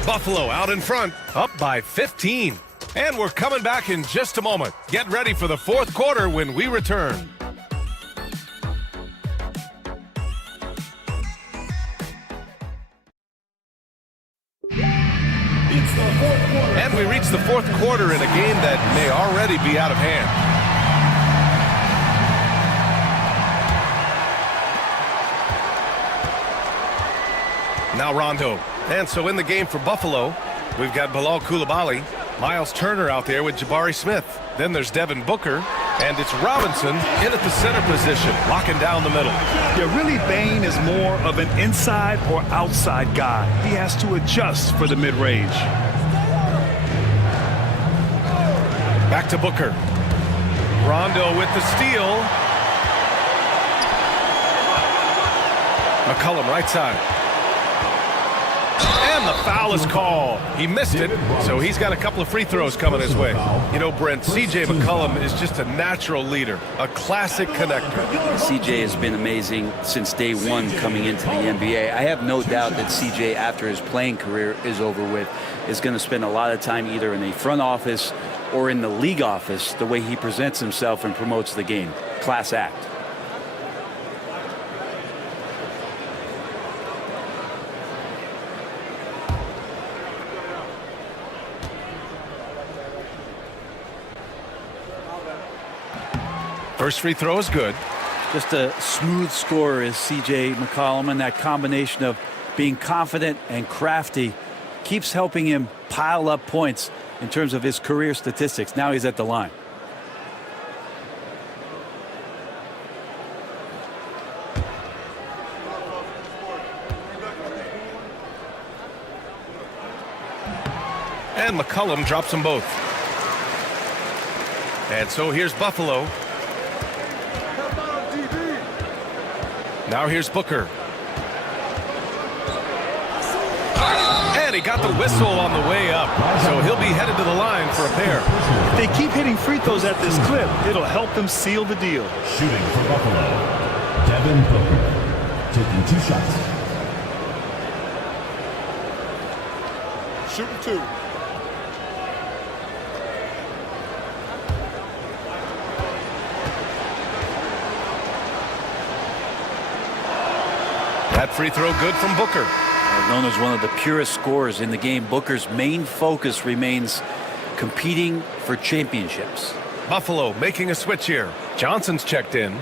Buffalo out in front, up by 15. And we're coming back in just a moment. Get ready for the fourth quarter when we return. And we reach the fourth quarter in a game that may already be out of hand. Now Rondo. And so in the game for Buffalo, we've got Bilal Coulibaly, Miles Turner out there with Jabari Smith. Then there's Devin Booker, and it's Robinson in at the center position, locking down the middle. Yeah, really, Bane is more of an inside or outside guy. He has to adjust for the mid-range. Back to Booker. Rondo with the steal. McCollum right side. And the foul is called. He missed it, so he's got a couple of free throws coming his way. You know, Brent, C.J. McCollum is just a natural leader, a classic connector. CJ has been amazing since day one coming into the NBA. I have no doubt that CJ, after his playing career is over with, is going to spend a lot of time either in the front office or in the league office, the way he presents himself and promotes the game. Class act. First free throw is good. Just a smooth scorer is C.J. McCollum, and that combination of being confident and crafty keeps helping him pile up points in terms of his career statistics. Now he's at the line. And McCollum drops them both. And so here's Buffalo. Now here's Booker. And he got the whistle on the way up. So he'll be headed to the line for a pair. If they keep hitting free throws at this clip, it'll help them seal the deal. Shooting for Buffalo, Devin Booker, taking 2 shots. Shooting 2. That free throw good from Booker. Known as one of the purest scorers in the game, Booker's main focus remains competing for championships. Buffalo making a switch here. Johnson's checked in.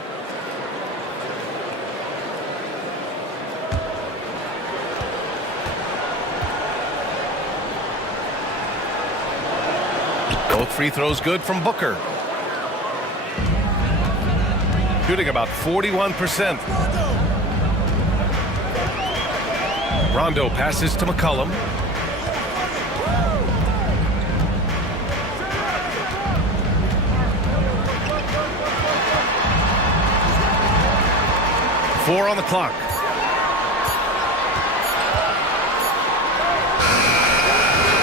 Both free throws good from Booker. Shooting about 41%. Rondo passes to McCollum. Four on the clock.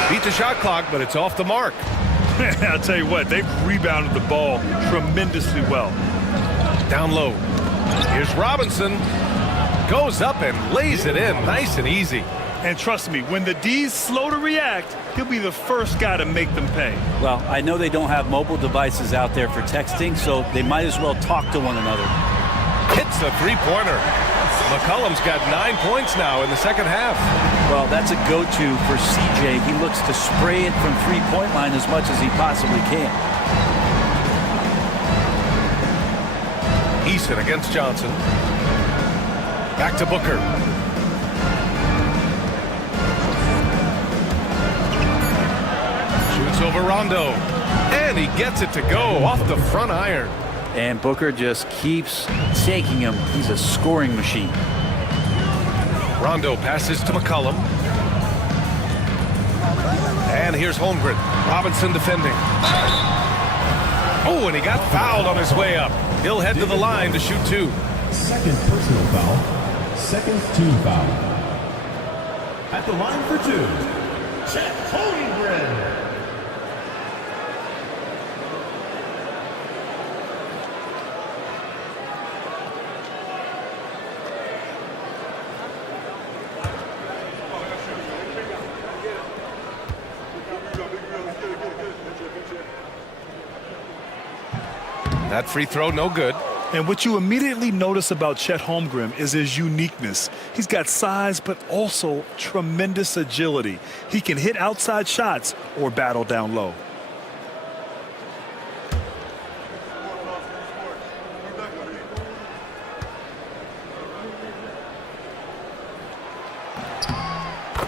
Beat the shot clock, but it's off the mark. I'll tell you what, they've rebounded the ball tremendously well. Down low. Here's Robinson. Goes up and lays it in nice and easy. And trust me, when the D's slow to react, he'll be the first guy to make them pay. Well, I know they don't have mobile devices out there for texting, so they might as well talk to one another. Hits the three-pointer. McCollum's got 9 points now in the second half. Well, that's a go-to for CJ. He looks to spray it from three-point line as much as he possibly can. Eason against Johnson. Back to Booker. Shoots over Rondo. And he gets it to go off the front iron. And Booker just keeps taking him. He's a scoring machine. Rondo passes to McCollum. And here's Holmgren. Robinson defending. Oh, and he got fouled on his way up. He'll head to the line to shoot 2. Second personal foul. Second team foul. At the line for 2, Chet Holmgren. That free throw, no good. And what you immediately notice about Chet Holmgren is his uniqueness. He's got size, but also tremendous agility. He can hit outside shots or battle down low.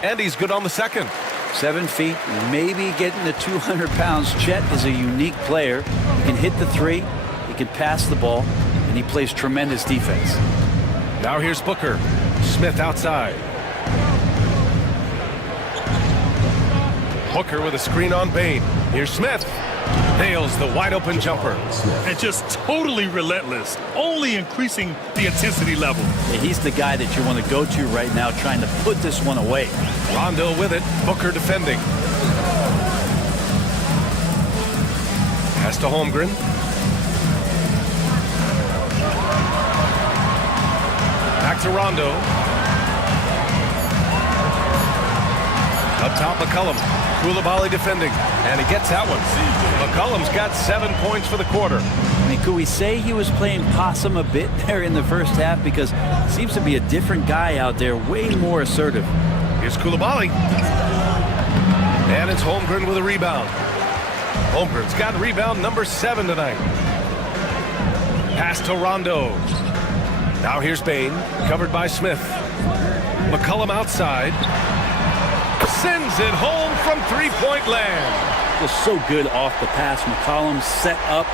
And he's good on the second. 7 feet, maybe getting to 200 pounds. Chet is a unique player. He can hit the 3, he can pass the ball, and he plays tremendous defense. Now here's Booker. Smith outside. Booker with a screen on Bain. Here's Smith. Nails the wide open jumper. And just totally relentless, only increasing the intensity level. Yeah, he's the guy that you want to go to right now, trying to put this one away. Rondo with it. Booker defending. Pass to Holmgren. Back to Rondo. Up top, McCollum. Koulibaly defending. And he gets that one. McCollum's got 7 points for the quarter. I mean, could we say he was playing possum a bit there in the first half? Because it seems to be a different guy out there, way more assertive. Here's Koulibaly. And it's Holmgren with a rebound. Holmgren's got rebound number 7 tonight. Pass to Rondo. Now here's Bain, covered by Smith. McCollum outside. Sends it home from three-point land. Just so good off the pass. McCollum set up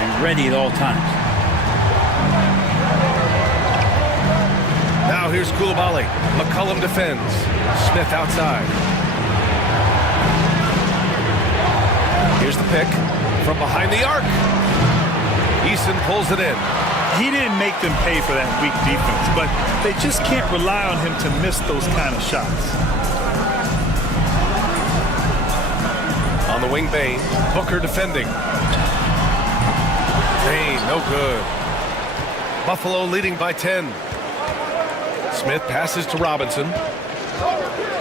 and ready at all times. Now here's Koulibaly. McCollum defends. Smith outside. Here's the pick from behind the arc. Eason pulls it in. He didn't make them pay for that weak defense, but they just can't rely on him to miss those kind of shots. On the wing, Bain. Booker defending. Bain, no good. Buffalo leading by 10. Smith passes to Robinson.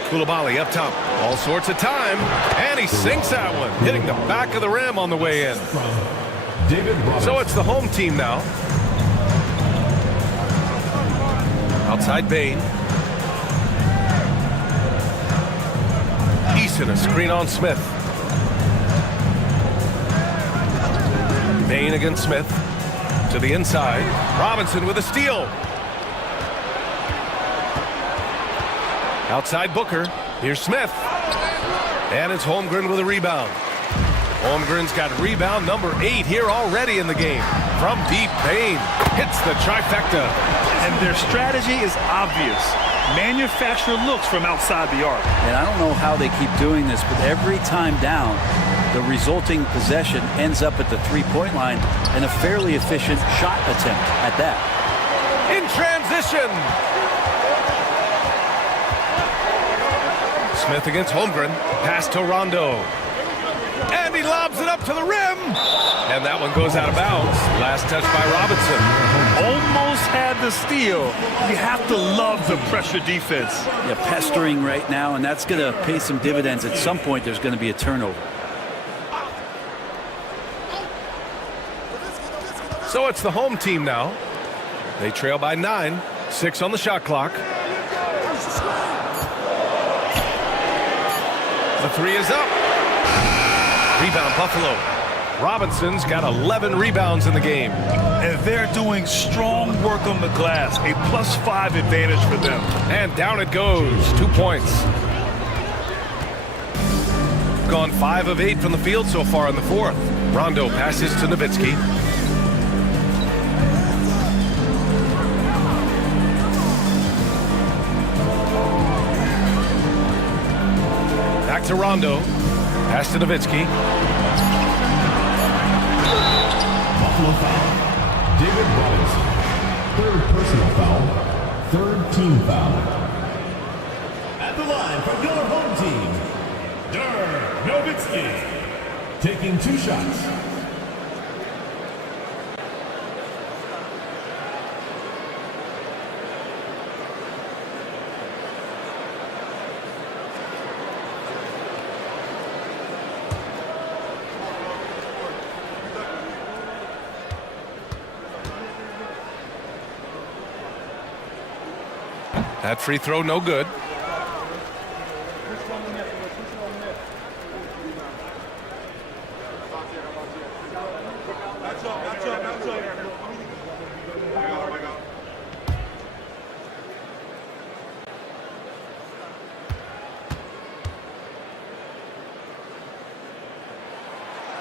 Koulibaly up top. All sorts of time. And he sinks that one, hitting the back of the rim on the way in. So it's the home team now. Outside Bain. Eason, a screen on Smith. Bain against Smith. To the inside. Robinson with a steal. Outside Booker. Here's Smith. And it's Holmgren with a rebound. Holmgren's got rebound number 8 here already in the game. From deep, Bain hits the trifecta. And their strategy is obvious. Manufacture looks from outside the arc. And I don't know how they keep doing this, but every time down, the resulting possession ends up at the three-point line and a fairly efficient shot attempt at that. In transition. Smith against Holmgren. Pass to Rondo. And he lobs it up to the rim. And that one goes out of bounds. Last touch by Robinson. Almost had the steal. You have to love the pressure defense. Yeah, pestering right now, and that's going to pay some dividends. At some point, there's going to be a turnover. So it's the home team now. They trail by 9. 6 on the shot clock. The 3 is up. Rebound Buffalo. Robinson's got 11 rebounds in the game. And they're doing strong work on the glass, a +5 advantage for them. And down it goes, 2 points. Gone 5 of 8 from the field so far in the fourth. Rondo passes to Nowitzki. Back to Rondo. Pass to Nowitzki. Buffalo foul. David Robinson. Third personal foul. Third team foul. At the line from your home team, Dirk Nowitzki. Taking 2 shots. That free throw no good.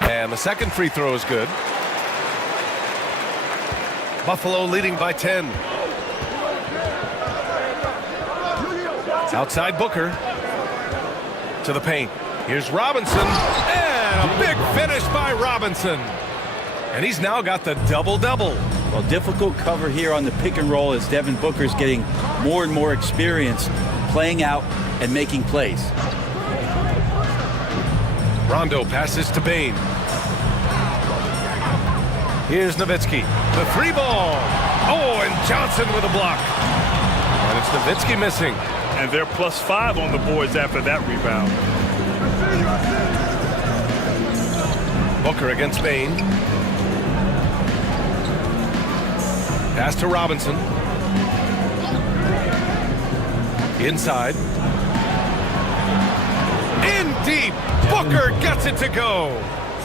And the second free throw is good. Buffalo leading by 10. Outside Booker to the paint. Here's Robinson, and a big finish by Robinson. And he's now got the double-double. Well, difficult cover here on the pick and roll as Devin Booker's getting more and more experience playing out and making plays. Rondo passes to Bane. Here's Nowitzki, the 3-ball. Oh, and Johnson with a block. And it's Nowitzki missing. And they're +5 on the boards after that rebound. Booker against Bane. Pass to Robinson. Inside. In deep. Booker gets it to go.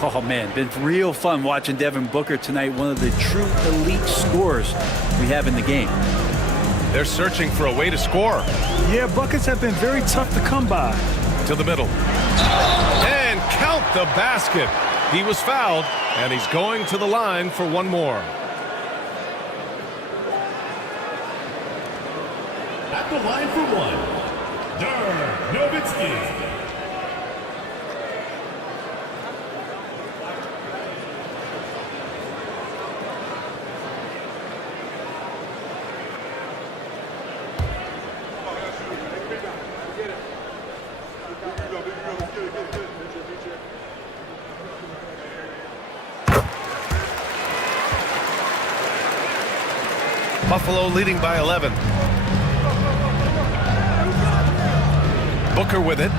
Oh, man, been real fun watching Devin Booker tonight. One of the true elite scorers we have in the game. They're searching for a way to score. Yeah, buckets have been very tough to come by. To the middle. And count the basket. He was fouled, and he's going to the line for one more. At the line for one, Dirk Nowitzki. Buffalo leading by 11. Booker with it.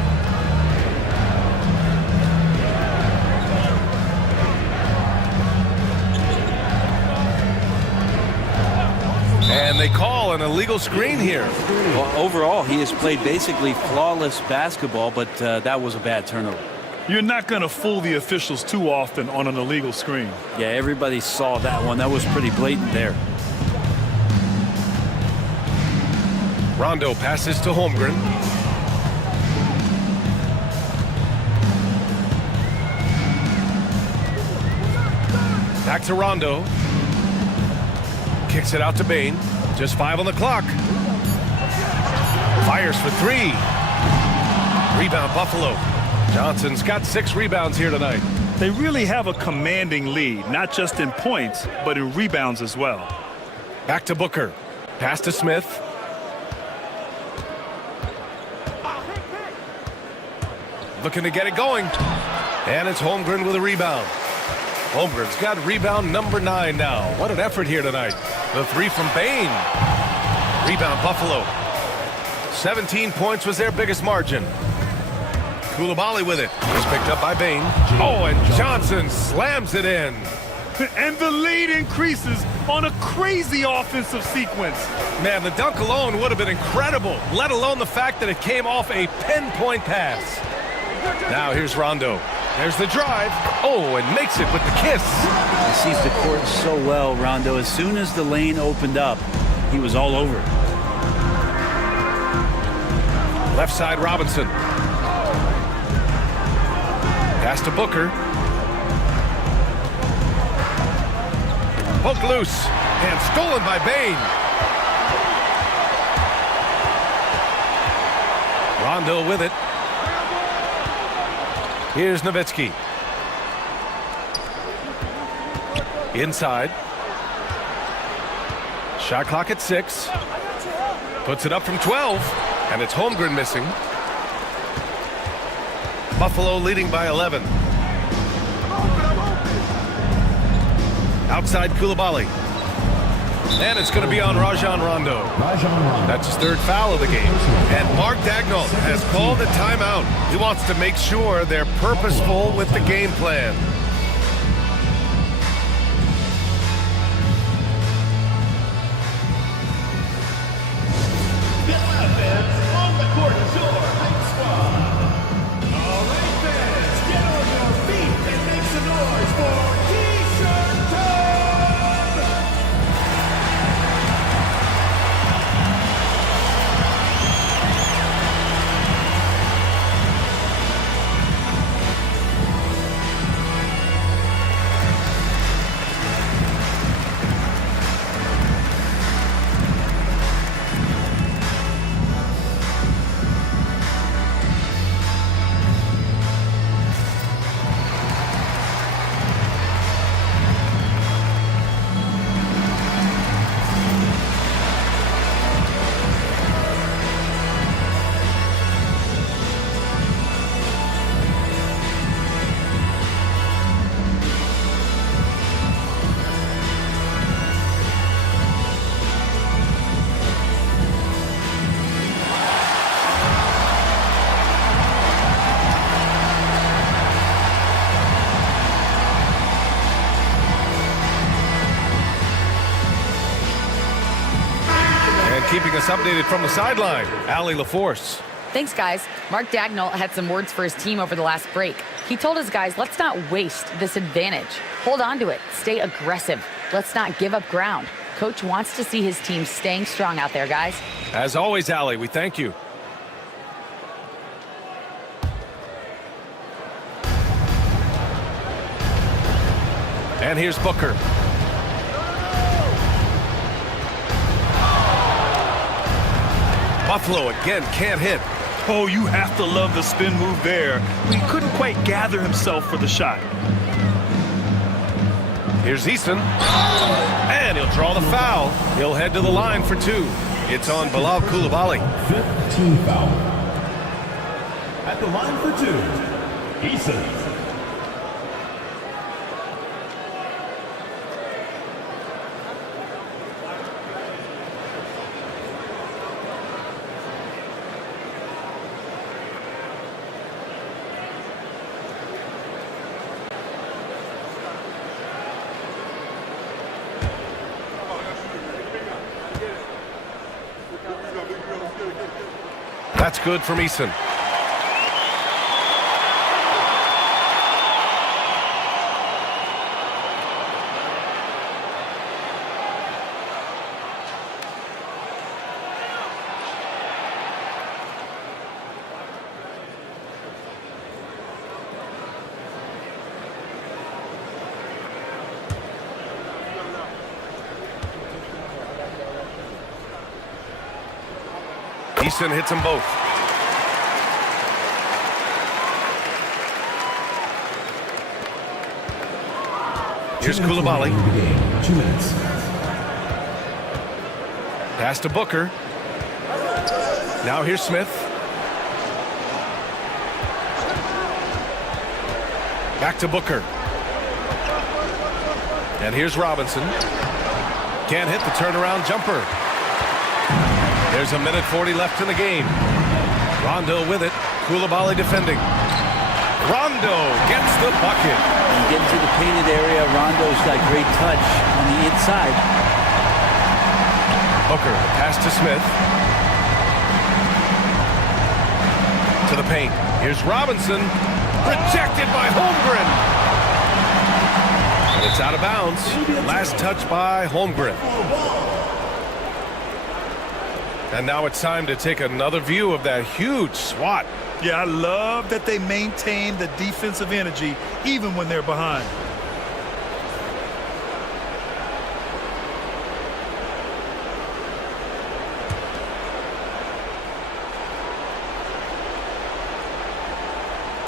And they call an illegal screen here. Well, overall, he has played basically flawless basketball, but that was a bad turnover. You're not going to fool the officials too often on an illegal screen. Yeah, everybody saw that one. That was pretty blatant there. Rondo passes to Holmgren. Back to Rondo. Kicks it out to Bane. Just 5 on the clock. Fires for 3. Rebound Buffalo. Johnson's got 6 rebounds here tonight. They really have a commanding lead, not just in points, but in rebounds as well. Back to Booker. Pass to Smith. Looking to get it going. And it's Holmgren with a rebound. Holmgren's got rebound number 9 now. What an effort here tonight. The 3 from Bane. Rebound Buffalo. 17 points was their biggest margin. Koulibaly with it. Was picked up by Bane. Oh, and Johnson slams it in. And the lead increases on a crazy offensive sequence. Man, the dunk alone would have been incredible, let alone the fact that it came off a pinpoint pass. Now here's Rondo. There's the drive. Oh, and makes it with the kiss. He sees the court so well, Rondo. As soon as the lane opened up, he was all over it. Left side, Robinson. Pass to Booker. Poke loose. And stolen by Bane. Rondo with it. Here's Nowitzki. Inside. Shot clock at 6. Puts it up from 12. And it's Holmgren missing. Buffalo leading by 11. Outside Koulibaly. And it's going to be on Rajon Rondo. That's his 3rd foul of the game. And Mark Daigneault has called a timeout. He wants to make sure they're purposeful with the game plan. On the court is your hype squad. All right, fans, get on your feet and make some noise for T-Shirt Time! Keeping us updated from the sideline, Allie LaForce. Thanks, guys. Mark Daigneault had some words for his team over the last break. He told his guys, let's not waste this advantage. Hold on to it. Stay aggressive. Let's not give up ground. Coach wants to see his team staying strong out there, guys. As always, Allie, we thank you. And here's Booker. Buffalo again can't hit. Oh, you have to love the spin move there. He couldn't quite gather himself for the shot. Here's Eason. And he'll draw the foul. He'll head to the line for 2. It's on Bilal Koulibaly. 5th team foul. At the line for 2, Eason. That's good from Eason. Eason hits them both. Here's Koulibaly. 2 minutes. Pass to Booker. Now here's Smith. Back to Booker. And here's Robinson. Can't hit the turnaround jumper. There's a minute 40 left in the game. Rondo with it. Koulibaly defending. Rondo gets the bucket. And getting to the painted area, Rondo's got great touch on the inside. Booker, pass to Smith. To the paint. Here's Robinson. Rejected by Holmgren. And it's out of bounds. Last touch by Holmgren. And now it's time to take another view of that huge swat. Yeah, I love that they maintain the defensive energy even when they're behind.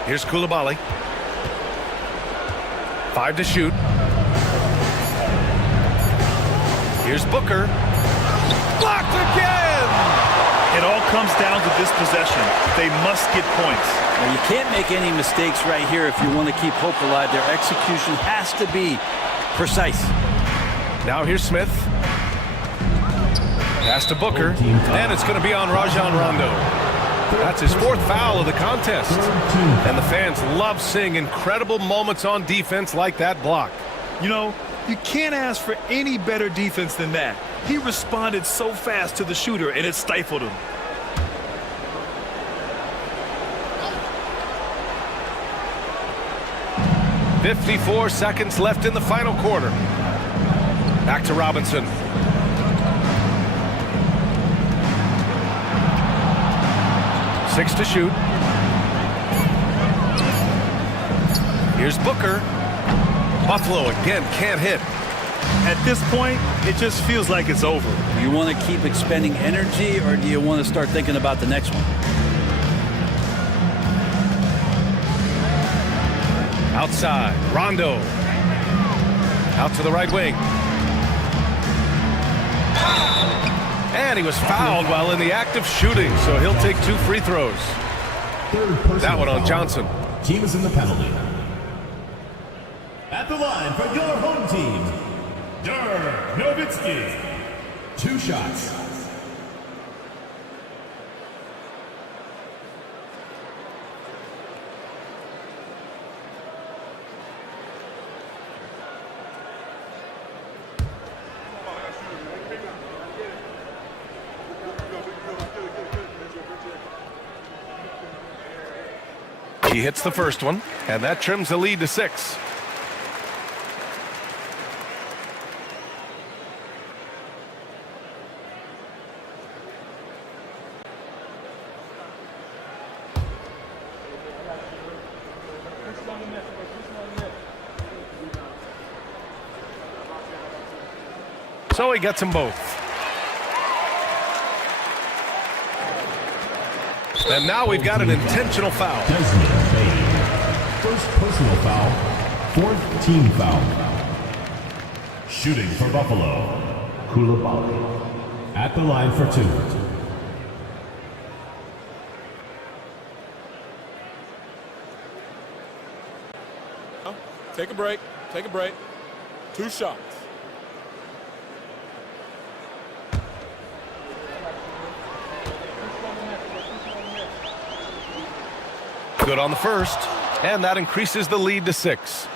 Here's Koulibaly. 5 to shoot. Here's Booker. Blocked again! It all comes down to this possession. They must get points. Now, you can't make any mistakes right here if you want to keep hope alive. Their execution has to be precise. Now here's Smith. Pass to Booker. And it's going to be on Rajon Rondo. That's his 4th foul of the contest. And the fans love seeing incredible moments on defense like that block. You know, you can't ask for any better defense than that. He responded so fast to the shooter, and it stifled him. .54 seconds left in the final quarter. Back to Robinson. Six to shoot. Here's Booker. Buffalo again can't hit. At this point, it just feels like it's over. Do you want to keep expending energy, or do you want to start thinking about the next one? Outside, Rondo. Out to the right wing. And he was fouled while in the act of shooting, so he'll take 2 free throws. That one on Johnson. Team is in the penalty. At the line for your home team, Dirk Nowitzki. 2 shots. He hits the first one, and that trims the lead to 6. So he gets them both. And now we've got an intentional foul. First personal foul, 4th team foul. Shooting for Buffalo, Koulibaly. At the line for 2. Take a break. Take a break. 2 shots. Good on the first, and that increases the lead to 6.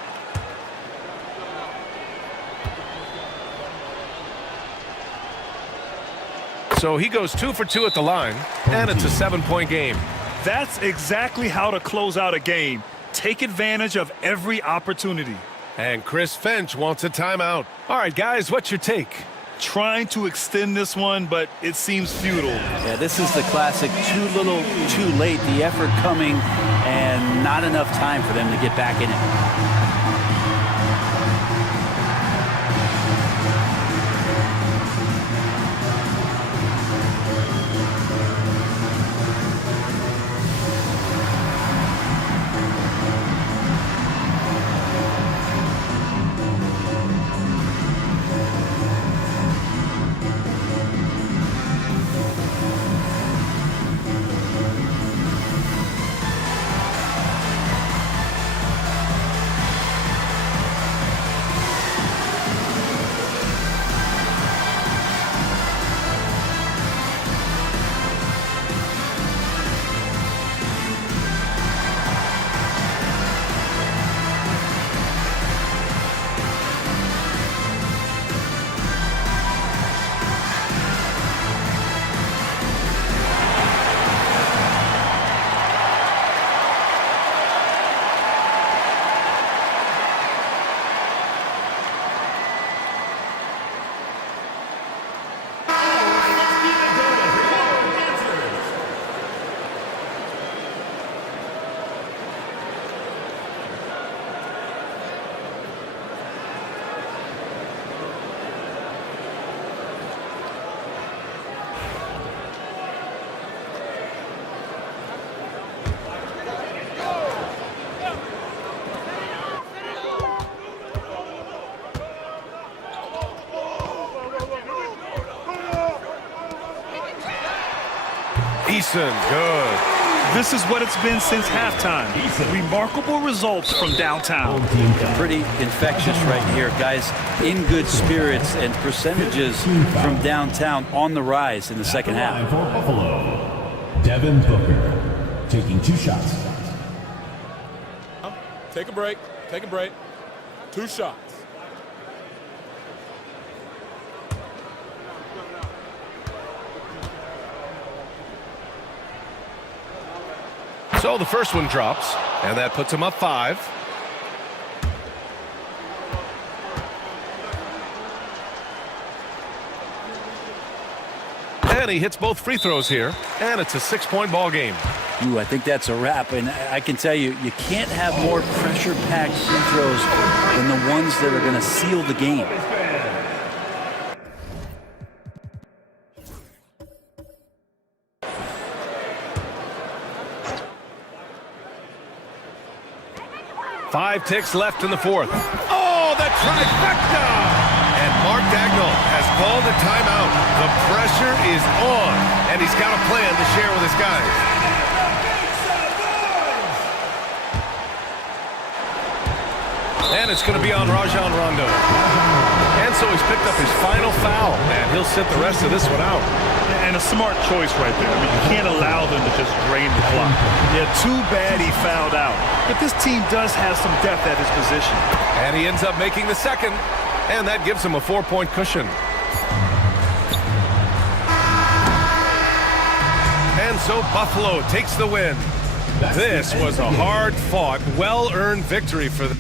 So he goes 2 for 2 at the line, and it's a 7-point game. That's exactly how to close out a game. Take advantage of every opportunity. And Chris Finch wants a timeout. All right, guys, what's your take? Trying to extend this one, but it seems futile. Yeah, this is the classic too little, too late. The effort coming and not enough time for them to get back in it. Eason, good. This is what it's been since halftime. Remarkable results from downtown. Pretty infectious right here. Guys in good spirits and percentages from downtown on the rise in the second half. For Buffalo, Devin Booker taking 2 shots. Take a break. Take a break. 2 shots. So the first one drops, and that puts him up 5. And he hits both free throws here, and it's a 6-point ball game. Ooh, I think that's a wrap, and I can tell you, you can't have more pressure-packed free throws than the ones that are going to seal the game. Five ticks left in the fourth. Oh, the trifecta! And Mark Dagnall has called a timeout. The pressure is on, and he's got a plan to share with his guys. And it's going to be on Rajon Rondo. And so he's picked up his final foul, and he'll sit the rest of this one out. And a smart choice right there. I mean, you can't allow them to just drain the clock. Yeah, too bad he fouled out. But this team does have some depth at his position. And he ends up making the second, and that gives him a 4-point cushion. And so Buffalo takes the win. This was a hard-fought, well-earned victory for them.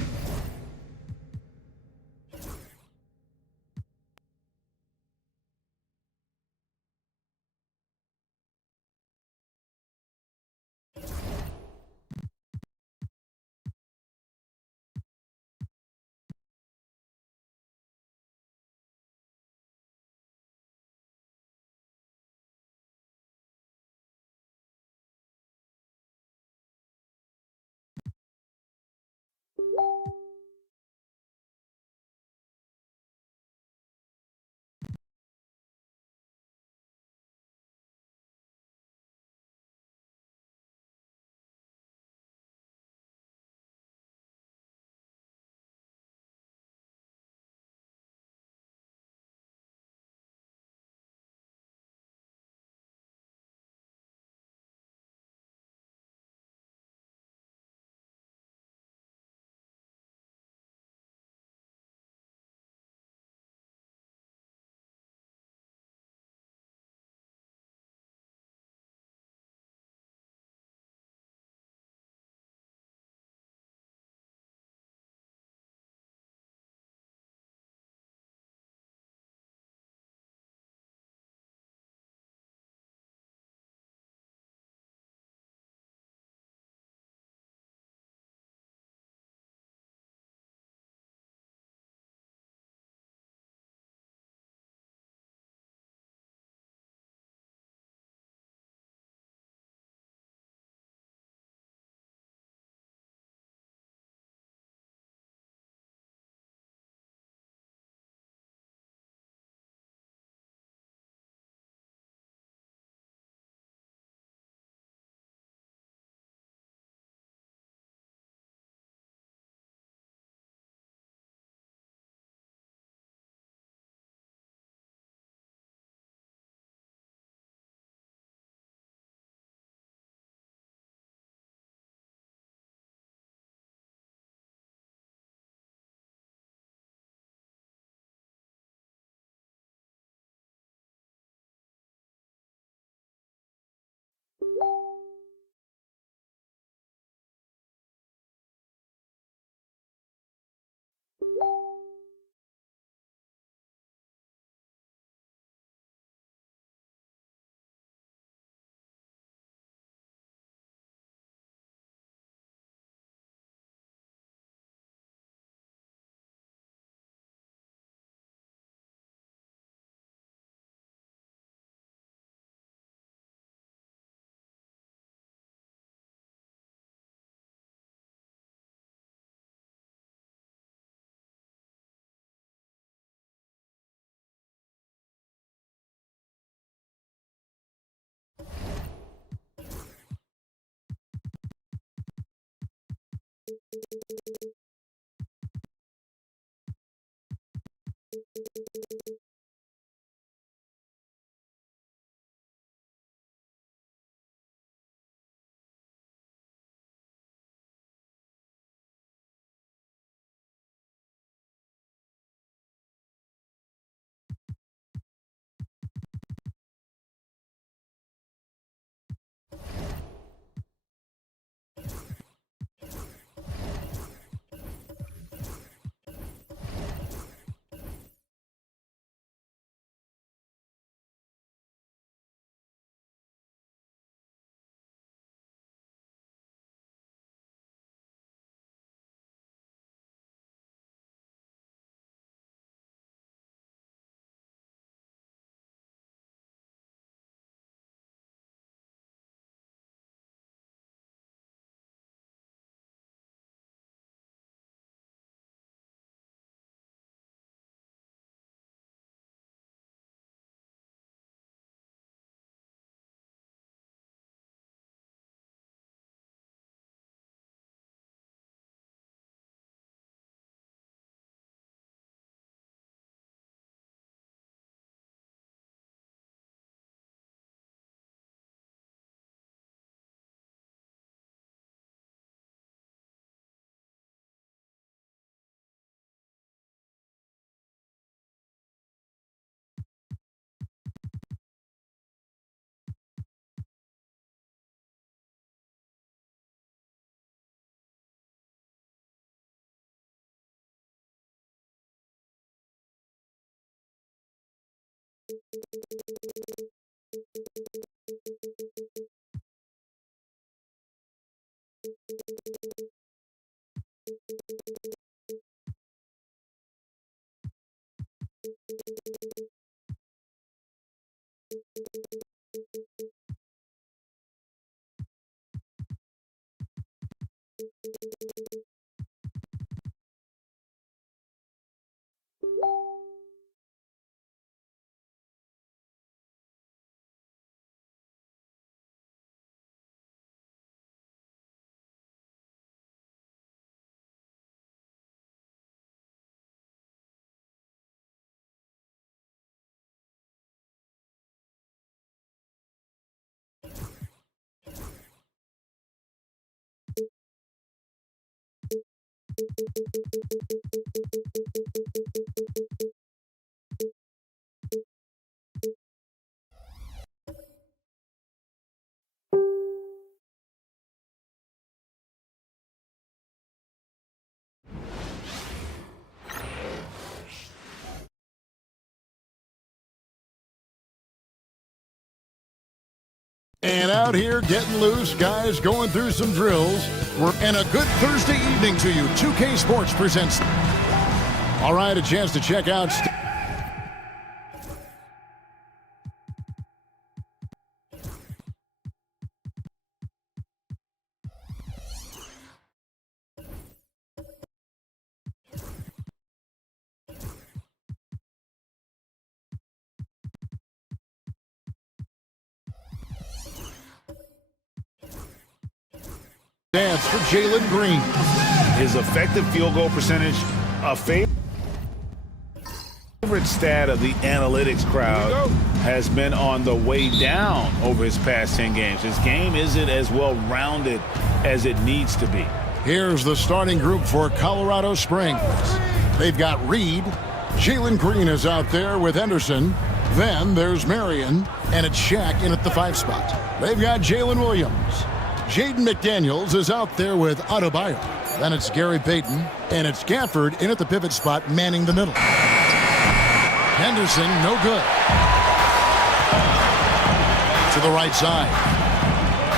And out here getting loose, guys going through some drills. And a good Thursday evening to you. 2K Sports presents. All right, a chance to check out. Dance for Jalen Green. His effective field goal percentage, a favorite stat of the analytics crowd, has been on the way down over his past 10 games. His game isn't as well-rounded as it needs to be. Here's the starting group for Colorado Springs. They've got Reed. Jalen Green is out there with Henderson. Then there's Marion, and it's Shaq in at the 5 spot. They've got Jalen Williams. Jaden McDaniels is out there with Adebayo. Then it's Gary Payton, and it's Gafford in at the pivot spot, manning the middle. Henderson, no good. To the right side.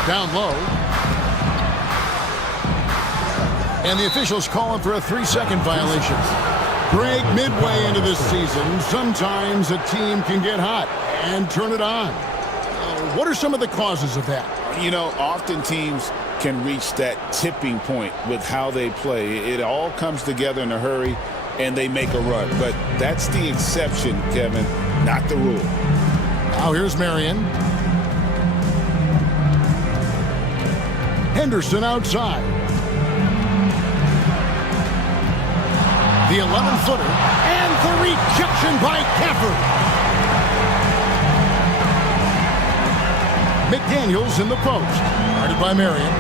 Down low. And the officials calling for a 3-second violation. Greg, midway into this season, sometimes a team can get hot and turn it on. What are some of the causes of that? You know, often teams can reach that tipping point with how they play. It all comes together in a hurry, and they make a run. But that's the exception, Kevin, not the rule. Now here's Marion. Henderson outside. The 11-footer, and the rejection by Gafford. McDaniels in the post. Guarded by Marion.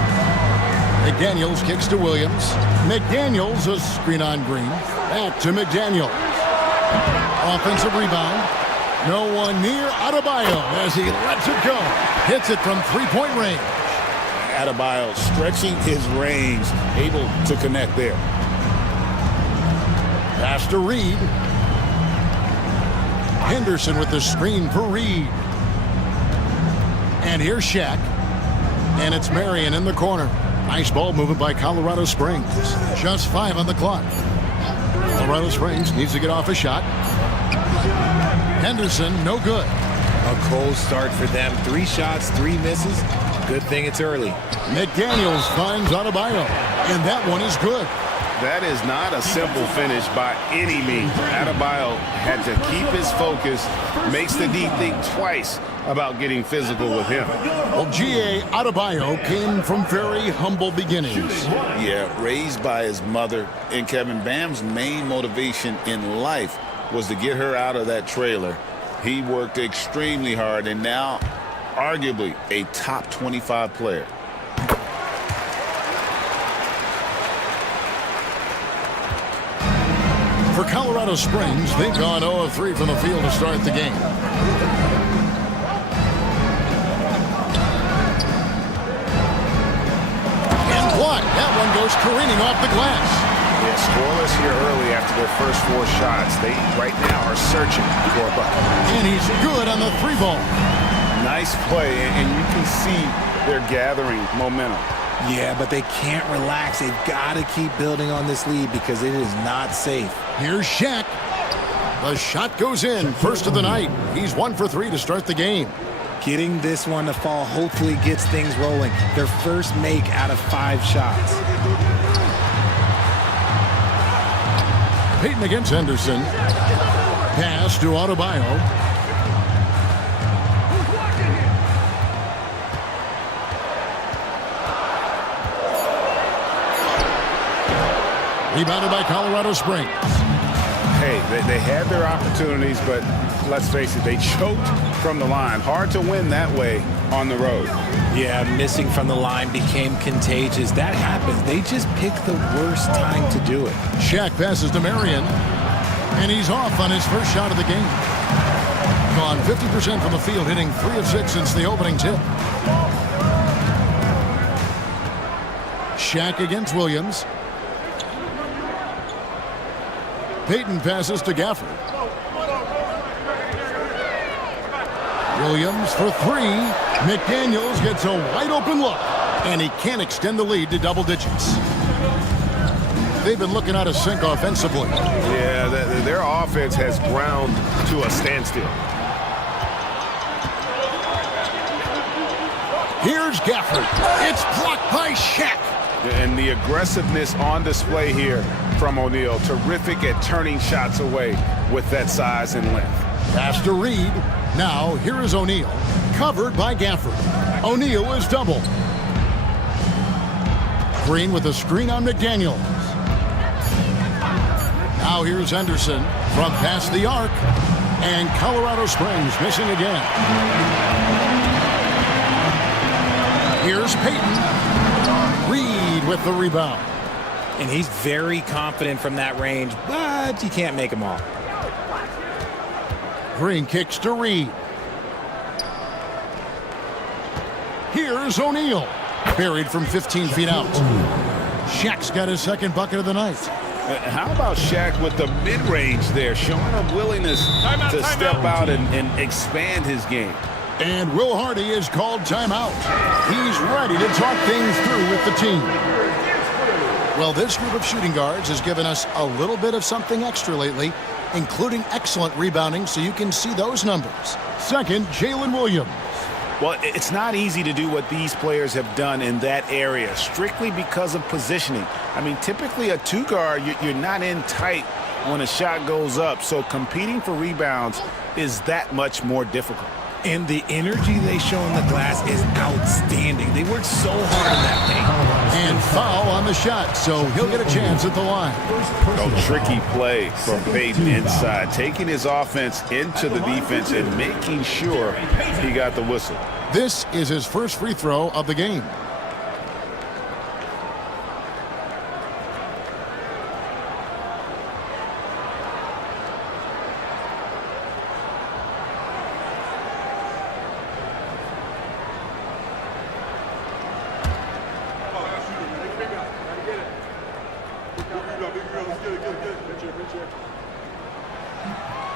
McDaniels kicks to Williams. McDaniels, a screen on Green. Back to McDaniels. Offensive rebound. No one near Adebayo as he lets it go. Hits it from 3-point range. Adebayo stretching his range, able to connect there. Pass to Reed. Henderson with the screen for Reed. And here's Shaq. And it's Marion in the corner. Nice ball movement by Colorado Springs. Just 5 on the clock. Colorado Springs needs to get off a shot. Henderson, no good. A cold start for them. 3 shots, 3 misses. Good thing it's early. McDaniels finds Adebayo. And that one is good. That is not a simple finish by any means. Adebayo had to keep his focus, makes the D think twice about getting physical with him. Well, G.A. Adebayo came from very humble beginnings. Yeah, raised by his mother. And Kevin, Bam's main motivation in life was to get her out of that trailer. He worked extremely hard and now arguably a top 25 player. For Colorado Springs, they've gone 0 of 3 from the field to start the game. And blocked. That one goes careening off the glass. Yeah, scoreless here early after their first 4 shots. They right now are searching for a bucket. And he's good on the 3 ball. Nice play, and you can see they're gathering momentum. Yeah, but they can't relax. They've got to keep building on this lead because it is not safe. Here's Shaq. The shot goes in. First of the night. He's 1 for 3 to start the game. Getting this one to fall hopefully gets things rolling. Their first make out of 5 shots. Payton against Henderson. Pass to Adebayo. Rebounded by Colorado Springs. Hey, they had their opportunities, but let's face it, they choked from the line. Hard to win that way on the road. Yeah, missing from the line became contagious. That happens. They just picked the worst time to do it. Shaq passes to Marion, and he's off on his first shot of the game. Gone 50% from the field, hitting 3 of 6 since the opening tip. Shaq against Williams. Payton passes to Gafford. Williams for 3. McDaniels gets a wide open look, and he can't extend the lead to double digits. They've been looking out of sync offensively. Yeah, their offense has ground to a standstill. Here's Gafford. It's blocked by Shaq. And the aggressiveness on display here from O'Neal. Terrific at turning shots away with that size and length. Pass to Reed. Now, here is O'Neal. Covered by Gafford. O'Neal is double. Green with a screen on McDaniels. Now here's Henderson from past the arc. And Colorado Springs missing again. Here's Payton. Reed with the rebound. And he's very confident from that range, but you can't make them all. Green kicks to Reed. Here's O'Neal. Buried from 15 feet out. Shaq's got his second bucket of the night. How about Shaq with the mid-range there, showing a willingness to step out and expand his game. And Will Hardy is called timeout. He's ready to talk things through with the team. Well, this group of shooting guards has given us a little bit of something extra lately, including excellent rebounding, so you can see those numbers. Second, Jalen Williams. Well, it's not easy to do what these players have done in that area, strictly because of positioning. I mean, typically a 2-guard, you're not in tight when a shot goes up, so competing for rebounds is that much more difficult. And the energy they show on the glass is outstanding. They work so hard in that paint. And foul on the shot, so he'll get a chance at the line. No tricky play from Payton inside, taking his offense into the defense and making sure he got the whistle. This is his first free throw of the game.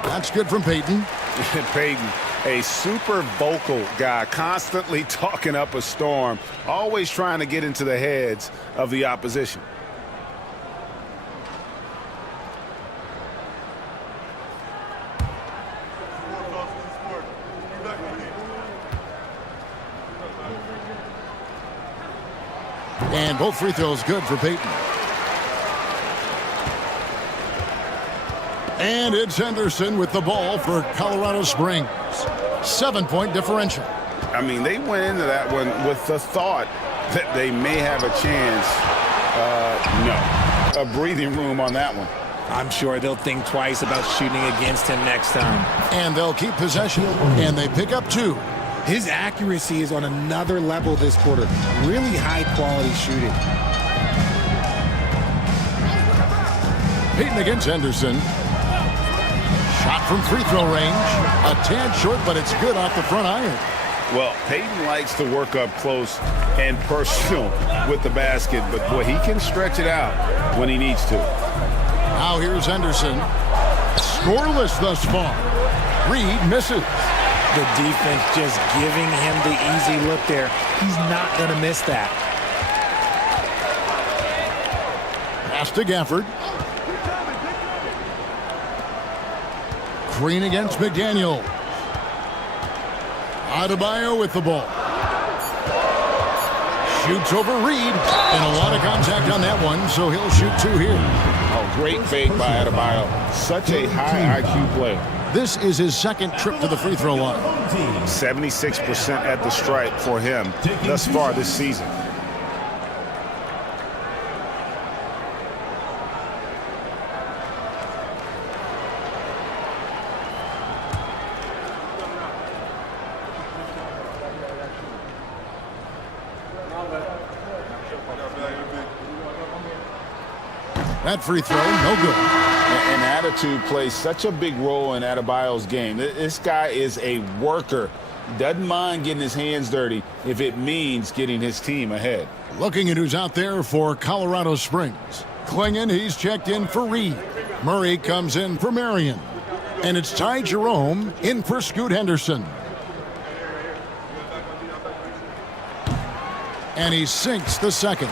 That's good from Payton. Payton, a super vocal guy, constantly talking up a storm, always trying to get into the heads of the opposition. And both free throws good for Payton. And it's Henderson with the ball for Colorado Springs. 7-point differential. I mean, they went into that one with the thought that they may have a chance. No. A breathing room on that one. I'm sure they'll think twice about shooting against him next time. And they'll keep possession. And they pick up 2. His accuracy is on another level this quarter. Really high-quality shooting. Payton against Henderson. Shot from free throw range. A tad short, but it's good off the front iron. Well, Peyton likes to work up close and personal with the basket, but boy, he can stretch it out when he needs to. Now here's Henderson. Scoreless thus far. Reed misses. The defense just giving him the easy look there. He's not going to miss that. Pass to Gafford. Green against McDaniel. Adebayo with the ball. Shoots over Reed. And a lot of contact on that one, so he'll shoot 2 here. Oh, great fake by Adebayo. Such a high IQ player. This is his second trip to the free throw line. 76% at the stripe for him thus far this season. That free throw, no good. And attitude plays such a big role in Adebayo's game. This guy is a worker. Doesn't mind getting his hands dirty if it means getting his team ahead. Looking at who's out there for Colorado Springs. Klingon, he's checked in for Reed. Murray comes in for Marion. And it's Ty Jerome in for Scoot Henderson. And he sinks the second.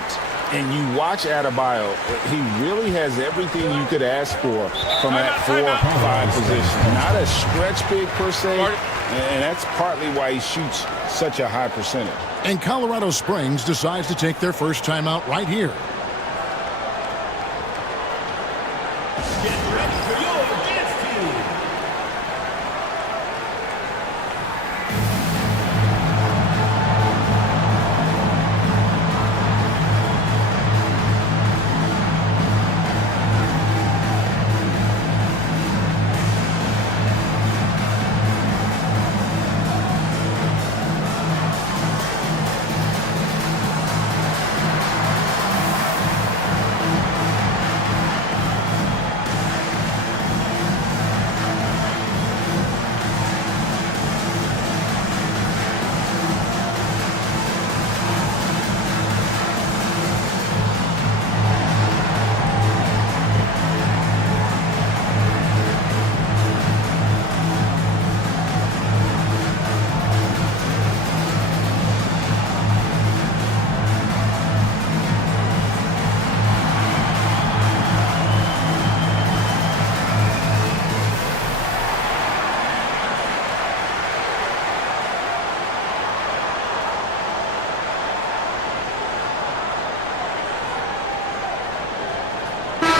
And you watch Adebayo, he really has everything you could ask for from that 4-5 position. Not a stretch big per se, and that's partly why he shoots such a high percentage. And Colorado Springs decides to take their first timeout right here. Get ready for your dance team.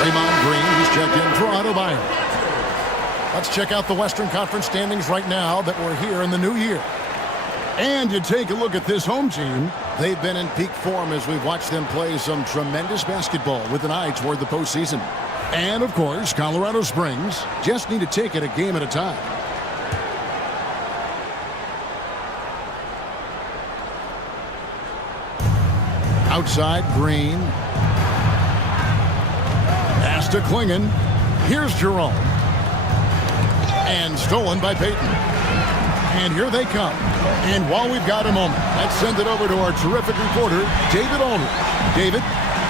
Draymond Green, he's checked in for Adebayo. Let's check out the Western Conference standings right now that we're here in the new year. And you take a look at this home team. They've been in peak form as we've watched them play some tremendous basketball with an eye toward the postseason. And, of course, Colorado Springs just need to take it a game at a time. Outside, Green. Pass to Klingon. Here's Jerome. And stolen by Peyton. And here they come. And while we've got a moment, let's send it over to our terrific reporter, David Aldridge. David?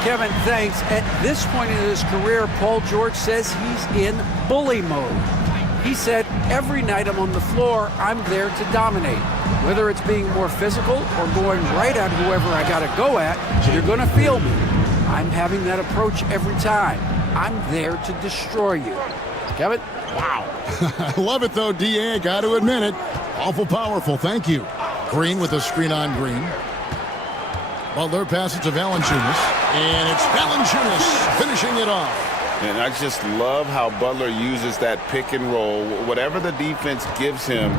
Kevin, thanks. At this point in his career, Paul George says he's in bully mode. He said, every night I'm on the floor, I'm there to dominate. Whether it's being more physical or going right at whoever I got to go at, you're going to feel me. I'm having that approach every time. I'm there to destroy you. Kevin? Wow. I love it, though, D.A. I got to admit it. Awful powerful. Thank you. Green with a screen on Green. Butler passes to Valanciunas. And it's Valanciunas finishing it off. And I just love how Butler uses that pick and roll. Whatever the defense gives him,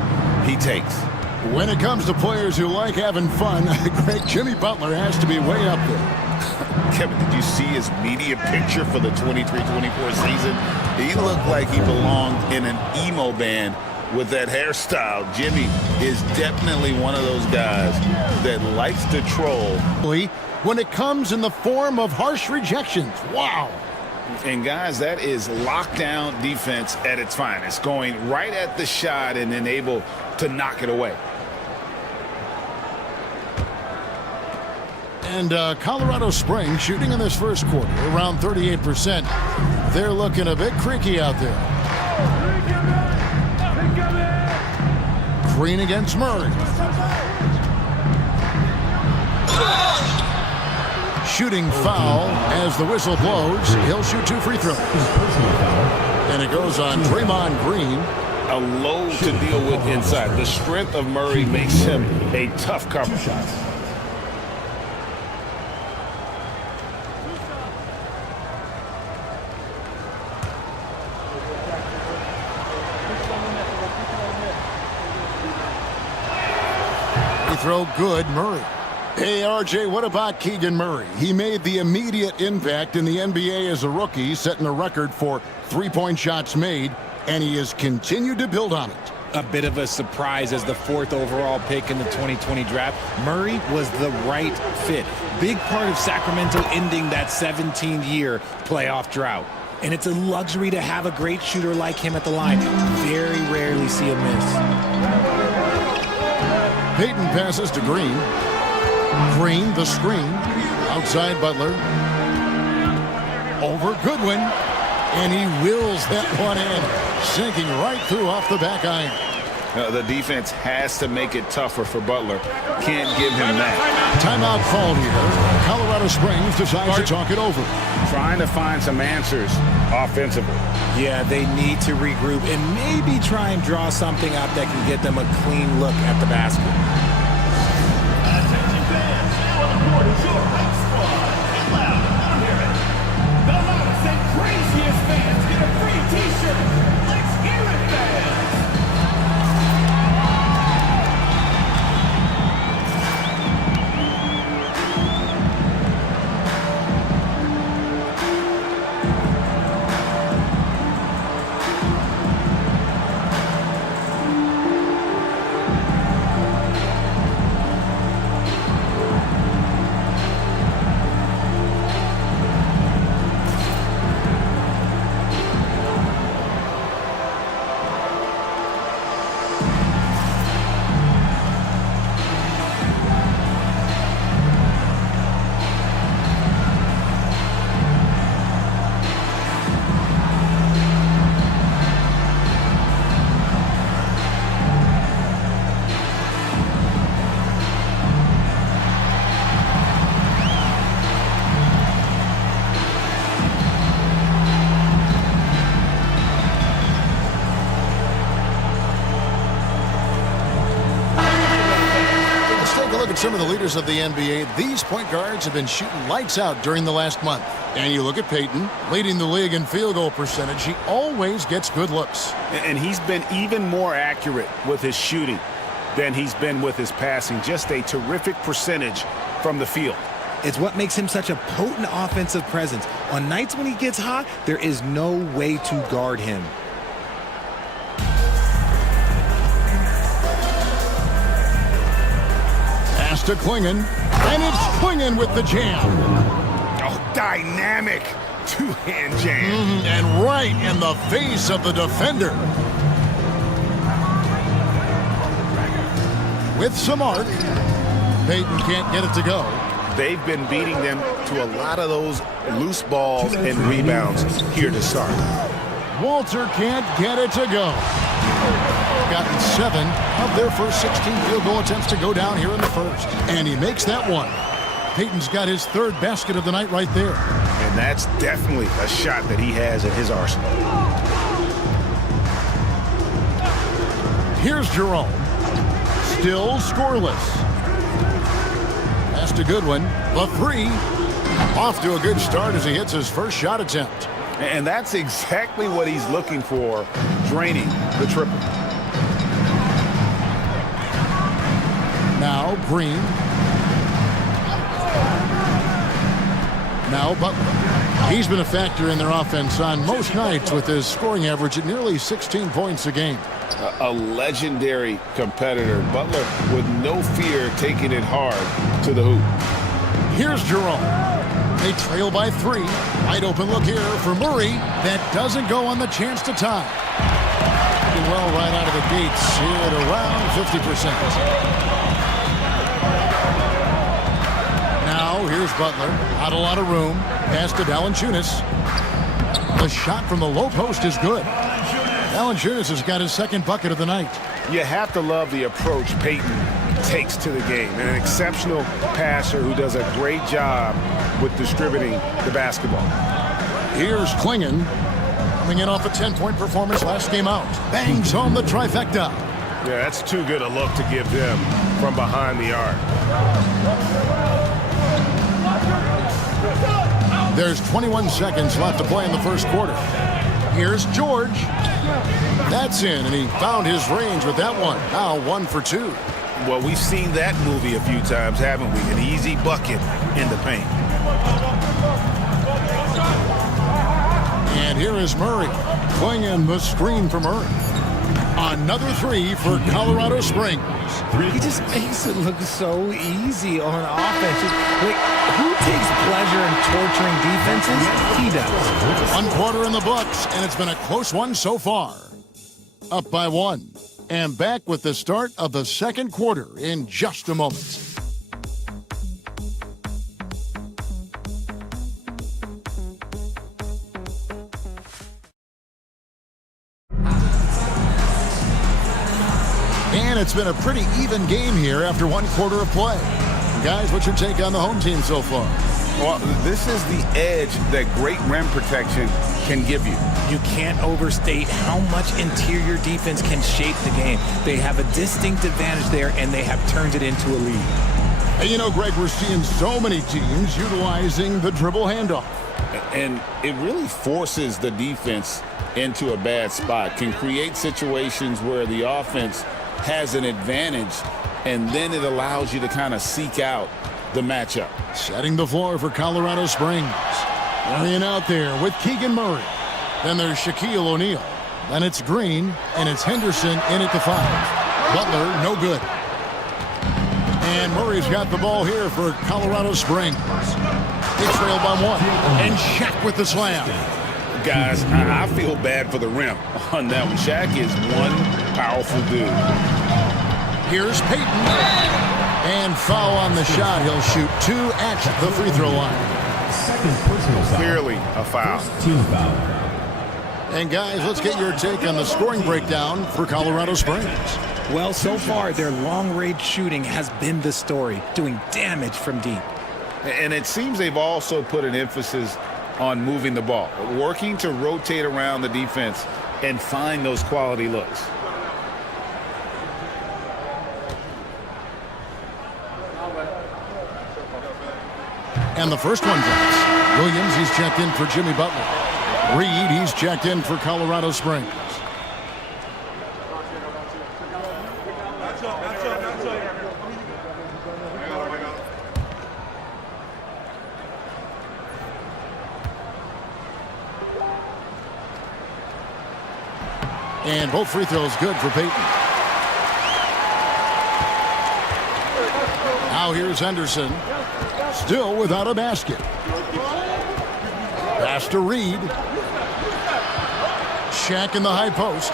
he takes. When it comes to players who like having fun, great Jimmy Butler has to be way up there. Kevin, did you see his media picture for the 23-24 season? He looked like he belonged in an emo band with that hairstyle. Jimmy is definitely one of those guys that likes to troll. When it comes in the form of harsh rejections. Wow. And guys, that is lockdown defense at its finest, going right at the shot and then able to knock it away. And Colorado Springs shooting in this first quarter around 38%. They're looking a bit creaky out there. Green against Murray. Shooting foul as the whistle blows. He'll shoot 2 free throws. And it goes on Draymond Green. A load to deal with inside. The strength of Murray makes him a tough cover. Throw good, Murray. Hey, RJ, what about Keegan Murray? He made the immediate impact in the NBA as a rookie, setting a record for three-point shots made, and he has continued to build on it. A bit of a surprise as the 4th overall pick in the 2020 draft. Murray was the right fit. Big part of Sacramento ending that 17-year playoff drought. And it's a luxury to have a great shooter like him at the line. Very rarely see a miss. Payton passes to Green. Green, the screen. Outside Butler. Over Goodwin. And he wills that one in. Sinking right through off the back iron. The defense has to make it tougher for Butler. Can't give him that. Timeout called here. Colorado Springs decides to talk it over. Trying to find some answers offensively. Yeah, they need to regroup and maybe try and draw something up that can get them a clean look at the basket. Attention fans, now on the court is your hot squad. Get loud, I don't hear it. The loudest and craziest fans get a free t-shirt. Let's hear it, fans. Some of the leaders of the NBA, these point guards have been shooting lights out during the last month. And you look at Payton, leading the league in field goal percentage. He always gets good looks. And he's been even more accurate with his shooting than he's been with his passing. Just a terrific percentage from the field. It's what makes him such a potent offensive presence. On nights when he gets hot, there is no way to guard him. To Klingon, and it's Klingon with the jam. Oh, dynamic two-hand jam. And right in the face of the defender. With some arc, Payton can't get it to go. They've been beating them to a lot of those loose balls and rebounds here to start. Walter can't get it to go. Gotten 7 of their first 16 field goal attempts to go down here in the first. And he makes that one. Payton's got his 3rd basket of the night right there. And that's definitely a shot that he has at his arsenal. Here's Jerome. Still scoreless. Pass to Goodwin. The 3. Off to a good start as he hits his first shot attempt. And that's exactly what he's looking for, draining the triple. Now Green. Now Butler. He's been a factor in their offense on most nights with his scoring average at nearly 16 points a game. A legendary competitor. Butler with no fear taking it hard to the hoop. Here's Jerome. They trail by 3. Wide open look here for Murray. That doesn't go on the chance to tie. Doing well right out of the gates here at around 50%. Now go. Here's Butler. Not a lot of room. Pass to Valanciunas. The shot from the low post is good. Valanciunas has got his second bucket of the night. You have to love the approach Peyton takes to the game. And an exceptional passer who does a great job with distributing the basketball. Here's Klingon. Coming in off a 10-point performance last game out. Bangs home the trifecta. Yeah, that's too good a look to give them from behind the arc. There's 21 seconds left to play in the first quarter. Here's George. That's in, and he found his range with that one. Now 1 for 2. Well, we've seen that movie a few times, haven't we? An easy bucket in the paint. And here is Murray. Playing the screen for Murray. Another 3 for Colorado Springs. He just makes it look so easy on offense. Like, who takes pleasure in torturing defenses? He does. 1 quarter in the books, and it's been a close one so far. Up by 1. And back with the start of the second quarter in just a moment. And it's been a pretty even game here after 1 quarter of play. Guys, what's your take on the home team so far? Well, this is the edge that great rim protection can give you. You can't overstate how much interior defense can shape the game. They have a distinct advantage there, and they have turned it into a lead. And you know, Greg, we're seeing so many teams utilizing the dribble handoff. And it really forces the defense into a bad spot, can create situations where the offense has an advantage, and then it allows you to kind of seek out the matchup. Setting the floor for Colorado Springs. Laying out there with Keegan Murray. Then there's Shaquille O'Neal. Then it's Green, and it's Henderson in at the 5. Butler, no good. And Murray's got the ball here for Colorado Springs. They trail by 1. And Shaq with the slam. Guys, I feel bad for the rim on that one. Shaq is one powerful dude. Here's Peyton. And foul on the shot. He'll shoot 2 at the free throw line. Second personal foul. Clearly a foul. Team foul. And guys, let's get your take on the scoring breakdown for Colorado Springs. Well, so far, their long-range shooting has been the story, doing damage from deep. And it seems they've also put an emphasis on moving the ball, working to rotate around the defense and find those quality looks. And the first one drops. Williams, he's checked in for Jimmy Butler. Reed, he's checked in for Colorado Springs. And both free throws good for Peyton. Now here's Henderson. Still without a basket. Pass to Reed. Shaq in the high post.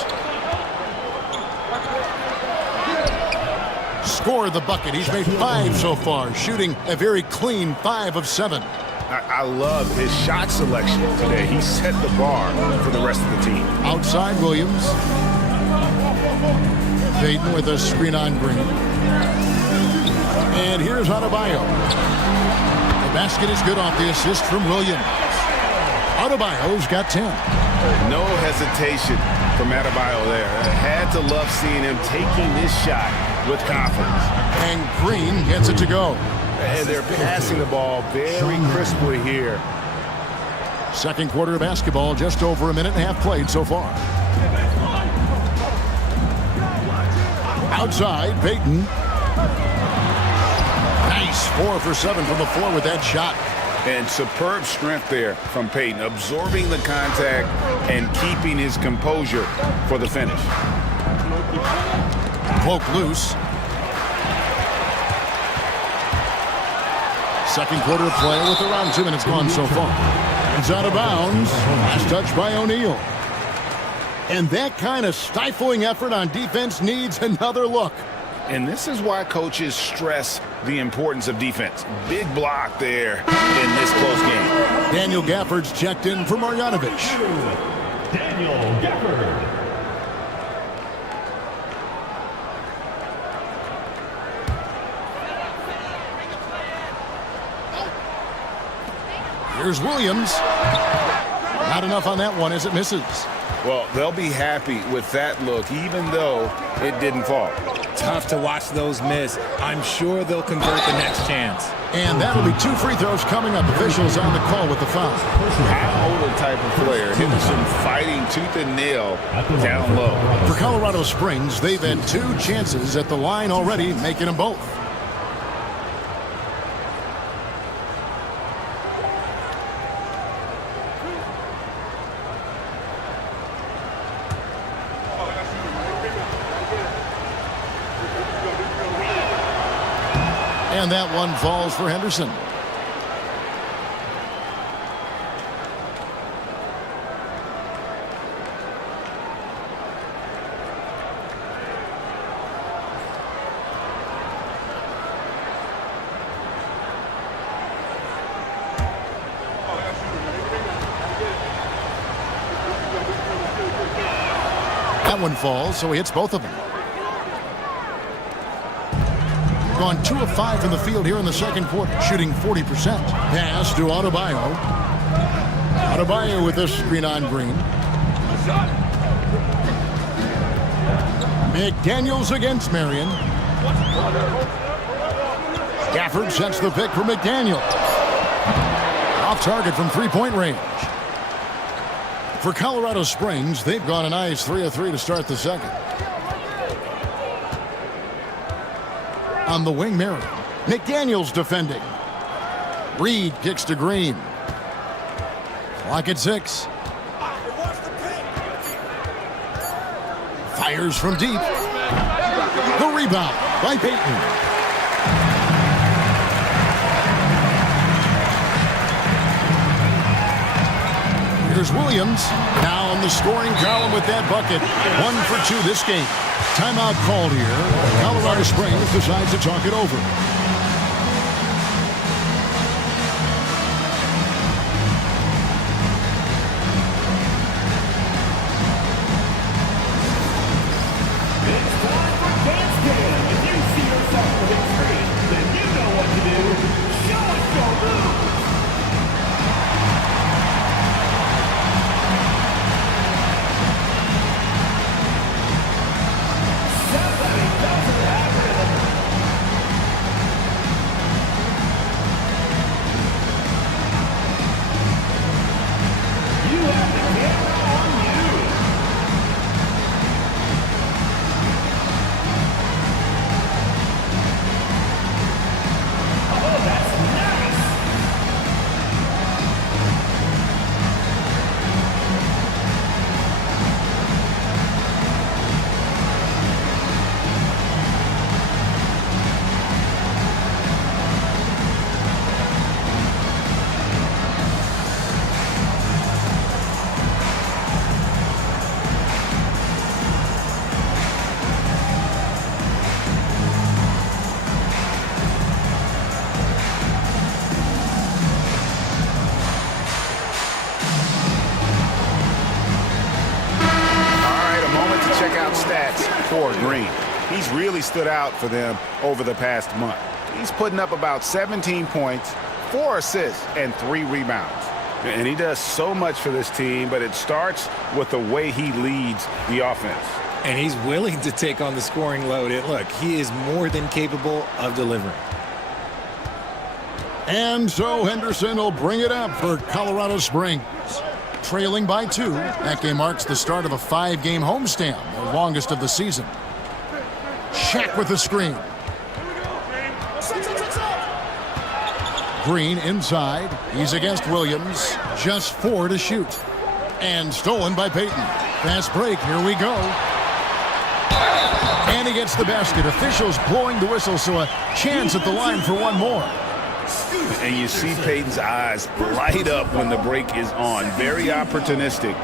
Scored the bucket. He's made 5 so far, shooting a very clean 5 of 7. I love his shot selection today. He set the bar for the rest of the team. Outside Williams. Peyton with a screen on Green. And here's Adebayo. The basket is good off the assist from Williams. Adebayo's got 10. No hesitation from Adebayo there. I had to love seeing him taking this shot with confidence. And Green gets it to go. And they're passing the ball very crisply here. Second quarter of basketball, just over a minute and a half played so far. Outside, Peyton. Nice, 4 for 7 from the floor with that shot. And superb strength there from Peyton, absorbing the contact and keeping his composure for the finish. Poke loose. Second quarter of play with around 2 minutes gone so far. It's out of bounds. Last touch by O'Neal. And that kind of stifling effort on defense needs another look. And this is why coaches stress the importance of defense. Big block there in this close game. Daniel Gafford's checked in for Marjanovic. Daniel Gafford. Here's Williams. Not enough on that one as it misses. Well, they'll be happy with that look, even though it didn't fall. Tough to watch those miss. I'm sure they'll convert the next chance. And that'll be 2 free throws coming up. Officials on the call with the foul. How old a type of player hitting some fighting tooth and nail down low. For Colorado Springs, they've had 2 chances at the line already, making them both. And that one falls for Henderson. That one falls, so he hits both of them. Gone 2 of 5 from the field here in the second quarter, shooting 40%. Pass to Adebayo. Adebayo with this screen on Green. McDaniels against Marion. Gafford sets the pick for McDaniel. Off target from 3-point range. For Colorado Springs, they've gone a nice 3 of 3 to start the second. On the wing, Marion. McDaniels defending. Reed kicks to Green. Clock at 6. Fires from deep. The rebound by Payton. Here's Williams. Now on the scoring column with that bucket. 1 for 2 this game. Timeout called here. Colorado Springs decides to talk it over. It's time for dance game. If you see yourself on the big screen, then you know what to do. Show us your moves. For Green. He's really stood out for them over the past month. He's putting up about 17 points, 4 assists, and 3 rebounds. And he does so much for this team, but it starts with the way he leads the offense. And he's willing to take on the scoring load. And look, he is more than capable of delivering. And so Henderson will bring it up for Colorado Springs. Trailing by 2. That game marks the start of a 5-game homestand, the longest of the season. Shaq with the screen. Green inside. He's against Williams. Just 4 to shoot. And stolen by Payton. Fast break. Here we go. And he gets the basket. Officials blowing the whistle, so a chance at the line for one more. And you see Payton's eyes light up when the break is on. Very opportunistic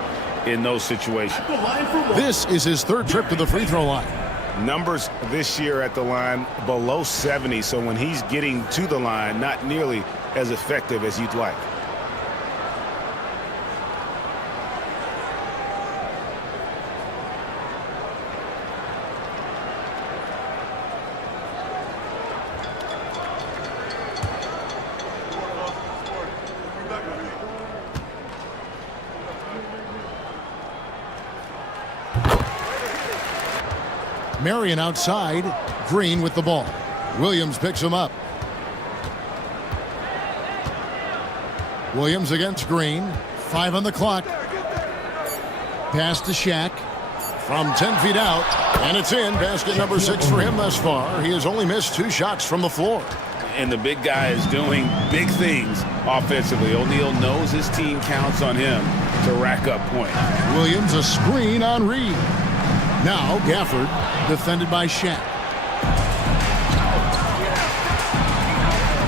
in those situations. This is his 3rd trip to the free throw line. Numbers this year at the line below 70, so when he's getting to the line, not nearly as effective as you'd like. Marion outside. Green with the ball. Williams picks him up. Williams against Green. 5 on the clock. Pass to Shaq. From 10 feet out. And it's in. Basket number 6 for him thus far. He has only missed 2 shots from the floor. And the big guy is doing big things offensively. O'Neal knows his team counts on him to rack up points. Williams a screen on Reed. Now Gafford, defended by Shaq.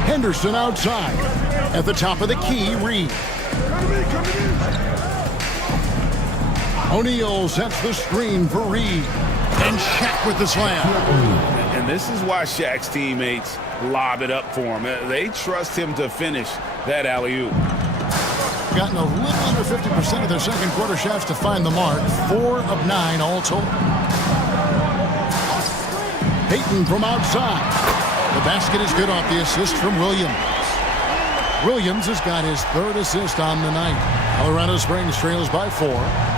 Henderson outside. At the top of the key, Reed. O'Neal sets the screen for Reed. And Shaq with the slam. And this is why Shaq's teammates lob it up for him. They trust him to finish that alley-oop. Gotten a little under 50% of their second quarter shots to find the mark. 4 of 9 all told. Payton from outside. The basket is good off the assist from Williams. Williams has got his 3rd assist on the night. Colorado Springs trails by 4.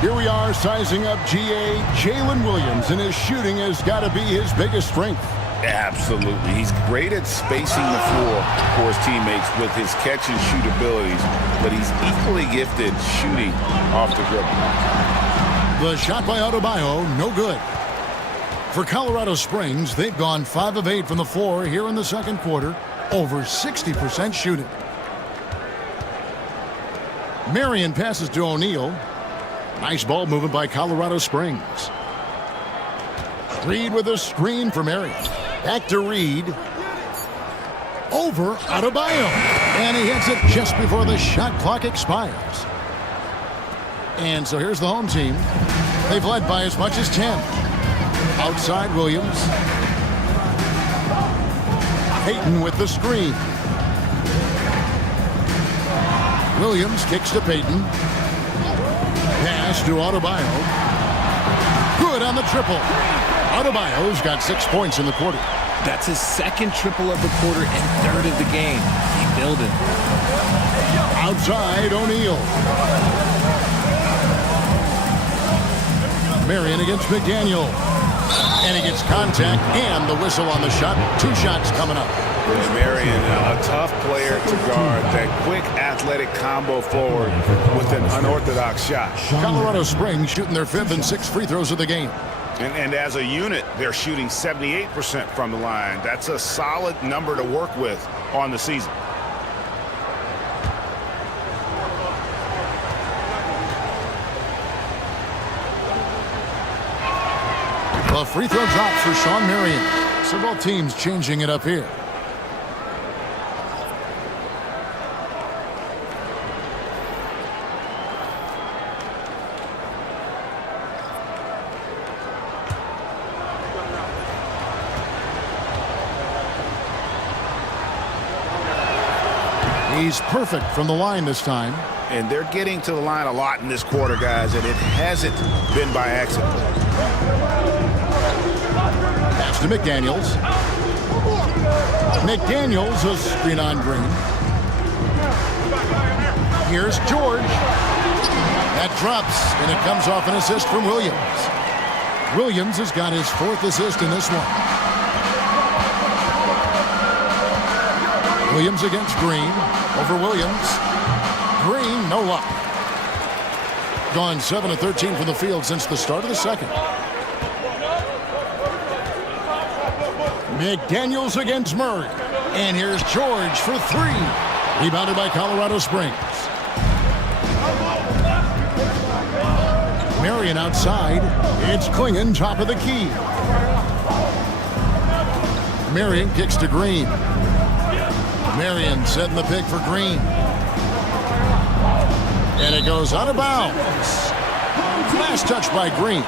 Here we are sizing up GA Jalen Williams, and his shooting has got to be his biggest strength. Absolutely. He's great at spacing the floor for his teammates with his catch and shoot abilities, but he's equally gifted shooting off the dribble. The shot by Adebayo, no good. For Colorado Springs, they've gone 5 of 8 from the floor here in the second quarter, over 60% shooting. Marion passes to O'Neal. Nice ball movement by Colorado Springs. Reed with a screen for Marion. Back to Reed. Over Adebayo. And he hits it just before the shot clock expires. And so here's the home team. They've led by as much as 10. Outside Williams. Payton with the screen. Williams kicks to Payton. Pass to Adebayo. Good on the triple. Adebayo's got 6 points in the quarter. That's his 2nd triple of the quarter and 3rd of the game. Keep building. Outside O'Neal. Marion against McDaniel. And he gets contact and the whistle on the shot. 2 shots coming up. Marion, a tough player to guard. That quick athletic combo forward with an unorthodox shot. Colorado Springs shooting their 5th and 6th free throws of the game. And as a unit, they're shooting 78% from the line. That's a solid number to work with on the season. The free throw drops for Shawn Marion. So both teams changing it up here. He's perfect from the line this time. And they're getting to the line a lot in this quarter, guys, and it hasn't been by accident. Pass to McDaniels. McDaniels a screen on Green. Here's George. That drops, and it comes off an assist from Williams. Williams has got his 4th assist in this one. Williams against Green. Over Williams. Green, no luck. Gone 7 of 13 from the field since the start of the second. McDaniels against Murray. And here's George for 3. Rebounded by Colorado Springs. Marion outside. It's Klingon, top of the key. Marion kicks to Green. Marion setting the pick for Green. And it goes out of bounds. Last touch by Green.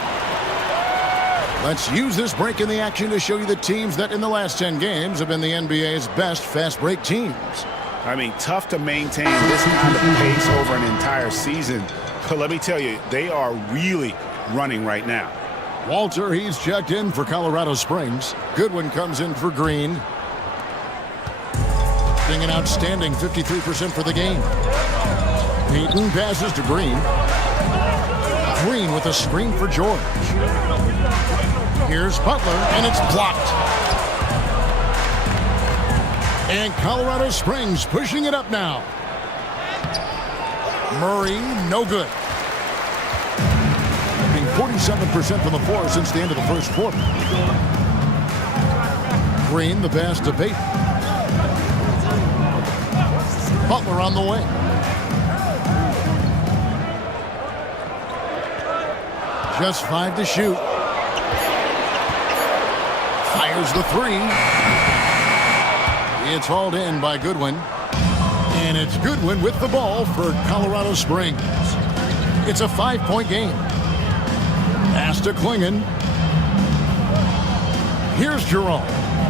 Let's use this break in the action to show you the teams that in the last 10 games have been the NBA's best fast break teams. I mean, tough to maintain this kind of pace over an entire season. But let me tell you, they are really running right now. Walter, he's checked in for Colorado Springs. Goodwin comes in for Green. Being an outstanding 53% for the game. Payton passes to Green. Green with a screen for George. Here's Butler, and it's blocked. And Colorado Springs pushing it up now. Murray, no good. Being 47% from the floor since the end of the first quarter. Green, the pass to Payton. Butler on the way. Just 5 to shoot. Fires the 3. It's hauled in by Goodwin. And it's Goodwin with the ball for Colorado Springs. It's a 5-point game. Pass to Klingon. Here's Jerome.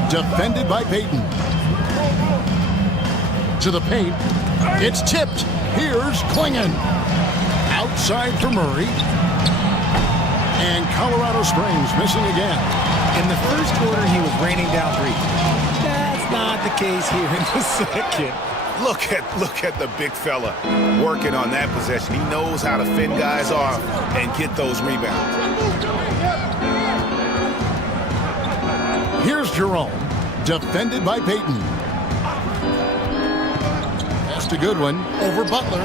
Defended by Payton. To the paint. It's tipped. Here's Klingon. Outside for Murray. And Colorado Springs missing again. In the first quarter, he was raining down 3. That's not the case here in the second. Look at the big fella working on that possession. He knows how to fend guys off and get those rebounds. Here's Jerome. Defended by Payton. Pass to Goodwin. Over Butler.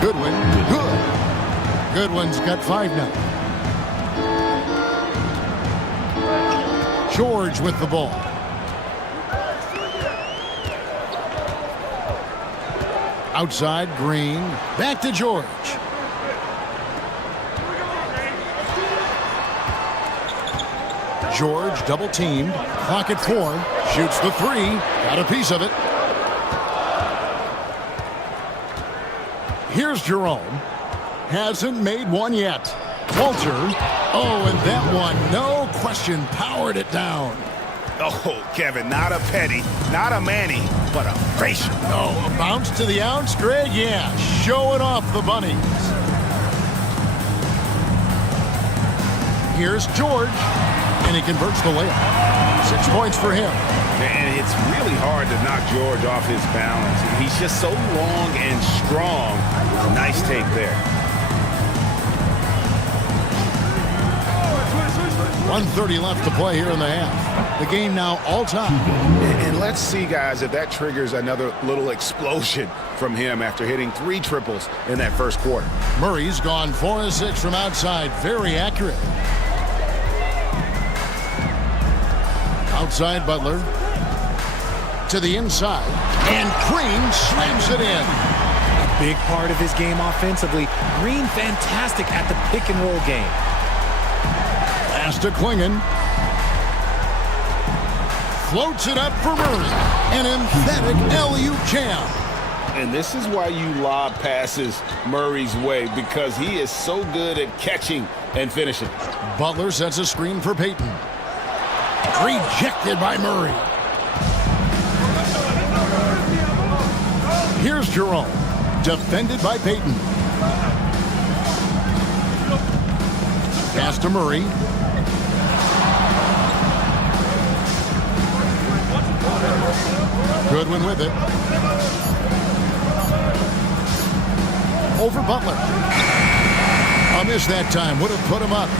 Goodwin. Good. Goodwin's got 5 now. George with the ball. Outside, Green. Back to George. George double teamed. Clock at 4. Shoots the 3. Got a piece of it. Here's Jerome. Hasn't made one yet. Walter. Oh, and that one, no question, powered it down. Oh, Kevin, not a Petty, not a Manny, but a Frazier. Oh, a bounce to the ounce, Greg? Yeah, showing off the bunnies. Here's George, and he converts the layup. 6 points for him. And it's really hard to knock George off his balance. He's just so long and strong. Nice take there. 1:30 left to play here in the half. The game now all time. And let's see, guys, if that triggers another little explosion from him after hitting 3 triples in that first quarter. Murray's gone 4 of 6 from outside. Very accurate. Outside Butler. To the inside. And Green slams it in. A big part of his game offensively. Green fantastic at the pick and roll game. Pass to Klingon. Floats it up for Murray. An emphatic alley-oop jam. And this is why you lob passes Murray's way, because he is so good at catching and finishing. Butler sets a screen for Payton. Rejected by Murray. Here's Jerome. Defended by Payton. Pass to Murray. Goodwin with it. Over Butler. A miss that time. Would have put him up.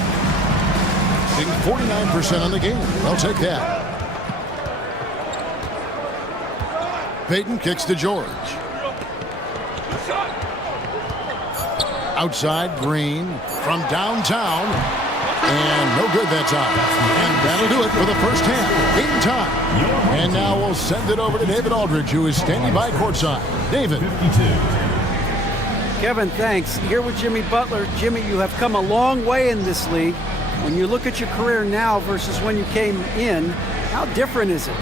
Being 49% on the game. I'll take that. Payton kicks to George. Outside, Green from downtown. And no good that time. And that'll do it for the first half. In time. And now we'll send it over to David Aldridge, who is standing by courtside. David. Kevin, thanks. Here with Jimmy Butler. Jimmy, you have come a long way in this league. When you look at your career now versus when you came in, how different is it?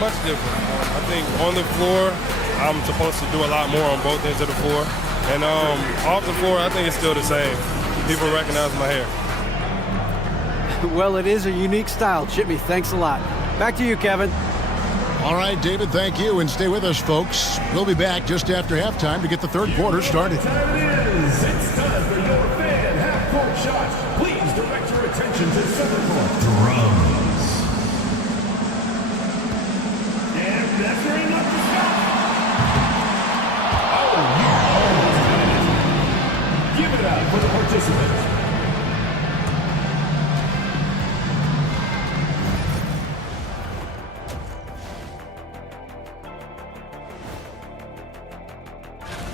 Much different. I think on the floor, I'm supposed to do a lot more on both ends of the floor. And off the floor, I think it's still the same. People recognize my hair. Well, it is a unique style. Chippy, thanks a lot. Back to you, Kevin. All right, David, thank you. And stay with us, folks. We'll be back just after halftime to get the third quarter started. It's time for your fan half-court shots. Please direct your attention to center court. Drums. And measuring up the shot. Oh, you almost got it. Give it up for the participants.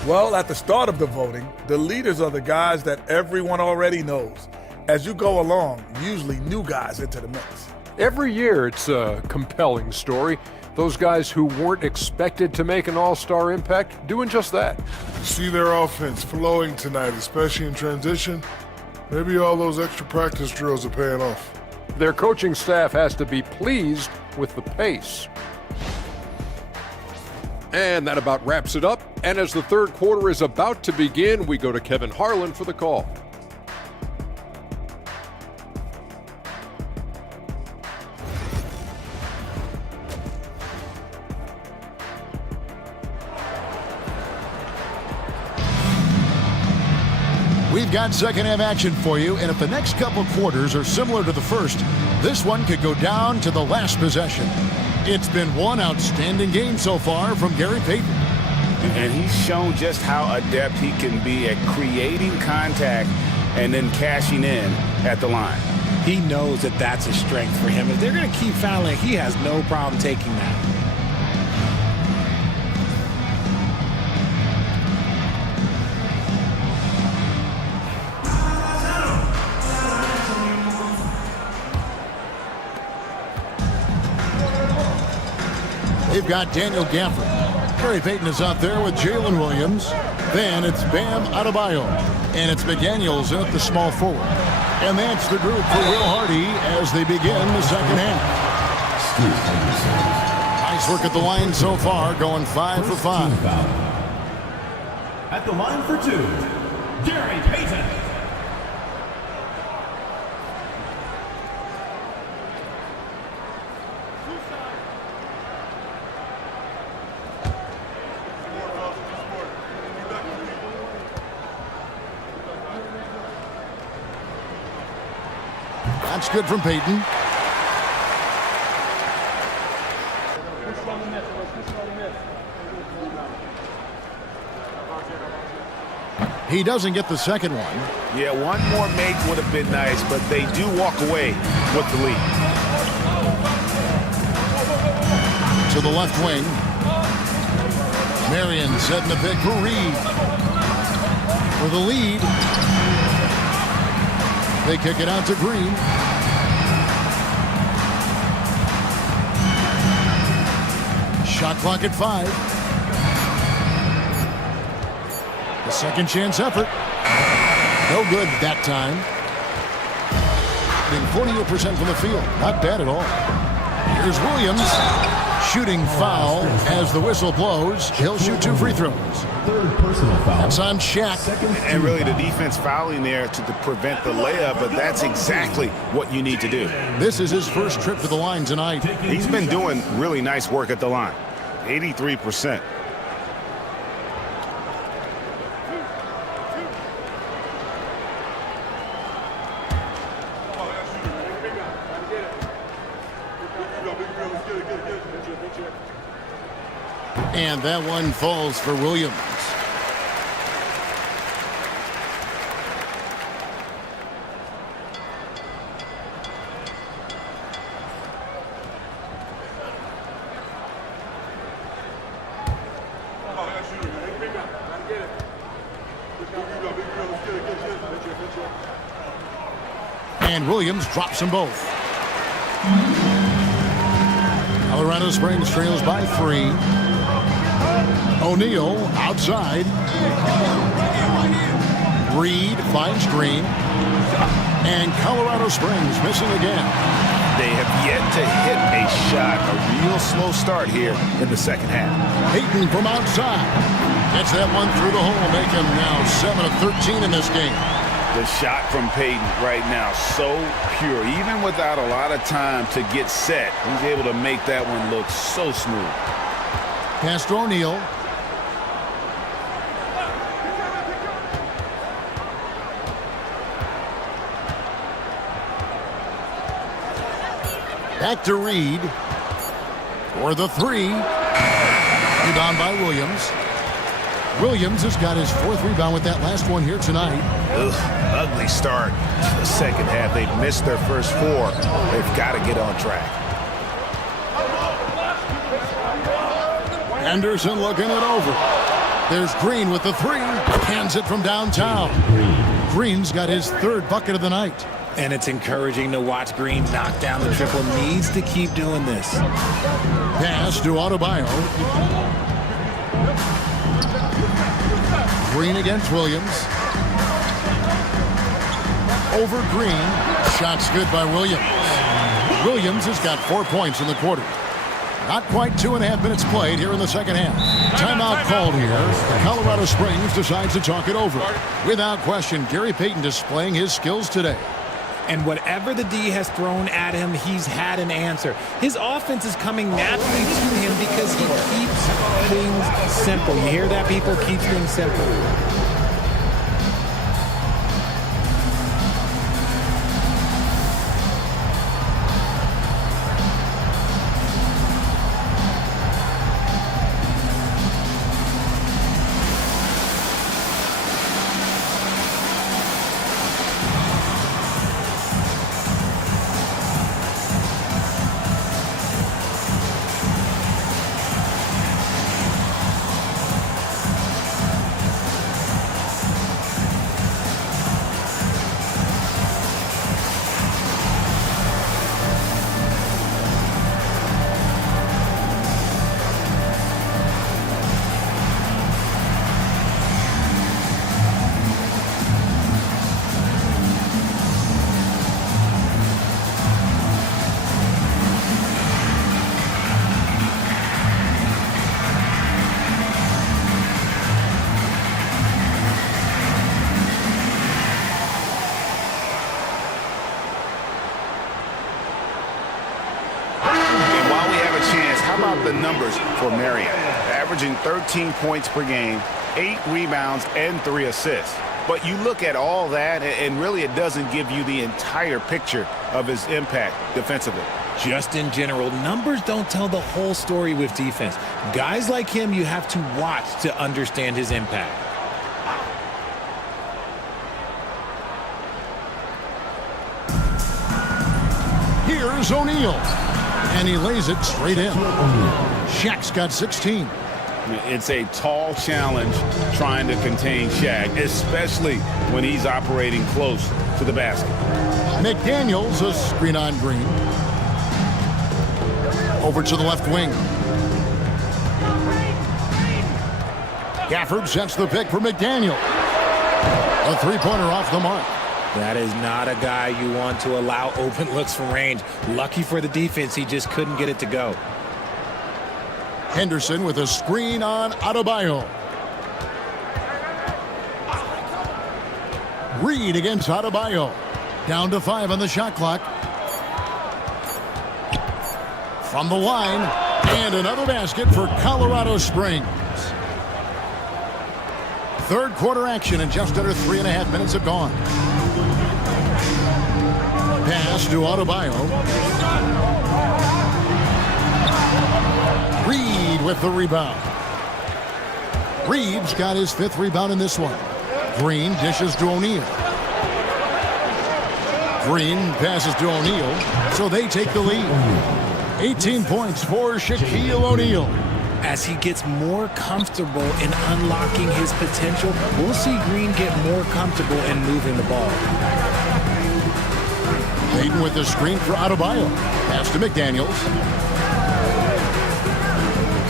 Well, at the start of the voting, the leaders are the guys that everyone already knows. As you go along, usually new guys enter the mix. Every year it's a compelling story. Those guys who weren't expected to make an all-star impact doing just that. See their offense flowing tonight, especially in transition. Maybe all those extra practice drills are paying off. Their coaching staff has to be pleased with the pace. And that about wraps it up. And as the third quarter is about to begin, we go to Kevin Harlan for the call. We've got second half action for you, and if the next couple quarters are similar to the first, this one could go down to the last possession. It's been one outstanding game so far from Gary Payton. And he's shown just how adept he can be at creating contact and then cashing in at the line. He knows that that's a strength for him. If they're going to keep fouling, he has no problem taking that. They've got Daniel Gafford. Gary Payton is out there with Jalen Williams. Then it's Bam Adebayo. And it's McDaniels at the small forward. And that's the group for Will Hardy as they begin the second half. Nice work at the line so far, going 5 for 5. At the line for two, Gary Payton. That's good from Payton. He doesn't get the second one. Yeah, one more make would have been nice, but they do walk away with the lead. To the left wing. Marion setting the pick for Reed. For the lead. They kick it out to Green. Shot clock at 5. The second chance effort. No good that time. Being 48% from the field. Not bad at all. Here's Williams. Shooting foul as the whistle blows. He'll shoot 2 free throws. Third personal foul. That's on Shaq. And really the defense fouling there to prevent the layup, but that's exactly what you need to do. This is his first trip to the line tonight. He's been doing really nice work at the line. 83%. And that one falls for Williams. And Williams drops them both. Colorado Springs trails by 3. O'Neal outside. Reed finds Green. And Colorado Springs missing again. They have yet to hit a shot. A real slow start here in the second half. Payton from outside. Gets that one through the hole, make him now 7 of 13 in this game. The shot from Peyton right now, so pure. Even without a lot of time to get set, he's able to make that one look so smooth. Pass to O'Neal. Back to Reed for the three. Rebound by Williams. Williams has got his 4th rebound with that last one here tonight. Ugh, ugly start to the second half. They've missed their first 4. They've got to get on track. Anderson looking it over. There's Green with the 3. Hands it from downtown. Green's got his 3rd bucket of the night. And it's encouraging to watch Green knock down the triple. Needs to keep doing this. Pass to Adebayo. Green against Williams. Over Green. Shot's good by Williams. Williams has got 4 points in the quarter. Not quite 2.5 minutes played here in the second half. Timeout called here. Colorado Springs decides to talk it over. Without question, Gary Payton displaying his skills today. And whatever the D has thrown at him, he's had an answer. His offense is coming naturally to him because he keeps things simple. You hear that, people? Keeps things simple. The numbers for Marion, averaging 13 points per game, 8 rebounds, and 3 assists. But you look at all that, and really it doesn't give you the entire picture of his impact defensively. Just in general, numbers don't tell the whole story with defense. Guys like him, you have to watch to understand his impact. Here's O'Neal. And he lays it straight in. Shaq's got 16. It's a tall challenge trying to contain Shaq, especially when he's operating close to the basket. McDaniels, a screen on Green. Over to the left wing. Gafford sets the pick for McDaniel. A three-pointer off the mark. That is not a guy you want to allow open looks from range. Lucky for the defense, he just couldn't get it to go. Henderson with a screen on Adebayo. Reed against Adebayo. Down to 5 on the shot clock. From the line, and another basket for Colorado Springs. Third quarter action, and just under 3.5 minutes have gone. Pass to Adebayo. Reed with the rebound. Reed's got his 5th rebound in this one. Green dishes to O'Neal. Green passes to O'Neal, so they take the lead. 18 points for Shaquille O'Neal. As he gets more comfortable in unlocking his potential, we'll see Green get more comfortable in moving the ball. Payton with the screen for Adebayo. Pass to McDaniels.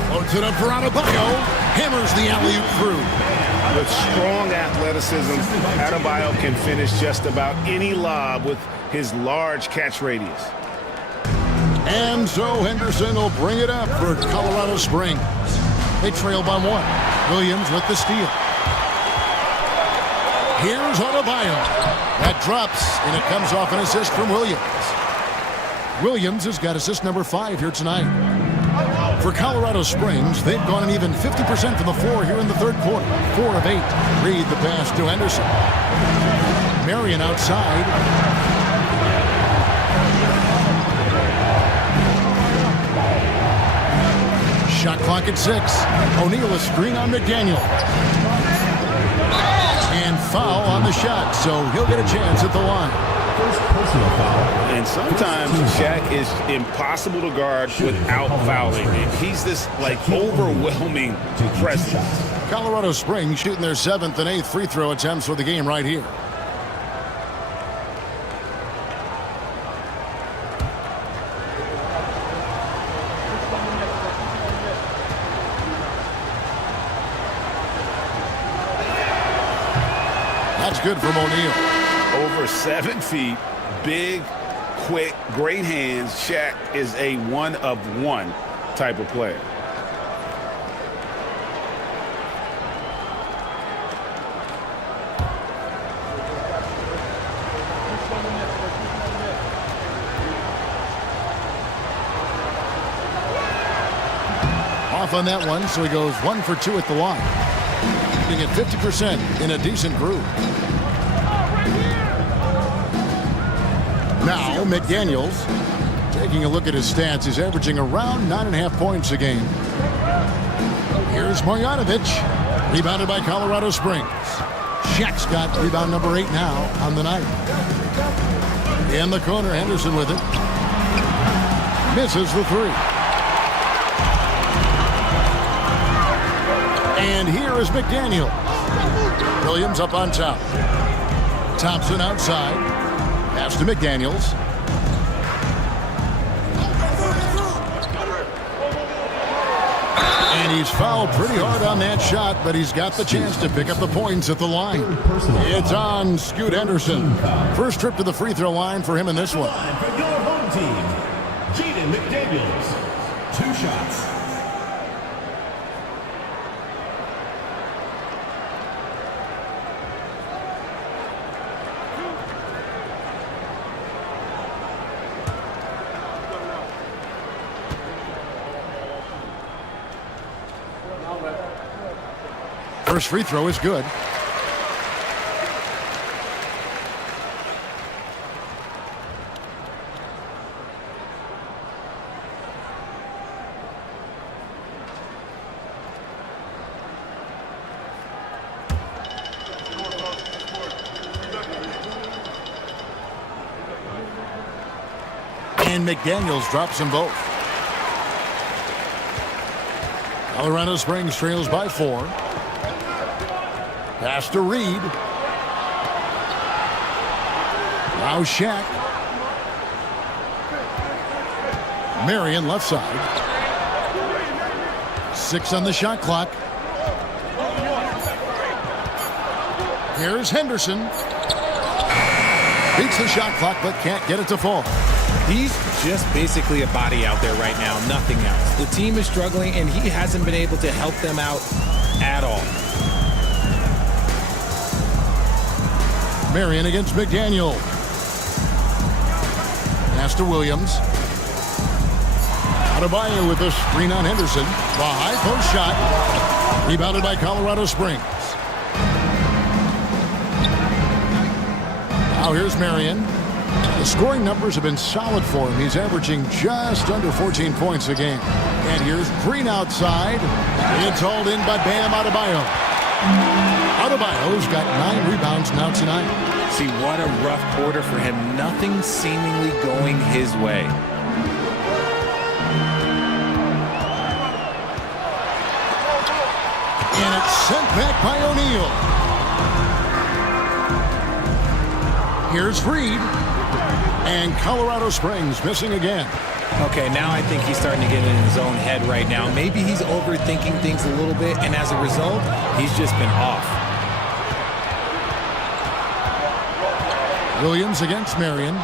Loads it up for Adebayo. Hammers the alley-oop through. With strong athleticism, Adebayo can finish just about any lob with his large catch radius. And so Henderson will bring it up for Colorado Springs. They trail by 1. Williams with the steal. Here's Adebayo. That drops, and it comes off an assist from Williams. Williams has got assist number 5 here tonight. For Colorado Springs, they've gone an even 50% from the floor here in the third quarter. 4 of 8. Reed the pass to Henderson. Marion outside. Shot clock at 6. O'Neal a screen on McDaniel. And foul on the shot, so he'll get a chance at the line. First personal foul. And sometimes Shaq is impossible to guard without fouling. He's this overwhelming presence. Colorado Springs shooting their 7th and 8th free throw attempts for the game right here. That's good from O'Neal. Over 7 feet, big, quick, great hands. Shaq is a one-of-one type of player. Off on that one, so he goes 1 for 2 at the line. Shooting at 50% in a decent groove. Now, McDaniels, taking a look at his stats, he's averaging around 9.5 points a game. Here's Marjanovic, rebounded by Colorado Springs. Shaq's got rebound number 8 now on the night. In the corner, Henderson with it. Misses the 3. And here is McDaniel. Williams up on top. Thompson outside. Pass to McDaniels. And he's fouled pretty hard on that shot, but he's got the chance to pick up the points at the line. It's on Scoot Henderson. First trip to the free throw line for him in this one. For your home team, Jaden McDaniels. 2 shots. First free throw is good. And McDaniels drops them both. Colorado Springs trails by 4. Pass to Reed. Now Shaq. Marion left side. 6 on the shot clock. Here's Henderson. Beats the shot clock but can't get it to fall. He's just basically a body out there right now, nothing else. The team is struggling, and he hasn't been able to help them out at all. Marion against McDaniel. Pass to Williams. Adebayo with a screen on Henderson. The high post shot. Rebounded by Colorado Springs. Now here's Marion. The scoring numbers have been solid for him. He's averaging just under 14 points a game. And here's Green outside. It's hauled in by Bam Adebayo. Adebayo's got 9 rebounds now tonight. See, what a rough quarter for him. Nothing seemingly going his way. And it's sent back by O'Neal. Here's Reed. And Colorado Springs missing again. Okay, now I think he's starting to get in his own head right now. Maybe he's overthinking things a little bit, and as a result, he's just been off. Williams against Marion.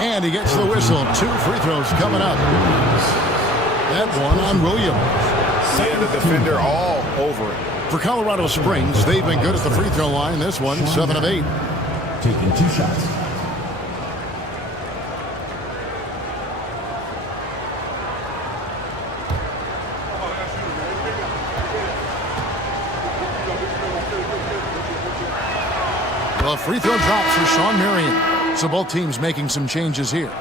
And he gets the whistle. 2 free throws coming up. That one on Williams. Yeah, the defender all over it. For Colorado Springs, they've been good at the free throw line. This one, 7 of 8. Taking 2 shots. The free throw drops for Sean Marion. So both teams making some changes here.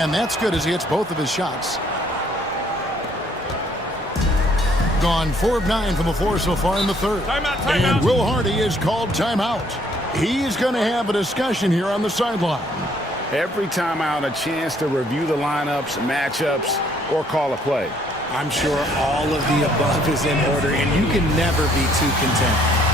And that's good as he hits both of his shots. Gone 4 of 9 from the floor so far in the third. And Will Hardy is called timeout. He's going to have a discussion here on the sideline. Every timeout, a chance to review the lineups, matchups, or call a play. I'm sure all of the above is in order, and you can never be too content.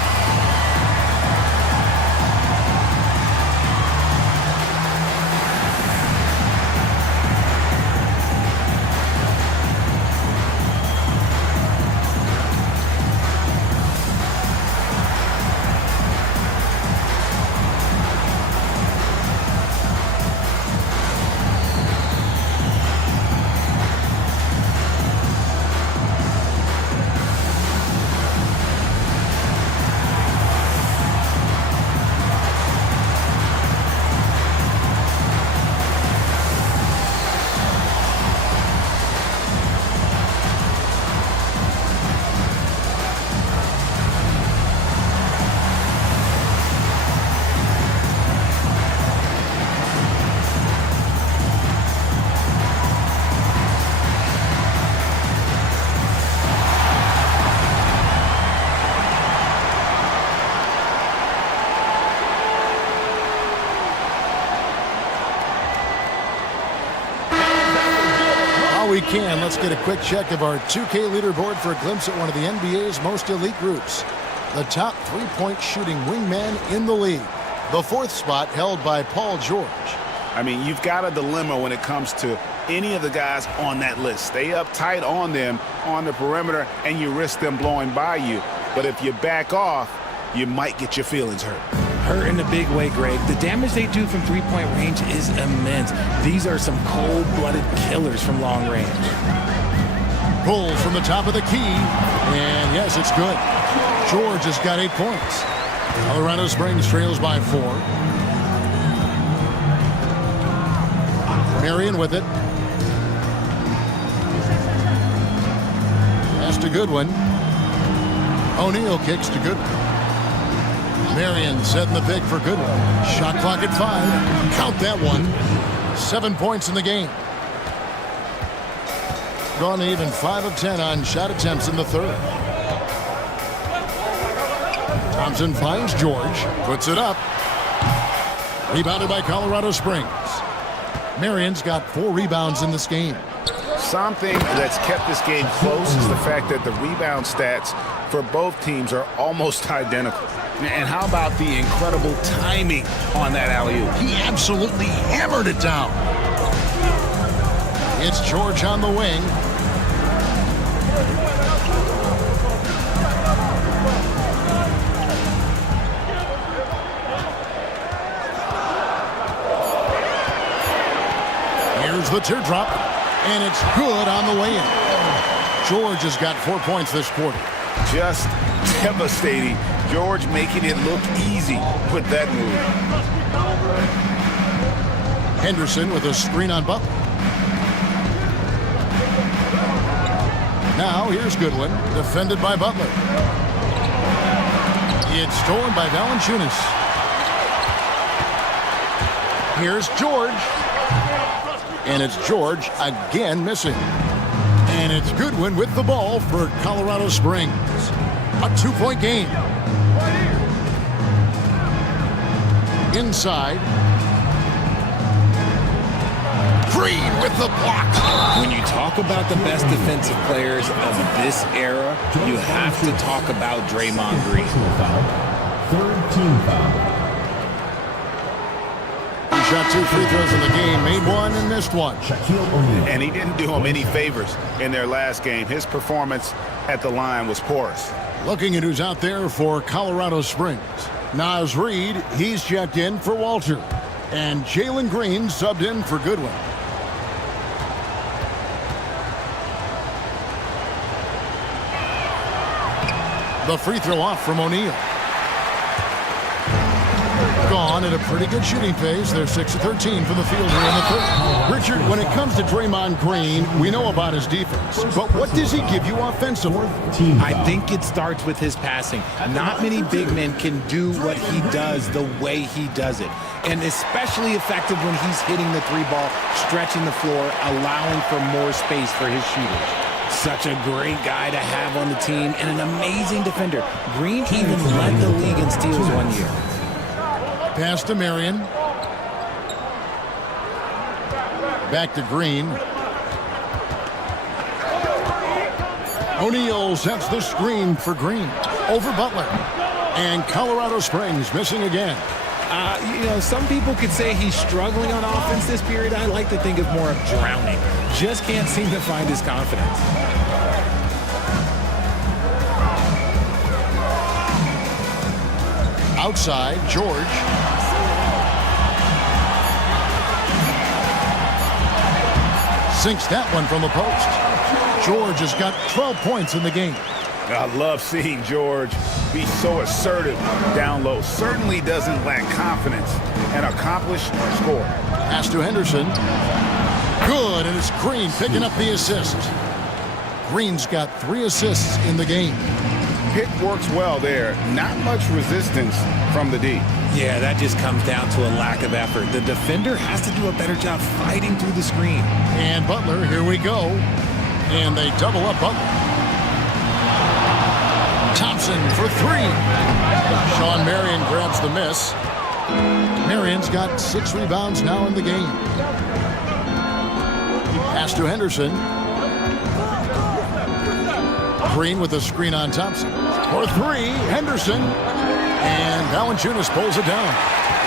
We can. Let's get a quick check of our 2K leaderboard for a glimpse at one of the NBA's most elite groups. The top three-point shooting wingman in the league. The 4th spot held by Paul George. I mean, you've got a dilemma when it comes to any of the guys on that list. Stay up tight on them on the perimeter, and you risk them blowing by you. But if you back off, you might get your feelings hurt. Hurt in a big way, Greg. The damage they do from three-point range is immense. These are some cold-blooded killers from long range. Pull from the top of the key, and yes, it's good. George has got 8 points. Colorado Springs trails by 4. Marion with it. Pass to Goodwin. O'Neal kicks to Goodwin. Marion setting the pick for Goodwin. Shot clock at 5. Count that one. 7 points in the game. Gone even 5 of 10 on shot attempts in the third. Thompson finds George. Puts it up. Rebounded by Colorado Springs. Marion's got 4 rebounds in this game. Something that's kept this game close is the fact that the rebound stats for both teams are almost identical. And how about the incredible timing on that alley-oop? He absolutely hammered it down. It's George on the wing. Here's the teardrop, and it's good on the way in. George has got 4 points this quarter. Just devastating. George making it look easy with that move. Henderson with a screen on Butler. Now here's Goodwin, defended by Butler. It's stolen by Valanciunas. Here's George. And it's George again missing. And it's Goodwin with the ball for Colorado Springs. A 2-point game. Inside. Green with the block. When you talk about the best defensive players of this era, you have to talk about Draymond Green. He shot 2 free throws in the game, made one and missed one. And he didn't do him any favors in their last game. His performance at the line was porous. Looking at who's out there for Colorado Springs. Naz Reid, he's checked in for Walter. And Jalen Green subbed in for Goodwin. The free throw off from O'Neal. Gone at a pretty good shooting pace. They're 6 of 13 from the field here in the third. Richard, when it comes to Draymond Green, we know about his defense. But what does he give you offensively? I think it starts with his passing. Not many big men can do what he does the way he does it. And especially effective when he's hitting the 3-ball, stretching the floor, allowing for more space for his shooters. Such a great guy to have on the team and an amazing defender. Green even led the league in steals one year. Pass to Marion. Back to Green. O'Neal sets the screen for Green. Over Butler. And Colorado Springs missing again. Some people could say he's struggling on offense this period. I like to think of more of drowning. Just can't seem to find his confidence. Outside, George. Sinks that one from the post. George has got 12 points in the game. I love seeing George be so assertive down low. Certainly doesn't lack confidence. An accomplished scorer. Pass to Henderson. Good, and it's Green picking up the assist. Green's got 3 assists in the game. Pick works well there. Not much resistance from the D. Yeah, that just comes down to a lack of effort. The defender has to do a better job fighting through the screen. And Butler, here we go. And they double up Butler. Thompson for 3. Sean Marion grabs the miss. Marion's got 6 rebounds now in the game. Pass to Henderson. Green with a screen on Thompson. For 3, Henderson. And Valanciunas pulls it down.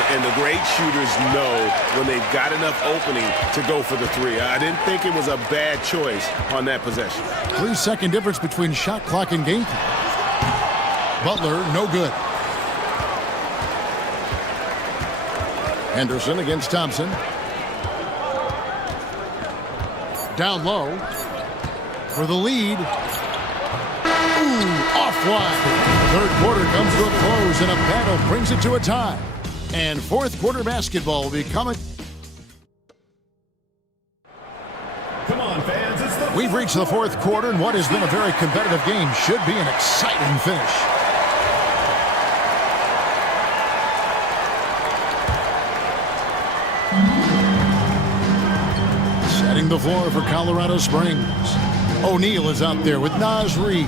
And the great shooters know when they've got enough opening to go for the 3. I didn't think it was a bad choice on that possession. 3-second difference between shot clock and game clock. Butler, no good. Henderson against Thompson. Down low. For the lead. Offline. Third quarter comes to a close and a battle brings it to a tie. And fourth quarter basketball will be coming. Come on, fans. We've reached the fourth quarter, and what has been a very competitive game should be an exciting finish. Setting the floor for Colorado Springs. O'Neal is out there with Naz Reid.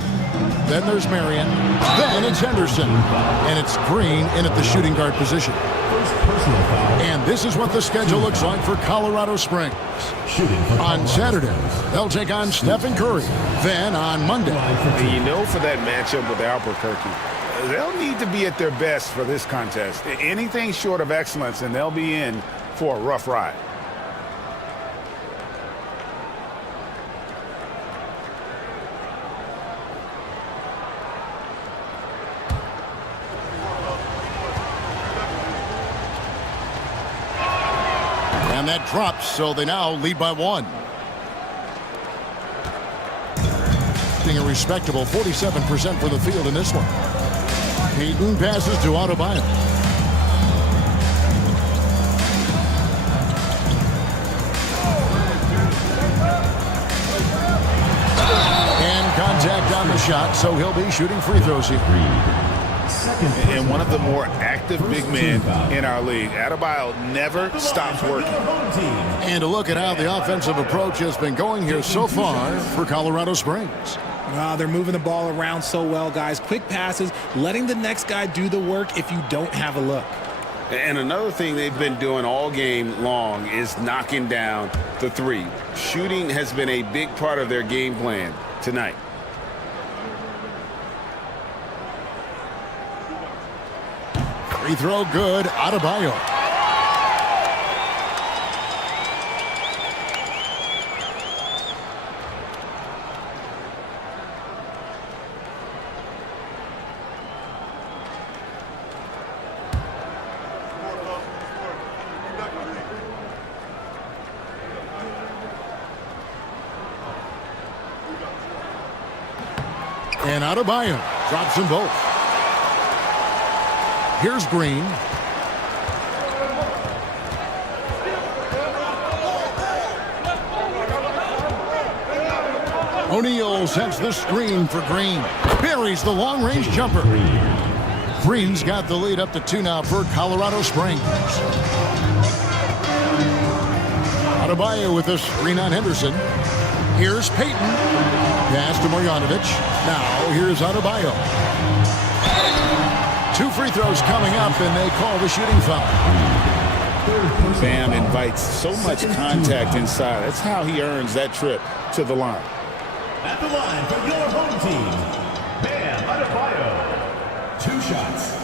Then there's Marion. Then it's Henderson. And it's Green in at the shooting guard position. And this is what the schedule looks like for Colorado Springs. On Saturday, they'll take on Stephen Curry. Then on Monday. And you know, for that matchup with Albuquerque, they'll need to be at their best for this contest. Anything short of excellence, and they'll be in for a rough ride. And that drops, so they now lead by 1. Being a respectable 47% for the field in this one. Payton passes to Adebayo. And contact on the shot, so he'll be shooting free throws here. And one of the more active big men in our league. Adebayo never stops working. And a look at how the offensive approach has been going here so far for Colorado Springs. They're moving the ball around so well, guys. Quick passes, letting the next guy do the work if you don't have a look. And another thing they've been doing all game long is knocking down the 3. Shooting has been a big part of their game plan tonight. Free throw good, Adebayo. And Adebayo drops them both. Here's Green. O'Neal sets the screen for Green. Buries the long-range jumper. Green's got the lead up to 2 now for Colorado Springs. Adebayo with the screen on Henderson. Here's Payton. Pass to Marjanovic. Now here's Adebayo. 2 free throws coming up, and they call the shooting foul. Bam invites so much contact inside. That's how he earns that trip to the line. At the line for your home team, Bam Adebayo. 2 shots.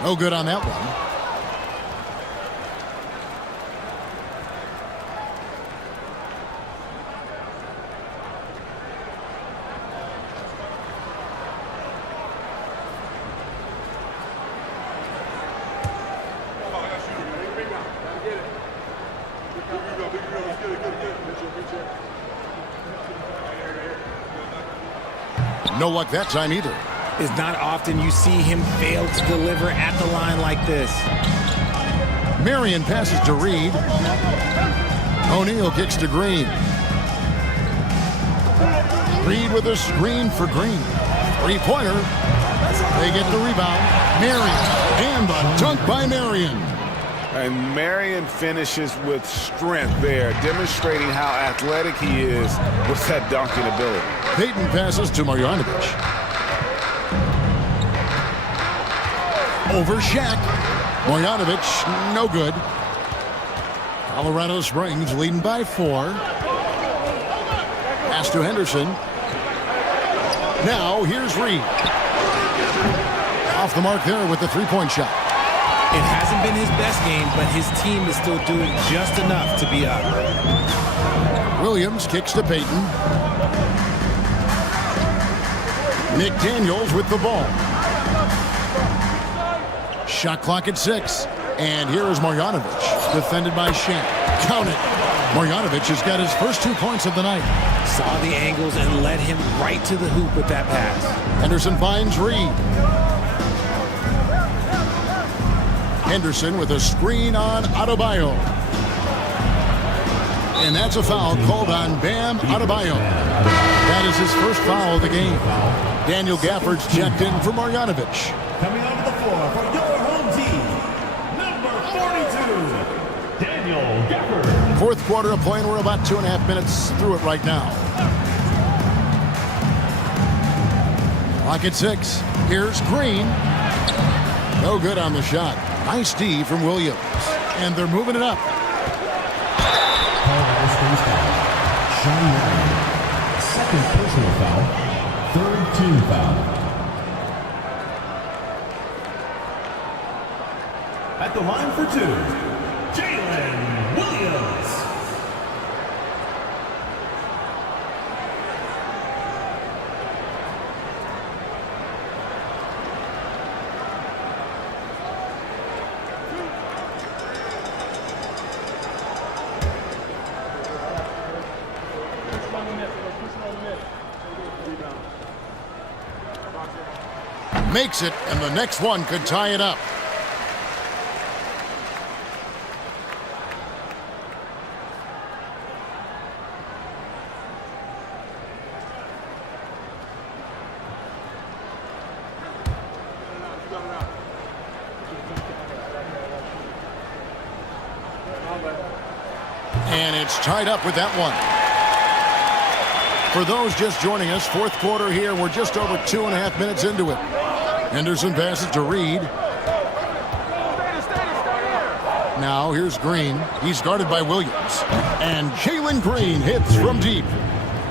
No good on that one. No luck that time either. It's not often you see him fail to deliver at the line like this. Marion passes to Reed. O'Neal kicks to Green. Reed with a screen for Green. 3-pointer. They get the rebound. Marion. And the dunk by Marion. And Marion finishes with strength there, demonstrating how athletic he is with that dunking ability. Payton passes to Marjanovic. Over Shaq. Marjanovic, no good. Colorado Springs leading by 4. Pass to Henderson. Now here's Reed. Off the mark there with the 3-point shot. It hasn't been his best game, but his team is still doing just enough to be up. Williams kicks to Payton. McDaniels with the ball. Shot clock at 6. And here is Marjanovic, defended by Shank. Count it. Marjanovic has got his first 2 points of the night. Saw the angles and led him right to the hoop with that pass. Henderson finds Reed. Henderson with a screen on Adebayo. And that's a foul called on Bam Adebayo. That is his first foul of the game. Daniel Gafford's checked in for Marjanovic. Coming onto the floor for your home team, number 42, Daniel Gafford. Fourth quarter of play, and we're about 2.5 minutes through it right now. Clock at 6. Here's Green. No good on the shot. Nice D from Williams. And they're moving it up. Colorado Springs foul. Sean Marion. Second personal foul. Third team foul. At the line for 2, Jalen Williams. Makes it, and the next one could tie it up. And it's tied up with that one. For those just joining us, fourth quarter here. We're just over 2.5 minutes into it. Henderson passes to Reed. Now here's Green. He's guarded by Williams. And Jalen Green hits from deep.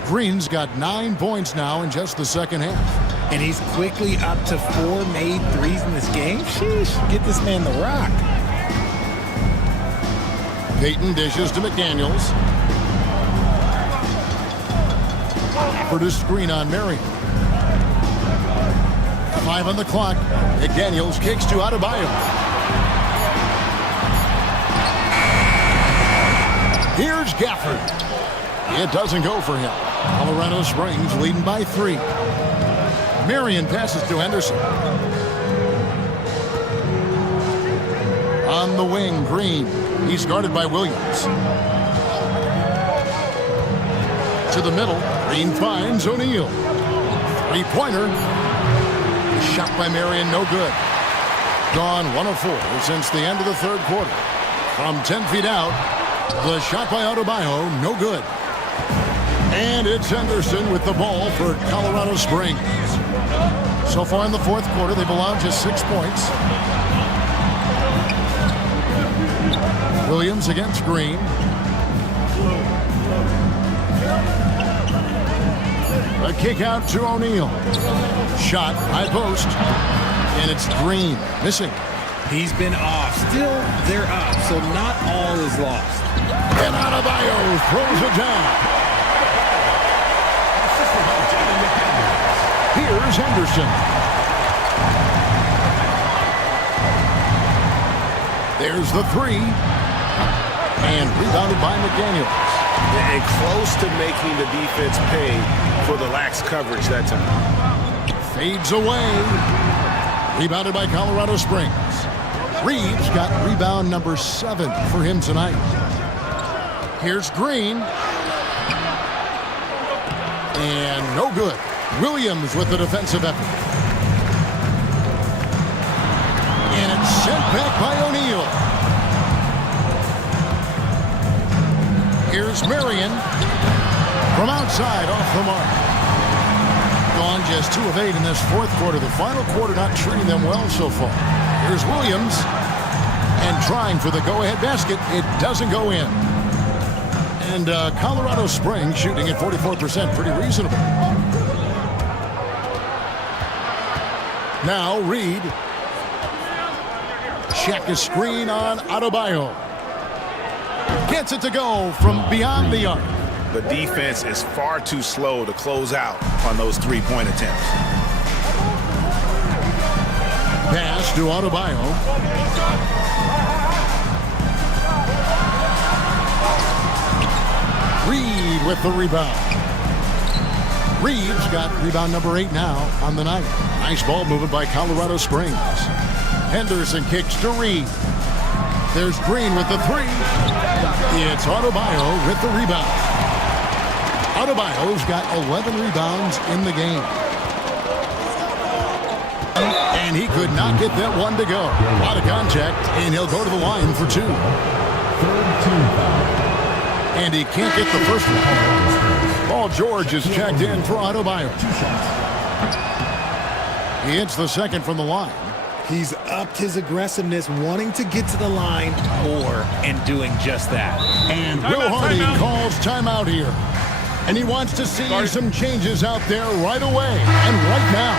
Green's got 9 points now in just the second half. And he's quickly up to 4 made threes in this game. Sheesh, get this man the rock. Peyton dishes to McDaniels. For the screen on Marion. 5 on the clock. McDaniels kicks to Adebayo. Here's Gafford. It doesn't go for him. Colorado Springs leading by 3. Marion passes to Henderson. On the wing, Green. He's guarded by Williams. To the middle. Green finds O'Neal. Three-pointer. Shot by Marion, no good. Gone 1 of 4 since the end of the third quarter. From 10 feet out, the shot by Adebayo, no good. And it's Henderson with the ball for Colorado Springs. So far in the fourth quarter, they've allowed just 6 points. Williams against Green. A kick out to O'Neal. Shot, high post. And it's Green, missing. He's been off. Still, they're up, so not all is lost. And Adebayo throws it down. Here's Henderson. There's the 3. And rebounded by McDaniels. And close to making the defense pay for the lax coverage that time. Fades away. Rebounded by Colorado Springs. Reeves got rebound number 7 for him tonight. Here's Green. And no good. Williams with the defensive effort. And it's sent back by O'Neal. Here's Marion from outside off the mark. Gone just 2 of 8 in this fourth quarter. The final quarter not treating them well so far. Here's Williams and trying for the go-ahead basket. It doesn't go in. And Colorado Springs shooting at 44%, pretty reasonable. Now Reed. Check a screen on Adebayo. Gets it to go from beyond the arc. The defense is far too slow to close out on those 3-point attempts. Pass to Adebayo. Reed with the rebound. Reeves got rebound number 8 now on the night. Nice ball movement by Colorado Springs. Henderson kicks to Reed. There's Green with the 3. It's Adebayo with the rebound. Adebayo's got 11 rebounds in the game. And he could not get that one to go. A lot of contact, and he'll go to the line for 2. Third team foul. And he can't get the first one. Paul George is checked in for Adebayo. He hits the second from the line. He's upped his aggressiveness, wanting to get to the line more and doing just that. And Will Hardy calls timeout here. And he wants to see some changes out there right away and right now.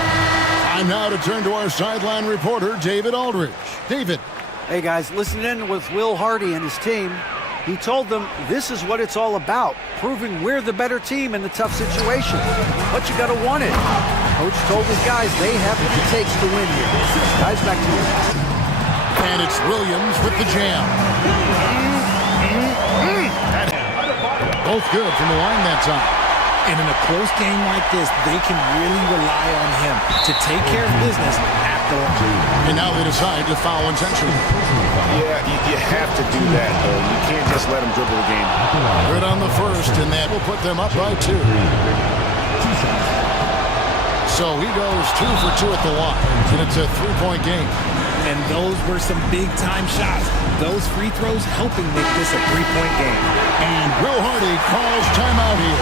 Time now to turn to our sideline reporter, David Aldridge. David. Hey, guys, listen in with Will Hardy and his team. He told them this is what it's all about, proving we're the better team in the tough situation. But you got to want it. Coach told his guys they have what it takes to win here. Guys, back to you. And it's Williams with the jam. Both good from the line that time. And in a close game like this, they can really rely on him to take care of business at the line. And now they decide to foul intentionally. Yeah, you have to do that, though. You can't just let them dribble the game. Good on the first, and that will put them up by 2. So he goes 2 for 2 at the line, and it's a 3-point game. And those were some big-time shots. Those free throws helping make this a 3-point game. And Will Hardy calls timeout here.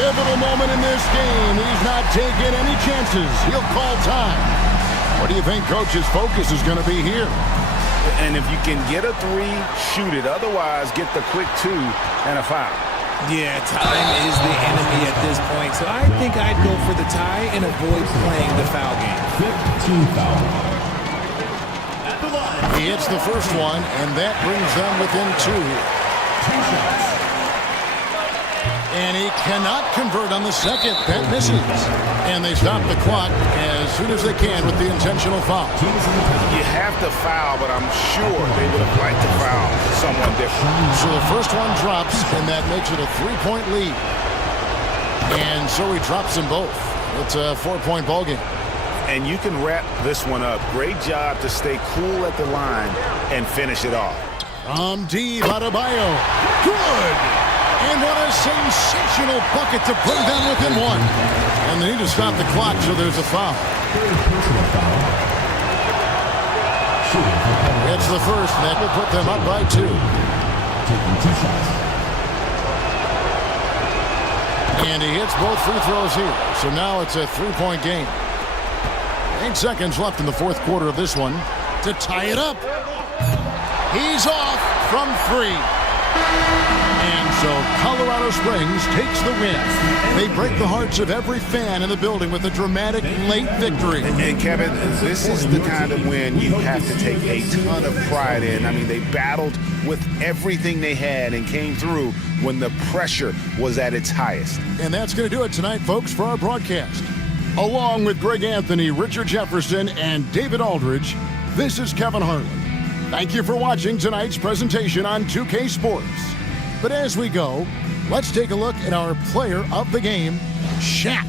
Pivotal moment in this game. He's not taking any chances. He'll call time. What do you think Coach's focus is going to be here? And if you can get a 3, shoot it. Otherwise, get the quick 2 and a foul. Yeah, time is the enemy at this point. So I think I'd go for the tie and avoid playing the foul game. 15 foul. At the line. He hits the first one, and that brings them within 2. And he cannot convert on the second. That misses. And they stop the clock as soon as they can with the intentional foul. You have to foul, but I'm sure they would have liked to foul someone different. So the first one drops, and that makes it a 3-point lead. And so he drops them both. It's a 4-point ball game. And you can wrap this one up. Great job to stay cool at the line and finish it off. From deep, Adebayo. Good! And what a sensational bucket to bring them within 1. And they need to stop the clock, so there's a foul. It's the first, and that will put them up by 2. Taking 2 shots. And he hits both free throws here. So now it's a 3-point game. 8 seconds left in the fourth quarter of this one to tie it up. He's off from 3. And so Colorado Springs takes the win. They break the hearts of every fan in the building with a dramatic late victory. And Kevin, this is the kind of win you have to take a ton of pride in. I mean, they battled with everything they had and came through when the pressure was at its highest. And that's going to do it tonight, folks, for our broadcast. Along with Greg Anthony, Richard Jefferson, and David Aldridge, this is Kevin Harlan. Thank you for watching tonight's presentation on 2K Sports. But as we go, let's take a look at our player of the game, Shaq.